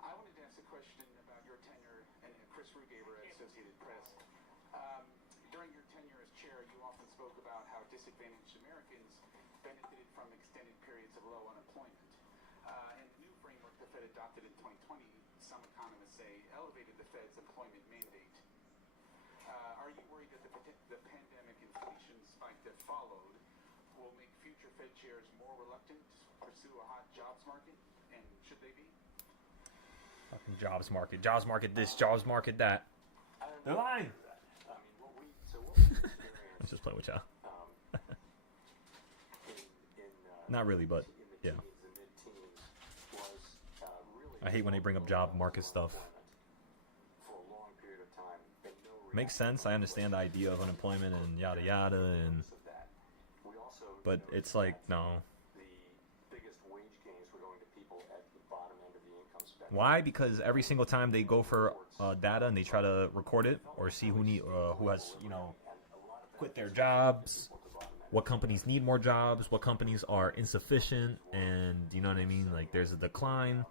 I wanted to ask a question about your tenure, and Chris Rugaber at Associated Press. During your tenure as chair, you often spoke about how disadvantaged Americans benefited from extended periods of low unemployment. And the new framework the Fed adopted in 2020, some economists say, elevated the Fed's employment mandate. Are you worried that the pandemic inflation spike that followed will make future Fed chairs more reluctant to pursue a hot jobs market? And should they be? Fucking jobs market this, jobs market that. I don't They're know lying. that. I mean, what we experienced. Let's just play with y'all. in Not really, but in the yeah. teens and mid-teens was really. I hate when they bring up job market stuff. For a long period of time, and no Makes sense. I understand the idea of unemployment and yada yada and of that. We also But it's like, no. The biggest wage gains were going to people at the bottom end of the income spectrum. Why? Because every single time they go for data and they try to record it or see who has, quit their jobs, what companies need more jobs, what companies are insufficient, and you know what I mean? Like, there's a decline.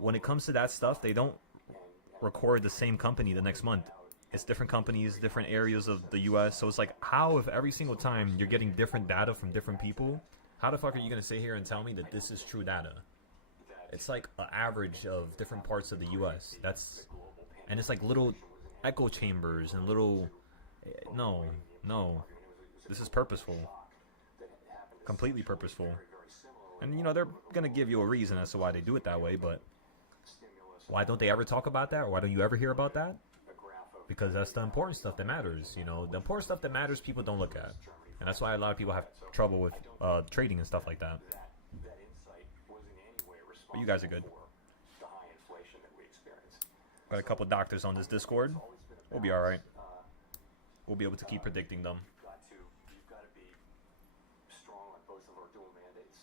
When it comes to that stuff, they don't record the same company the next month. It's different companies, different areas of the U.S. So it's like, how if every single time you're getting different data from different people, how the fuck are you going to sit here and tell me that this is true data? It's like an average of different parts of the U.S. And it's like little echo chambers and little, no. This is purposeful. Completely purposeful. And, they're going to give you a reason as to why they do it that way, but why don't they ever talk about that? Or why don't you ever hear about that? Because that's the important stuff that matters. The important stuff that matters, people don't look at. And that's why a lot of people have trouble with trading and stuff like that. But you guys are good. Got a couple doctors on this Discord. We'll be alright. We'll be able to keep predicting them. You've got to be strong on both of our dual mandates.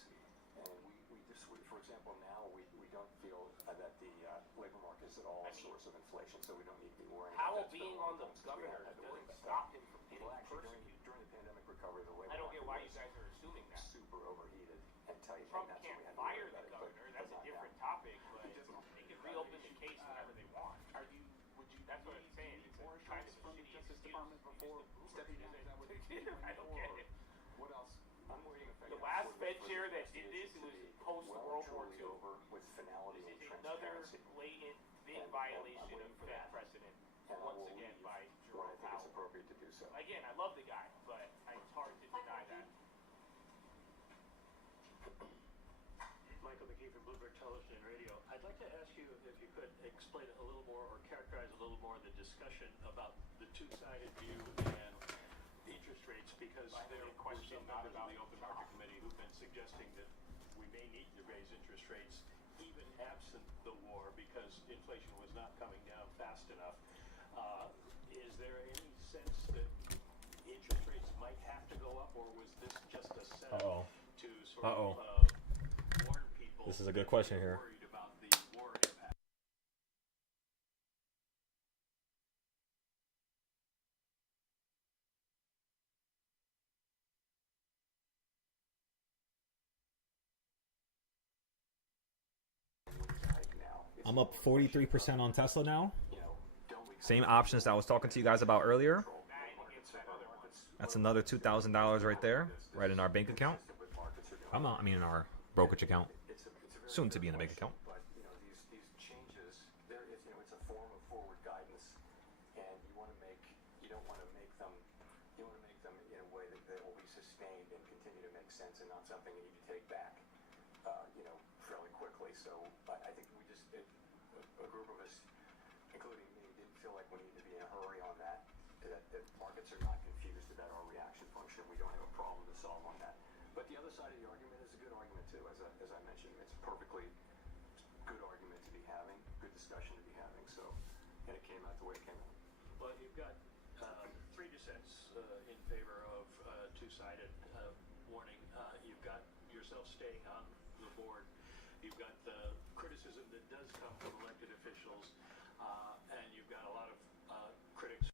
And we just, for example, now we don't feel that the labor market is at all a source of inflation, so we don't need to be worrying about Powell that. being on the governor doesn't stop him from getting persecuted. During the pandemic recovery, the labor I don't get why market you guys are assuming that. was super overheated and tight. Trump and that's can't what we had to fire worry the about it, governor. but That's a not different now. topic, but they can reopen the case whenever they want. That's what I'm saying. It's a kind of from the shitty Justice excuse. Department before stepping down? Is that what I don't get it. What else? I'm waiting The last Fed chair that did this was post World War II. over with finality This and is another transparency. blatant, big violation of Fed precedent, And I once will again leave by when I Jerome think it's Powell. appropriate to do so. Again, I love the guy, but it's hard to deny that. Michael McKee from Bloomberg Television and Radio. I'd like to ask you if you could explain a little more or characterize a little more the discussion about the two-sided view and interest rates, because there were some members of the Open Market Committee who've been suggesting that we may need to raise interest rates even absent the war because inflation was not coming down fast enough. Is there any sense that interest rates might have to go up, or was this just a setup to sort of warn people? This is a good question here. Worried about the war impact? I'm up 43% on Tesla now. Same options that I was talking to you guys about earlier. That's another $2,000 right there, right in our bank account. In our brokerage account. Soon to be in the bank account. But these changes, it's a form of forward guidance, and you don't want to make them in a way that they will be sustained and continue to make sense, and not something you need to take back, fairly quickly. So I think a group of us, including me, didn't feel like we needed to be in a hurry on that. That markets are not confused about our reaction function. We don't have a problem to solve on that. But the other side of the argument is a good argument too, as I mentioned. It's a perfectly good argument to be having, good discussion to be having. So, and it came out the way it came out. Well, you've got three dissents in favor of two-sided warning. You've got yourself staying on the board. You've got the criticism that does come from elected officials, and you've got a lot of critics.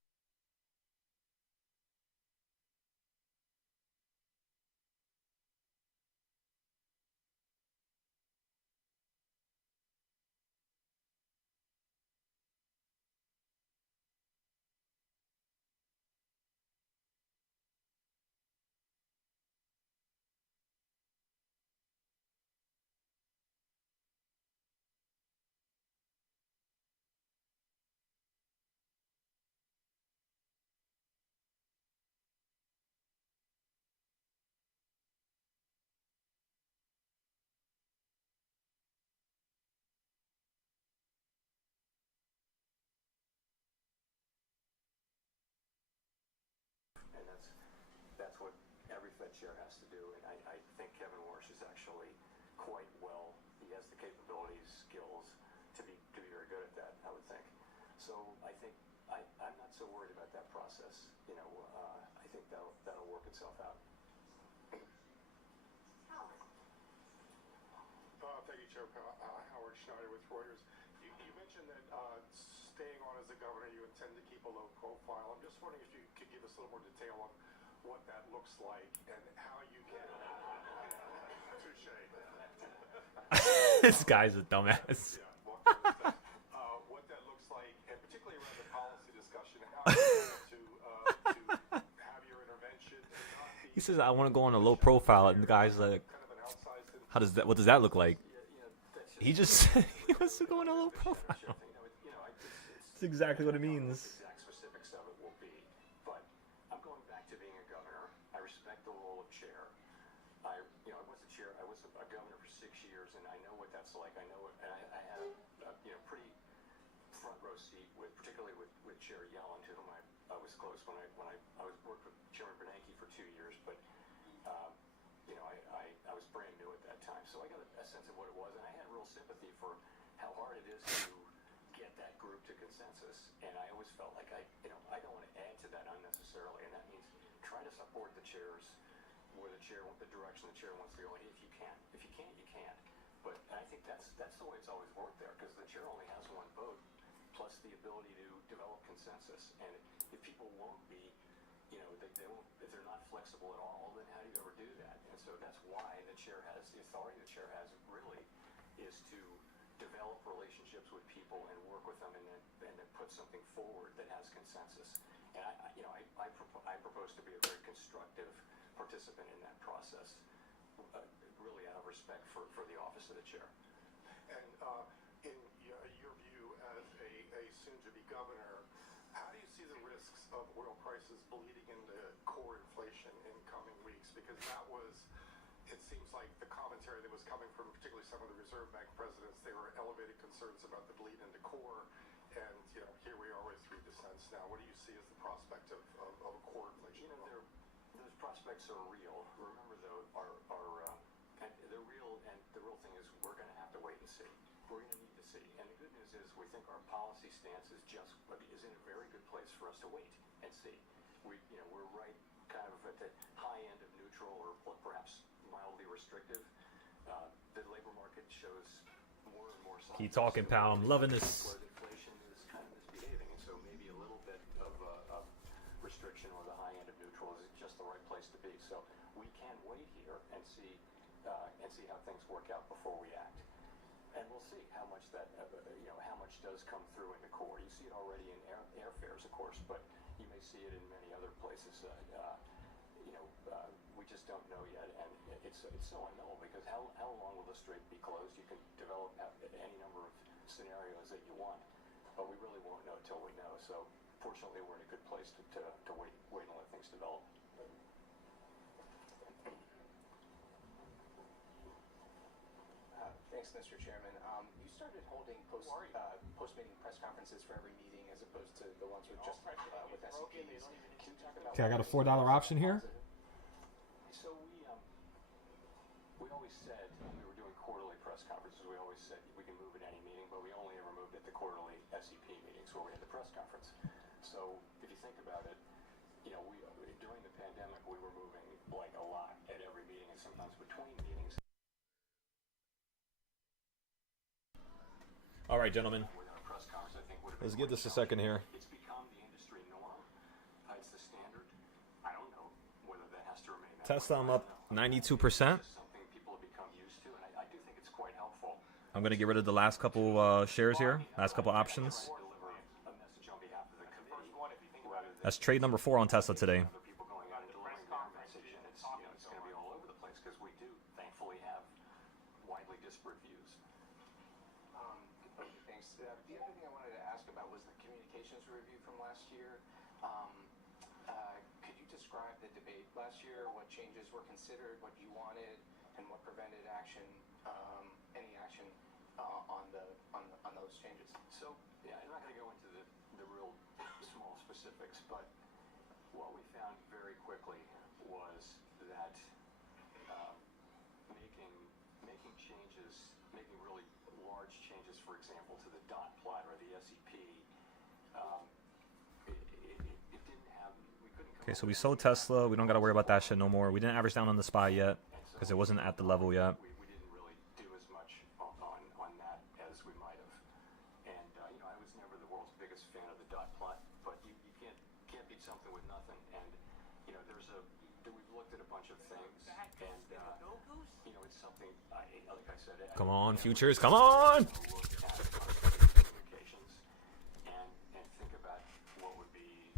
And that's what every Fed chair has to do. And I think Kevin Warsh is actually quite well. He has the capabilities, skills to be very good at that, I would think. So I think I'm not so worried about that process. I think that'll work itself out. Thank you, Chair. Howard Schneider with Reuters. You mentioned that staying on as a governor, you intend to keep a low profile. I'm just wondering if you could give us a little more detail on what that looks like and how you can. Touche. This guy's a dumbass. Yeah, what that looks like, and particularly around the policy discussion, how to have your intervention and not be He says, I want to go on a low profile, and the guy's like, kind of an outsized influence. how does that, what does that look like? That's He just, he wants to go on a low profile. That's exactly what it means. Exact specifics of it will be, but I'm going back to being a governor. I respect the role of chair. I was a chair. I was a governor for 6 years, and I know what that's like. I know it, and I had a pretty front row seat with, particularly with Chair Yellen, to whom I was close when I was worked with Chairman Bernanke for 2 years, but I was brand new at that time, so I got a sense of what it was, and I had real sympathy for how hard it is to get that group to consensus. And I always felt like I don't want to add to that unnecessarily, and that means try to support the chairs where the direction the chair wants to go. And if you can, if you can't, you can't. But I think that's the way it's always worked there, because the chair only has one vote, plus the ability to develop consensus. And if people won't be, they won't, if they're not flexible at all, then how do you ever do that? And so that's why the chair has the authority. The chair has really is to develop relationships with people and work with them, and then put something forward that has consensus. And I propose to be a very constructive participant in that process, really out of respect for the office of the chair. And in your view as a soon-to-be governor, how do you see the risks of oil prices bleeding into core inflation in coming weeks? Because that was, it seems like the commentary that was coming from particularly some of the Reserve Bank presidents, they were elevated concerns about the bleed into core. And here we are with 3 cents now. What do you see as the prospect of a core inflation? Those prospects are real. Remember, though, they're real, and the real thing is we're going to have to wait and see. We're going to need to see. And the good news is we think our policy stance is in a very good place for us to wait and see. We're right kind of at the high end of neutral, or perhaps mildly restrictive. The labor market shows more and more signs. Keep talking, pal. I'm loving this. Where inflation is kind of misbehaving, and so maybe a little bit of restriction or the high end of neutral is just the right place to be. So we can wait here and see how things work out before we act, and we'll see how much that how much does come through in the core. You see it already in airfares, of course, but you may see it in many other places. We just don't know yet, and it's so unknown, because how long will the strait be closed? You can develop any number of scenarios that you want, but we really won't know till we know. So fortunately, we're in a good place to wait and let things develop. Thanks, Mr. Chairman. You started holding post-meeting press conferences for every meeting, as opposed to the ones with just with SCPs. Can you talk about? Okay, I got a $4 option here. So we always said, when we were doing quarterly press conferences, we always said we can move at any meeting, but we only ever moved at the quarterly SEP meetings where we had the press conference. So if you think about it, during the pandemic, we were moving like a lot at every meeting, and sometimes between meetings. All right, gentlemen. Without a press conference, I think would have Let's been give more this a second here. challenging. It's become the industry norm. It's the standard. I don't know whether that has to remain that Tesla, way. I'm up 92%. It's just something people have become used to, and I do think it's quite helpful. I'm going to get rid of the last couple shares here, last couple options. Deliver a message on behalf of the committee rather than That's trade number 4 on Tesla today. other people going out and delivering their message, and it's going to be all over the place, because we do thankfully have widely disparate views. Thanks. The other thing I wanted to ask about was the communications review from last year. Could you describe the debate last year? What changes were considered? What you wanted, and what prevented action? Any action on those changes? So, yeah, I'm not going to go into the real small specifics, but what we found very quickly was that making changes, making really large changes, for example, to the dot plot or the SEP, it didn't have, we couldn't Okay, so we sold Tesla. We don't got to worry about that shit no more. We didn't average down on the SPY yet because it wasn't at the level yet. We didn't really do as much on that as we might have. And, you know, I was never the world's biggest fan of the dot plot, but you can't beat something with nothing. And, you know, we've looked at a bunch of things, and, you know, it's something, like I said, Come on, futures, come on! look at communications and think about what would be.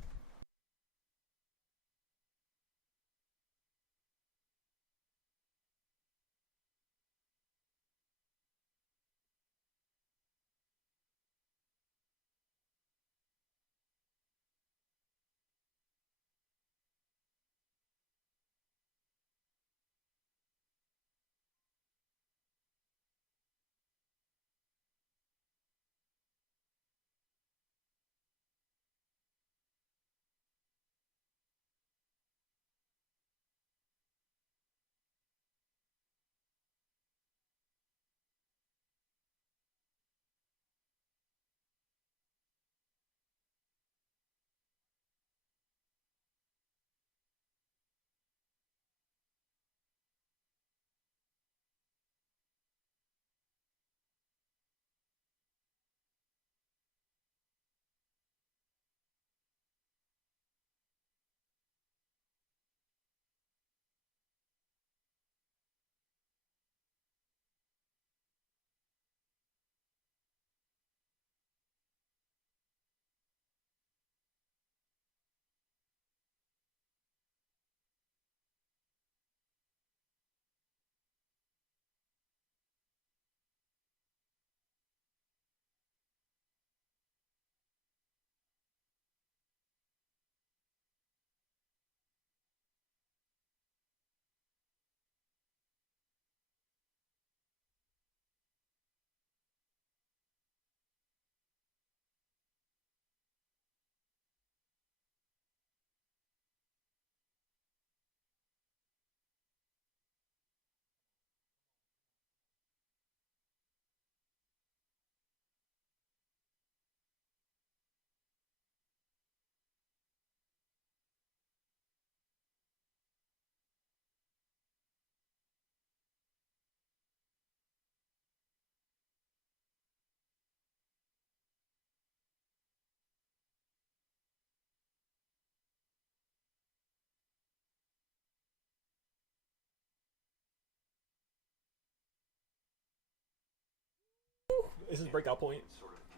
This is breakout point.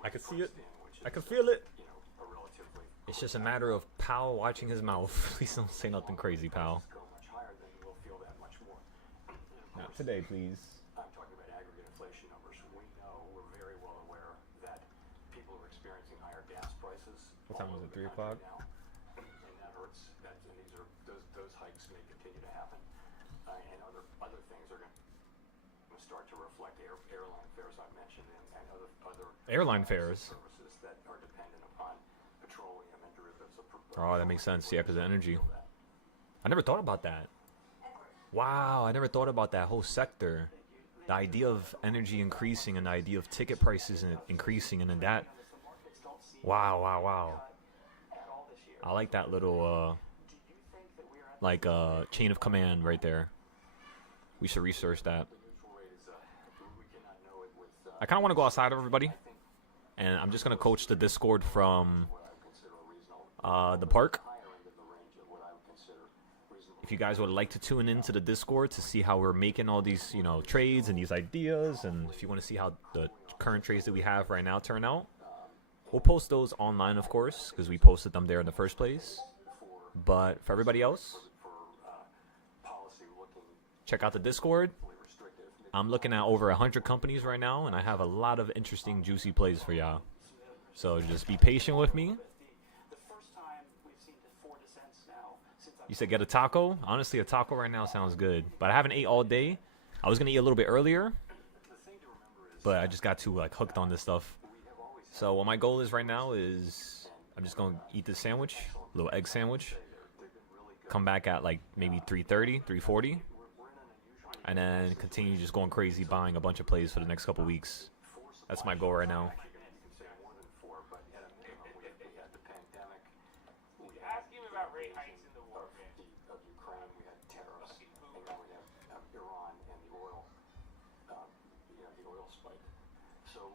I can see it. I can feel it. It's just a matter of Powell watching his mouth. Please don't say nothing crazy, Powell. Not today, please. I'm talking about aggregate inflation numbers. We know, we're very well aware that people are experiencing higher gas prices. What time was it? 3 o'clock? Now, and that hurts. And those hikes may continue to happen. And other things are going to start to reflect airline fares I mentioned and other Airline fares. services that are dependent upon petroleum and derivatives of Oh, that makes sense. Yeah, because of energy. I never thought about that. Wow, I never thought about that whole sector. The idea of energy increasing and the idea of ticket prices increasing, and then that. Wow, wow, wow. I like that little, chain of command right there. We should research that. I kind of want to go outside, everybody. And I'm just going to coach the Discord from the park. If you guys would like to tune into the Discord to see how we're making all these, trades and these ideas, and if you want to see how the current trades that we have right now turn out, we'll post those online, of course, because we posted them there in the first place. But for everybody else, check out the Discord. I'm looking at over 100 companies right now, and I have a lot of interesting, juicy plays for y'all. So just be patient with me. You said get a taco? Honestly, a taco right now sounds good. But I haven't ate all day. I was going to eat a little bit earlier, but I just got too hooked on this stuff. So what my goal is right now is I'm just going to eat this sandwich, a little egg sandwich. Come back at maybe 3:30, 3:40. And then continue just going crazy buying a bunch of plays for the next couple weeks. That's my goal right now. Ask him about rate hikes in the So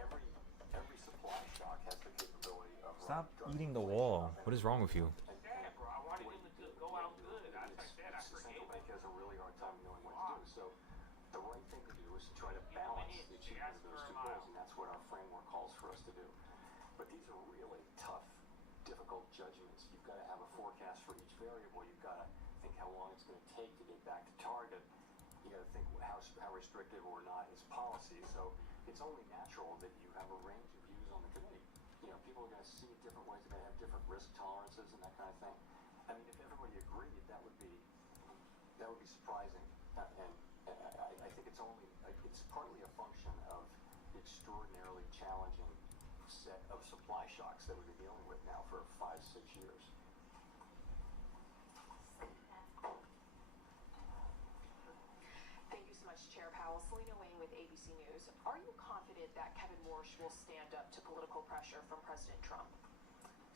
every supply shock has the capability of Stop eating the wall. What is wrong with you? Yeah, bro. I wanted him to go out good. As I said, I the forgave central him. bank has a really hard time knowing what to do. So the right thing to do is to try to balance the achievement of those two goals, and that's what our framework calls for us to do. But these are really tough, difficult judgments. You've got to have a forecast for each variable. You've got to think how long it's going to take to get back to target. You got to think how restrictive or not is policy. So it's only natural that you have a range of views on the committee. You know, people are going to see it different ways. They're going to have different risk tolerances and that kind of thing. I mean, if everybody agreed, that would be surprising. I think it's partly a function of the extraordinarily challenging set of supply shocks that we've been dealing with now for 5-6 years. Thank you so much, Chair Powell. Selena Wayne with ABC News. Are you confident that Kevin Warsh will stand up to political pressure from President Trump?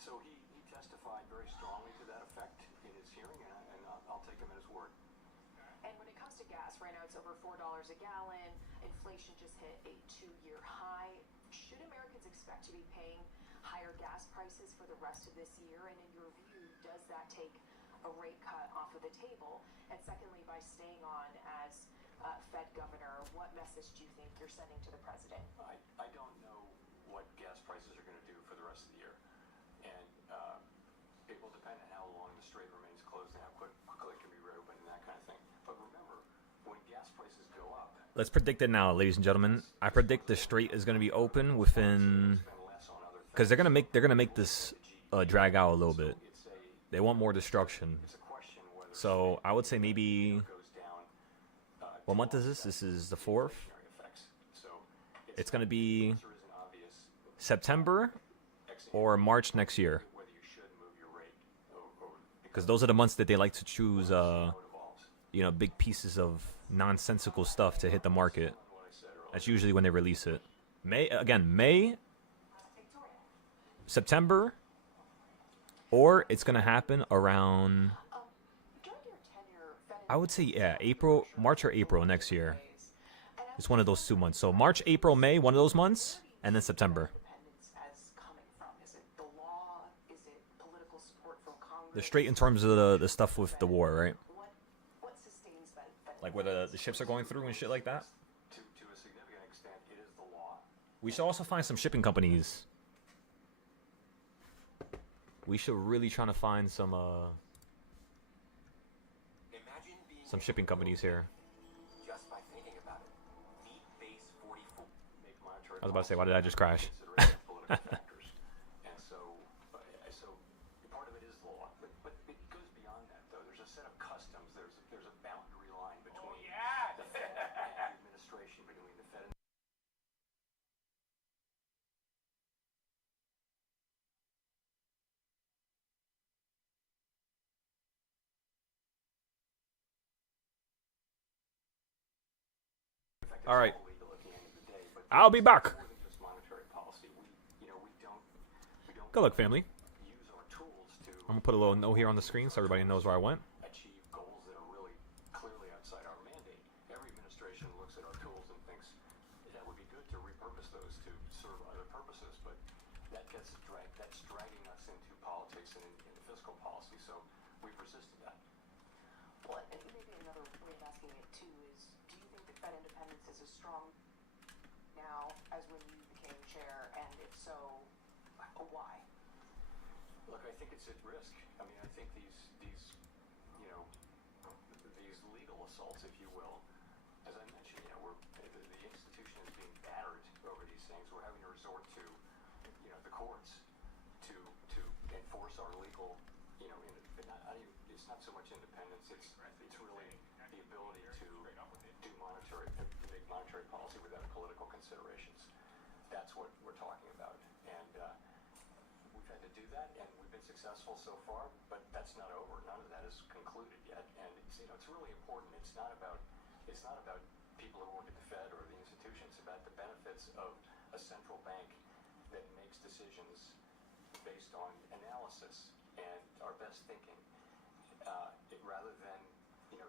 So he testified very strongly to that effect in his hearing, and I'll take him at his word. And when it comes to gas, right now it's over $4 a gallon. Inflation just hit a 2-year high. Should Americans expect to be paying higher gas prices for the rest of this year? And in your view, does that take a rate cut off of the table? And secondly, by staying on as Fed governor, what message do you think you're sending to the president? I don't know what gas prices are going to do for the rest of the year. And it will depend on how long the strait remains closed and how quickly it can be reopened and that kind of thing. But remember, when gas prices go up... Let's predict it now, ladies and gentlemen. I predict the strait is going to be open within... Because they're gonna make this drag out a little bit. They want more destruction. So I would say maybe... What month is this? This is the 4th. It's going to be September or March next year. Because those are the months that they like to choose, big pieces of nonsensical stuff to hit the market. That's usually when they release it. May, September, or it's going to happen around... I would say, March or April next year. It's one of those 2 months. So March, April, May, one of those months, and then September. The strait in terms of the stuff with the war, right? Like where the ships are going through and shit like that? To a significant extent, it is the law. We should also find some shipping companies. We should really try to find some shipping companies here. Just by thinking about it. Deep base 44. I was about to say, why did I just crash? And so part of it is law, but it goes beyond that, though. There's a set of customs. There's a boundary line between the Fed and the administration, between the Fed and All right. I'll be back. Good luck, family. I'm going to put a little note here on the screen so everybody knows where I went. achieve goals that are really clearly outside our mandate. Every administration looks at our tools and thinks that would be good to repurpose those to serve other purposes, but that's dragging us into politics and into fiscal policy, so we've resisted that. Well, and maybe another way of asking it too is, do you think that Fed independence is as strong now as when you became chair, and if so, why? Look, I think it's at risk. I mean, I think these legal assaults, if you will, as I mentioned, the institution is being battered over these things. We're having to resort to, the courts to enforce our legal, it's not so much independence. It's really the ability to make monetary policy without political considerations. That's what we're talking about, and we've had to do that, and we've been successful so far. But that's not over. None of that is concluded yet, and it's really important. It's not about people who work at the Fed or the institution. It's about the benefits of a central bank that makes decisions based on analysis and our best thinking, rather than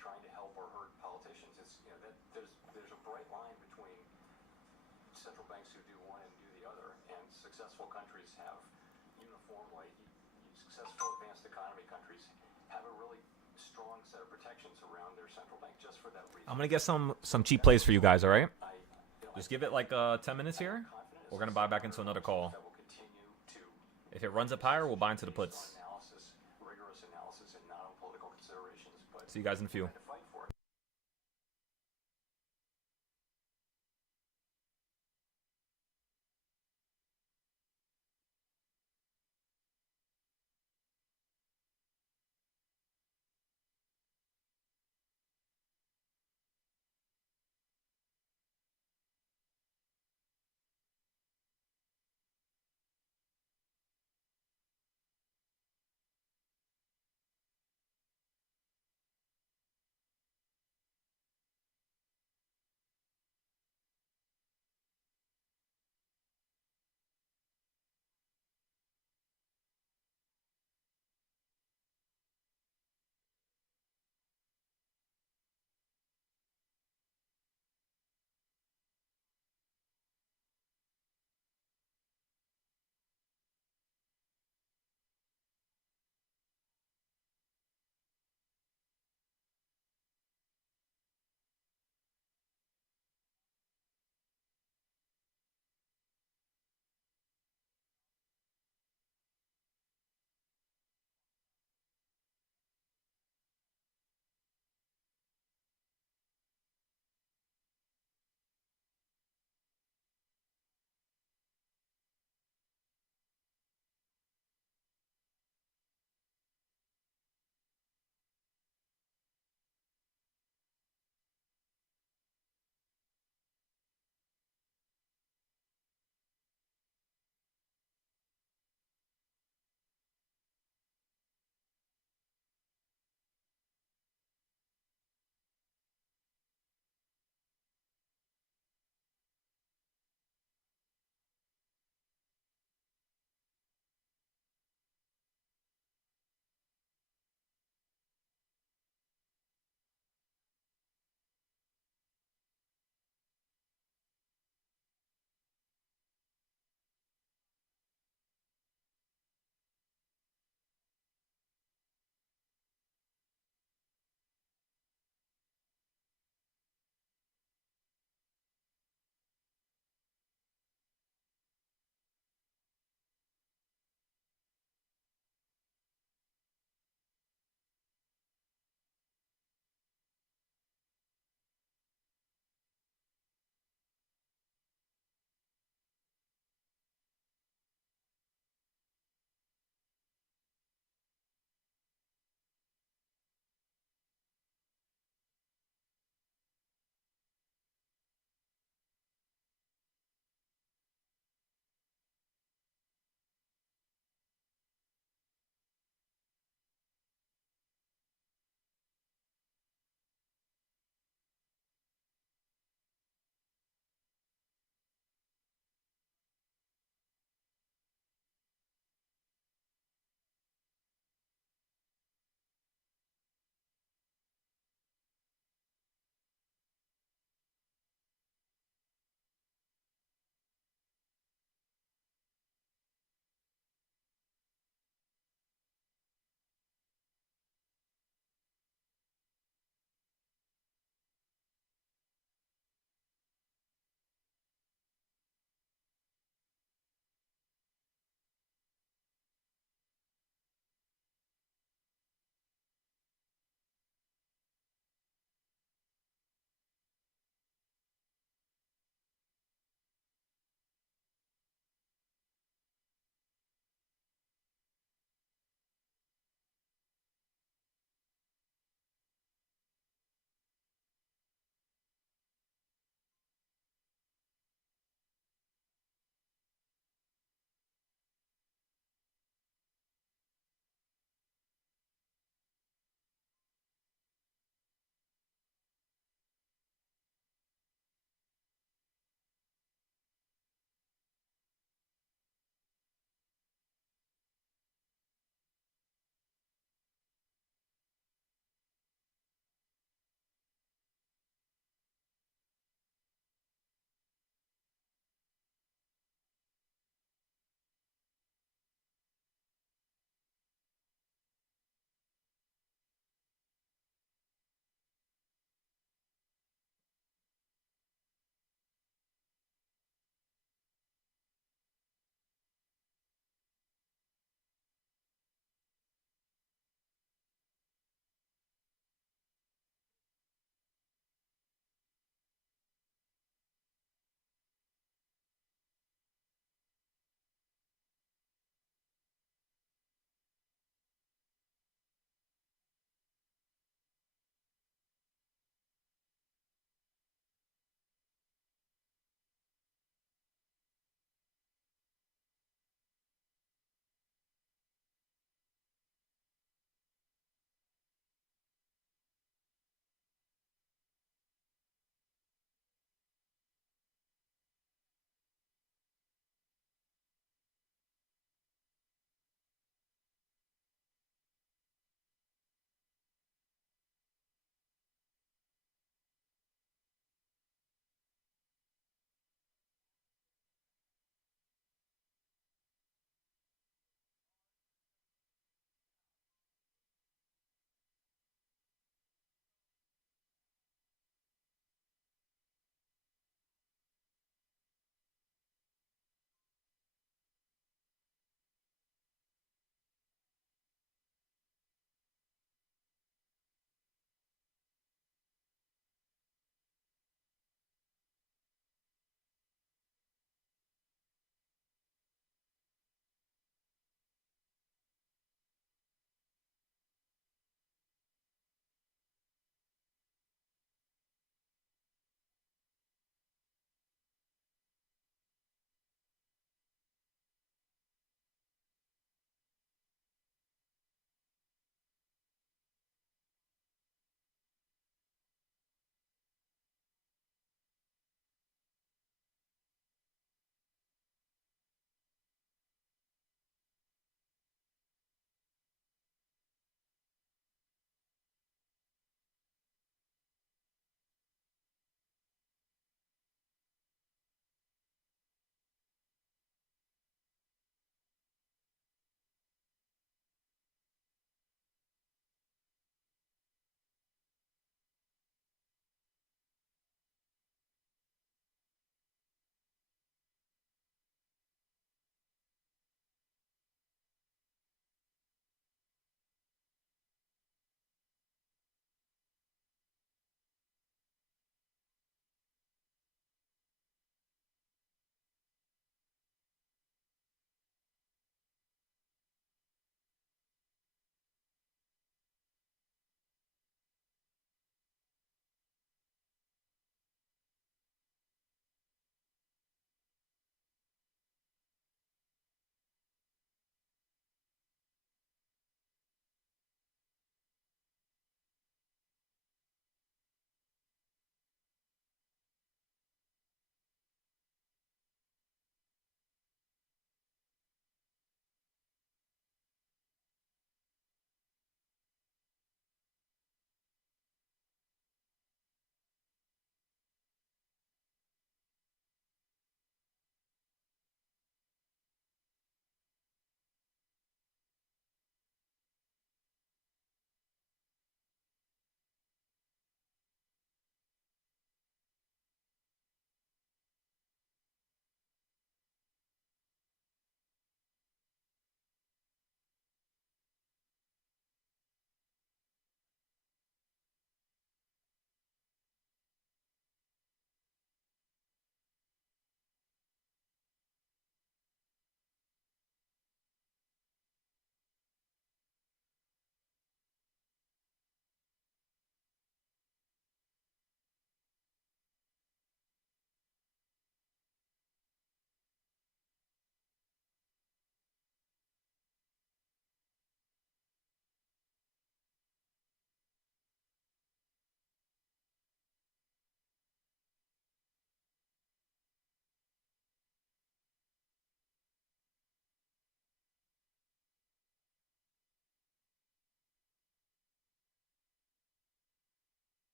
trying to help or hurt politicians. It's that there's a bright line between central banks who do one and do the other, and successful countries have uniformly, successful advanced economy countries have a really strong set of protections around their central bank just for that reason. I'm gonna get some cheap plays for you guys. All right. Just give it like 10 minutes here. We're gonna buy back into another call. If it runs up higher, we'll buy into the puts. Rigorous analysis and not on political considerations. But See you guys in a few.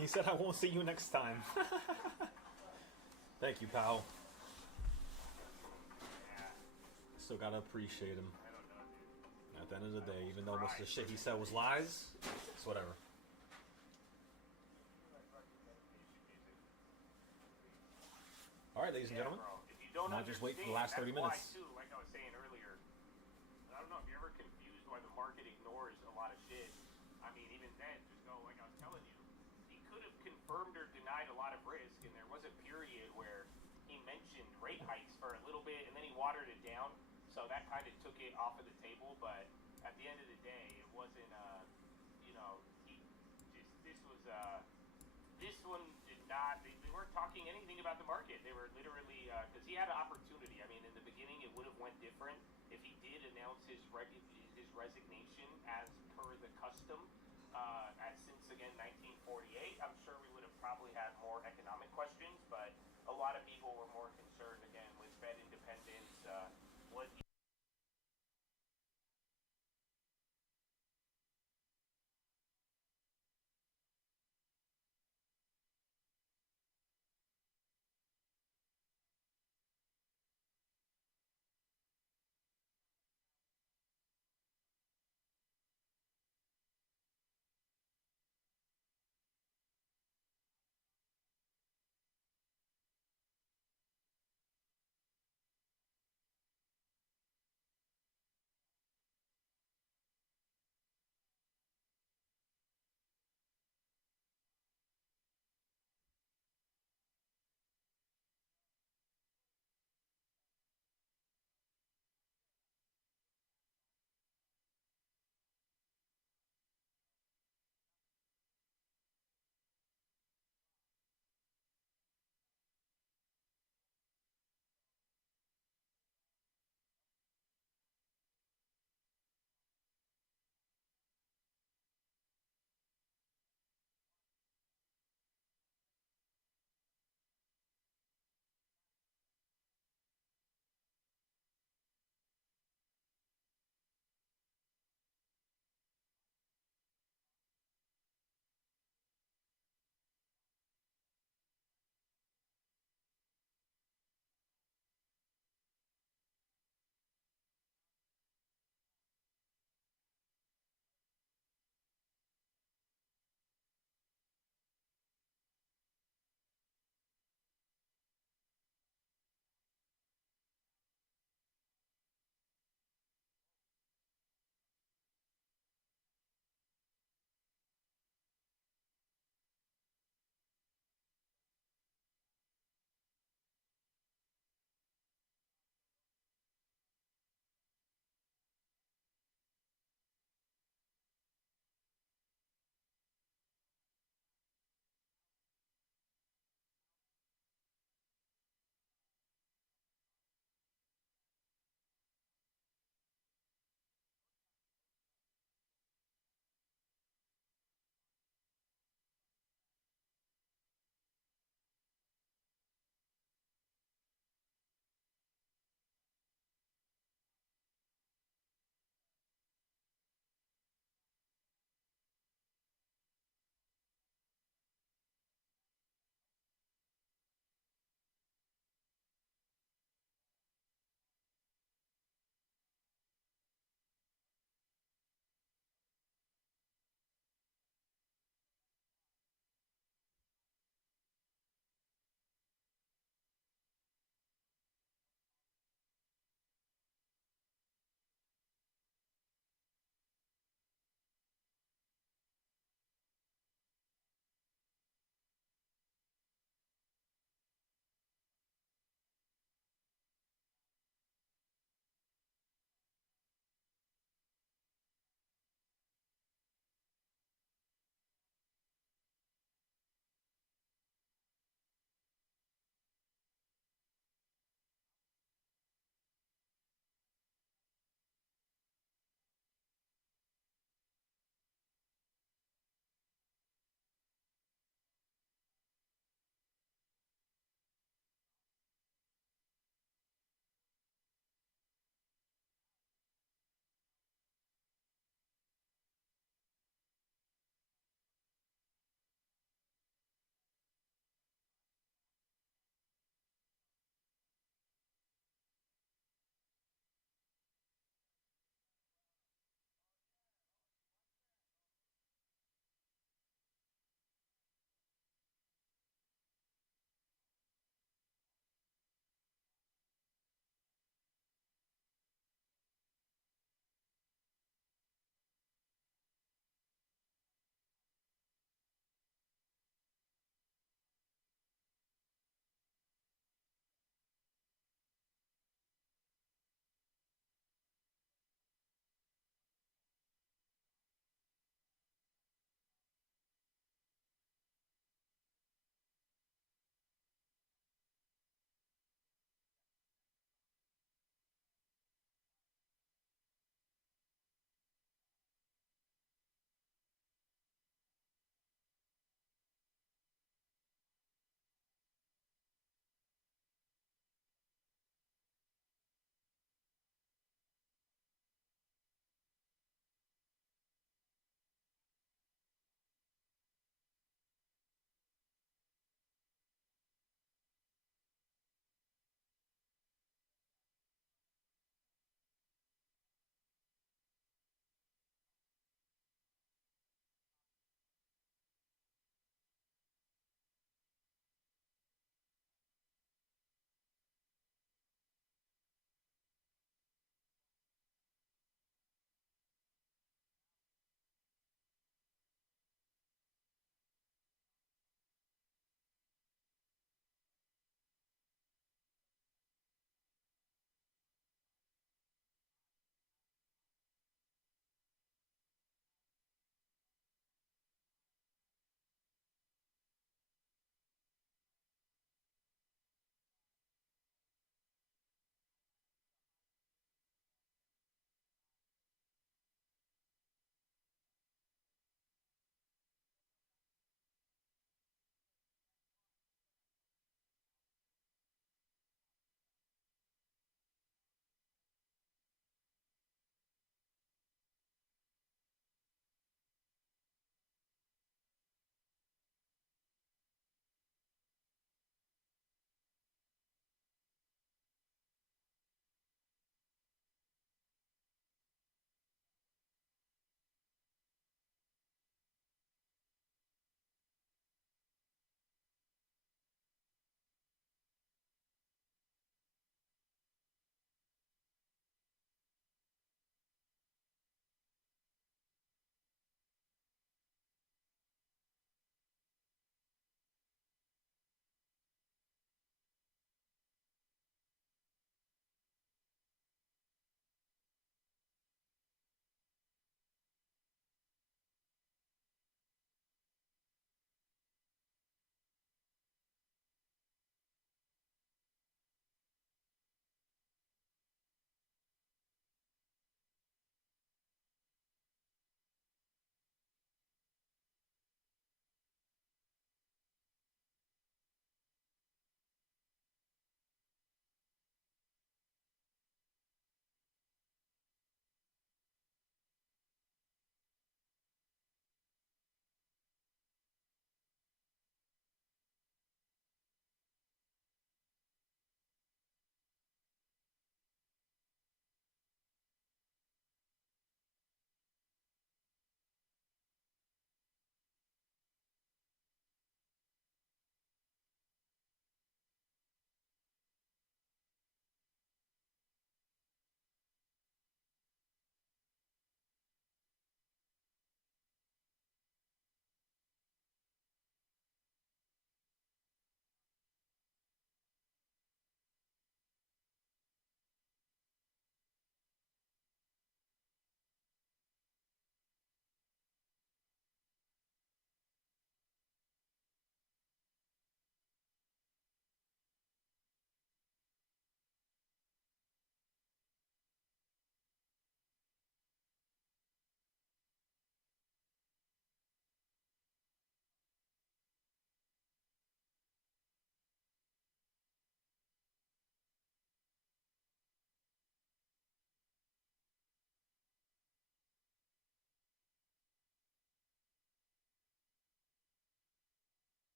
He said, I won't see you next time. Thank you, pal. Still gotta appreciate him. At the end of the day, even though most of the shit he said was lies, it's whatever. Alright, ladies and gentlemen. Now just wait for the last 30 minutes. Too, like I was saying earlier, I don't know if you're ever confused why the market ignores a lot of shit. I mean, even then, just go, like I was telling you, he could have confirmed or denied a lot of risk, and there was a period where he mentioned rate hikes for a little bit, and then he watered it down, so that kind of took it off of the table, but at the end of the day, it wasn't, you know, this one did not, they weren't talking anything about the market. They were literally, because he had an opportunity. I mean, in the beginning, it would have went different if he did announce his resignation as per the custom, since, again, 1948. I'm sure we would have probably had more economic questions, but a lot of people were more concerned, again, with Fed independence,